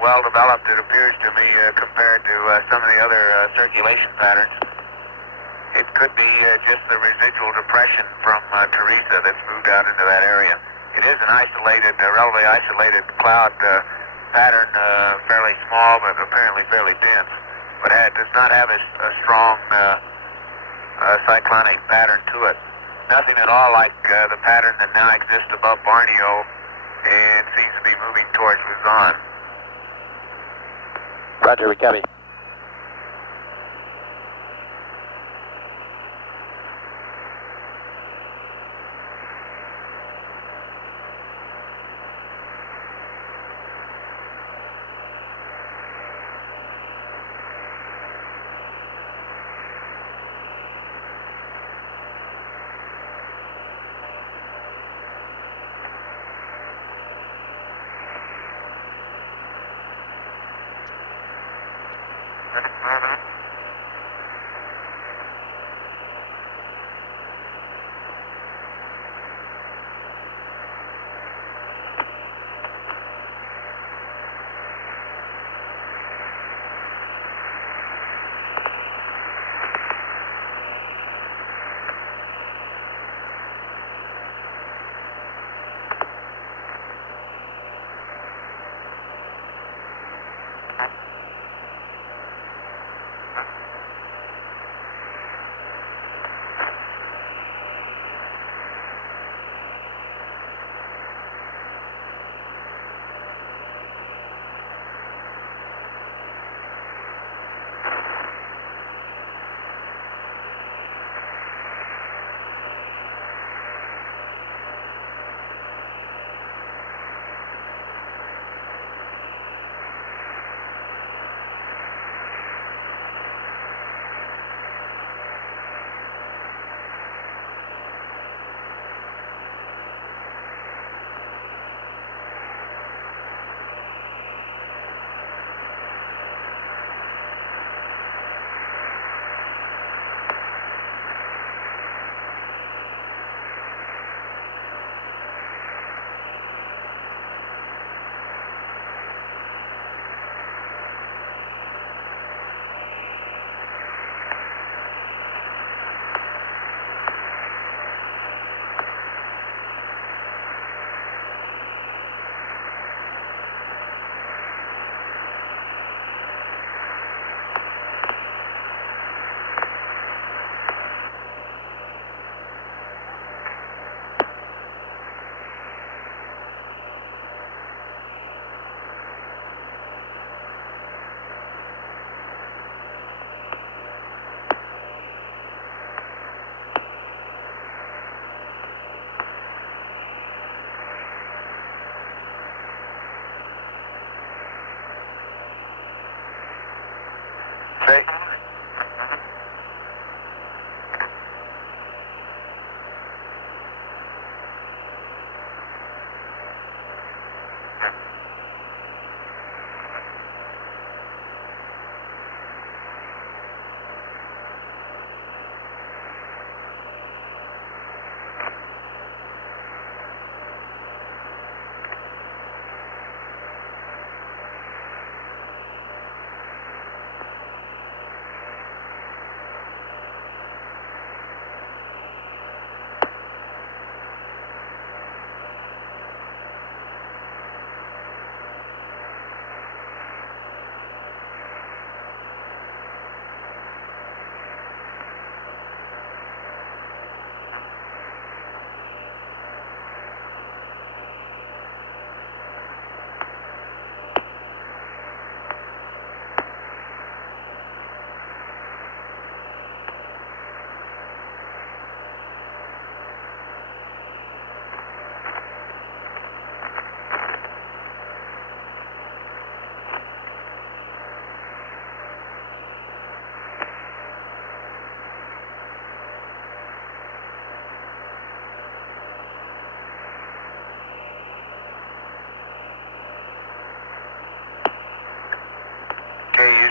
well-developed it appears to me compared to some of the other circulation patterns. It could be just the residual depression from Teresa that's moved out into that area. It is an isolated, relatively isolated cloud pattern, fairly small but apparently fairly dense. But it does not have a strong cyclonic pattern to it. Nothing at all like the pattern that now exists above Borneo and seems to be moving towards Luzon. Roger, we copy. See?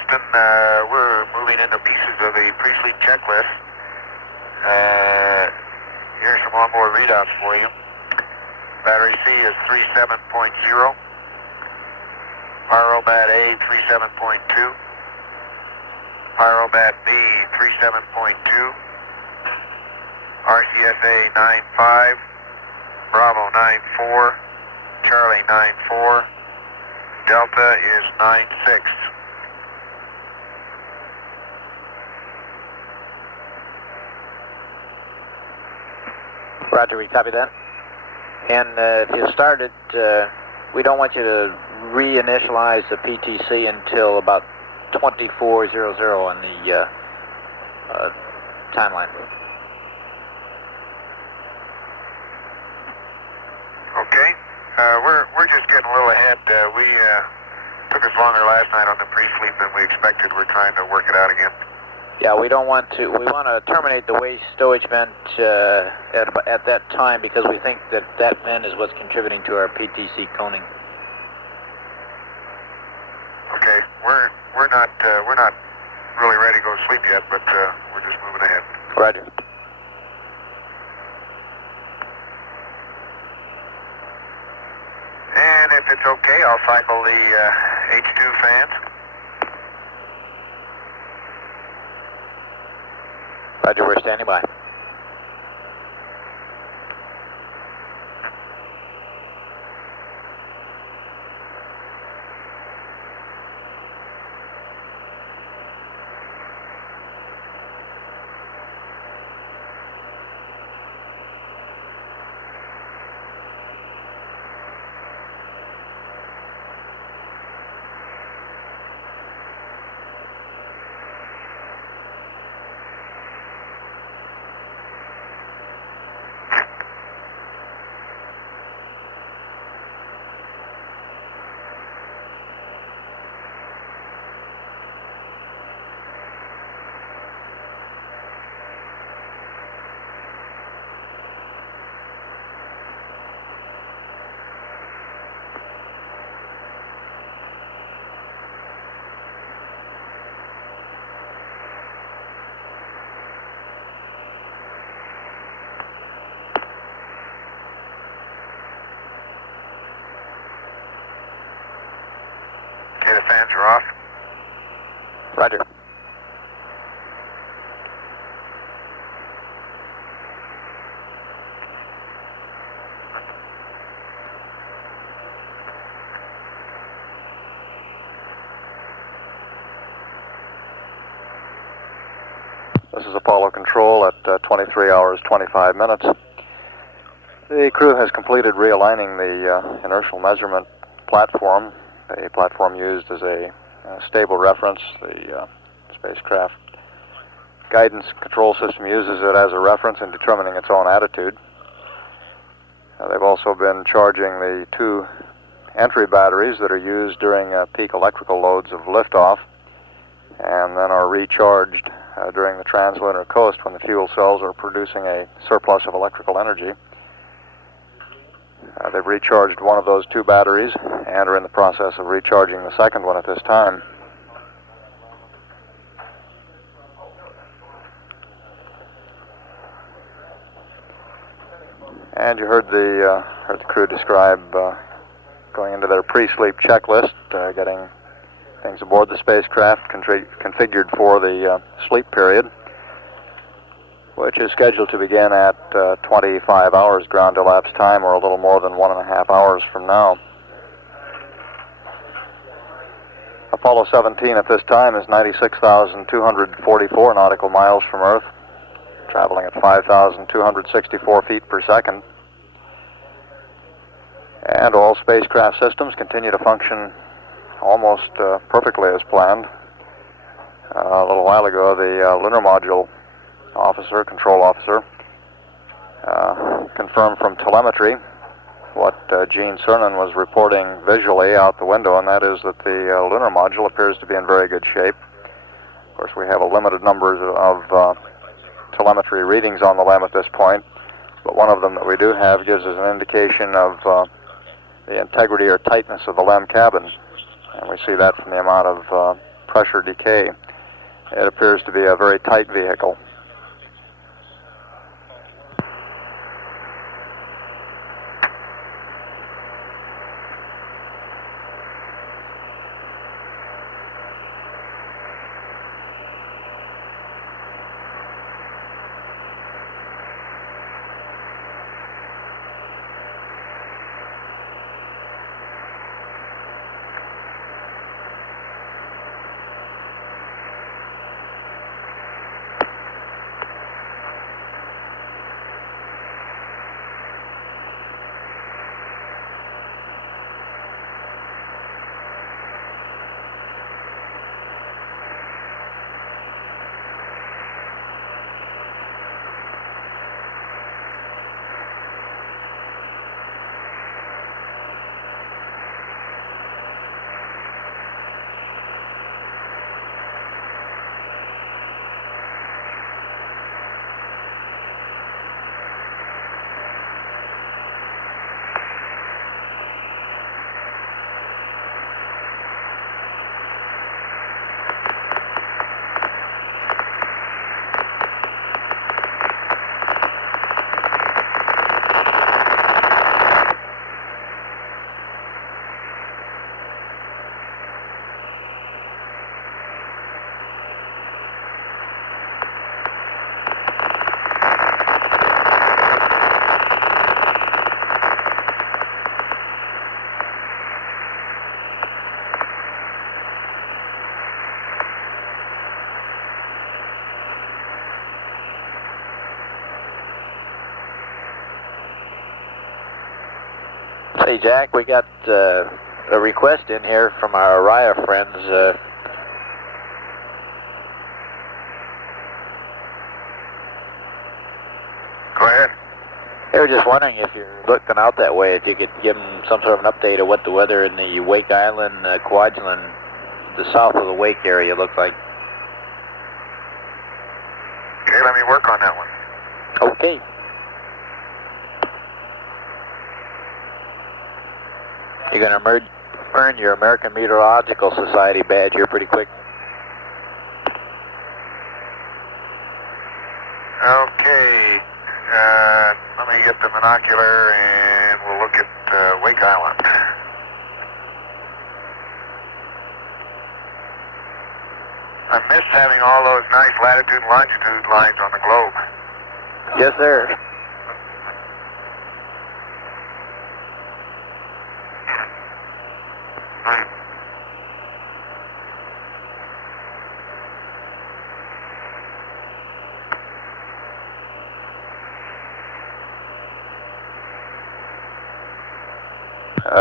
Houston, we're moving into pieces of the pre-sleep checklist. Here's some onboard readouts for you. Battery C is 37.0. Pyrobat A 37.2. Pyrobat B 37.2. RCSA 9.5. Bravo 9.4. Charlie 9.4. Delta is 9.6. Roger, we copy that. And if you started, we don't want you to reinitialize the PTC until about 2400 on the timeline. Okay. We're just getting a little ahead. We took us longer last night on the pre-sleep than we expected. We're trying to work it out again. Yeah, we don't want to. We want to terminate the waste stowage vent at that time because we think that that vent is what's contributing to our PTC coning. Okay, we're not really ready to go to sleep yet, but we're just moving ahead. Roger. And if it's okay, I'll cycle the H2 fans. Roger, we're standing by. Okay, the fans are off. Roger. This is Apollo Control at 23 hours 25 minutes. The crew has completed realigning the inertial measurement platform, a platform used as a stable reference. The spacecraft guidance control system uses it as a reference in determining its own attitude. They've also been charging the two entry batteries that are used during peak electrical loads of liftoff, and then are recharged during the translunar coast when the fuel cells are producing a surplus of electrical energy. They've recharged one of those two batteries and are in the process of recharging the second one at this time. And you heard the crew describe going into their pre-sleep checklist, getting things aboard the spacecraft configured for the sleep period, which is scheduled to begin at 25 hours ground elapsed time, or a little more than 1.5 hours from now. Apollo 17 at this time is 96,244 nautical miles from Earth, traveling at 5,264 feet per second. And all spacecraft systems continue to function almost perfectly as planned. A little while ago, the lunar module control officer, confirmed from telemetry what Gene Cernan was reporting visually out the window, and that is that the lunar module appears to be in very good shape. Of course, we have a limited number of telemetry readings on the LEM at this point, but one of them that we do have gives us an indication of the integrity or tightness of the LEM cabin, and we see that from the amount of pressure decay. It appears to be a very tight vehicle. Hey Jack, we got a request in here from our Araya friends. Go ahead. They were just wondering if you're looking out that way, if you could give them some sort of an update of what the weather in the Wake Island, Kwajalein, the south of the Wake area looks like. Okay, let me work on that one. Okay. You're going to earn your American Meteorological Society badge here pretty quick. Okay, let me get the binocular and we'll look at Wake Island. I miss having all those nice latitude and longitude lines on the globe. Yes, sir.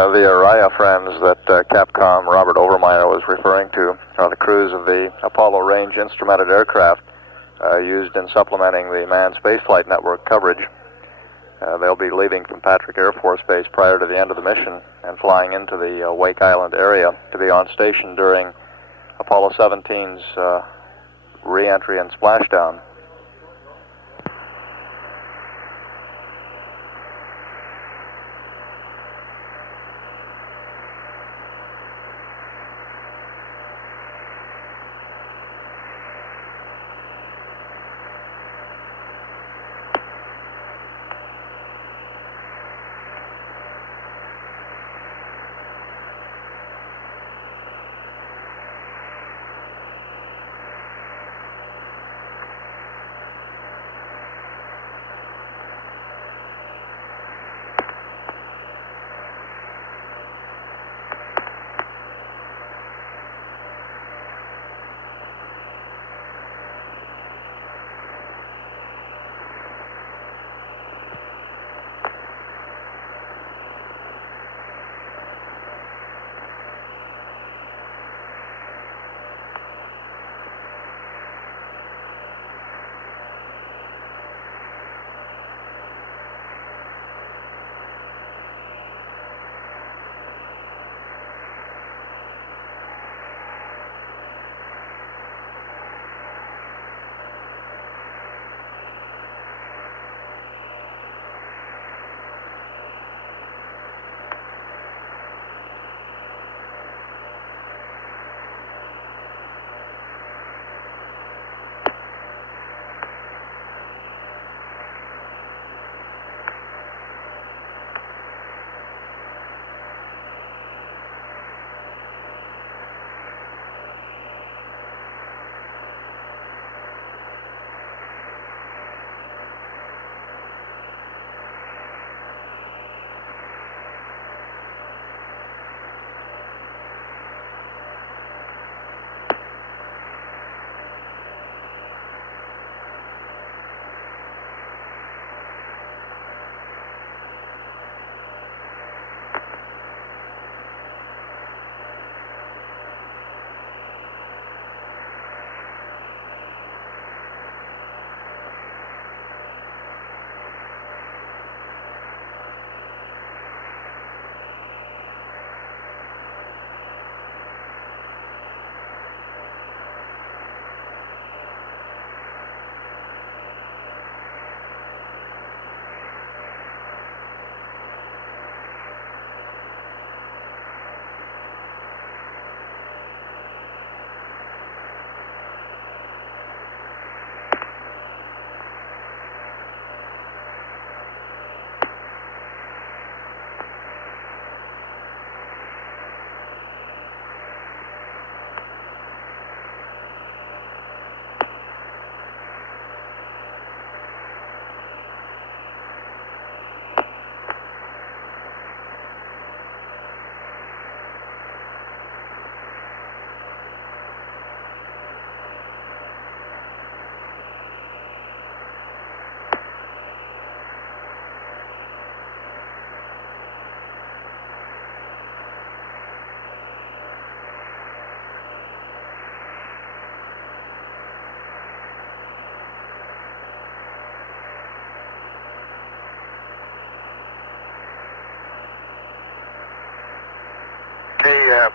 The Araya friends that Capcom Robert Overmeyer was referring to are the crews of the Apollo range instrumented aircraft used in supplementing the manned spaceflight network coverage. They'll be leaving from Patrick Air Force Base prior to the end of the mission and flying into the Wake Island area to be on station during Apollo 17's re-entry and splashdown.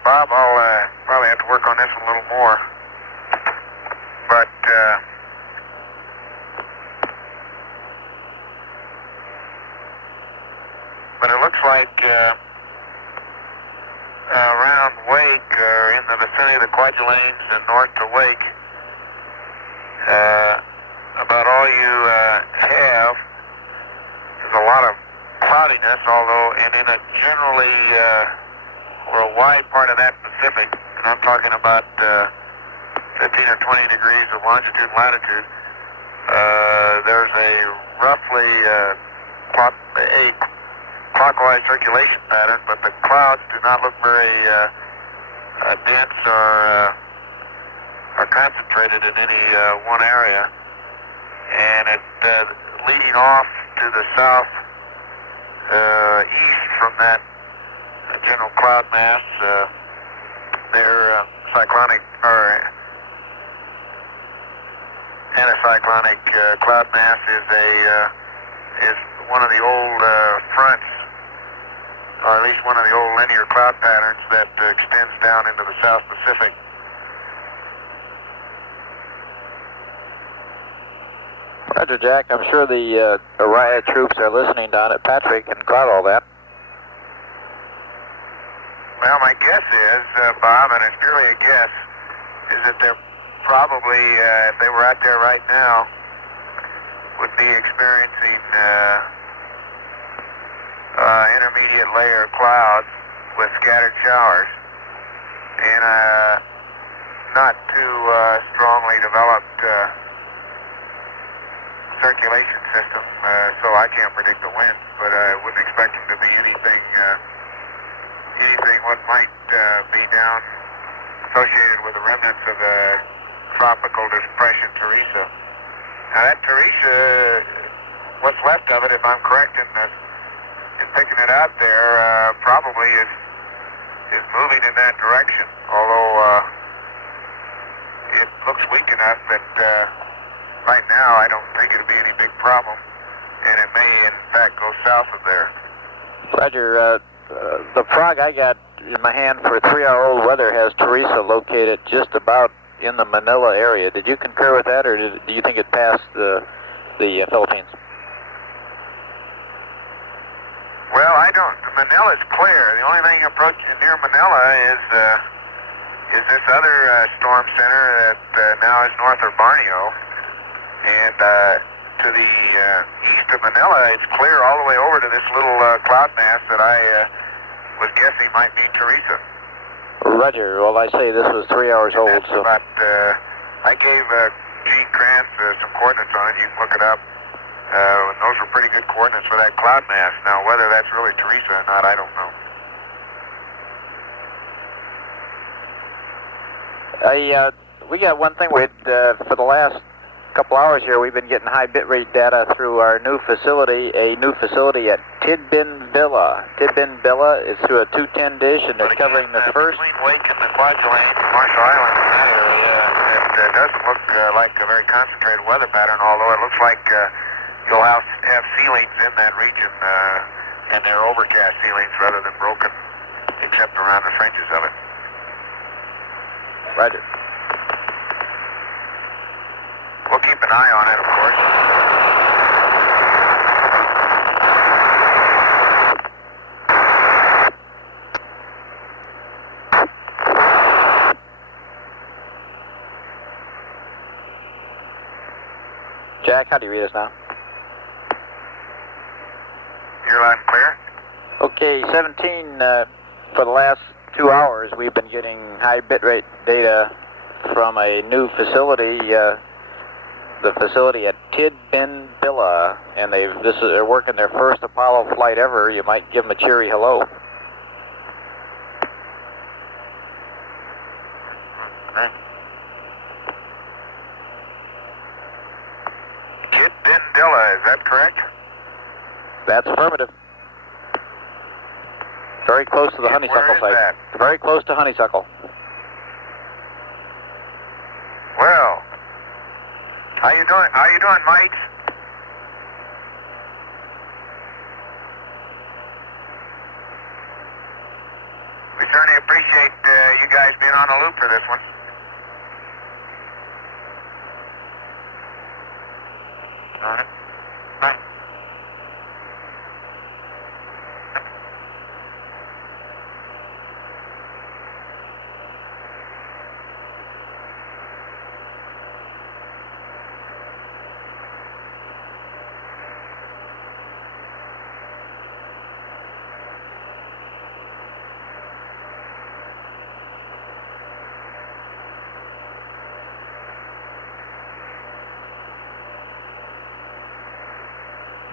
Bob, I'll probably have to work on this a little more. But it looks like around Wake, or in the vicinity of the Kwajaleins and north to Wake, about all you have is a lot of cloudiness, although and in a generally or a wide part of that Pacific, and I'm talking about 15 or 20 degrees of longitude and latitude, there's a roughly a clockwise circulation pattern, but the clouds do not look very dense or concentrated in any one area. And it leading off to the south east from that general cloud mass, their cyclonic or anticyclonic cloud mass is one of the old fronts, or at least one of the old linear cloud patterns that extends down into the South Pacific. Roger, Jack. I'm sure the Orion troops are listening down at Patrick and caught all that. Well, my guess is, Bob, and it's purely a guess, is that they're probably, if they were out there right now, would be experiencing intermediate layer clouds with scattered showers and not too strongly developed circulation system, so I can't predict the wind, but I wouldn't expect them to be anything what might be down associated with the remnants of the tropical depression Teresa. Now that Teresa, what's left of it, if I'm correct in picking it out there, probably is moving in that direction, although it looks weak enough that right now I don't think it'll be any big problem, and it may in fact go south of there. Roger, the prog I got in my hand for 3-hour-old weather has Teresa located just about in the Manila area. Did you concur with that, or do you think it passed the Philippines? Well, I don't. Manila's clear. The only thing approaching near Manila is this other storm center that now is north of Borneo, and to the east of Manila, it's clear all the way over to this little cloud mass that I was guessing might be Teresa. Roger. Well, I say this was 3 hours old, That's so... about, I gave Gene Kranz some coordinates on it. You can look it up. Those were pretty good coordinates for that cloud mass. Now, whether that's really Teresa or not, I don't know. We got one thing. For the last couple hours here, we've been getting high bitrate data through our new facility, at Tidbin Villa. Tidbin Villa is through a 210 dish, and they're covering the first... Between Wake and the Kwajalein, Marshall Islands, in that area, it doesn't look like a very concentrated weather pattern, although it looks like you'll have ceilings in that region, and they're overcast ceilings rather than broken, except around the fringes of it. Roger. We'll keep an eye on it, of course. Jack, how do you read us now? You're loud and clear? Okay, 17, for the last 2 hours, we've been getting high bitrate data from a new facility, the facility at Tidbin Villa, and they're working their first Apollo flight ever. You might give them a cheery hello. Okay. Tidbin Villa, is that correct? That's affirmative. Very close to the honeysuckle site. That? Very close to honeysuckle. Well, how you doing, mates? We certainly appreciate appreciate you guys being on the loop for this one. All right. Bye.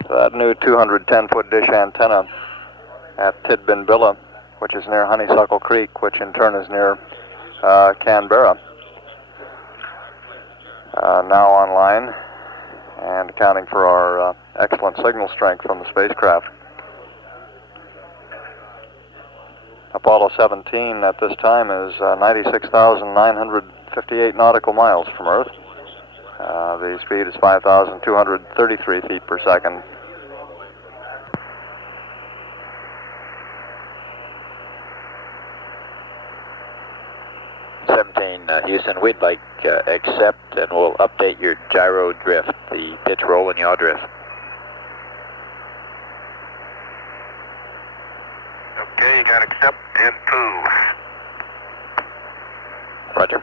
That new 210-foot dish antenna at Tidbinbilla, which is near Honeysuckle Creek, which in turn is near Canberra, now online and accounting for our excellent signal strength from the spacecraft. Apollo 17 at this time is 96,958 nautical miles from Earth. The speed is 5,233 feet per second. Houston, we'd like accept and we'll update your gyro drift, the pitch, roll, and yaw drift. Okay, you got accept and 2. Roger.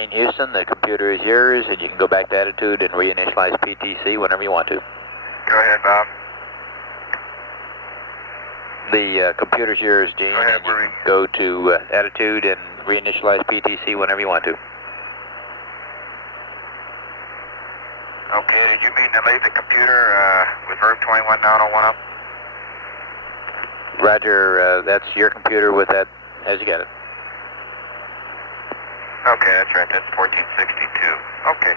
17 Houston, the computer is yours, and you can go back to attitude and reinitialize PTC whenever you want to. Go ahead, Bob. The computer's yours, Gene, Go ahead, and you can go to attitude and reinitialize PTC whenever you want to. Okay, did you mean to leave the computer with verb 21 down on 1 up? Roger, that's your computer with that as you got it. Okay, that's right, that's 1462. Okay.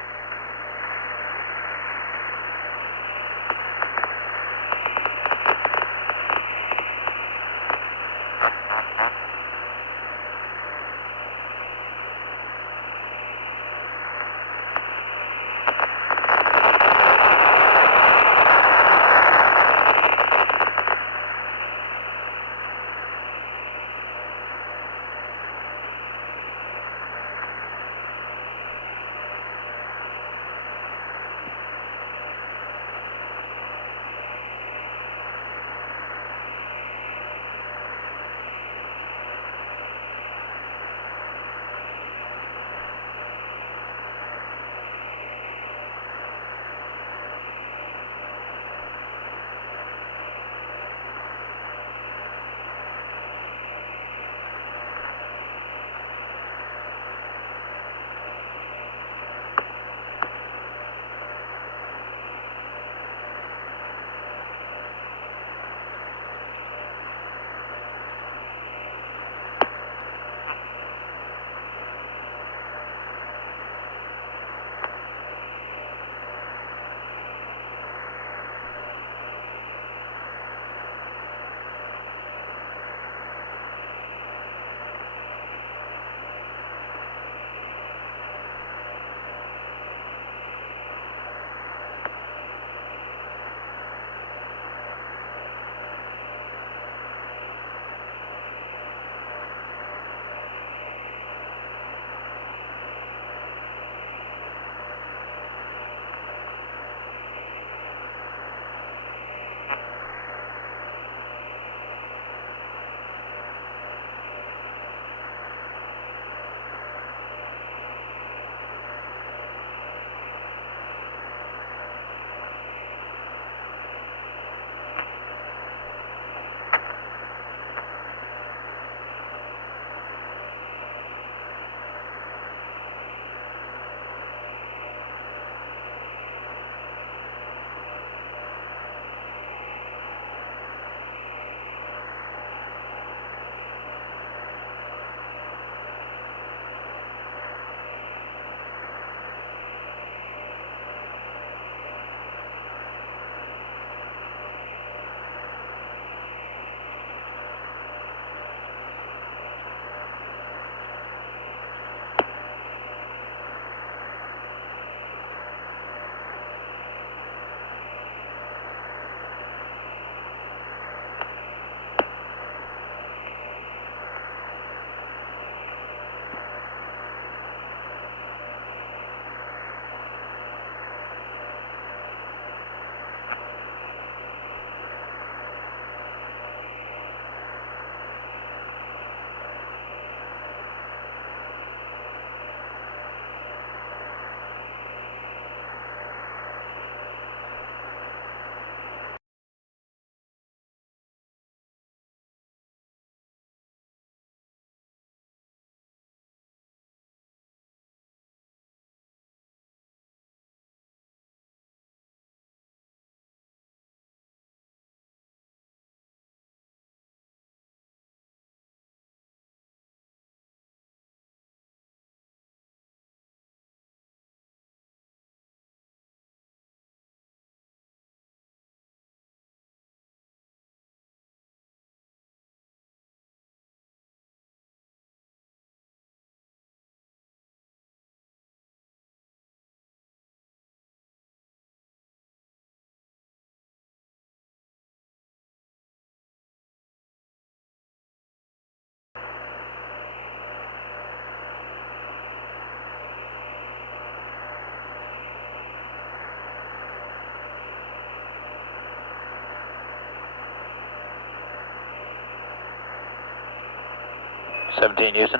'17 Houston.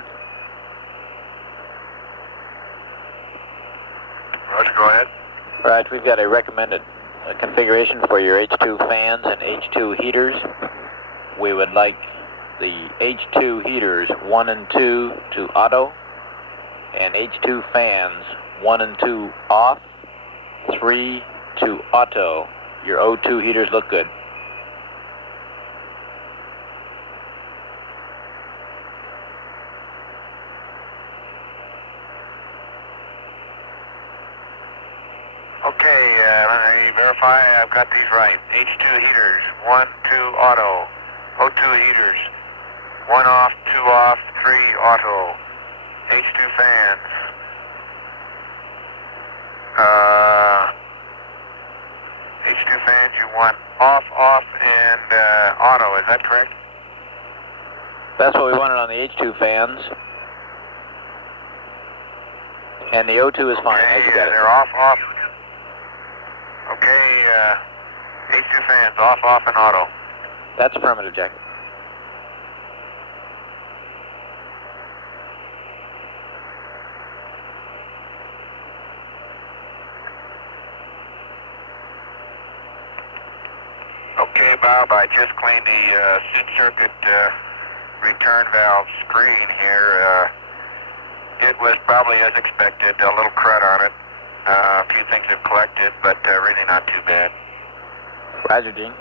go ahead. Right, we've got a recommended configuration for your H2 fans and H2 heaters. We would like the H2 heaters 1 and 2 to auto, and H2 fans 1 and 2 off, 3 to auto. Your O2 heaters look good. Okay, let me verify I've got these right. H2 heaters, 1, 2 auto. O2 heaters, 1 off, 2 off, 3 auto. H2 fans. H2 fans you want off, off, and auto, is that correct? That's what we wanted on the H2 fans. And the O2 is fine, as you got it. They're off, off. Okay, H2 fans, off, off, and auto. That's affirmative, Jack. Okay, Bob, I just cleaned the seat circuit return valve screen here. It was probably as expected, a little crud on it. A few things have collected, but really not too bad. Roger, Gene.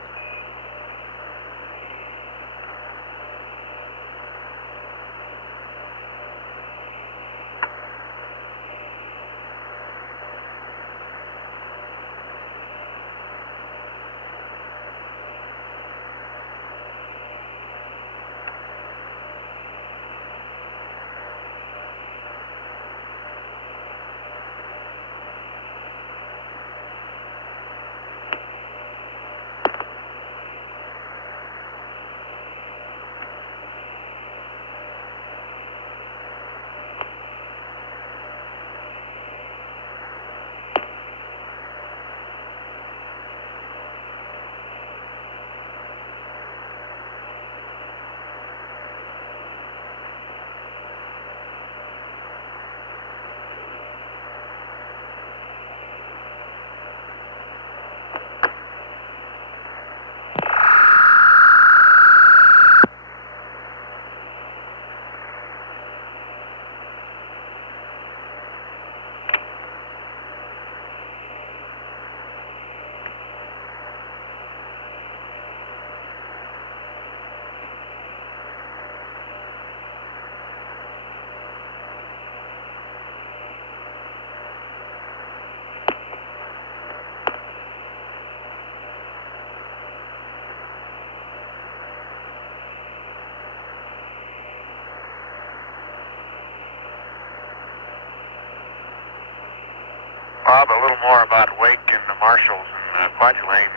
Bob, a little more about Wake and the Marshalls and Quadulane.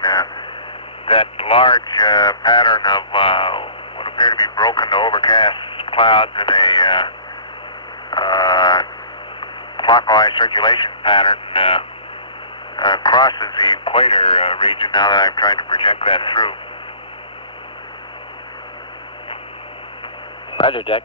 That large pattern of what appear to be broken to overcast clouds in a clockwise circulation pattern crosses the equator region now that I'm trying to project that through. Roger, Jack.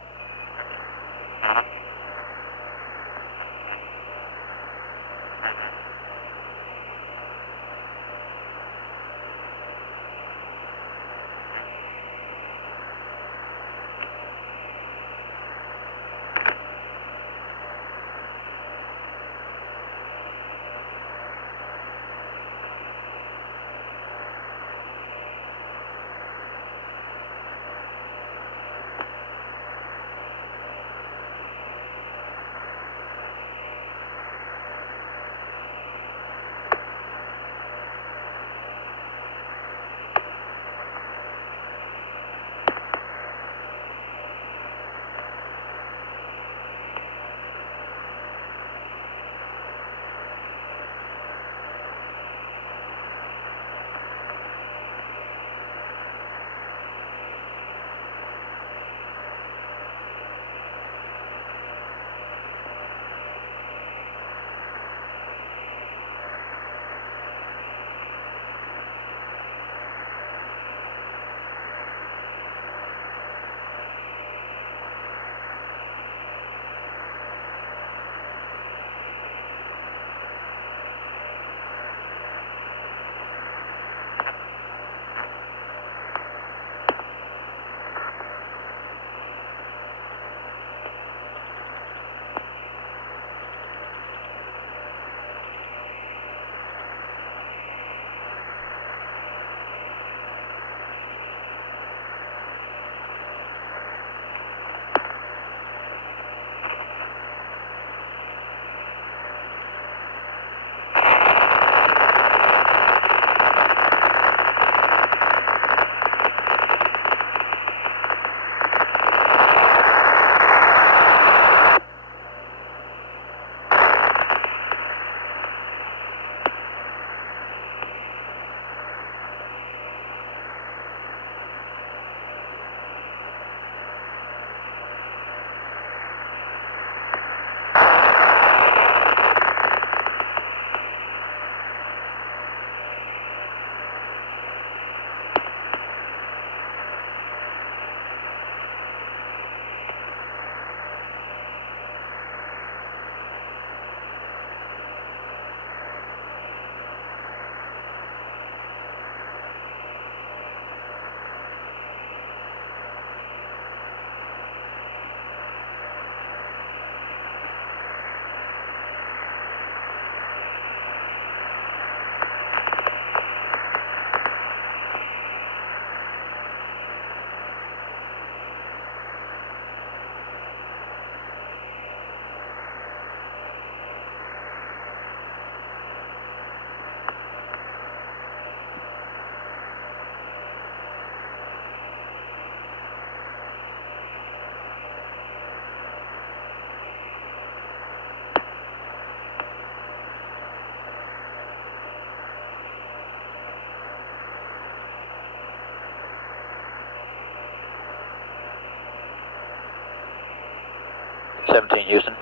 17 Houston.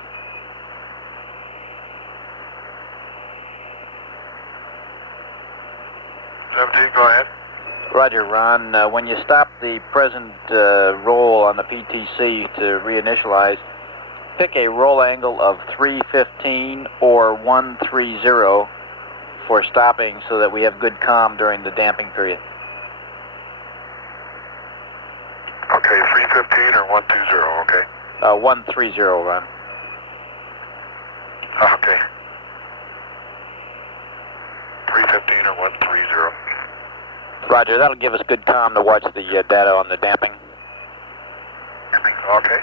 Go ahead. Roger, Ron. When you stop the present roll on the PTC to reinitialize, pick a roll angle of 315 or 130 for stopping so that we have good comm during the damping period. Okay, 315 or 120, okay. 130, Ron. Okay. 315 or 130. Roger, that'll give us good comm to watch the data on the damping. Okay.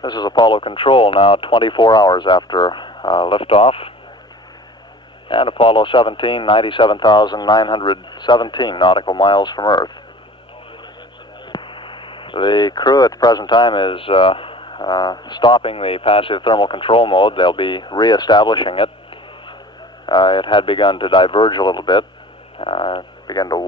This is Apollo Control now 24 hours after liftoff. And Apollo 17, 97,917 nautical miles from Earth. The crew at the present time is stopping the passive thermal control mode. They'll be re-establishing it. It had begun to diverge a little bit, began to